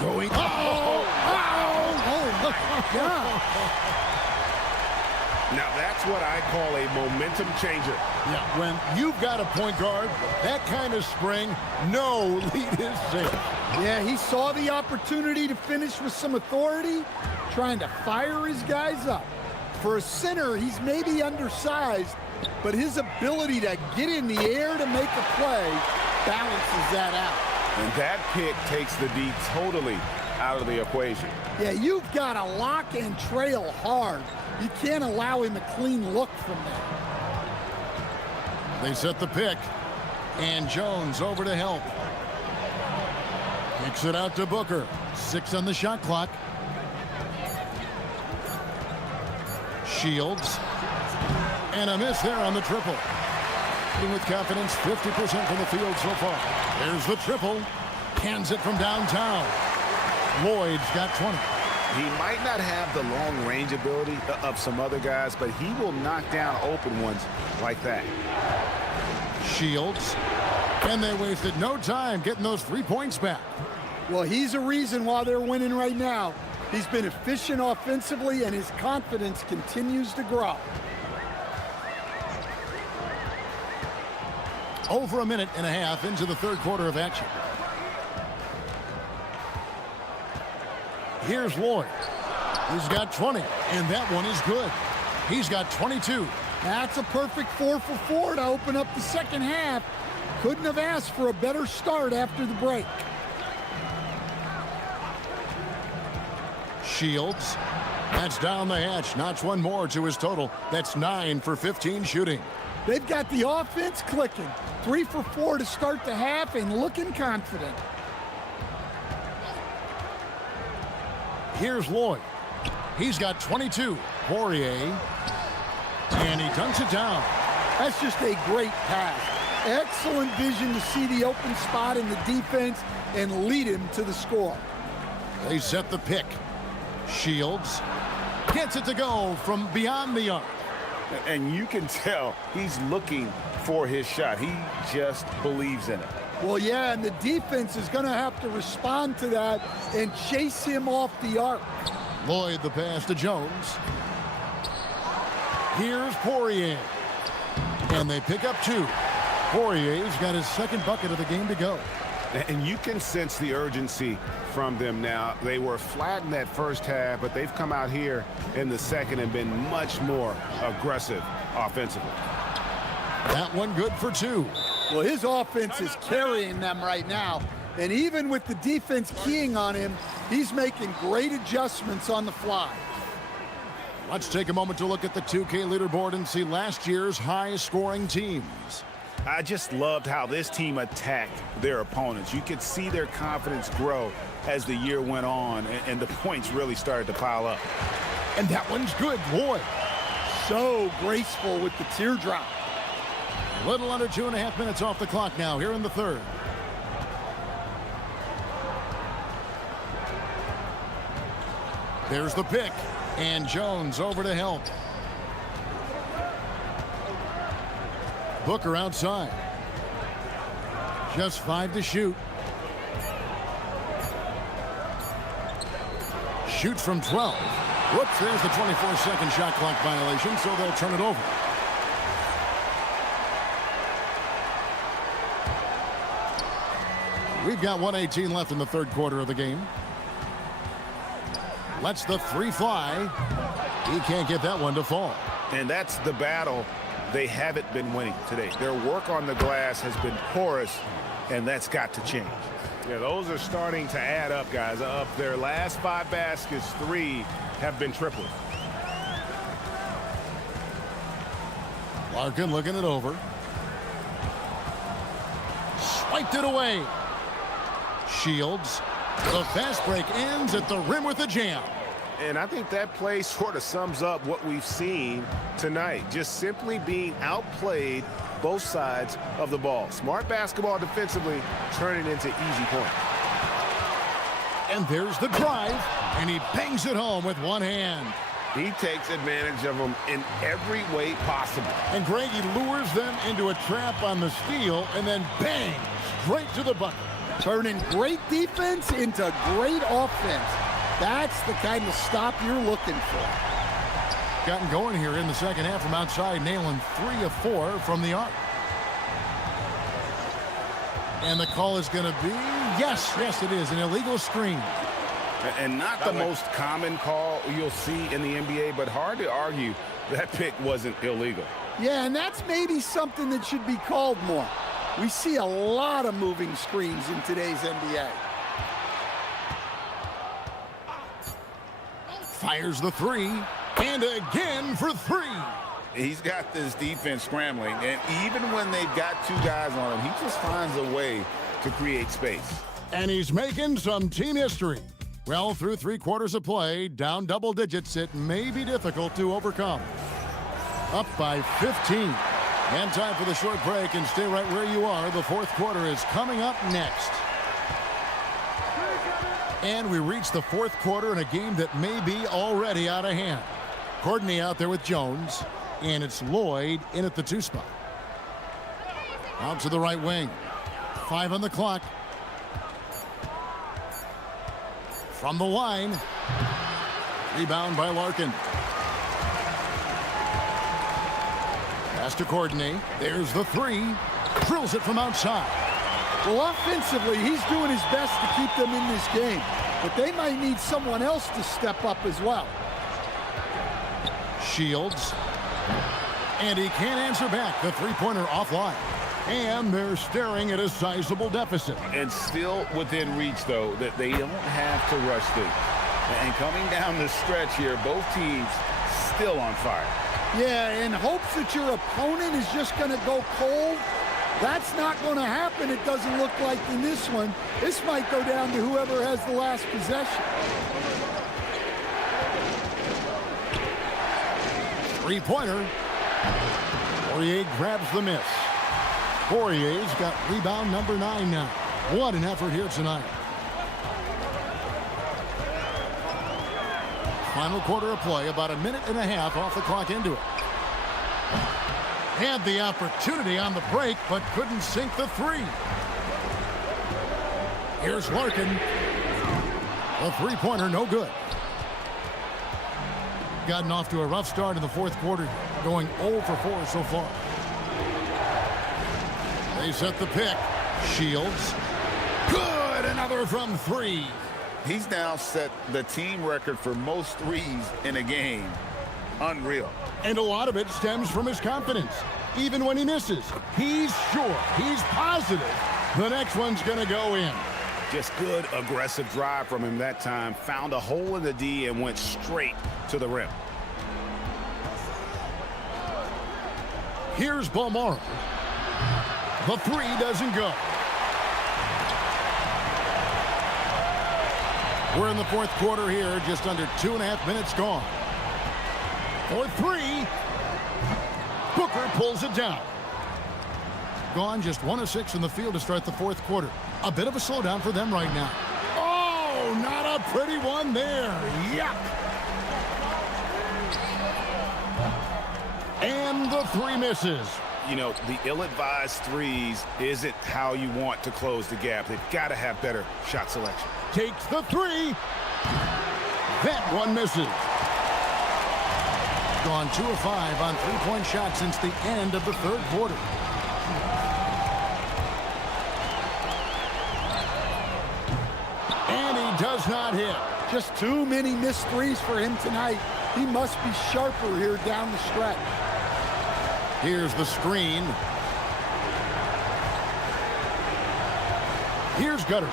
Going. Oh my God. Now that's what I call a momentum changer. Yeah, when you've got a point guard, that kind of spring, no lead is safe. Yeah, he saw the opportunity to finish with some authority, trying to fire his guys up. For a center, he's maybe undersized, but his ability to get in the air to make a play balances that out. And that pick takes the D totally out of the equation. Yeah, you've got to lock and trail hard. You can't allow him a clean look from there. They set the pick, and Jones over to help. Kicks it out to Booker. 6 on the shot clock. Shields. And a miss there on the triple. With confidence, 50% from the field so far. There's the triple. Hands it from downtown. Lloyd's got 20. He might not have the long range ability of some other guys, but he will knock down open ones like that. Shields. And they wasted no time getting those 3 points back. Well, he's a reason why they're winning right now. He's been efficient offensively, and his confidence continues to grow. Over a minute and a half into the third quarter of action. Here's Lloyd. He's got 20, and that one is good. He's got 22. That's a perfect 4 for 4 to open up the second half. Couldn't have asked for a better start after the break. Shields. That's down the hatch. Notch one more to his total. That's 9 for 15 shooting. They've got the offense clicking. 3 for 4 to start the half and looking confident. Here's Lloyd. He's got 22. Poirier. And he dunks it down. That's just a great pass. Excellent vision to see the open spot in the defense and lead him to the score. They set the pick. Shields gets it to go from beyond the arc. And you can tell he's looking for his shot. He just believes in it. Well, yeah, and the defense is going to have to respond to that and chase him off the arc. Lloyd the pass to Jones. Here's Poirier. And they pick up 2. Poirier's got his second bucket of the game to go. And you can sense the urgency from them now. They were flat in that first half, but they've come out here in the second and been much more aggressive offensively. That one good for 2. Well, his offense is carrying them right now. And even with the defense keying on him, he's making great adjustments on the fly. Let's take a moment to look at the 2K leaderboard and see last year's high-scoring teams. I just loved how this team attacked their opponents. You could see their confidence grow as the year went on, and the points really started to pile up. And that one's good, Lloyd. So graceful with the teardrop. A little under 2.5 minutes off the clock now here in the third. There's the pick, and Jones over to help. Booker outside. Just 5 to shoot. Shoots from 12. Whoops, there's the 24-second shot clock violation, so they'll turn it over. We've got 1:18 left in the third quarter of the game. Lets the 3 fly. He can't get that one to fall. And that's the battle they haven't been winning today. Their work on the glass has been porous, and that's got to change. Yeah, those are starting to add up, guys. Of their last 5 baskets, 3 have been triples. Larkin looking it over. Swiped it away. Shields. The fast break ends at the rim with a jam. And I think that play sort of sums up what we've seen tonight. Just simply being outplayed both sides of the ball. Smart basketball defensively, turning into easy points. And there's the drive, and he bangs it home with one hand. He takes advantage of them in every way possible. And Greg, he lures them into a trap on the steal, and then bang, straight to the bucket. Turning great defense into great offense. That's the kind of stop you're looking for. Gotten going here in the second half from outside, nailing 3 of 4 from the arc. And the call is going to be, yes, it is, an illegal screen. And not the most common call you'll see in the NBA, but hard to argue that pick wasn't illegal. Yeah, and that's maybe something that should be called more. We see a lot of moving screens in today's NBA. Fires the 3, and again for 3. He's got this defense scrambling, and even when they've got 2 guys on him, he just finds a way to create space. And he's making some team history. Well, through 3 quarters of play, down double digits, it may be difficult to overcome. Up by 15. And time for the short break, and stay right where you are. The fourth quarter is coming up next. And we reach the fourth quarter in a game that may be already out of hand. Courtney out there with Jones, and it's Lloyd in at the 2 spot. Out to the right wing. 5 on the clock. From the line. Rebound by Larkin. Pass to Courtney. There's the 3. Drills it from outside. Well, offensively, he's doing his best to keep them in this game. But they might need someone else to step up as well. Shields. And he can't answer back. The 3-pointer offline. And they're staring at a sizable deficit. And still within reach, though, that they don't have to rush things. And coming down the stretch here, both teams still on fire. Yeah, in hopes that your opponent is just going to go cold. That's not going to happen, it doesn't look like in this one. This might go down to whoever has the last possession. Three-pointer. Poirier grabs the miss. Poirier's got rebound number 9 now. What an effort here tonight. Final quarter of play, about a minute and a half off the clock into it. Had the opportunity on the break, but couldn't sink the three. Here's Larkin. A three-pointer, no good. Gotten off to a rough start in the fourth quarter, going 0 for 4 so far. They set the pick. Shields. Good! Another from 3. He's now set the team record for most threes in a game. Unreal. And a lot of it stems from his confidence. Even when he misses, he's sure, he's positive the next one's going to go in. Just good, aggressive drive from him that time. Found a hole in the D and went straight to the rim. Here's Balmora. The three doesn't go. We're in the fourth quarter here, just under 2.5 minutes gone. For 3, Booker pulls it down. Gone just 1 of 6 in the field to start the fourth quarter. A bit of a slowdown for them right now. Oh, not a pretty one there. Yuck. And the 3 misses. You know, the ill-advised threes isn't how you want to close the gap. They've got to have better shot selection. Takes the 3. That one misses. Gone 2 of 5 on three-point shots since the end of the third quarter. And he does not hit. Just too many missed threes for him tonight. He must be sharper here down the stretch. Here's the screen. Here's Gutter.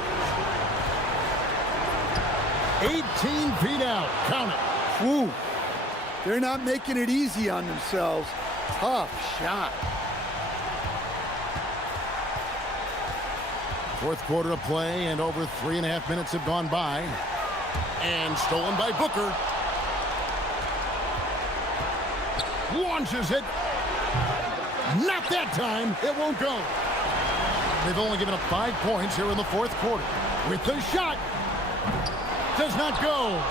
18 feet out. Count it. Woo. They're not making it easy on themselves. Tough shot. Fourth quarter of play, and over 3.5 minutes have gone by. And stolen by Booker. Launches it. Not that time. It won't go. They've only given up 5 points here in the fourth quarter. With the shot. Does not go.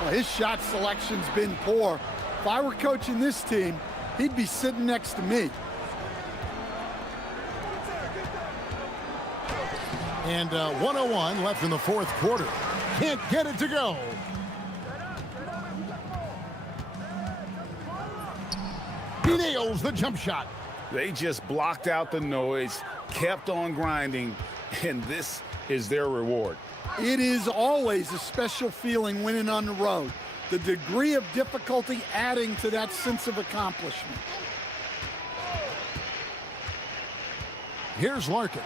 Well, his shot selection's been poor. If I were coaching this team, he'd be sitting next to me. And 101 left in the fourth quarter. Can't get it to go. He nails the jump shot. They just blocked out the noise, kept on grinding, and this is their reward. It is always a special feeling winning on the road. The degree of difficulty adding to that sense of accomplishment. Here's Larkin.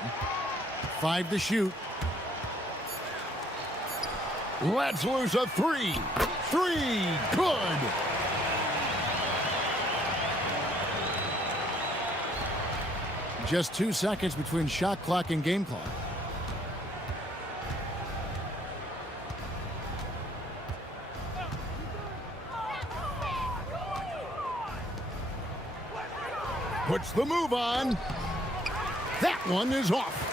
5 to shoot. Let's lose a 3. 3. Good. Just 2 seconds between shot clock and game clock. Puts the move on. That one is off.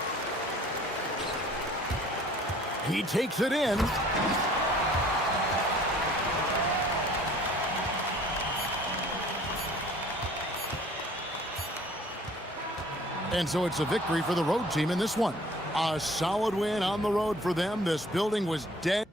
He takes it in. And so it's a victory for the road team in this one. A solid win on the road for them. This building was dead.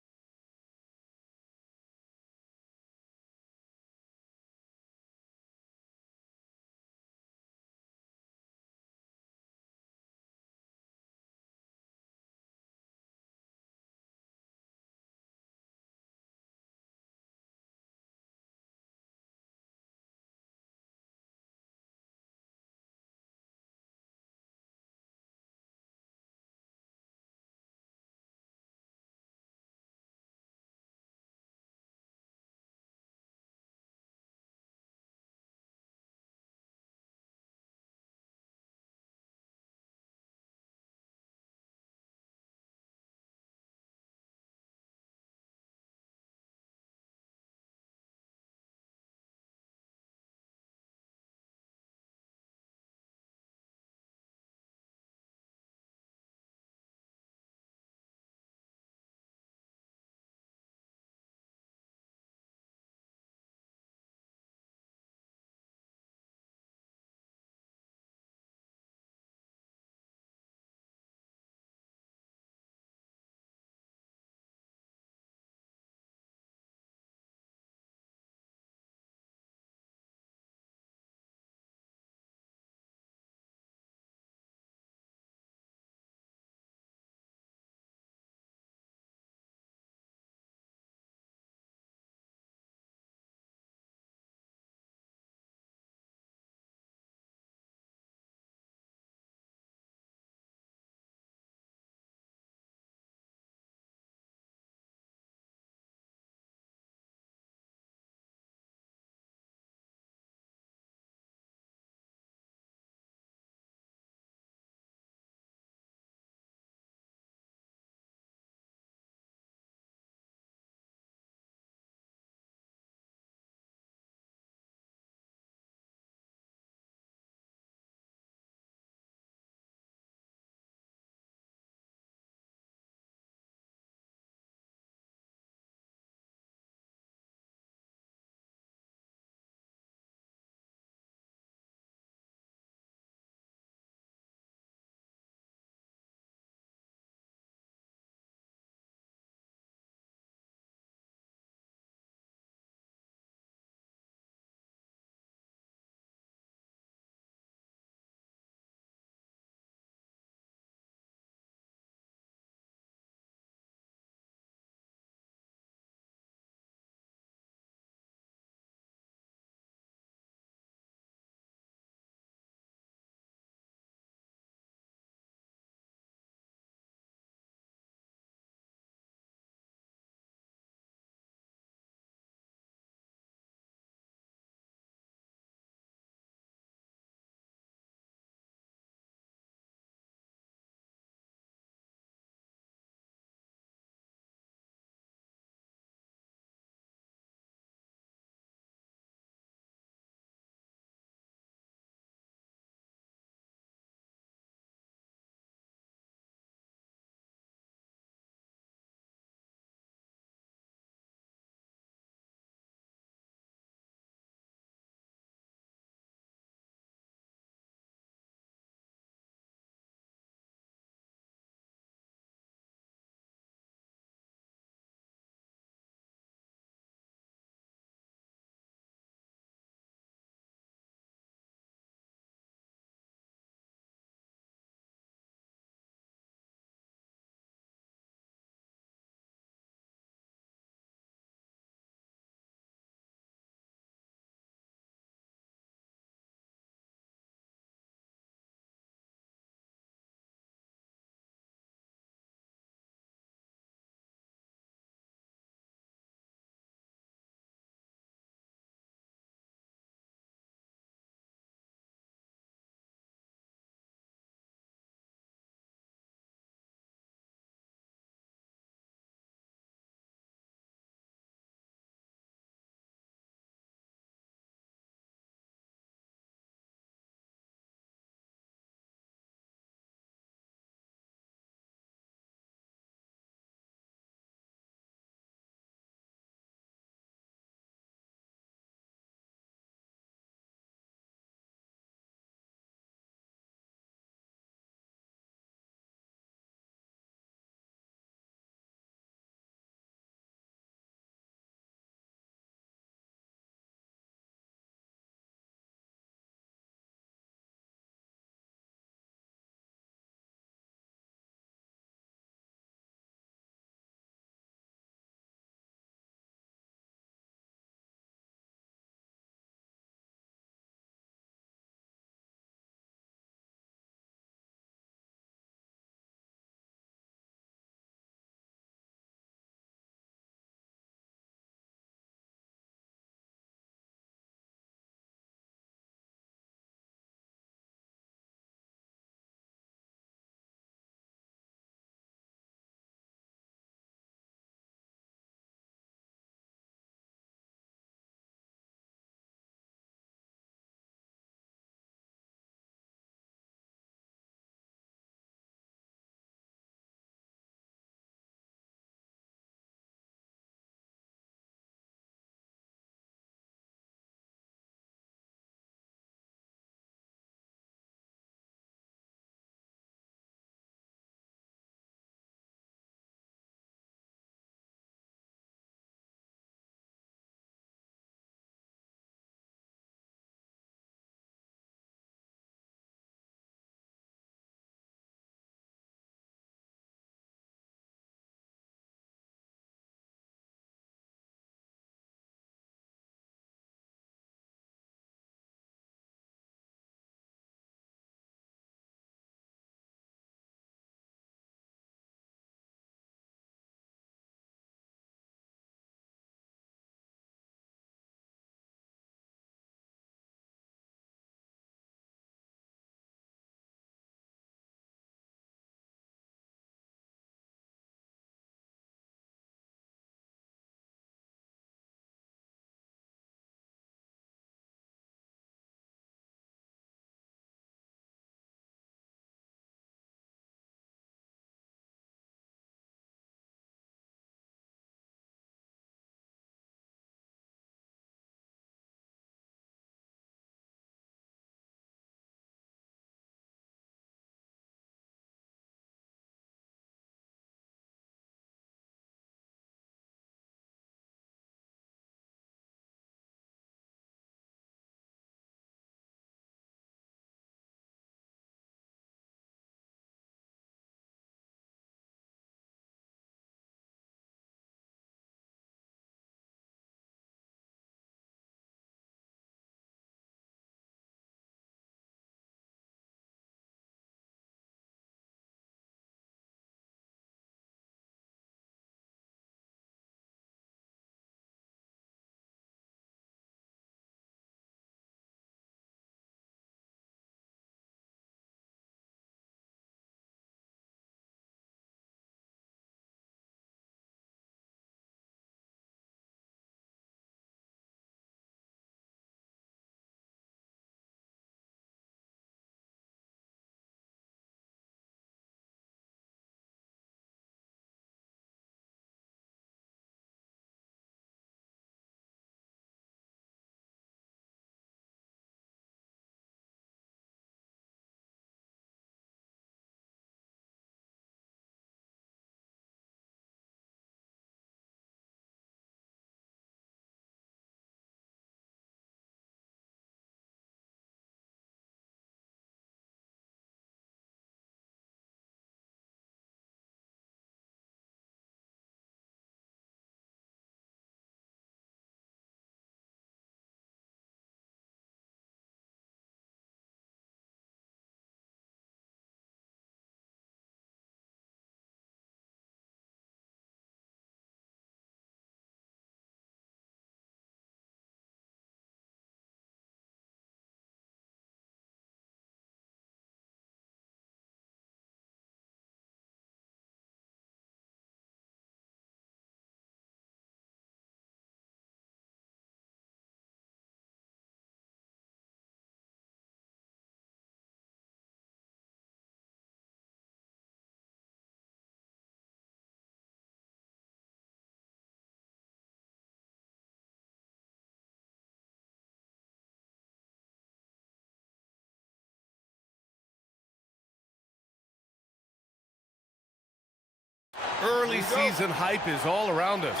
Early season hype is all around us.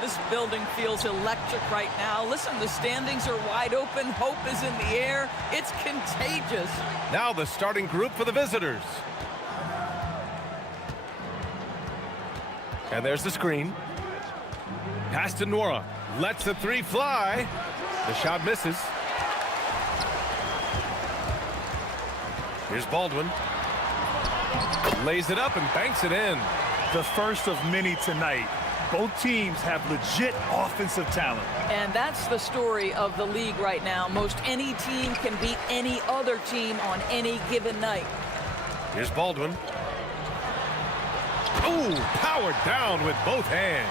This building feels electric right now. Listen, the standings are wide open. Hope is in the air. It's contagious. Now the starting group for the visitors. And there's the screen. Pass to Nora. Lets the three fly. The shot misses. Here's Baldwin. Lays it up and banks it in. The first of many tonight. Both teams have legit offensive talent. And that's the story of the league right now. Most any team can beat any other team on any given night. Here's Baldwin. Ooh, powered down with both hands.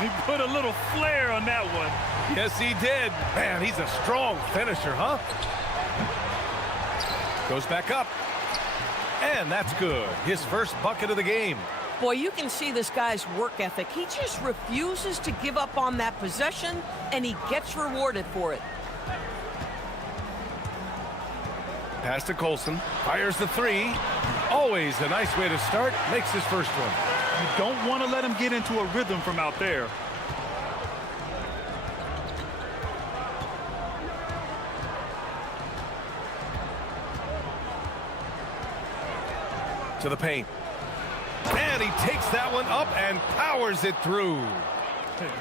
He put a little flair on that one. Yes, he did. Man, he's a strong finisher, huh? Goes back up. And that's good. His first bucket of the game. Boy, you can see this guy's work ethic. He just refuses to give up on that possession, and he gets rewarded for it. Pass to Colson. Fires the three. Always a nice way to start. Makes his first one. You don't want to let him get into a rhythm from out there. To the paint. And he takes that one up and powers it through.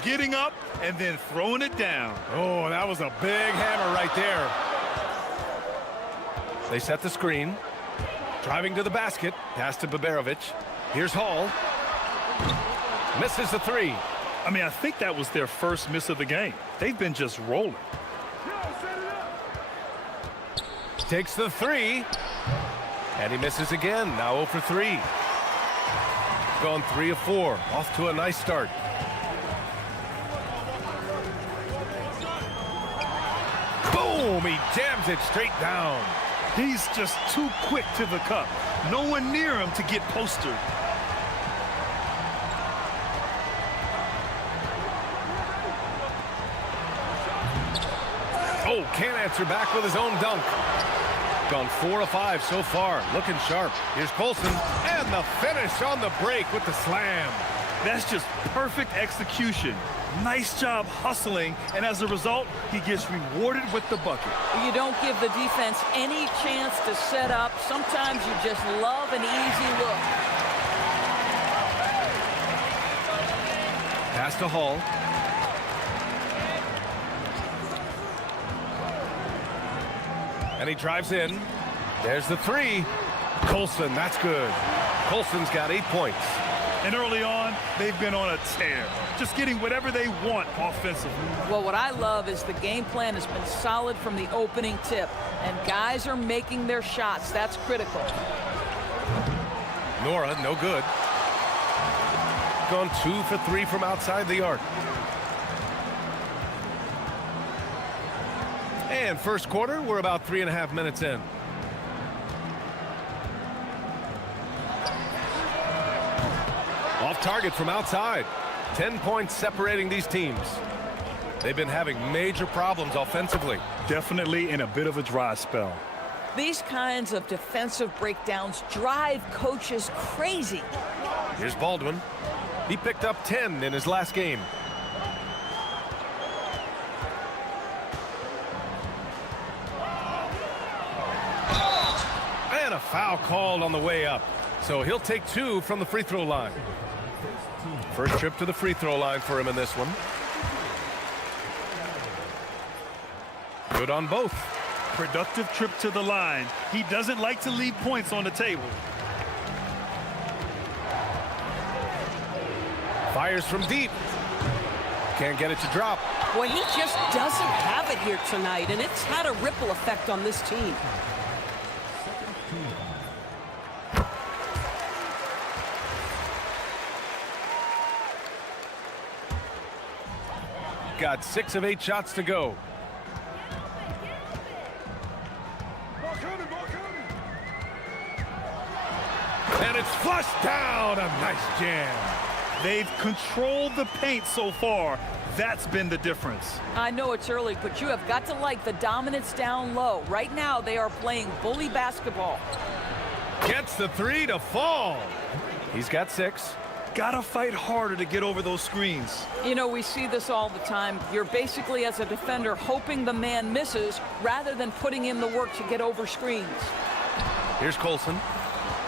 Getting up and then throwing it down. Oh, that was a big hammer right there. They set the screen. Driving to the basket. Pass to Baberovic. Here's Hall. Misses the three. I mean, I think that was their first miss of the game. They've been just rolling. Takes the three. And he misses again. Now 0 for 3. Gone 3 of 4. Off to a nice start. Boom! He jams it straight down. He's just too quick to the cup. No one near him to get postered. Oh, can't answer back with his own dunk. Gone 4 of 5 so far. Looking sharp. Here's Colson. And the finish on the break with the slam. That's just perfect execution. Nice job hustling, and as a result, he gets rewarded with the bucket. You don't give the defense any chance to set up. Sometimes you just love an easy look. Pass to Hall. And he drives in. There's the three. Colson, that's good. Colson's got 8 points. And early on, they've been on a tear. Just getting whatever they want offensively. Well, what I love is the game plan has been solid from the opening tip. And guys are making their shots. That's critical. Nora, no good. Gone 2 for 3 from outside the arc. And first quarter, we're about 3.5 minutes in. Off target from outside. 10 points separating these teams. They've been having major problems offensively. Definitely in a bit of a dry spell. These kinds of defensive breakdowns drive coaches crazy. Here's Baldwin. He picked up 10 in his last game. And a foul called on the way up. So he'll take 2 from the free throw line. First trip to the free throw line for him in this one. Good on both. Productive trip to the line. He doesn't like to leave points on the table. Fires from deep. Can't get it to drop. Boy, he just doesn't have it here tonight, and it's had a ripple effect on this team. Got 6 of 8 shots to go. And it's flushed down. A nice jam. They've controlled the paint so far. That's been the difference. I know it's early, but you have got to like the dominance down low. Right now, they are playing bully basketball. Gets the 3 to fall. He's got 6. Gotta fight harder to get over those screens. You know, we see this all the time. You're basically, as a defender, hoping the man misses rather than putting in the work to get over screens. Here's Colson.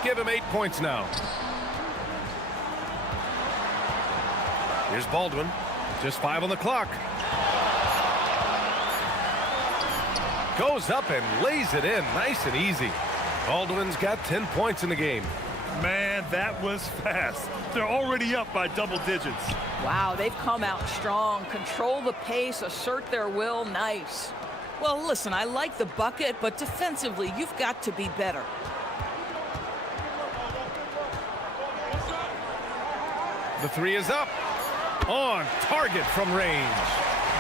Give him 8 points now. Here's Baldwin. Just 5 on the clock. Goes up and lays it in nice and easy. Baldwin's got 10 points in the game. Man, that was fast. They're already up by double digits. Wow, they've come out strong. Control the pace, assert their will. Nice. Well, listen, I like the bucket, but defensively, you've got to be better. The three is up. On target from range.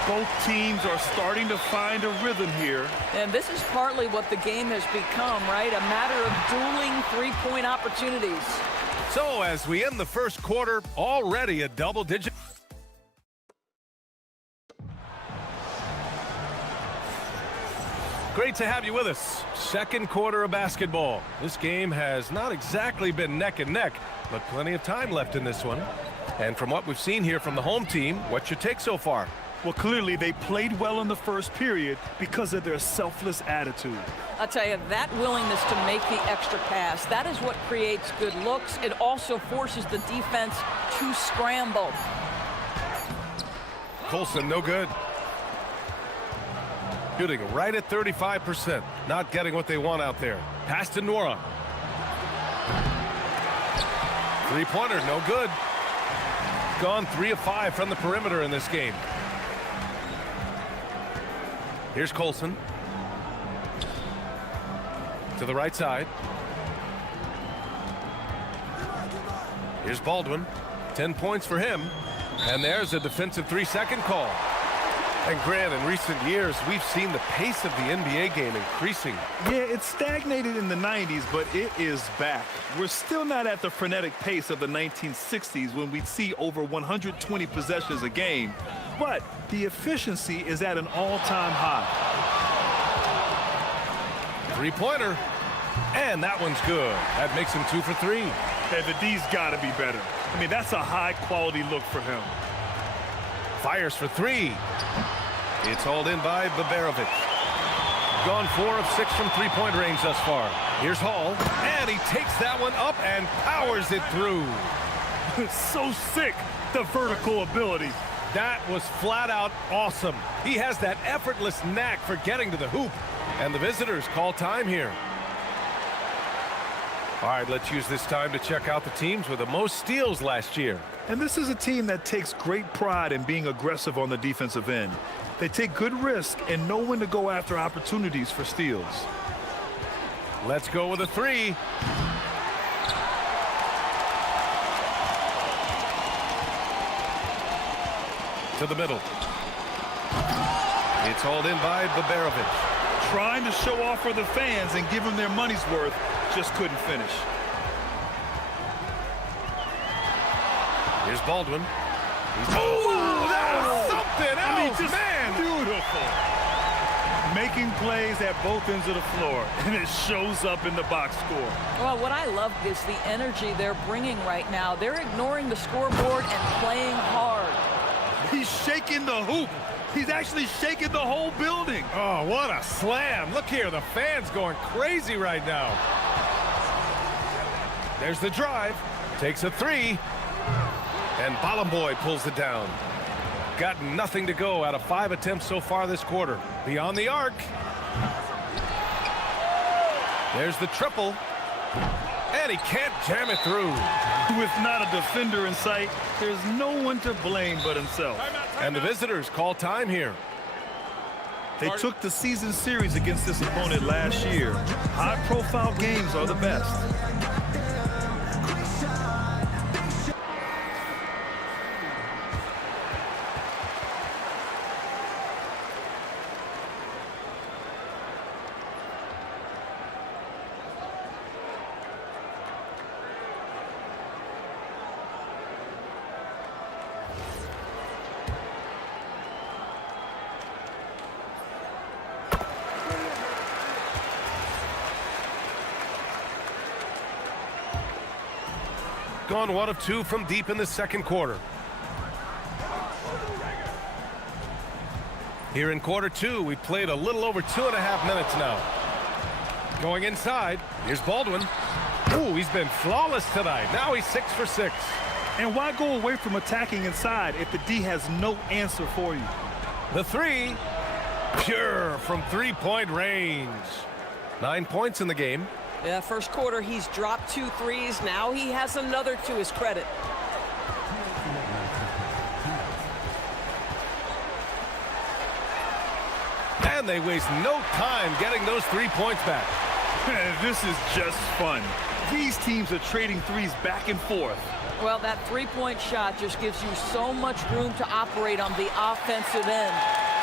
Both teams are starting to find a rhythm here. And this is partly what the game has become, right? A matter of dueling three-point opportunities. So as we end the first quarter, already a double-digit. Great to have you with us. Second quarter of basketball. This game has not exactly been neck and neck, but plenty of time left in this one. And from what we've seen here from the home team, what's your take so far? Well, clearly they played well in the first period because of their selfless attitude. I'll tell you, that willingness to make the extra pass, that is what creates good looks. It also forces the defense to scramble. Colson, no good. Shooting right at 35%. Not getting what they want out there. Pass to Nora. Three-pointer, no good. Gone 3 of 5 from the perimeter in this game. Here's Colson. To the right side. Here's Baldwin. 10 points for him. And there's a defensive 3-second call. And Grant, in recent years, we've seen the pace of the NBA game increasing. Yeah, it stagnated in the 90s, but it is back. We're still not at the frenetic pace of the 1960s when we'd see over 120 possessions a game. But the efficiency is at an all-time high. Three-pointer. And that one's good. That makes him 2 for 3. Hey, the D's got to be better. I mean, that's a high-quality look for him. Fires for 3. It's hauled in by Babarovic. Gone 4 of 6 from three-point range thus far. Here's Hall, and he takes that one up and powers it through. So sick, the vertical ability. That was flat out awesome. He has that effortless knack for getting to the hoop. And the visitors call time here. All right, let's use this time to check out the teams with the most steals last year. And this is a team that takes great pride in being aggressive on the defensive end. They take good risk and know when to go after opportunities for steals. Let's go with a 3. To the middle. It's hauled in by Babarovic. Trying to show off for the fans and give them their money's worth, just couldn't finish. Here's Baldwin. Oh, that was something else, I mean, just man! Beautiful. Making plays at both ends of the floor, and it shows up in the box score. Well, what I love is the energy they're bringing right now. They're ignoring the scoreboard and playing hard. He's shaking the hoop. He's actually shaking the whole building. Oh, what a slam. Look here, the fans going crazy right now. There's the drive. Takes a 3. And Balamboy pulls it down. Got nothing to go out of 5 attempts so far this quarter. Beyond the arc. There's the triple. And he can't jam it through. With not a defender in sight, there's no one to blame but himself. And the visitors call time here. They took the season series against this opponent last year. High-profile games are the best. gone 1 of 2 from deep in the second quarter. Here in quarter 2, we played a little over 2.5 minutes now. Going inside, here's Baldwin. Ooh, he's been flawless tonight. Now he's 6 for 6. And why go away from attacking inside if the D has no answer for you? The 3, pure from three-point range. 9 points in the game. Yeah, first quarter, he's dropped 2 threes. Now he has another to his credit. And they waste no time getting those 3 points back. This is just fun. These teams are trading threes back and forth. Well, that three-point shot just gives you so much room to operate on the offensive end.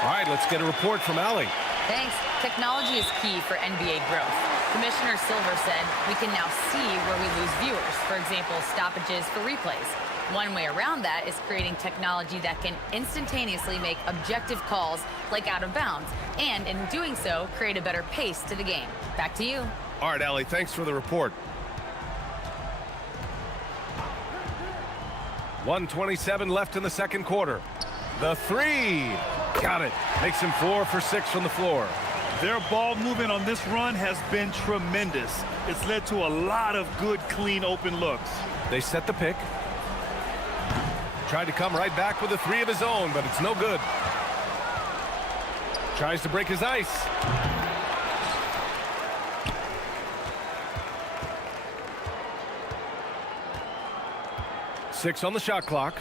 All right, let's get a report from Allie. Thanks. Technology is key for NBA growth. Commissioner Silver said we can now see where we lose viewers. For example, stoppages for replays. One way around that is creating technology that can instantaneously make objective calls like out of bounds, and in doing so, create a better pace to the game. Back to you. All right, Allie, thanks for the report. 1:27 left in the second quarter. The 3. Got it. Makes him 4 for 6 from the floor. Their ball movement on this run has been tremendous. It's led to a lot of good, clean, open looks. They set the pick. Tried to come right back with a 3 of his own, but it's no good. Tries to break his ice. Six on the shot clock.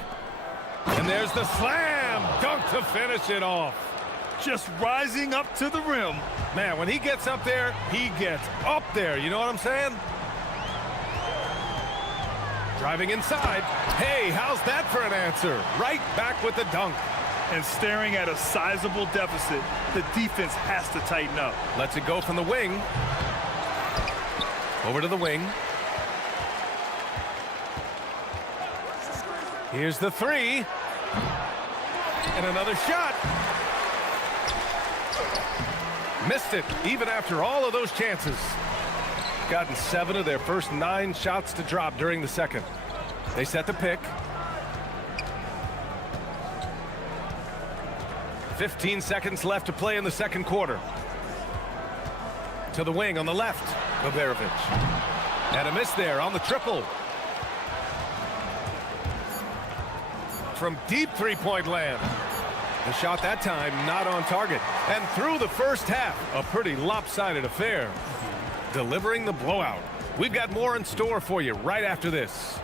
And there's the slam dunk to finish it off. Just rising up to the rim. Man, when he gets up there, he gets up there. You know what I'm saying? Driving inside. Hey, how's that for an answer? Right back with the dunk. And staring at a sizable deficit, the defense has to tighten up. Lets it go from the wing. Over to the wing. Here's the 3. And another shot. Missed it, even after all of those chances. Gotten 7 of their first 9 shots to drop during the second. They set the pick. 15 seconds left to play in the second quarter. To the wing on the left, Baberovic. And a miss there on the triple. From deep three-point land. The shot that time not on target. And through the first half, a pretty lopsided affair. Delivering the blowout. We've got more in store for you right after this.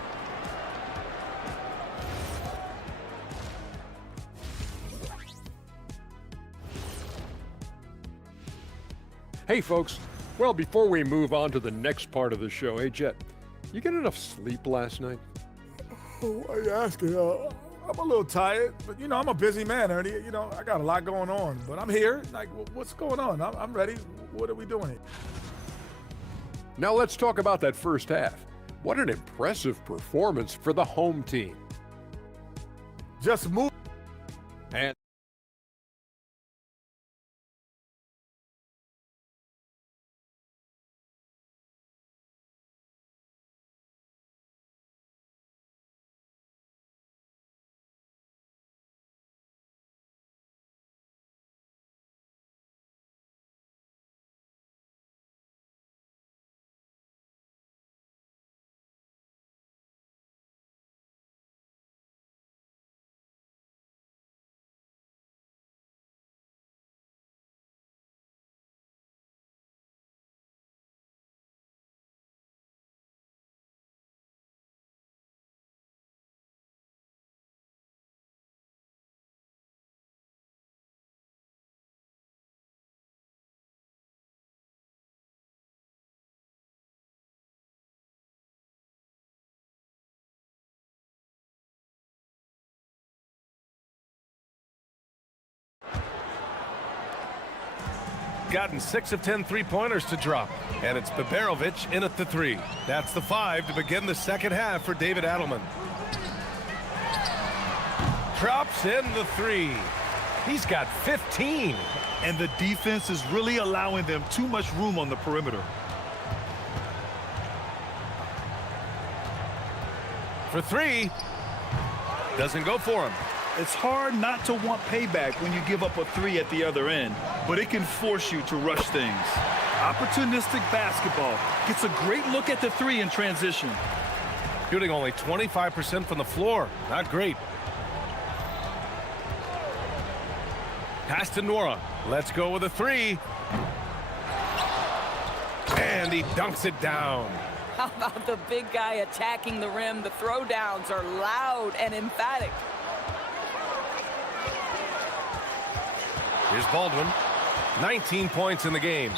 Hey, folks. Well, before we move on to the next part of the show, hey, Jet, you get enough sleep last night? Oh, why are you asking? I'm a little tired, but, you know, I'm a busy man, Ernie. You know, I got a lot going on, but I'm here. Like, what's going on? I'm ready. What are we doing here? Now let's talk about that first half. What an impressive performance for the home team. Just move. And Gotten 6 of 10 three-pointers to drop. And it's Baberovic in at the 3. That's the 5 to begin the second half for David Adelman. Drops in the 3. He's got 15. And the defense is really allowing them too much room on the perimeter. For three. Doesn't go for him. It's hard not to want payback when you give up a three at the other end, but it can force you to rush things. Opportunistic basketball gets a great look at the three in transition. Shooting only 25% from the floor. Not great. Pass to Nora. Let's go with a three. And he dunks it down. How about the big guy attacking the rim? The throwdowns are loud and emphatic. Here's Baldwin. 19 points in the game.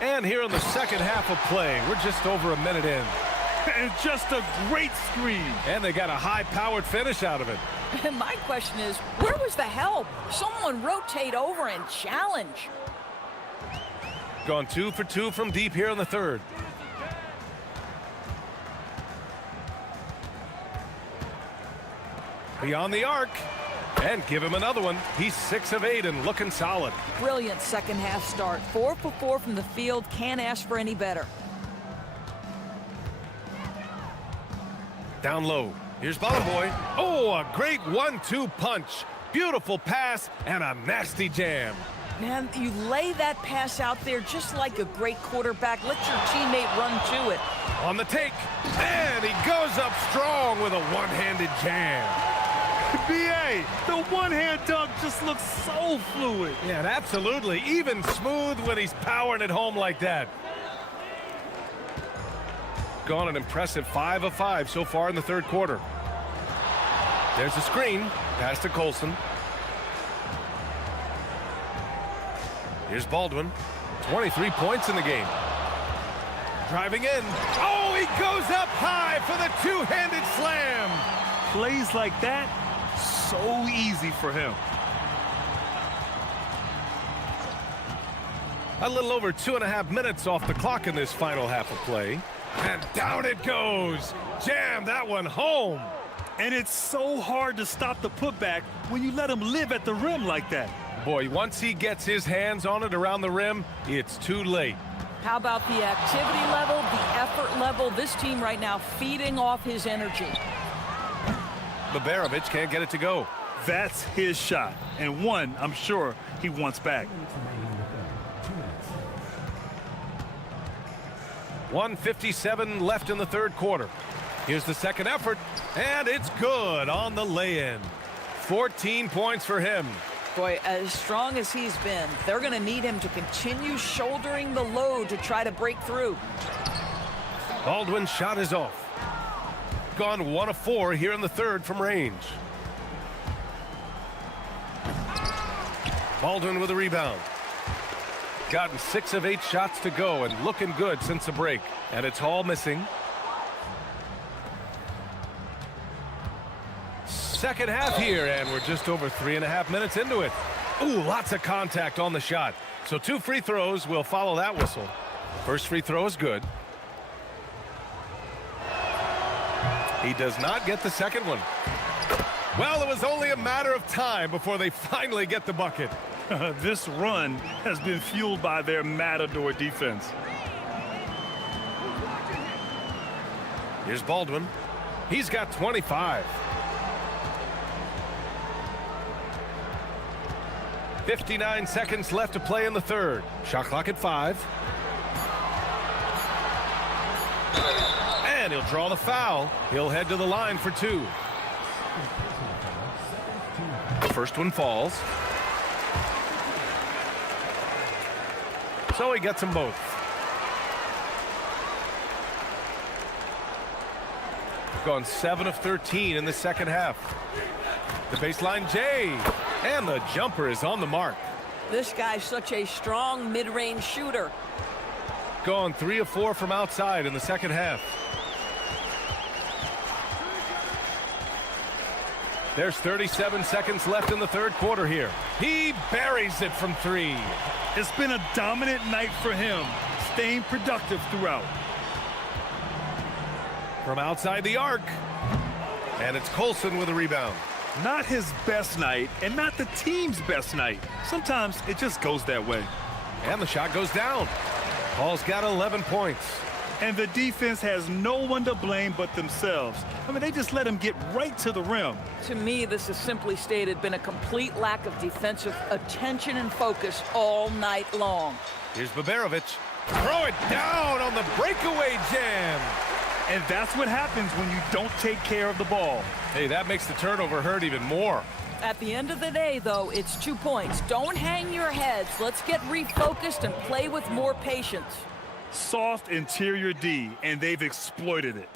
And here in the second half of play, we're just over a minute in. And just a great screen. And they got a high-powered finish out of it. And my question is, where was the help? Someone rotate over and challenge. Gone 2 for 2 from deep here in the third. Beyond the arc. And give him another one. He's 6 of 8 and looking solid. Brilliant second half start. 4 for 4 from the field. Can't ask for any better. Down low. Here's Bottom Boy. Oh, a great 1-2 punch. Beautiful pass and a nasty jam. Man, you lay that pass out there just like a great quarterback. Let your teammate run to it. On the take. And he goes up strong with a one-handed jam. B.A., the one-hand dunk just looks so fluid. Yeah, absolutely. Even smooth when he's powering it home like that. Gone an impressive 5 of 5 so far in the third quarter. There's a screen. Pass to Colson. Here's Baldwin. 23 points in the game. Driving in. Oh, he goes up high for the two-handed slam. Plays like that, so easy for him. A little over 2.5 minutes off the clock in this final half of play. And down it goes. Jam that one home. And it's so hard to stop the putback when you let him live at the rim like that. Boy, once he gets his hands on it around the rim, it's too late. How about the activity level, the effort level? This team right now feeding off his energy. Babarovich can't get it to go. That's his shot, and one I'm sure he wants back. 1:57 left in the third quarter. Here's the second effort, and it's good on the lay-in. 14 points for him. Boy, as strong as he's been, they're going to need him to continue shouldering the load to try to break through. Baldwin's shot is off. Gone 1 of 4 here in the third from range. Baldwin with a rebound. Gotten 6 of 8 shots to go and looking good since the break. And it's all missing. Second half here, and we're just over 3.5 minutes into it. Ooh, lots of contact on the shot. So 2 free throws will follow that whistle. First free throw is good. He does not get the second one. Well, it was only a matter of time before they finally get the bucket. This run has been fueled by their Matador defense. Here's Baldwin. He's got 25. 59 seconds left to play in the third. Shot clock at 5. And he'll draw the foul. He'll head to the line for 2. The first one falls. So he gets them both. Gone 7 of 13 in the second half. The baseline J. And the jumper is on the mark. This guy's such a strong mid-range shooter. Gone 3 of 4 from outside in the second half. There's 37 seconds left in the third quarter here. He buries it from 3. It's been a dominant night for him, staying productive throughout. From outside the arc. And it's Colson with a rebound. Not his best night and not the team's best night. Sometimes it just goes that way. And the shot goes down. Hall's got 11 points. And the defense has no one to blame but themselves. I mean, they just let him get right to the rim. To me, this is simply stated been a complete lack of defensive attention and focus all night long. Here's Baberovic. Throw it down on the breakaway jam. And that's what happens when you don't take care of the ball. Hey, that makes the turnover hurt even more. At the end of the day, though, it's 2 points. Don't hang your heads. Let's get refocused and play with more patience. Soft interior D, and they've exploited it.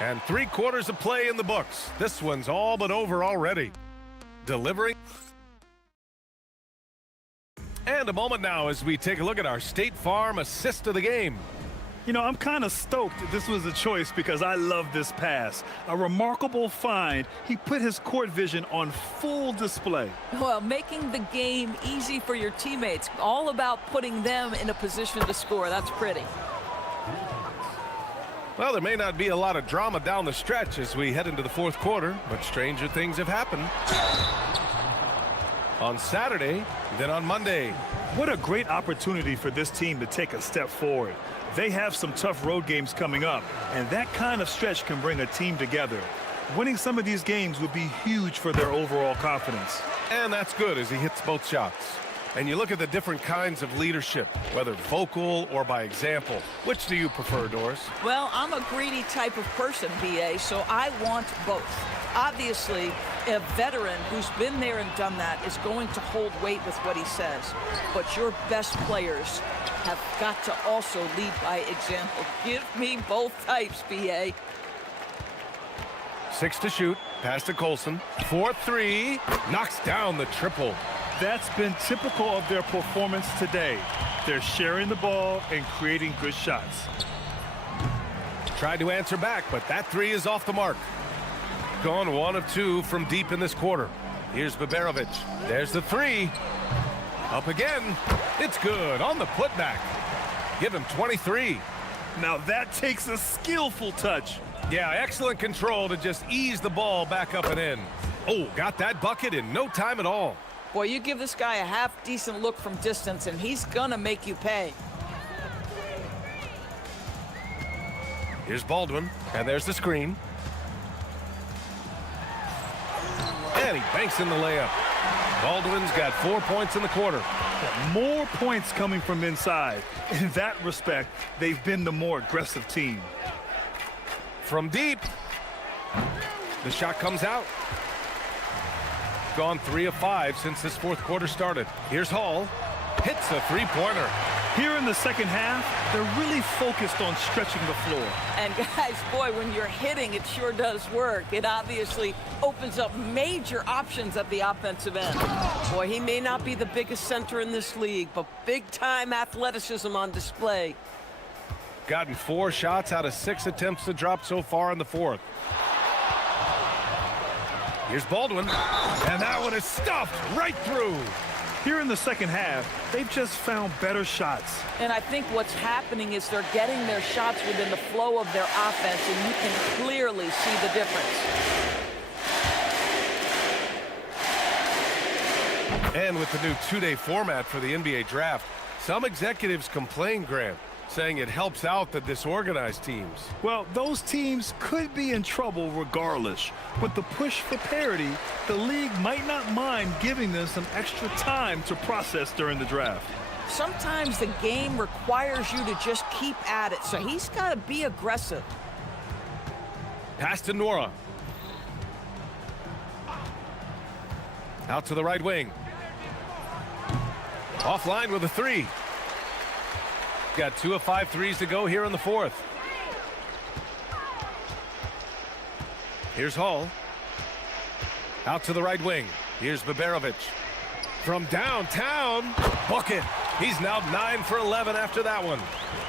And 3/4 of play in the books. This one's all but over already. Delivering. And a moment now as we take a look at our State Farm assist of the game. You know, I'm kind of stoked that this was a choice because I love this pass. A remarkable find. He put his court vision on full display. Well, making the game easy for your teammates. All about putting them in a position to score. That's pretty. Well, there may not be a lot of drama down the stretch as we head into the 4th quarter, but stranger things have happened. On Saturday, then on Monday. What a great opportunity for this team to take a step forward. They have some tough road games coming up, and that kind of stretch can bring a team together. Winning some of these games would be huge for their overall confidence. And that's good as he hits both shots. And you look at the different kinds of leadership, whether vocal or by example. Which do you prefer, Doris? Well, I'm a greedy type of person, BA, so I want both. Obviously, a veteran who's been there and done that is going to hold weight with what he says. But your best players have got to also lead by example. Give me both types, BA. 6 to shoot. Pass to Colson. 4-3. Knocks down the triple. That's been typical of their performance today. They're sharing the ball and creating good shots. Tried to answer back, but that 3 is off the mark. Gone 1 of 2 from deep in this quarter. Here's Baberovic. There's the 3. Up again. It's good on the putback. Give him 23. Now that takes a skillful touch. Yeah, excellent control to just ease the ball back up and in. Oh, got that bucket in no time at all. Boy, you give this guy a half-decent look from distance, and he's gonna make you pay. Here's Baldwin, and there's the screen. And he banks in the layup. Baldwin's got 4 points in the quarter. More points coming from inside. In that respect, they've been the more aggressive team. From deep. The shot comes out. Gone 3 of 5 since this 4th quarter started. Here's Hall. Hits a 3-pointer. Here in the second half, they're really focused on stretching the floor. And guys, boy, when you're hitting, it sure does work. It obviously opens up major options at the offensive end. Boy, he may not be the biggest center in this league, but big-time athleticism on display. Gotten 4 shots out of 6 attempts to drop so far in the 4th. Here's Baldwin, and that one is stuffed right through. Here in the second half, they've just found better shots. And I think what's happening is they're getting their shots within the flow of their offense, and you can clearly see the difference. And with the new 2-day format for the NBA draft, some executives complain, Grant, saying it helps out the disorganized teams. Well, those teams could be in trouble regardless. With the push for parity, the league might not mind giving them some extra time to process during the draft. Sometimes the game requires you to just keep at it, so he's got to be aggressive. Pass to Nora. Out to the right wing. Offline with a 3. Got 2 of 5 threes to go here in the 4th. Here's Hall. Out to the right wing. Here's Baberovic. From downtown, bucket. He's now 9 for 11 after that one.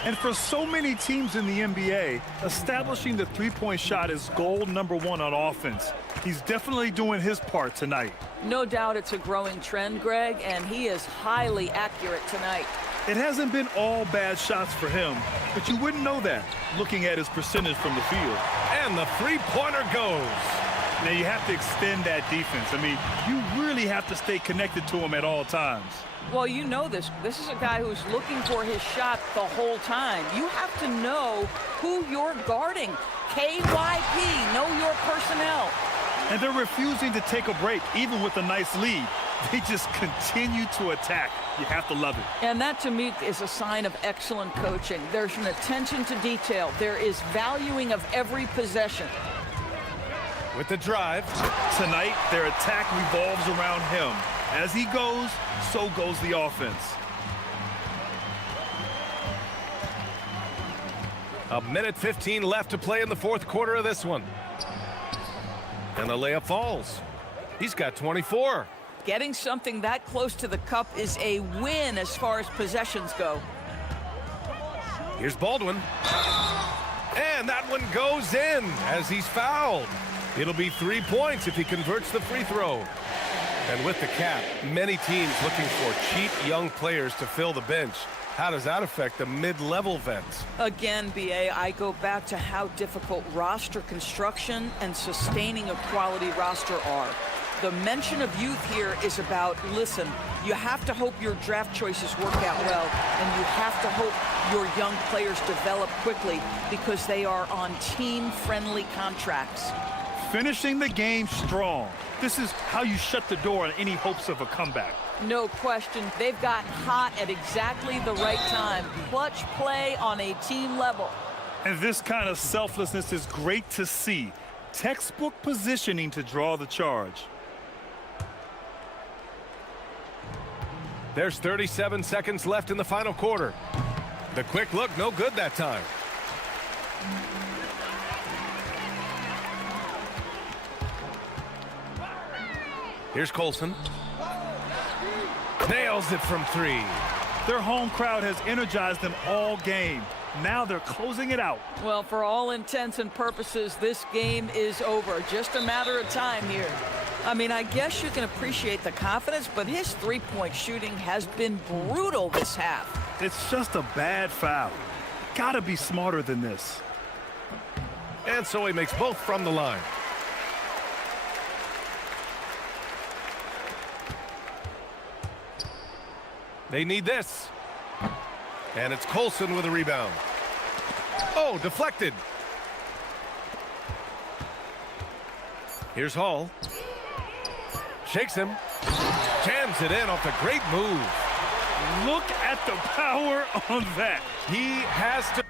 And for so many teams in the NBA, establishing the three-point shot is goal number 1 on offense. He's definitely doing his part tonight. No doubt it's a growing trend, Greg, and he is highly accurate tonight. It hasn't been all bad shots for him, but you wouldn't know that looking at his percentage from the field. And the three-pointer goes. Now you have to extend that defense. I mean, you really have to stay connected to him at all times. Well, you know this. This is a guy who's looking for his shot the whole time. You have to know who you're guarding. KYP, know your personnel. And they're refusing to take a break, even with a nice lead. They just continue to attack. You have to love it. And that, to me, is a sign of excellent coaching. There's an attention to detail. There is valuing of every possession. With the drive. Tonight, their attack revolves around him. As he goes, so goes the offense. A minute 15 left to play in the fourth quarter of this one. And the layup falls. He's got 24. Getting something that close to the cup is a win as far as possessions go. Here's Baldwin. And that one goes in as he's fouled. It'll be 3 points if he converts the free throw. And with the cap, many teams looking for cheap young players to fill the bench. How does that affect the mid-level vets? Again, BA, I go back to how difficult roster construction and sustaining a quality roster are. The mention of youth here is about, listen, you have to hope your draft choices work out well, and you have to hope your young players develop quickly because they are on team-friendly contracts. Finishing the game strong. This is how you shut the door on any hopes of a comeback. No question. They've gotten hot at exactly the right time. Clutch play on a team level. And this kind of selflessness is great to see. Textbook positioning to draw the charge. There's 37 seconds left in the final quarter. The quick look, no good that time. Here's Colson. Nails it from three. Their home crowd has energized them all game. Now they're closing it out. Well, for all intents and purposes, this game is over. Just a matter of time here. I mean, I guess you can appreciate the confidence, but his three-point shooting has been brutal this half. It's just a bad foul. Gotta be smarter than this. And so he makes both from the line. They need this. And it's Colson with a rebound. Oh, deflected. Here's Hall. Shakes him. Jams it in off a great move. Look at the power on that. He has to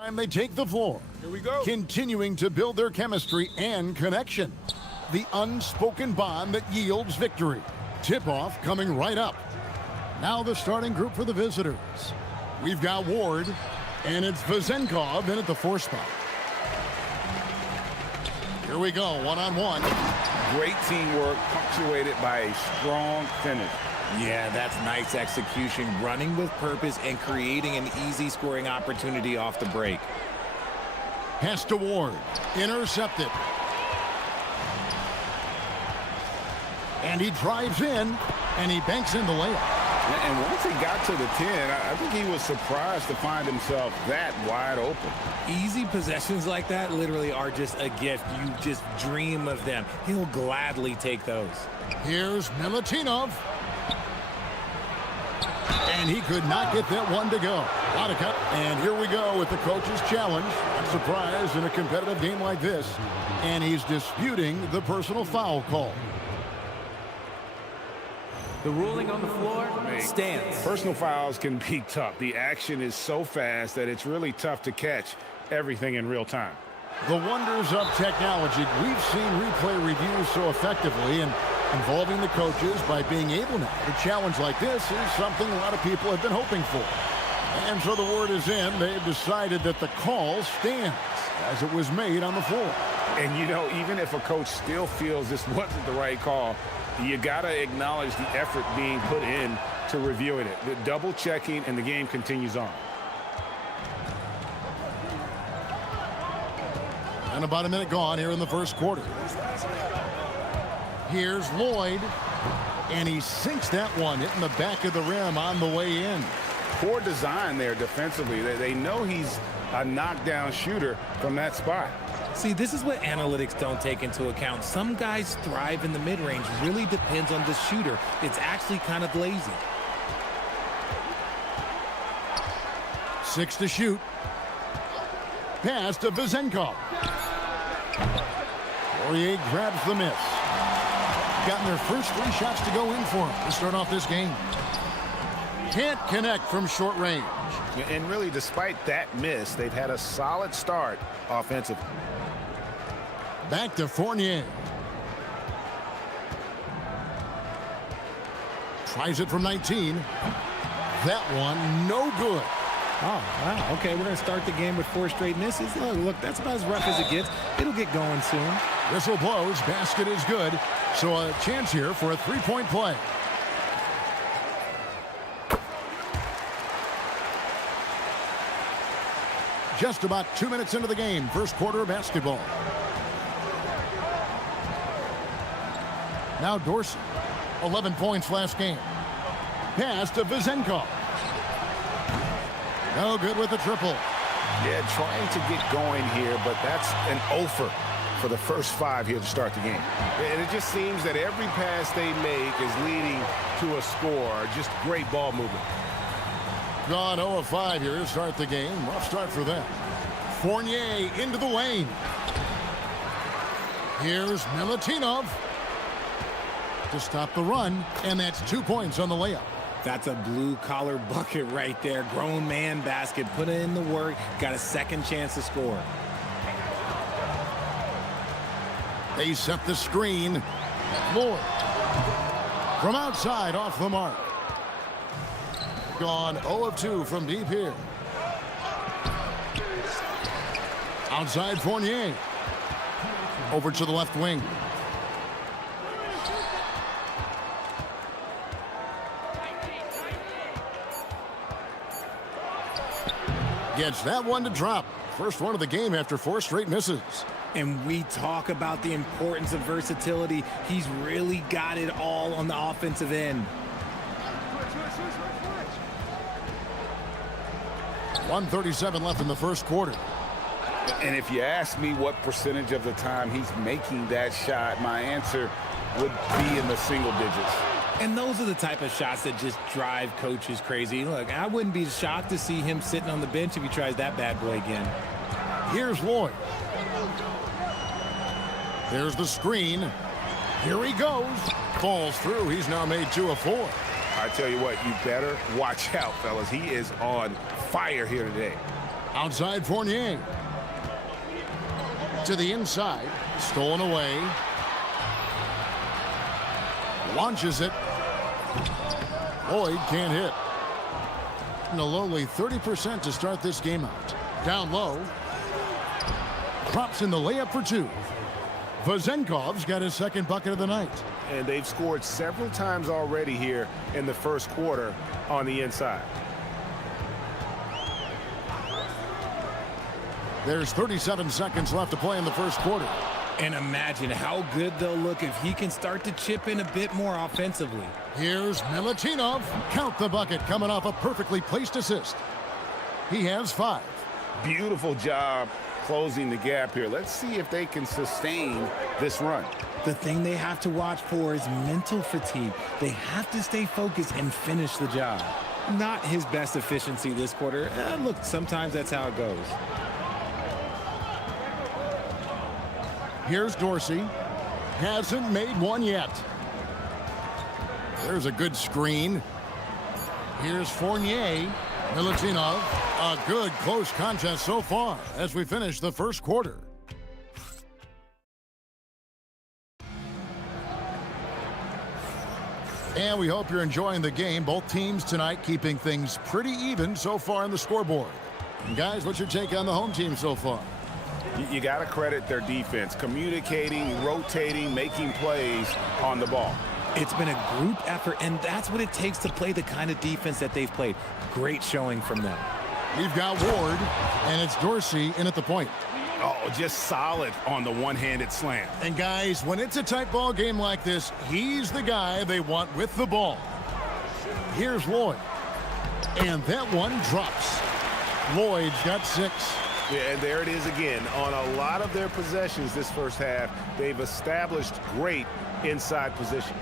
Time they take the floor. Here we go. Continuing to build their chemistry and connection. The unspoken bond that yields victory. Tip-off coming right up. Now the starting group for the visitors. We've got Ward, and it's Vezenkov in at the 4 spot. Here we go, one-on-one. Great teamwork punctuated by a strong finish. Yeah, that's nice execution, running with purpose and creating an easy scoring opportunity off the break. Pass to Ward, intercepted. And he drives in, and he banks in the layup. And once he got to the 10, I think he was surprised to find himself that wide open. Easy possessions like that literally are just a gift. You just dream of them. He'll gladly take those. Here's Milutinov. And he could not get that one to go. And here we go with the coach's challenge. I'm surprised in a competitive game like this. And he's disputing the personal foul call. The ruling on the floor stands. Personal fouls can be tough. The action is so fast that it's really tough to catch everything in real time. The wonders of technology. We've seen replay reviews so effectively, and involving the coaches by being able now to challenge like this is something a lot of people have been hoping for. And so the word is in. They've decided that the call stands as it was made on the floor. And, you know, even if a coach still feels this wasn't the right call, you got to acknowledge the effort being put in to reviewing it. The double checking, and the game continues on. And about a minute gone here in the first quarter. Here's Lloyd, and he sinks that one, hitting the back of the rim on the way in. Poor design there defensively. They know he's a knockdown shooter from that spot. See, this is what analytics don't take into account. Some guys thrive in the mid-range. Really depends on the shooter. It's actually kind of lazy. 6 to shoot. Pass to Vezenkov. Poirier grabs the miss. Gotten their first 3 shots to go in for him to start off this game. Can't connect from short range. And really, despite that miss, they've had a solid start offensively. Back to Fournier. Tries it from 19. That one, no good. Oh, wow. Okay, we're going to start the game with 4 straight misses. Oh, look, that's about as rough as it gets. It'll get going soon. Whistle blows. Basket is good. So a chance here for a 3-point play. Just about 2 minutes into the game. First quarter of basketball. Now Dorsey. 11 points last game. Pass to Vezenkov. No good with the triple. Yeah, trying to get going here, but that's an offer for the first 5 here to start the game. And it just seems that every pass they make is leading to a score. Just great ball movement. Gone 0 of 5 here to start the game. Rough start for them. Fournier into the lane. Here's Milutinov to stop the run, and that's 2 points on the layup. That's a blue-collar bucket right there. Grown man basket. Put in the work. Got a second chance to score. They set the screen. Lloyd from outside off the mark. Gone 0 of 2 from deep here. Outside Fournier. Over to the left wing. Gets that one to drop. First one of the game after 4 straight misses. And we talk about the importance of versatility. He's really got it all on the offensive end. 1:37 left in the first quarter. And if you ask me what percentage of the time he's making that shot, my answer would be in the single digits. And those are the type of shots that just drive coaches crazy. Look, I wouldn't be shocked to see him sitting on the bench if he tries that bad boy again. Here's Lloyd. There's the screen. Here he goes. Falls through. He's now made 2 of 4. I tell you what, you better watch out, fellas. He is on fire here today. Outside Fournier. To the inside. Stolen away. Launches it. Lloyd can't hit. And a lowly 30% to start this game out. Down low. Drops in the layup for two. Vazenkov's got his second bucket of the night. And they've scored several times already here in the first quarter on the inside. There's 37 seconds left to play in the first quarter. And imagine how good they'll look if he can start to chip in a bit more offensively. Here's Milutinov. Count the bucket coming off a perfectly placed assist. He has 5. Beautiful job closing the gap here. Let's see if they can sustain this run. The thing they have to watch for is mental fatigue. They have to stay focused and finish the job. Not his best efficiency this quarter. Look, sometimes that's how it goes. Here's Dorsey. Hasn't made one yet. There's a good screen. Here's Fournier. Milutinov. A good close contest so far as we finish the first quarter. And we hope you're enjoying the game. Both teams tonight keeping things pretty even so far on the scoreboard. And guys, what's your take on the home team so far? You got to credit their defense, communicating, rotating, making plays on the ball. It's been a group effort, and that's what it takes to play the kind of defense that they've played. Great showing from them. We've got Ward, and it's Dorsey in at the point. Oh, just solid on the one-handed slam. And guys, when it's a tight ball game like this, he's the guy they want with the ball. Here's Lloyd. And that one drops. Lloyd's got 6. Yeah, and there it is again. On a lot of their possessions this first half, they've established great inside position.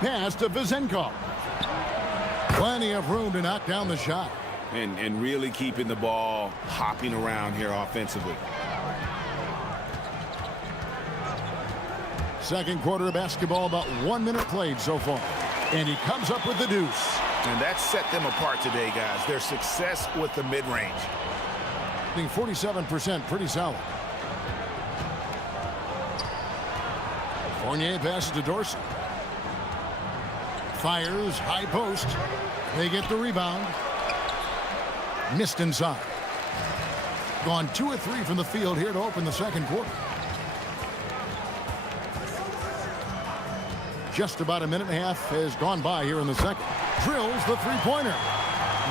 Pass to Vazenkov. Plenty of room to knock down the shot. And really keeping the ball hopping around here offensively. Second quarter of basketball, about 1 minute played so far. And he comes up with the deuce. And that set them apart today, guys. Their success with the mid-range. I think 47%, pretty solid. Fournier passes to Dorsey. Fires, high post. They get the rebound. Missed inside. Gone 2 of 3 from the field here to open the second quarter. Just about a minute and a half has gone by here in the second. Drills the three-pointer.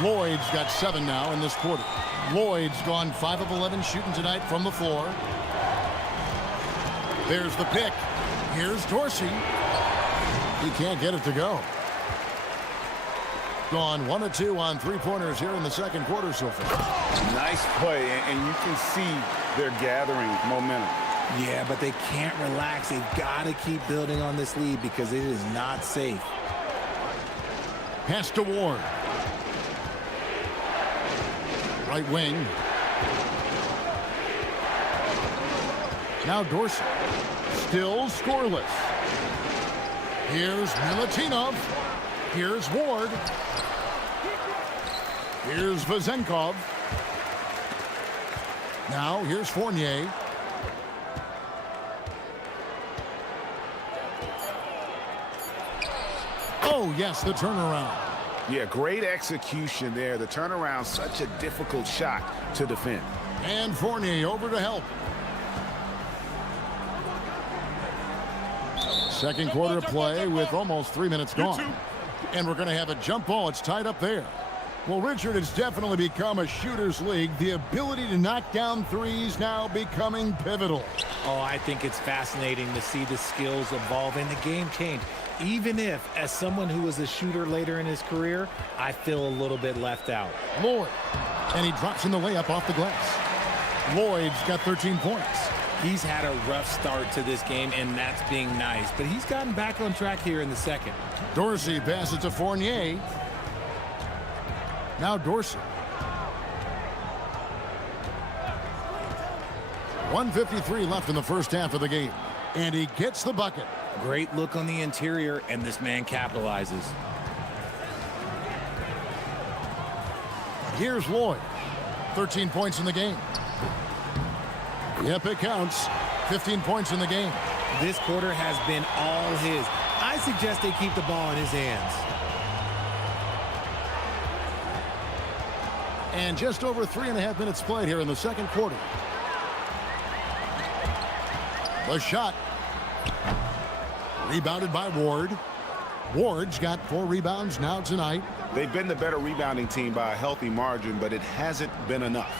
Lloyd's got 7 now in this quarter. Lloyd's gone 5 of 11 shooting tonight from the floor. There's the pick. Here's Dorsey. He can't get it to go. Gone 1 of 2 on three-pointers here in the second quarter so far. Nice play, and you can see they're gathering momentum. Yeah, but they can't relax. They've got to keep building on this lead because it is not safe. Pass to Ward. Right wing. Now Dorsey. Still scoreless. Here's Milutinov. Here's Ward. Here's Vazenkov. Now here's Fournier. Oh, yes, the turnaround. Yeah, great execution there. The turnaround, such a difficult shot to defend. And Fournier over to help. Second quarter play with almost 3 minutes gone. And we're going to have a jump ball. It's tied up there. Well, Richard, it's definitely become a shooter's league. The ability to knock down threes now becoming pivotal. Oh, I think it's fascinating to see the skills evolve and the game change. Even if, as someone who was a shooter later in his career, I feel a little bit left out. Lloyd. And he drops in the layup off the glass. Lloyd's got 13 points. He's had a rough start to this game, and that's being nice. But he's gotten back on track here in the second. Dorsey passes to Fournier. Now Dorsey. 1:53 left in the first half of the game. And he gets the bucket. Great look on the interior, and this man capitalizes. Here's Lloyd. 13 points in the game. Yep, it counts. 15 points in the game. This quarter has been all his. I suggest they keep the ball in his hands. And just over 3.5 minutes played here in the second quarter. The shot. Rebounded by Ward. Ward's got 4 rebounds now tonight. They've been the better rebounding team by a healthy margin, but it hasn't been enough.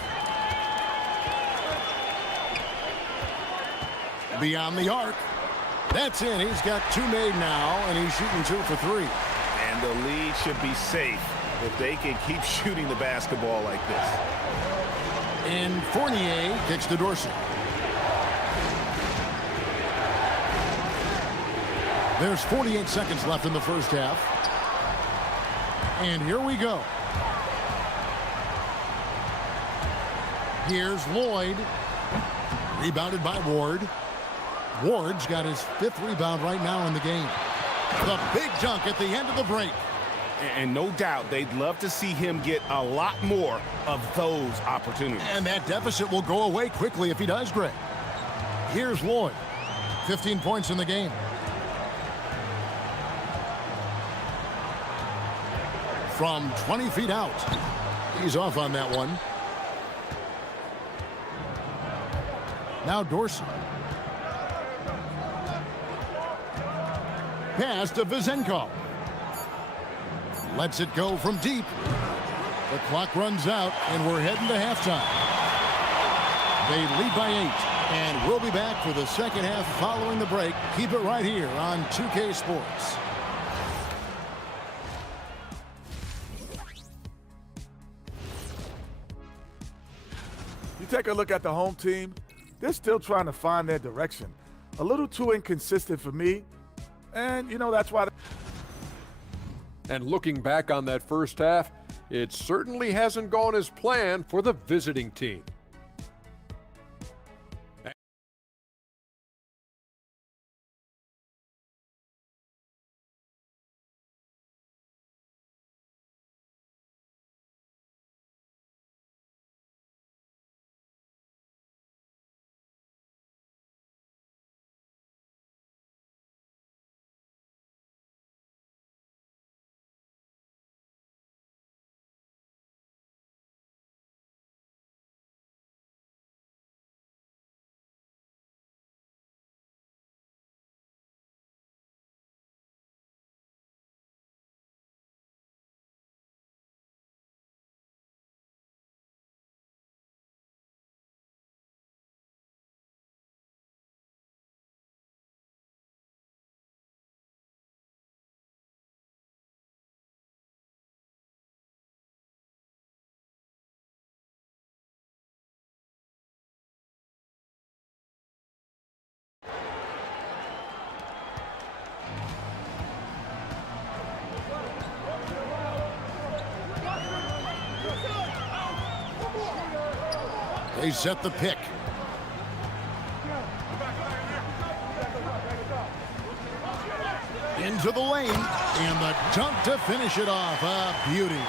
Beyond the arc. That's in. He's got 2 made now, and he's shooting 2 for 3. And the lead should be safe if they can keep shooting the basketball like this. And Fournier kicks to Dorsey. There's 48 seconds left in the first half. And here we go. Here's Lloyd. Rebounded by Ward. Ward's got his 5th rebound right now in the game. The big dunk at the end of the break. And no doubt they'd love to see him get a lot more of those opportunities. And that deficit will go away quickly if he does, Greg. Here's Lloyd. 15 points in the game. From 20 feet out. He's off on that one. Now Dorsey. Pass to Vezenkov. Lets it go from deep. The clock runs out, and we're heading to halftime. They lead by 8, and we'll be back for the second half following the break. Keep it right here on 2K Sports. You take a look at the home team, they're still trying to find their direction. A little too inconsistent for me, and, you know, that's why. And looking back on that first half, it certainly hasn't gone as planned for the visiting team. They set the pick. Into the lane, and the dunk to finish it off. A beauty.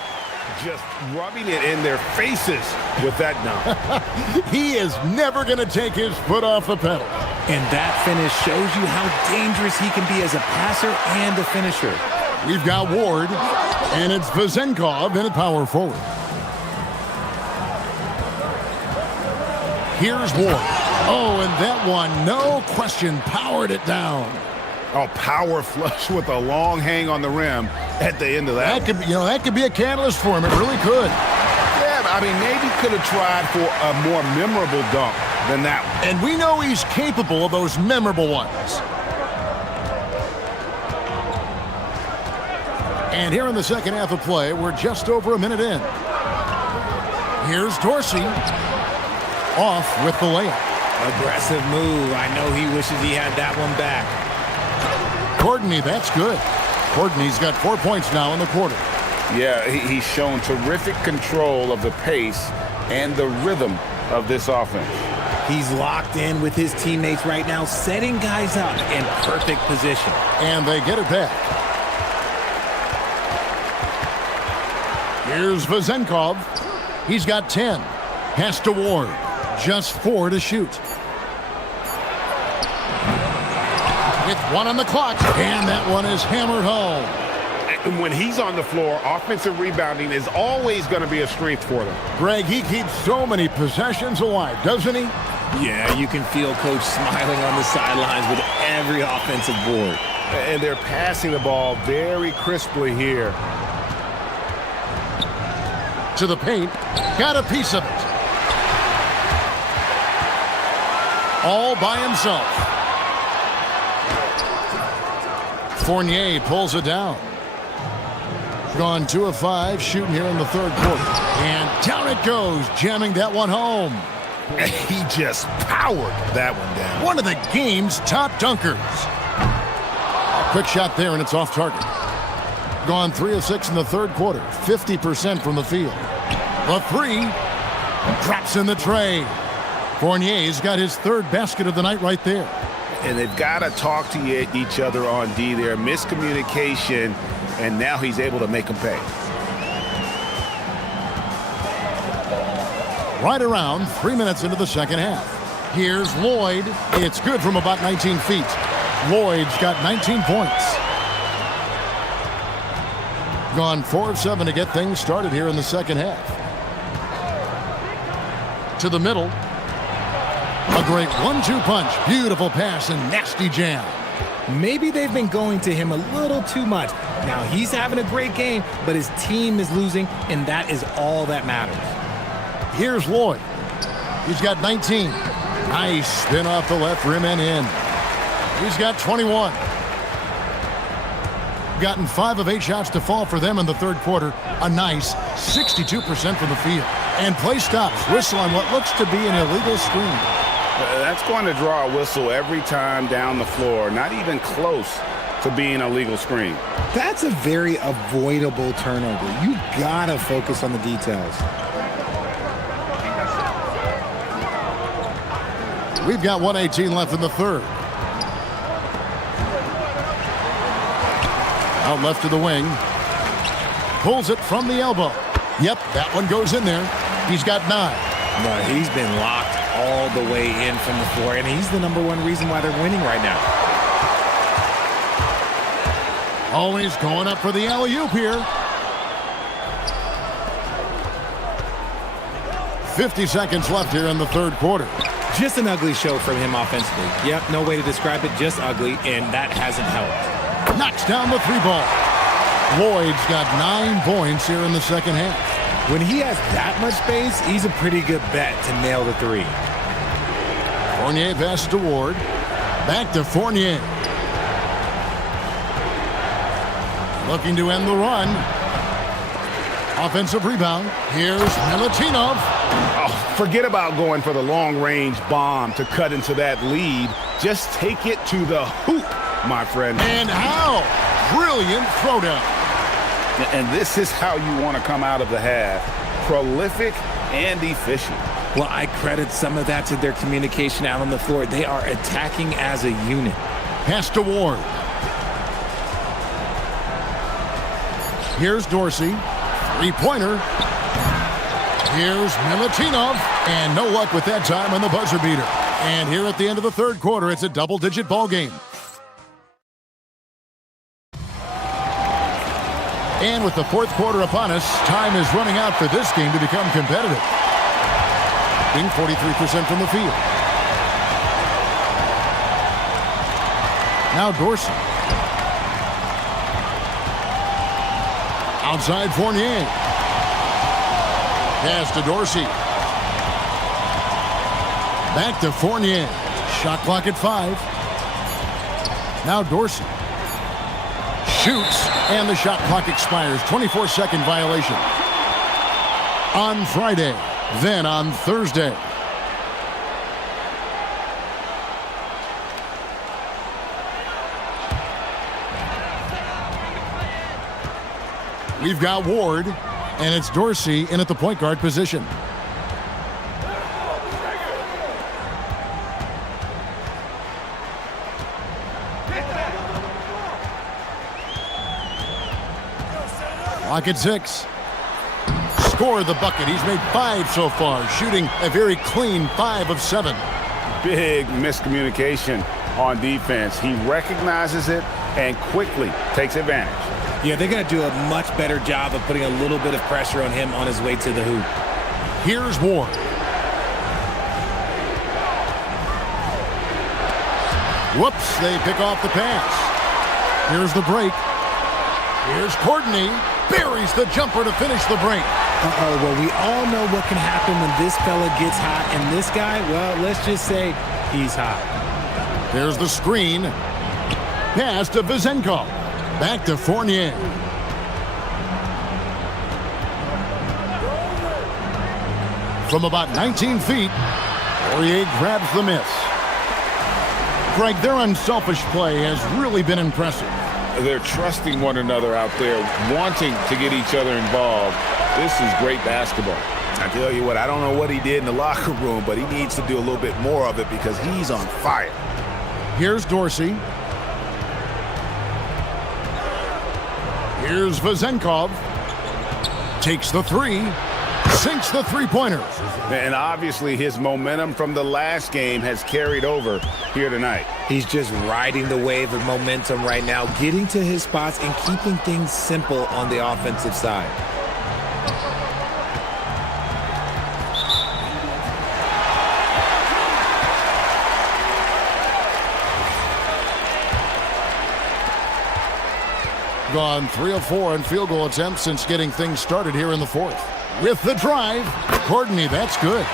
Just rubbing it in their faces with that dunk. He is never going to take his foot off the pedal. And that finish shows you how dangerous he can be as a passer and a finisher. We've got Ward, and it's Vezenkov in at power forward. Here's Ward. Oh, and that one, no question, powered it down. Oh, power flush with a long hang on the rim at the end of that. That could, that could be a catalyst for him. It really could. Yeah, I mean, maybe could have tried for a more memorable dunk than that one. And we know he's capable of those memorable ones. And here in the second half of play, we're just over a minute in. Here's Dorsey. Off with the layup. Aggressive move. I know he wishes he had that one back. Courtney, that's good. Courtney's got 4 points now in the quarter. Yeah, he's shown terrific control of the pace and the rhythm of this offense. He's locked in with his teammates right now, setting guys up in perfect position. And they get it back. Here's Vezenkov. He's got 10. Pass to Ward. Just 4 to shoot. With 1 on the clock, and that one is hammered home. And when he's on the floor, offensive rebounding is always going to be a strength for them. Greg, he keeps so many possessions alive, doesn't he? Yeah, you can feel Coach smiling on the sidelines with every offensive board. And they're passing the ball very crisply here. To the paint, got a piece of it. All by himself. Fournier pulls it down. Gone 2 of 5, shooting here in the third quarter. And down it goes, jamming that one home. He just powered that one down. One of the game's top dunkers. A quick shot there, and it's off target. Gone 3 of 6 in the third quarter, 50% from the field. The 3 drops in the tray. Fournier's got his third basket of the night right there. And they've got to talk to each other on D there. Miscommunication, and now he's able to make them pay. Right around 3 minutes into the second half. Here's Lloyd. It's good from about 19 feet. Lloyd's got 19 points. Gone 4 of 7 to get things started here in the second half. To the middle. A great 1-2 punch. Beautiful pass and nasty jam. Maybe they've been going to him a little too much. Now he's having a great game, but his team is losing, and that is all that matters. Here's Lloyd. He's got 19. Nice spin off the left rim and in. He's got 21. Gotten 5 of 8 shots to fall for them in the third quarter. A nice 62% from the field. And play stops. Whistle on what looks to be an illegal screen. That's going to draw a whistle every time down the floor. Not even close to being a legal screen. That's a very avoidable turnover. You gotta focus on the details. We've got 1:18 left in the third. Out left to the wing. Pulls it from the elbow. Yep, that one goes in there. He's got 9. No, he's been locked all the way in from the floor, and he's the #1 reason why they're winning right now. Always going up for the alley-oop here. 50 seconds left here in the third quarter. Just an ugly show from him offensively. Yep, no way to describe it, just ugly, and that hasn't helped. Knocks down the 3 ball. Lloyd's got 9 points here in the second half. When he has that much space, he's a pretty good bet to nail the 3. Fournier passes to Ward. Back to Fournier. Looking to end the run. Offensive rebound. Here's Milutinov. Oh, forget about going for the long-range bomb to cut into that lead. Just take it to the hoop, my friend. And how? Brilliant throwdown. And this is how you want to come out of the half. Prolific and efficient. Well, I credit some of that to their communication out on the floor. They are attacking as a unit. Pass to Ward. Here's Dorsey. 3-pointer. Here's Milutinov. And no luck with that time on the buzzer beater. And here at the end of the third quarter, it's a double-digit ball game. And with the fourth quarter upon us, time is running out for this game to become competitive. Being 43% from the field. Now Dorsey. Outside Fournier. Pass to Dorsey. Back to Fournier. Shot clock at 5. Now Dorsey. Shoots, and the shot clock expires. 24-second violation. On Friday, then on Thursday. We've got Ward, and it's Dorsey in at the point guard position. Clock at 6. score the bucket. He's made 5 so far, shooting a very clean 5 of 7. Big miscommunication on defense. He recognizes it and quickly takes advantage. Yeah, they're going to do a much better job of putting a little bit of pressure on him on his way to the hoop. Here's Ward. Whoops, they pick off the pass. Here's the break. Here's Courtney. Buries the jumper to finish the break. Uh-oh, well, we all know what can happen when this fella gets hot. And this guy, well, let's just say he's hot. There's the screen. Pass to Vizenkov. Back to Fournier. From about 19 feet, Fournier grabs the miss. Greg, their unselfish play has really been impressive. They're trusting one another out there, wanting to get each other involved. This is great basketball. I tell you what, I don't know what he did in the locker room, but he needs to do a little bit more of it because he's on fire. Here's Dorsey. Here's Vizenkov. Takes the 3. Sinks the three-pointer. And obviously his momentum from the last game has carried over here tonight. He's just riding the wave of momentum right now, getting to his spots and keeping things simple on the offensive side. Gone 3 of 4 in field goal attempts since getting things started here in the 4th. With the drive, Courtney, that's good.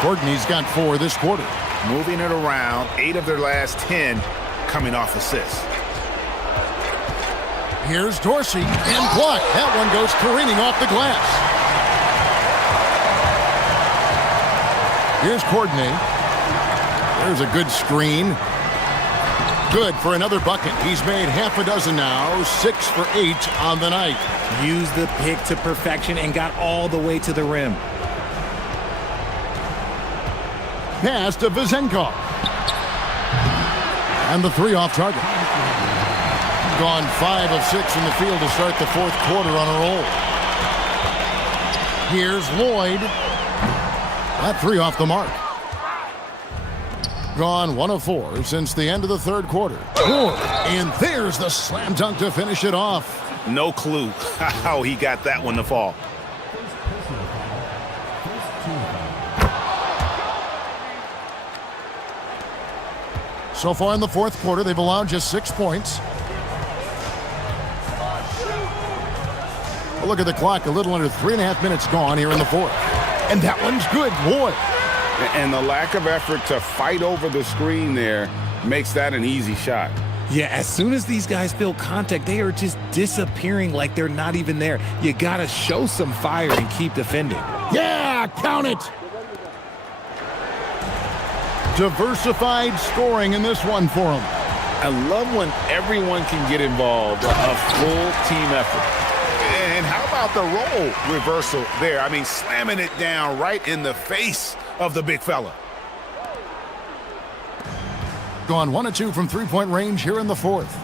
Courtney's got 4 this quarter. Moving it around, 8 of their last 10 coming off assists. Here's Dorsey, and blocked. That one goes careening off the glass. Here's Courtney. There's a good screen. Good for another bucket. He's made half a dozen now, 6 for 8 on the night. Used the pick to perfection and got all the way to the rim. Pass to Vizenkov. And the 3 off target. Gone 5 of 6 in the field to start the 4th quarter on a roll. Here's Lloyd. That 3 off the mark. Gone 1 of 4 since the end of the 3rd quarter. And there's the slam dunk to finish it off. No clue how he got that one to fall. So far in the 4th quarter, they've allowed just 6 points. Look at the clock, a little under 3.5 minutes gone here in the 4th. And that one's good, boy. And the lack of effort to fight over the screen there makes that an easy shot. Yeah, as soon as these guys feel contact, they are just disappearing like they're not even there. You got to show some fire and keep defending. Yeah, count it. Diversified scoring in this one for them. I love when everyone can get involved, a full team effort. And how about the role reversal there? I mean, slamming it down right in the face of the big fella. Gone 1 of 2 from 3-point range here in the 4th.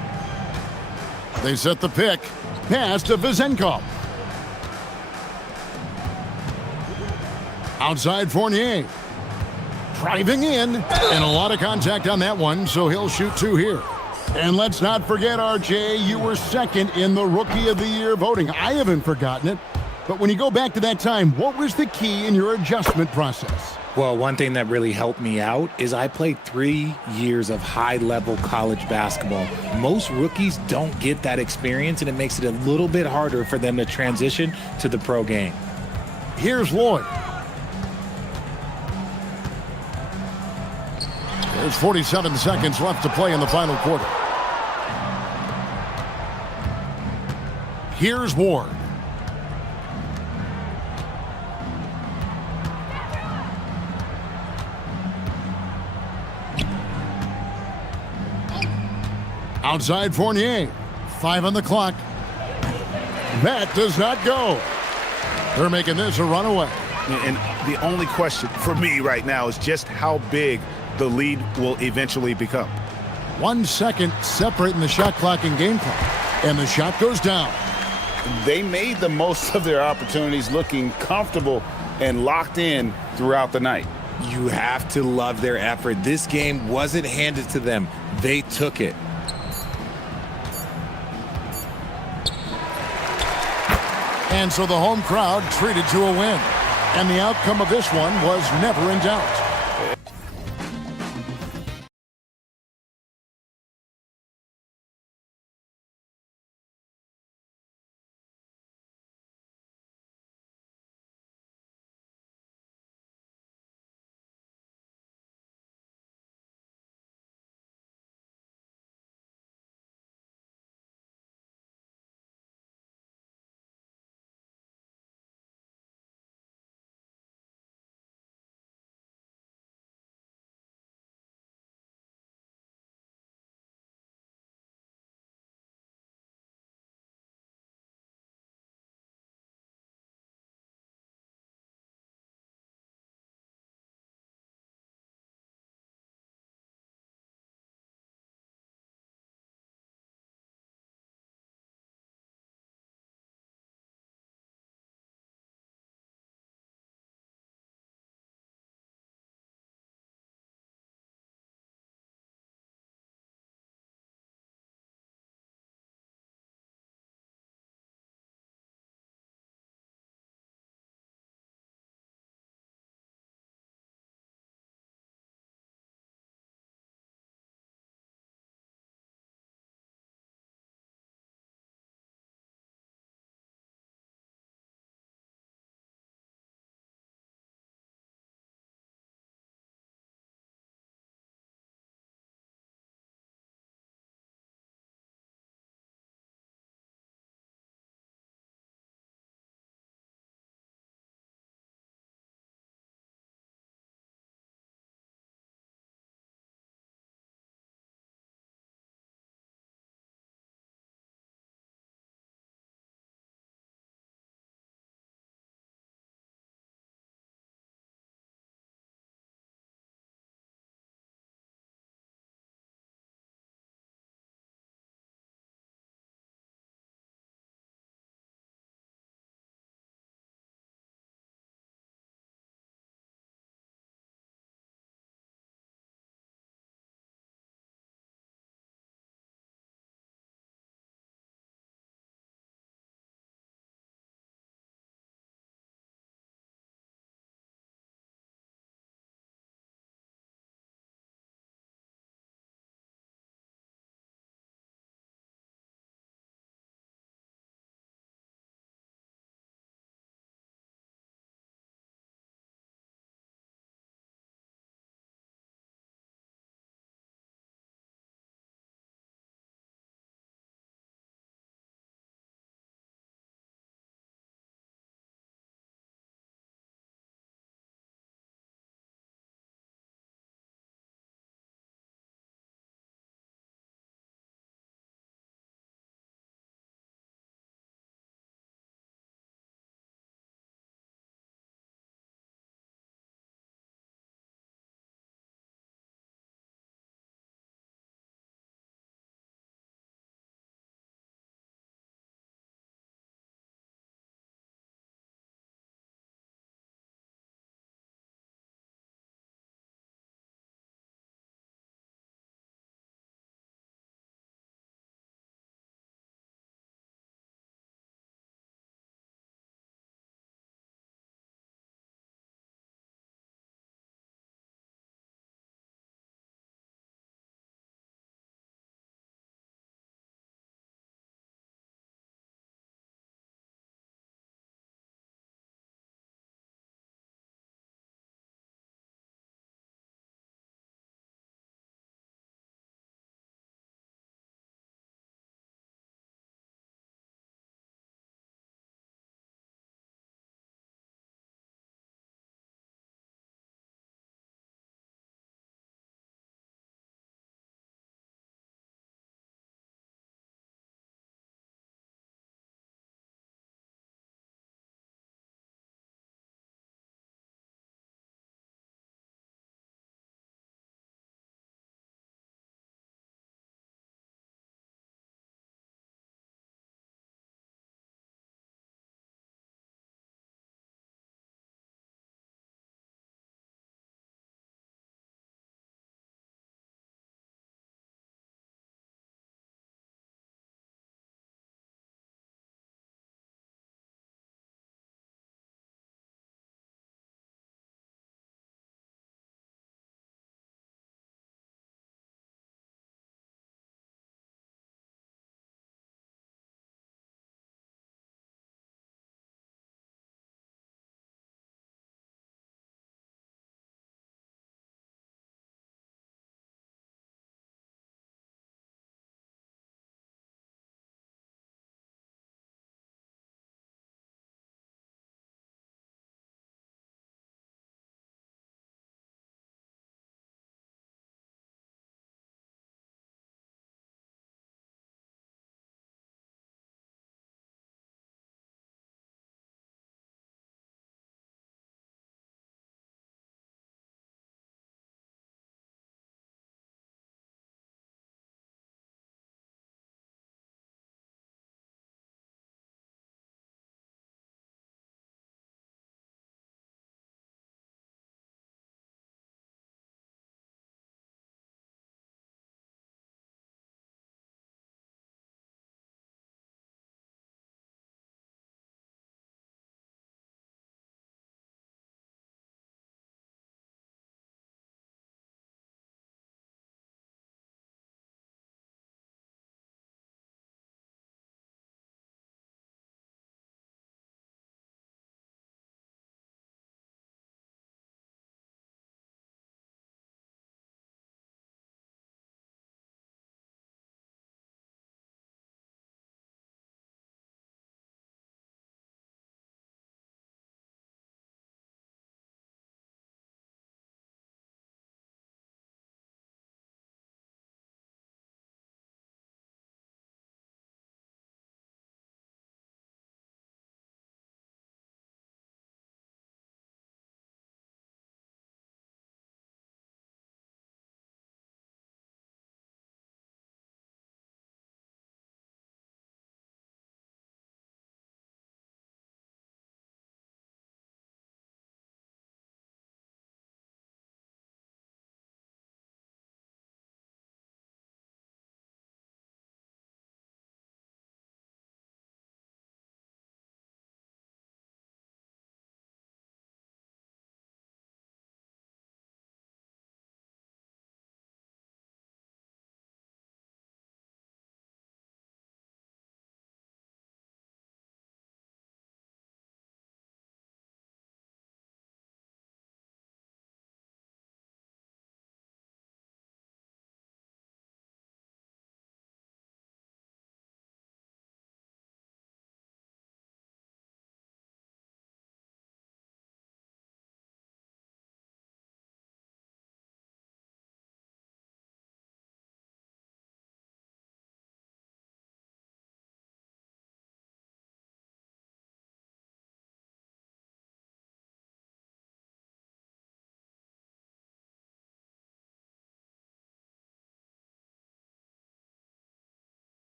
They set the pick. Pass to Vizenkov. Outside Fournier. Driving in. And a lot of contact on that one, so he'll shoot 2 here. And let's not forget, RJ, you were 2nd in the Rookie of the Year voting. I haven't forgotten it. But when you go back to that time, what was the key in your adjustment process? Well, one thing that really helped me out is I played 3 years of high-level college basketball. Most rookies don't get that experience, and it makes it a little bit harder for them to transition to the pro game. Here's Lloyd. There's 47 seconds left to play in the final quarter. Here's Ward. Outside Fournier. 5 on the clock. That does not go. They're making this a runaway. And the only question for me right now is just how big the lead will eventually become. 1 second separating the shot clock and game clock. And the shot goes down. they made the most of their opportunities, looking comfortable and locked in throughout the night. You have to love their effort. This game wasn't handed to them. They took it. And so the home crowd treated to a win. And the outcome of this one was never in doubt.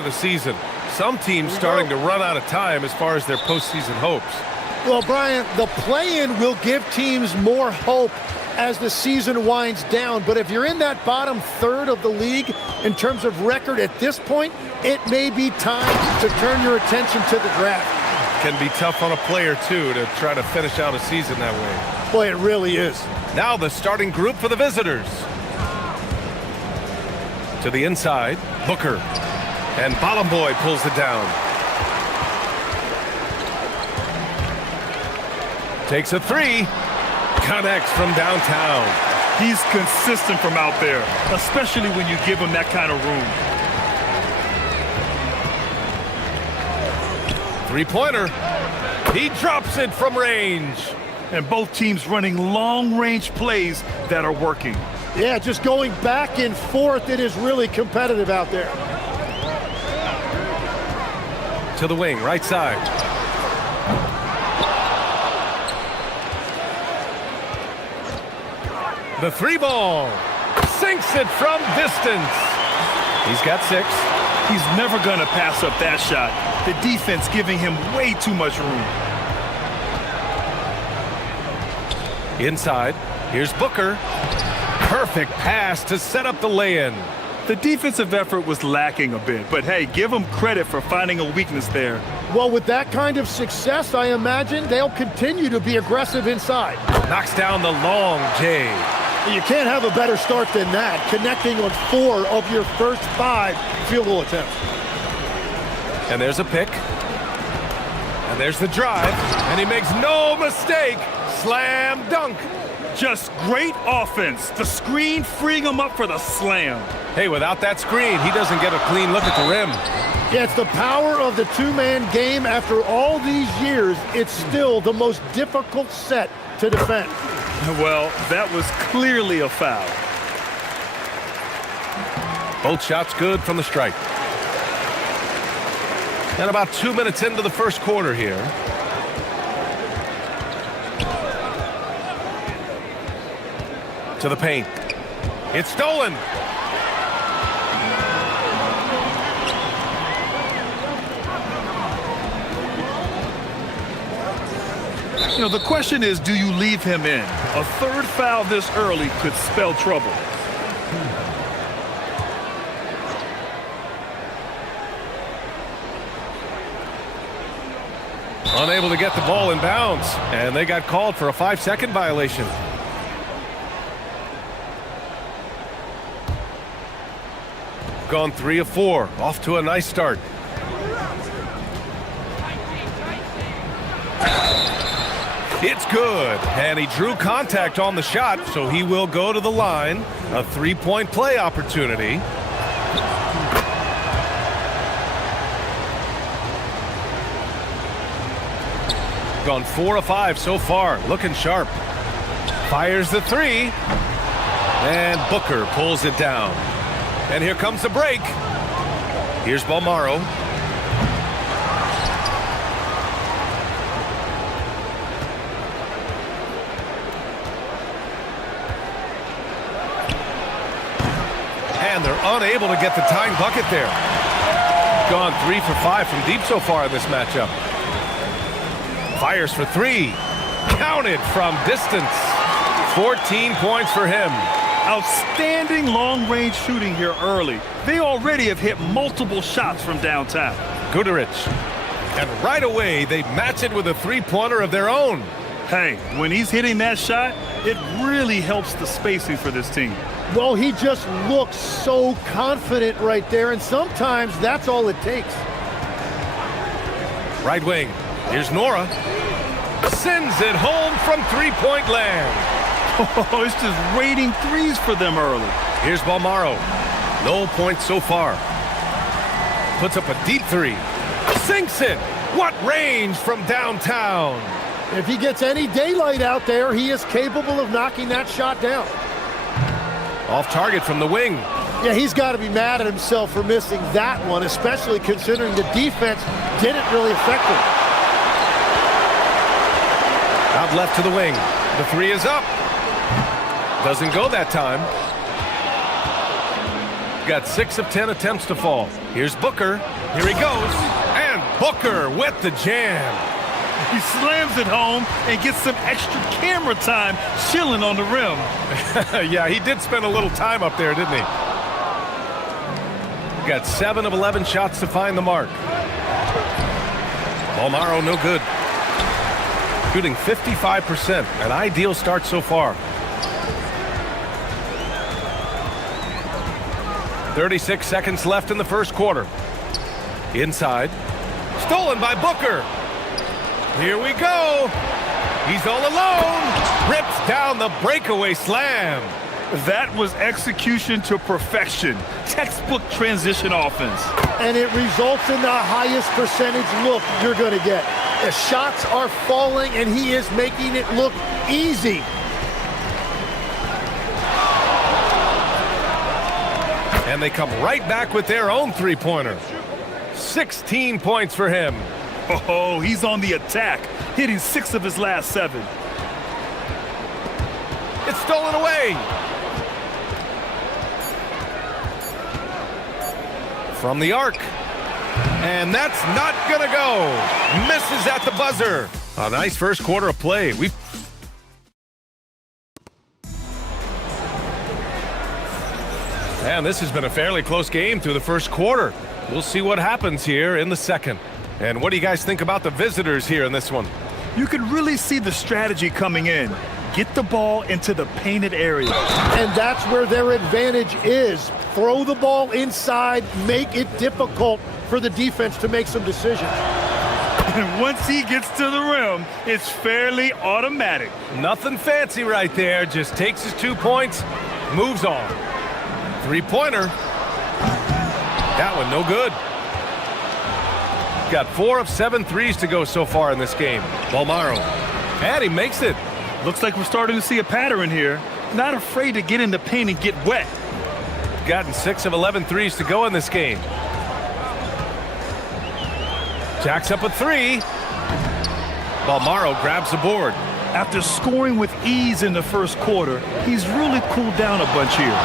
of the season. Some teams starting to run out of time as far as their postseason hopes. Well, Brian, the play-in will give teams more hope as the season winds down. But if you're in that bottom third of the league in terms of record at this point, it may be time to turn your attention to the draft. Can be tough on a player, too, to try to finish out a season that way. Boy, it really is. Now the starting group for the visitors. To the inside, Booker. And Bottom Boy pulls it down. Takes a three. Connects from downtown. He's consistent from out there, especially when you give him that kind of room. Three-pointer. He drops it from range. And both teams running long-range plays that are working. Yeah, just going back and forth. It is really competitive out there. To the wing, right side. The three ball. Sinks it from distance. He's got 6. He's never going to pass up that shot. The defense giving him way too much room. Inside, here's Booker. Perfect pass to set up the lay-in. The defensive effort was lacking a bit, but hey, give them credit for finding a weakness there. Well, with that kind of success, I imagine they'll continue to be aggressive inside. Knocks down the long J. You can't have a better start than that, connecting on 4 of your first 5 field goal attempts. And there's a pick. And there's the drive. And he makes no mistake. Slam dunk. Just great offense. The screen freeing him up for the slam. Hey, without that screen, he doesn't get a clean look at the rim. Yeah, it's the power of the two-man game. After all these years, it's still the most difficult set to defend. Well, that was clearly a foul. Both shots good from the stripe. And about 2 minutes into the first quarter here. To the paint. It's stolen. You know, the question is, do you leave him in? A third foul this early could spell trouble. Unable to get the ball in bounds, and they got called for a 5-second violation. Gone 3 of 4, off to a nice start. It's good, and he drew contact on the shot, so he will go to the line. A 3-point play opportunity. Gone 4 of 5 so far, looking sharp. Fires the 3, and Booker pulls it down. And here comes the break. Here's Balmaro. And they're unable to get the tying bucket there. Gone 3 for 5 from deep so far in this matchup. Fires for 3. Counted from distance. 14 points for him. Outstanding long-range shooting here early. They already have hit multiple shots from downtown. Guduric. And right away, they match it with a 3-pointer of their own. Hey, when he's hitting that shot, it really helps the spacing for this team. Well, he just looks so confident right there, and sometimes that's all it takes. Right wing. Here's Nora. Sends it home from 3-point land. Oh, it's just raining threes for them early. Here's Balmaro. No points so far. Puts up a deep 3. Sinks it. What range from downtown. If he gets any daylight out there, he is capable of knocking that shot down. Off target from the wing. Yeah, he's got to be mad at himself for missing that one, especially considering the defense didn't really affect him. Out left to the wing. The 3 is up. Doesn't go that time. Got 6 of 10 attempts to fall. Here's Booker. Here he goes. And Booker with the jam. He slams it home and gets some extra camera time chilling on the rim. Yeah, he did spend a little time up there, didn't he? Got 7 of 11 shots to find the mark. Bolmaro no good. Shooting 55%, an ideal start so far. 36 seconds left in the first quarter. Inside. Stolen by Booker. Here we go. He's all alone. Rips down the breakaway slam. That was execution to perfection. Textbook transition offense. And it results in the highest percentage look you're going to get. The shots are falling, and he is making it look easy. And they come right back with their own three-pointer. 16 points for him. Oh, he's on the attack, hitting 6 of his last 7. It's stolen away. From the arc. And that's not going to go. Misses at the buzzer. A nice first quarter of play. And this has been a fairly close game through the first quarter. We'll see what happens here in the second. And what do you guys think about the visitors here in this one? You can really see the strategy coming in. Get the ball into the painted area. And that's where their advantage is. Throw the ball inside, make it difficult for the defense to make some decisions. And once he gets to the rim, it's fairly automatic. Nothing fancy right there. Just takes his 2 points, moves on. Three-pointer. That one no good. Got 4 of 7 threes to go so far in this game. Bolmaro. And he makes it. Looks like we're starting to see a pattern here. Not afraid to get in the paint and get wet. Gotten 6 of 11 threes to go in this game. Jacks up a 3. Bolmaro grabs the board. After scoring with ease in the first quarter, he's really cooled down a bunch here.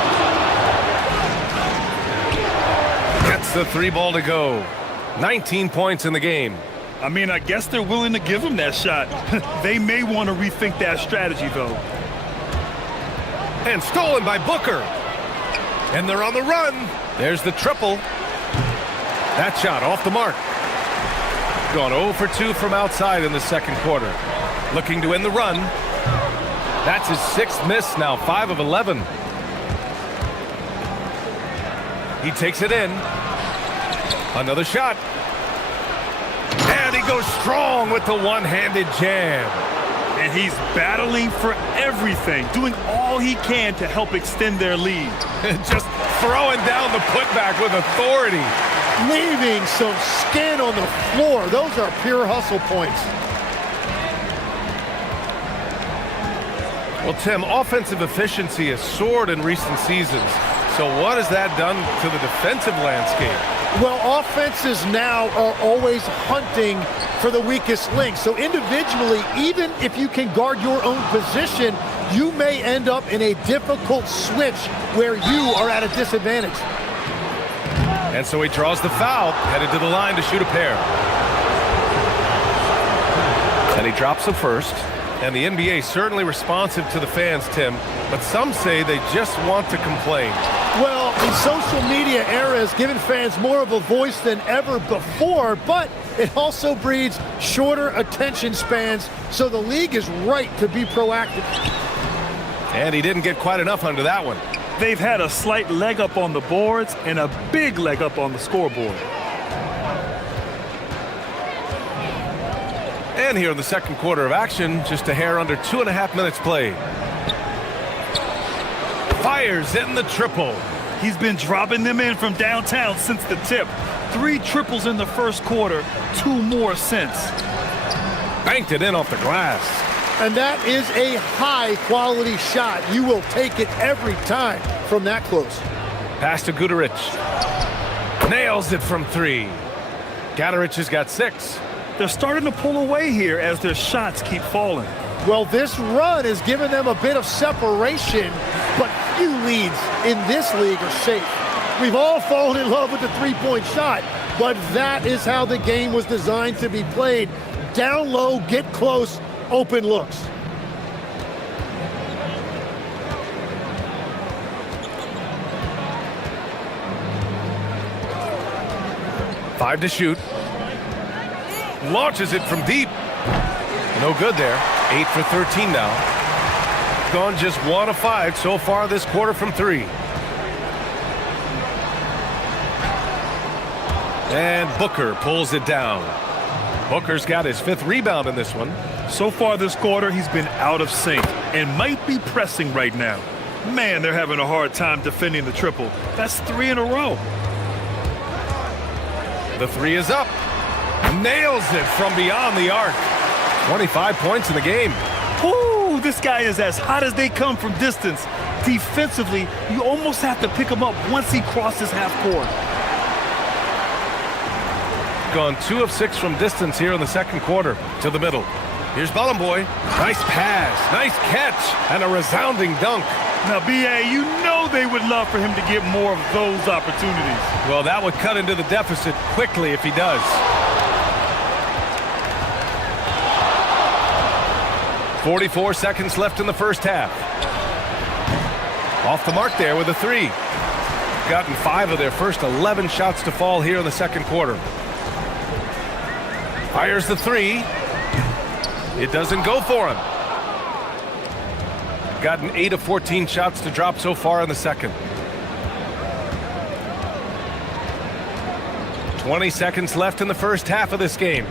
Gets the 3 ball to go. 19 points in the game. I mean, I guess they're willing to give him that shot. They may want to rethink that strategy, though. And stolen by Booker. And they're on the run. There's the triple. That shot off the mark. Gone 0 for 2 from outside in the second quarter. Looking to end the run. That's his 6th miss now, 5 of 11. He takes it in. Another shot. And he goes strong with the one-handed jam. And he's battling for everything, doing all he can to help extend their lead. Just throwing down the putback with authority. Leaving some skin on the floor. Those are pure hustle points. Well, Tim, offensive efficiency has soared in recent seasons. So what has that done to the defensive landscape? Well, offenses now are always hunting for the weakest link. So individually, even if you can guard your own position, you may end up in a difficult switch where you are at a disadvantage. And so he draws the foul, headed to the line to shoot a pair. And he drops the first. And the NBA certainly responsive to the fans, Tim, but some say they just want to complain. Well, the social media era has given fans more of a voice than ever before, but it also breeds shorter attention spans, so the league is right to be proactive. And he didn't get quite enough under that one. They've had a slight leg up on the boards and a big leg up on the scoreboard. And here in the second quarter of action, just a hair under 2.5 minutes played. Fires in the triple. He's been dropping them in from downtown since the tip. 3 triples in the first quarter, 2 more since. Banked it in off the glass. And that is a high-quality shot. You will take it every time from that close. Pass to Guduric. Nails it from 3. Guduric has got 6. They're starting to pull away here as their shots keep falling. Well, this run has given them a bit of separation, but few leads in this league are safe. We've all fallen in love with the three-point shot, but that is how the game was designed to be played. Down low, get close, open looks. Five to shoot. Launches it from deep. No good there. 8 for 13 now. Gone just 1 of 5 so far this quarter from 3. And Booker pulls it down. Booker's got his 5th rebound in this one. So far this quarter, he's been out of sync and might be pressing right now. Man, they're having a hard time defending the triple. That's 3 in a row. The 3 is up. Nails it from beyond the arc. 25 points in the game. Ooh, this guy is as hot as they come from distance. Defensively, you almost have to pick him up once he crosses half court. Gone 2 of 6 from distance here in the second quarter. To the middle. Here's Boy. Nice pass, nice catch, and a resounding dunk. Now, B.A., you know they would love for him to get more of those opportunities. Well, that would cut into the deficit quickly if he does. .44 seconds left in the first half. Off the mark there with a 3. Gotten 5 of their first 11 shots to fall here in the second quarter. Fires the 3. It doesn't go for him. Gotten 8 of 14 shots to drop so far in the second. 20 seconds left in the first half of this game.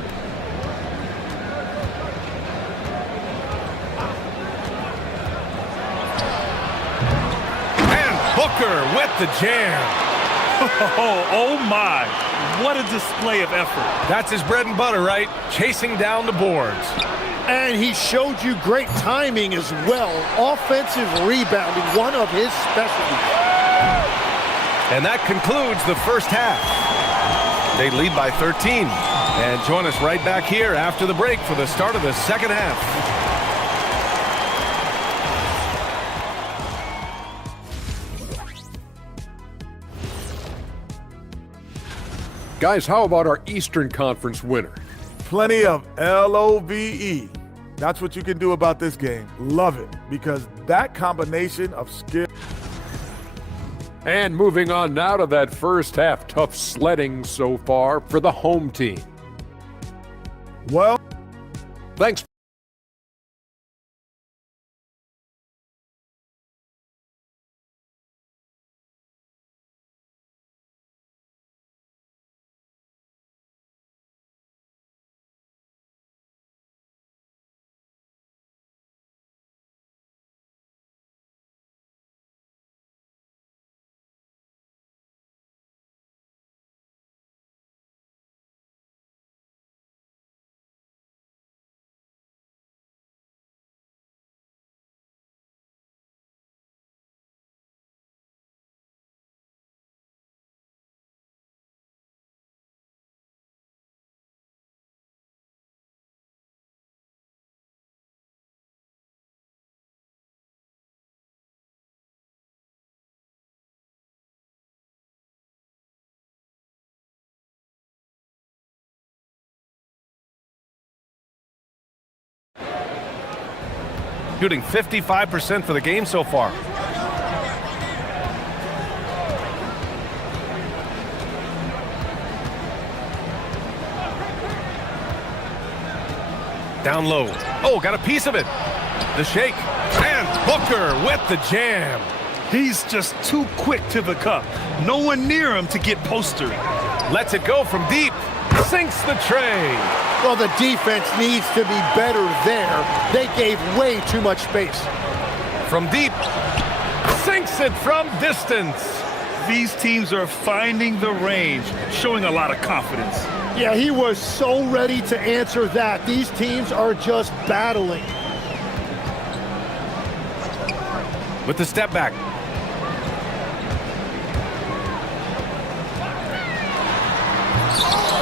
And Booker with the jam. Oh my, what a display of effort. That's his bread and butter, right? Chasing down the boards. And he showed you great timing as well. Offensive rebounding, one of his specialties. And that concludes the first half. They lead by 13. And join us right back here after the break for the start of the second half. Guys, how about our Eastern Conference winner? Plenty of LOVE. That's what you can do about this game. Love it, because that combination of skill. And moving on now to that first half, tough sledding so far for the home team. Well, thanks. Shooting 55% for the game so far. Down low. Oh, got a piece of it. The shake. And Booker with the jam. He's just too quick to the cup. No one near him to get postered. Lets it go from deep. Sinks the tray. Well, the defense needs to be better there. They gave way too much space. From deep. Sinks it from distance. These teams are finding the range, showing a lot of confidence. Yeah, he was so ready to answer that. These teams are just battling. With the step back.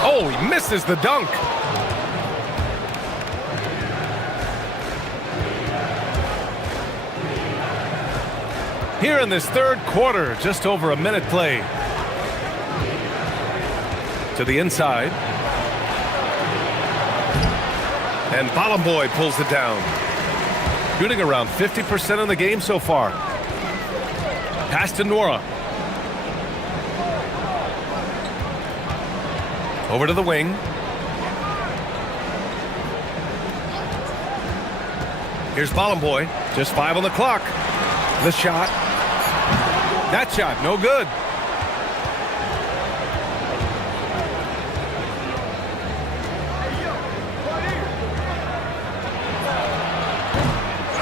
Oh, he misses the dunk. Here in this third quarter, just over a minute played. To the inside. And Balamboy pulls it down. Shooting around 50% in the game so far. Pass to Nora. Over to the wing. Here's Balamboy. Just 5 on the clock. The shot. That shot, no good.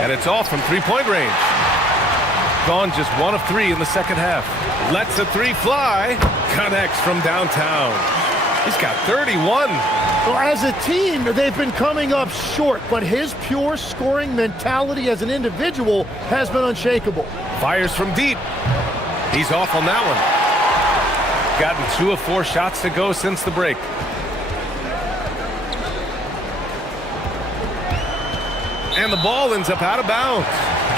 And it's off from three-point range. Gone just 1 of 3 in the second half. Lets a 3 fly. Connects from downtown. He's got 31. Well, as a team, they've been coming up short, but his pure scoring mentality as an individual has been unshakable. Fires from deep. He's off on that one. Gotten 2 of 4 shots to go since the break. And the ball ends up out of bounds.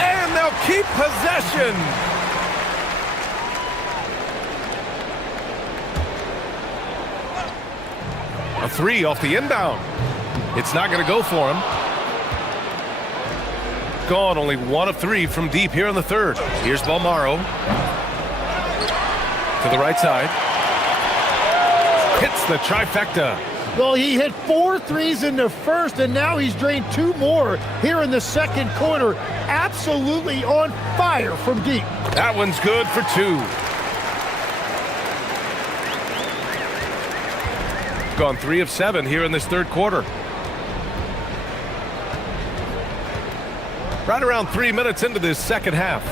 And they'll keep possession. A 3 off the inbound. It's not going to go for him. Gone only 1 of 3 from deep here in the third. Here's Balmaro. To the right side. Hits the trifecta. Well, he hit 4 threes in the first, and now he's drained 2 more here in the second quarter. Absolutely on fire from deep. That one's good for 2. Gone 3 of 7 here in this third quarter. Right around 3 minutes into this second half.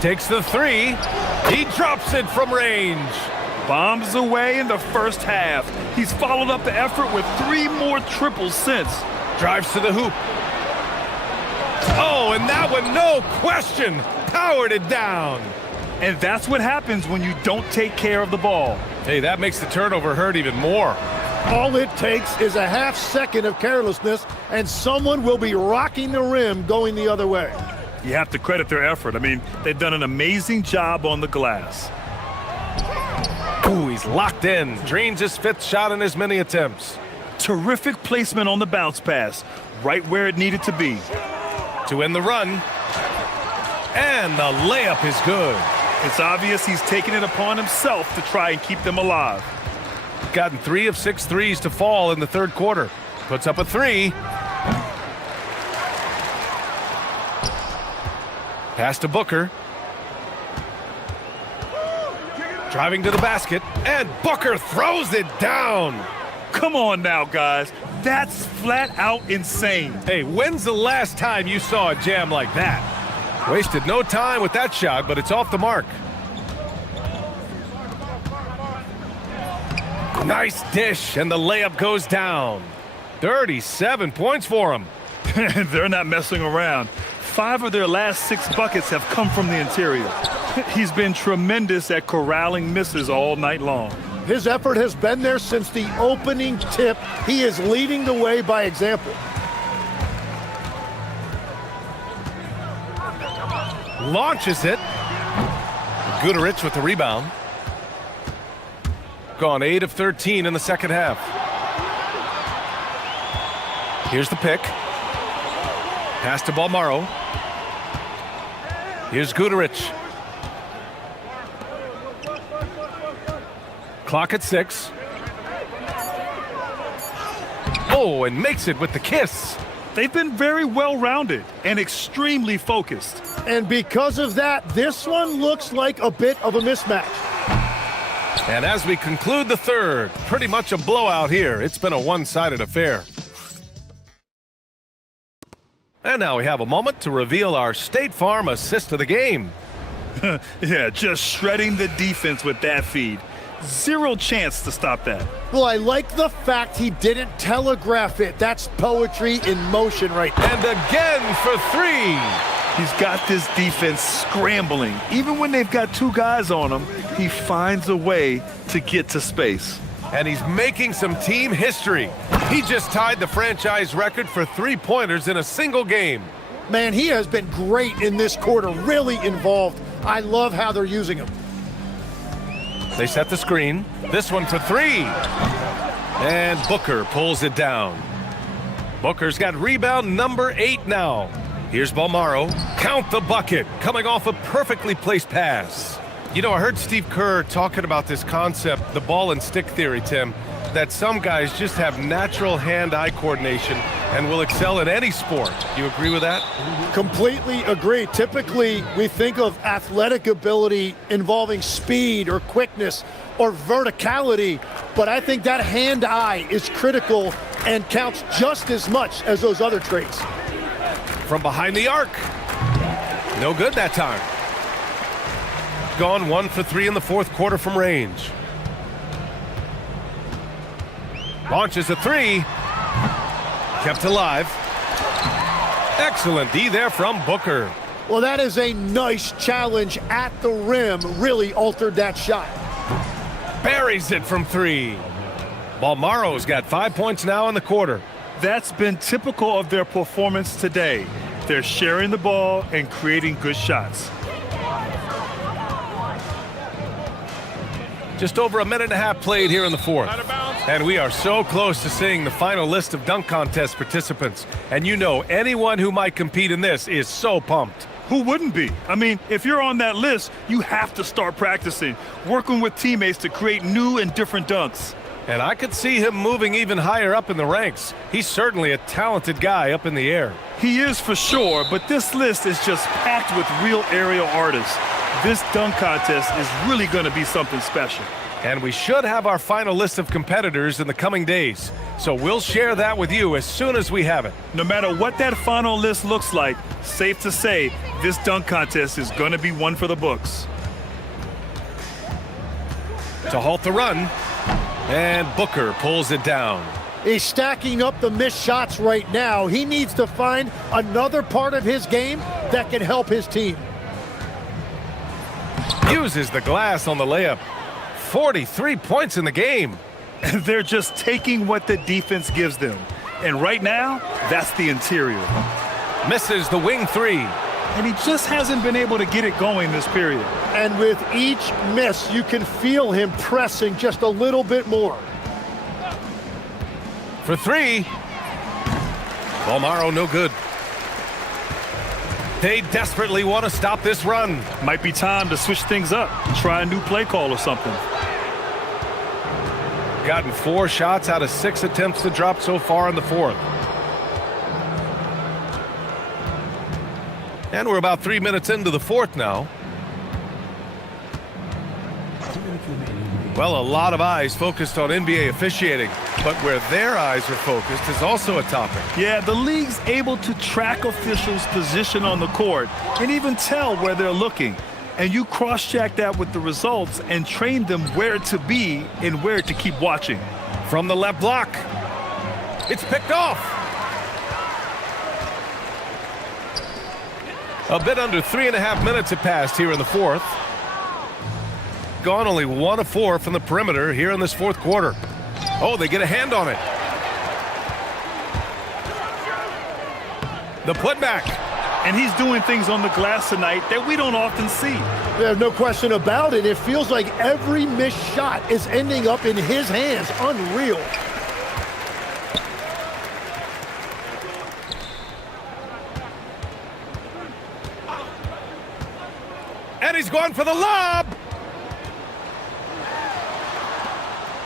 Takes the 3. He drops it from range. Bombs away in the first half. He's followed up the effort with 3 more triples since. Drives to the hoop. Oh, and that one, no question, powered it down. And that's what happens when you don't take care of the ball. Hey, that makes the turnover hurt even more. All it takes is a half second of carelessness, and someone will be rocking the rim going the other way. You have to credit their effort. I mean, they've done an amazing job on the glass. Ooh, he's locked in. Drains his 5th shot in as many attempts. Terrific placement on the bounce pass, right where it needed to be. To end the run. And the layup is good. It's obvious he's taken it upon himself to try and keep them alive. Gotten 3 of 6 threes to fall in the third quarter. Puts up a 3. Pass to Booker. Driving to the basket, and Booker throws it down. Come on now, guys. That's flat out insane. Hey, when's the last time you saw a jam like that? Wasted no time with that shot, but it's off the mark. Nice dish, and the layup goes down. 37 points for him. They're not messing around. 5 of their last 6 buckets have come from the interior. He's been tremendous at corralling misses all night long. His effort has been there since the opening tip. He is leading the way by example. Launches it. Guterich with the rebound. Gone 8 of 13 in the second half. Here's the pick. Pass to Balmaro. Here's Guterich. Clock at 6. Oh, and makes it with the kiss. They've been very well-rounded and extremely focused. And because of that, this one looks like a bit of a mismatch. And as we conclude the third, pretty much a blowout here. It's been a one-sided affair. And now we have a moment to reveal our State Farm assist of the game. Yeah, just shredding the defense with that feed. Zero chance to stop that. Well, I like the fact he didn't telegraph it. That's poetry in motion right now. And again for 3. He's got this defense scrambling. Even when they've got 2 guys on him, he finds a way to get to space. And he's making some team history. He just tied the franchise record for 3-pointers in a single game. Man, he has been great in this quarter, really involved. I love how they're using him. They set the screen. This one for three. And Booker pulls it down. Booker's got rebound number 8 now. Here's Balmaro. Count the bucket. Coming off a perfectly placed pass. You know, I heard Steve Kerr talking about this concept, the ball and stick theory, Tim, that some guys just have natural hand-eye coordination and will excel in any sport. Do you agree with that? Completely agree. Typically, we think of athletic ability involving speed or quickness or verticality, but I think that hand-eye is critical and counts just as much as those other traits. From behind the arc. No good that time. Gone 1 for 3 in the fourth quarter from range. Launches a three. Kept alive. Excellent D there from Booker. Well, that is a nice challenge at the rim. Really altered that shot. Buries it from 3. Balmaro's got 5 points now in the quarter. That's been typical of their performance today. They're sharing the ball and creating good shots. Just over a minute and a half played here in the fourth. And we are so close to seeing the final list of dunk contest participants. And you know, anyone who might compete in this is so pumped. Who wouldn't be? I mean, if you're on that list, you have to start practicing, working with teammates to create new and different dunks. And I could see him moving even higher up in the ranks. He's certainly a talented guy up in the air. He is for sure, but this list is just packed with real aerial artists. This dunk contest is really going to be something special. And we should have our final list of competitors in the coming days. So we'll share that with you as soon as we have it. No matter what that final list looks like, safe to say, this dunk contest is going to be one for the books. To halt the run, and Booker pulls it down. He's stacking up the missed shots right now. He needs to find another part of his game that can help his team. Uses the glass on the layup. 43 points in the game. They're just taking what the defense gives them. And right now, that's the interior. Misses the wing 3. And he just hasn't been able to get it going this period. And with each miss, you can feel him pressing just a little bit more. For 3. Balmaro no good. They desperately want to stop this run. Might be time to switch things up. Try a new play call or something. Gotten 4 shots out of 6 attempts to drop so far in the fourth. And we're about 3 minutes into the fourth now. Well, a lot of eyes focused on NBA officiating, but where their eyes are focused is also a topic. Yeah, the league's able to track officials' position on the court and even tell where they're looking. And you cross-check that with the results and train them where to be and where to keep watching. From the left block. It's picked off. A bit under 3.5 minutes have passed here in the fourth. Gone only 1 of 4 from the perimeter here in this fourth quarter. Oh, they get a hand on it. The putback. And he's doing things on the glass tonight that we don't often see. There's no question about it. It feels like every missed shot is ending up in his hands. Unreal. And he's going for the lob.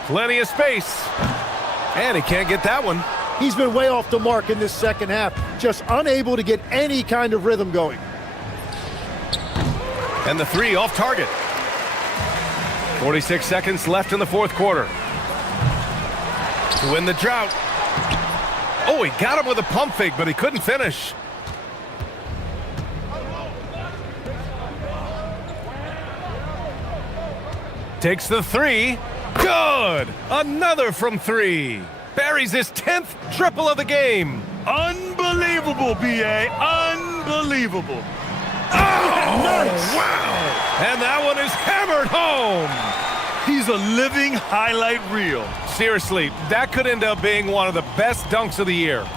Plenty of space. And he can't get that one. He's been way off the mark in this second half. Just unable to get any kind of rhythm going. And the 3 off target. 46 seconds left in the fourth quarter. To win the drought. Oh, he got him with a pump fake, but he couldn't finish. Takes the 3. Good! Another from 3. Buries his 10th triple of the game. Unbelievable, B.A. Unbelievable. Oh, nice. Wow! And that one is hammered home. He's a living highlight reel. Seriously, that could end up being one of the best dunks of the year.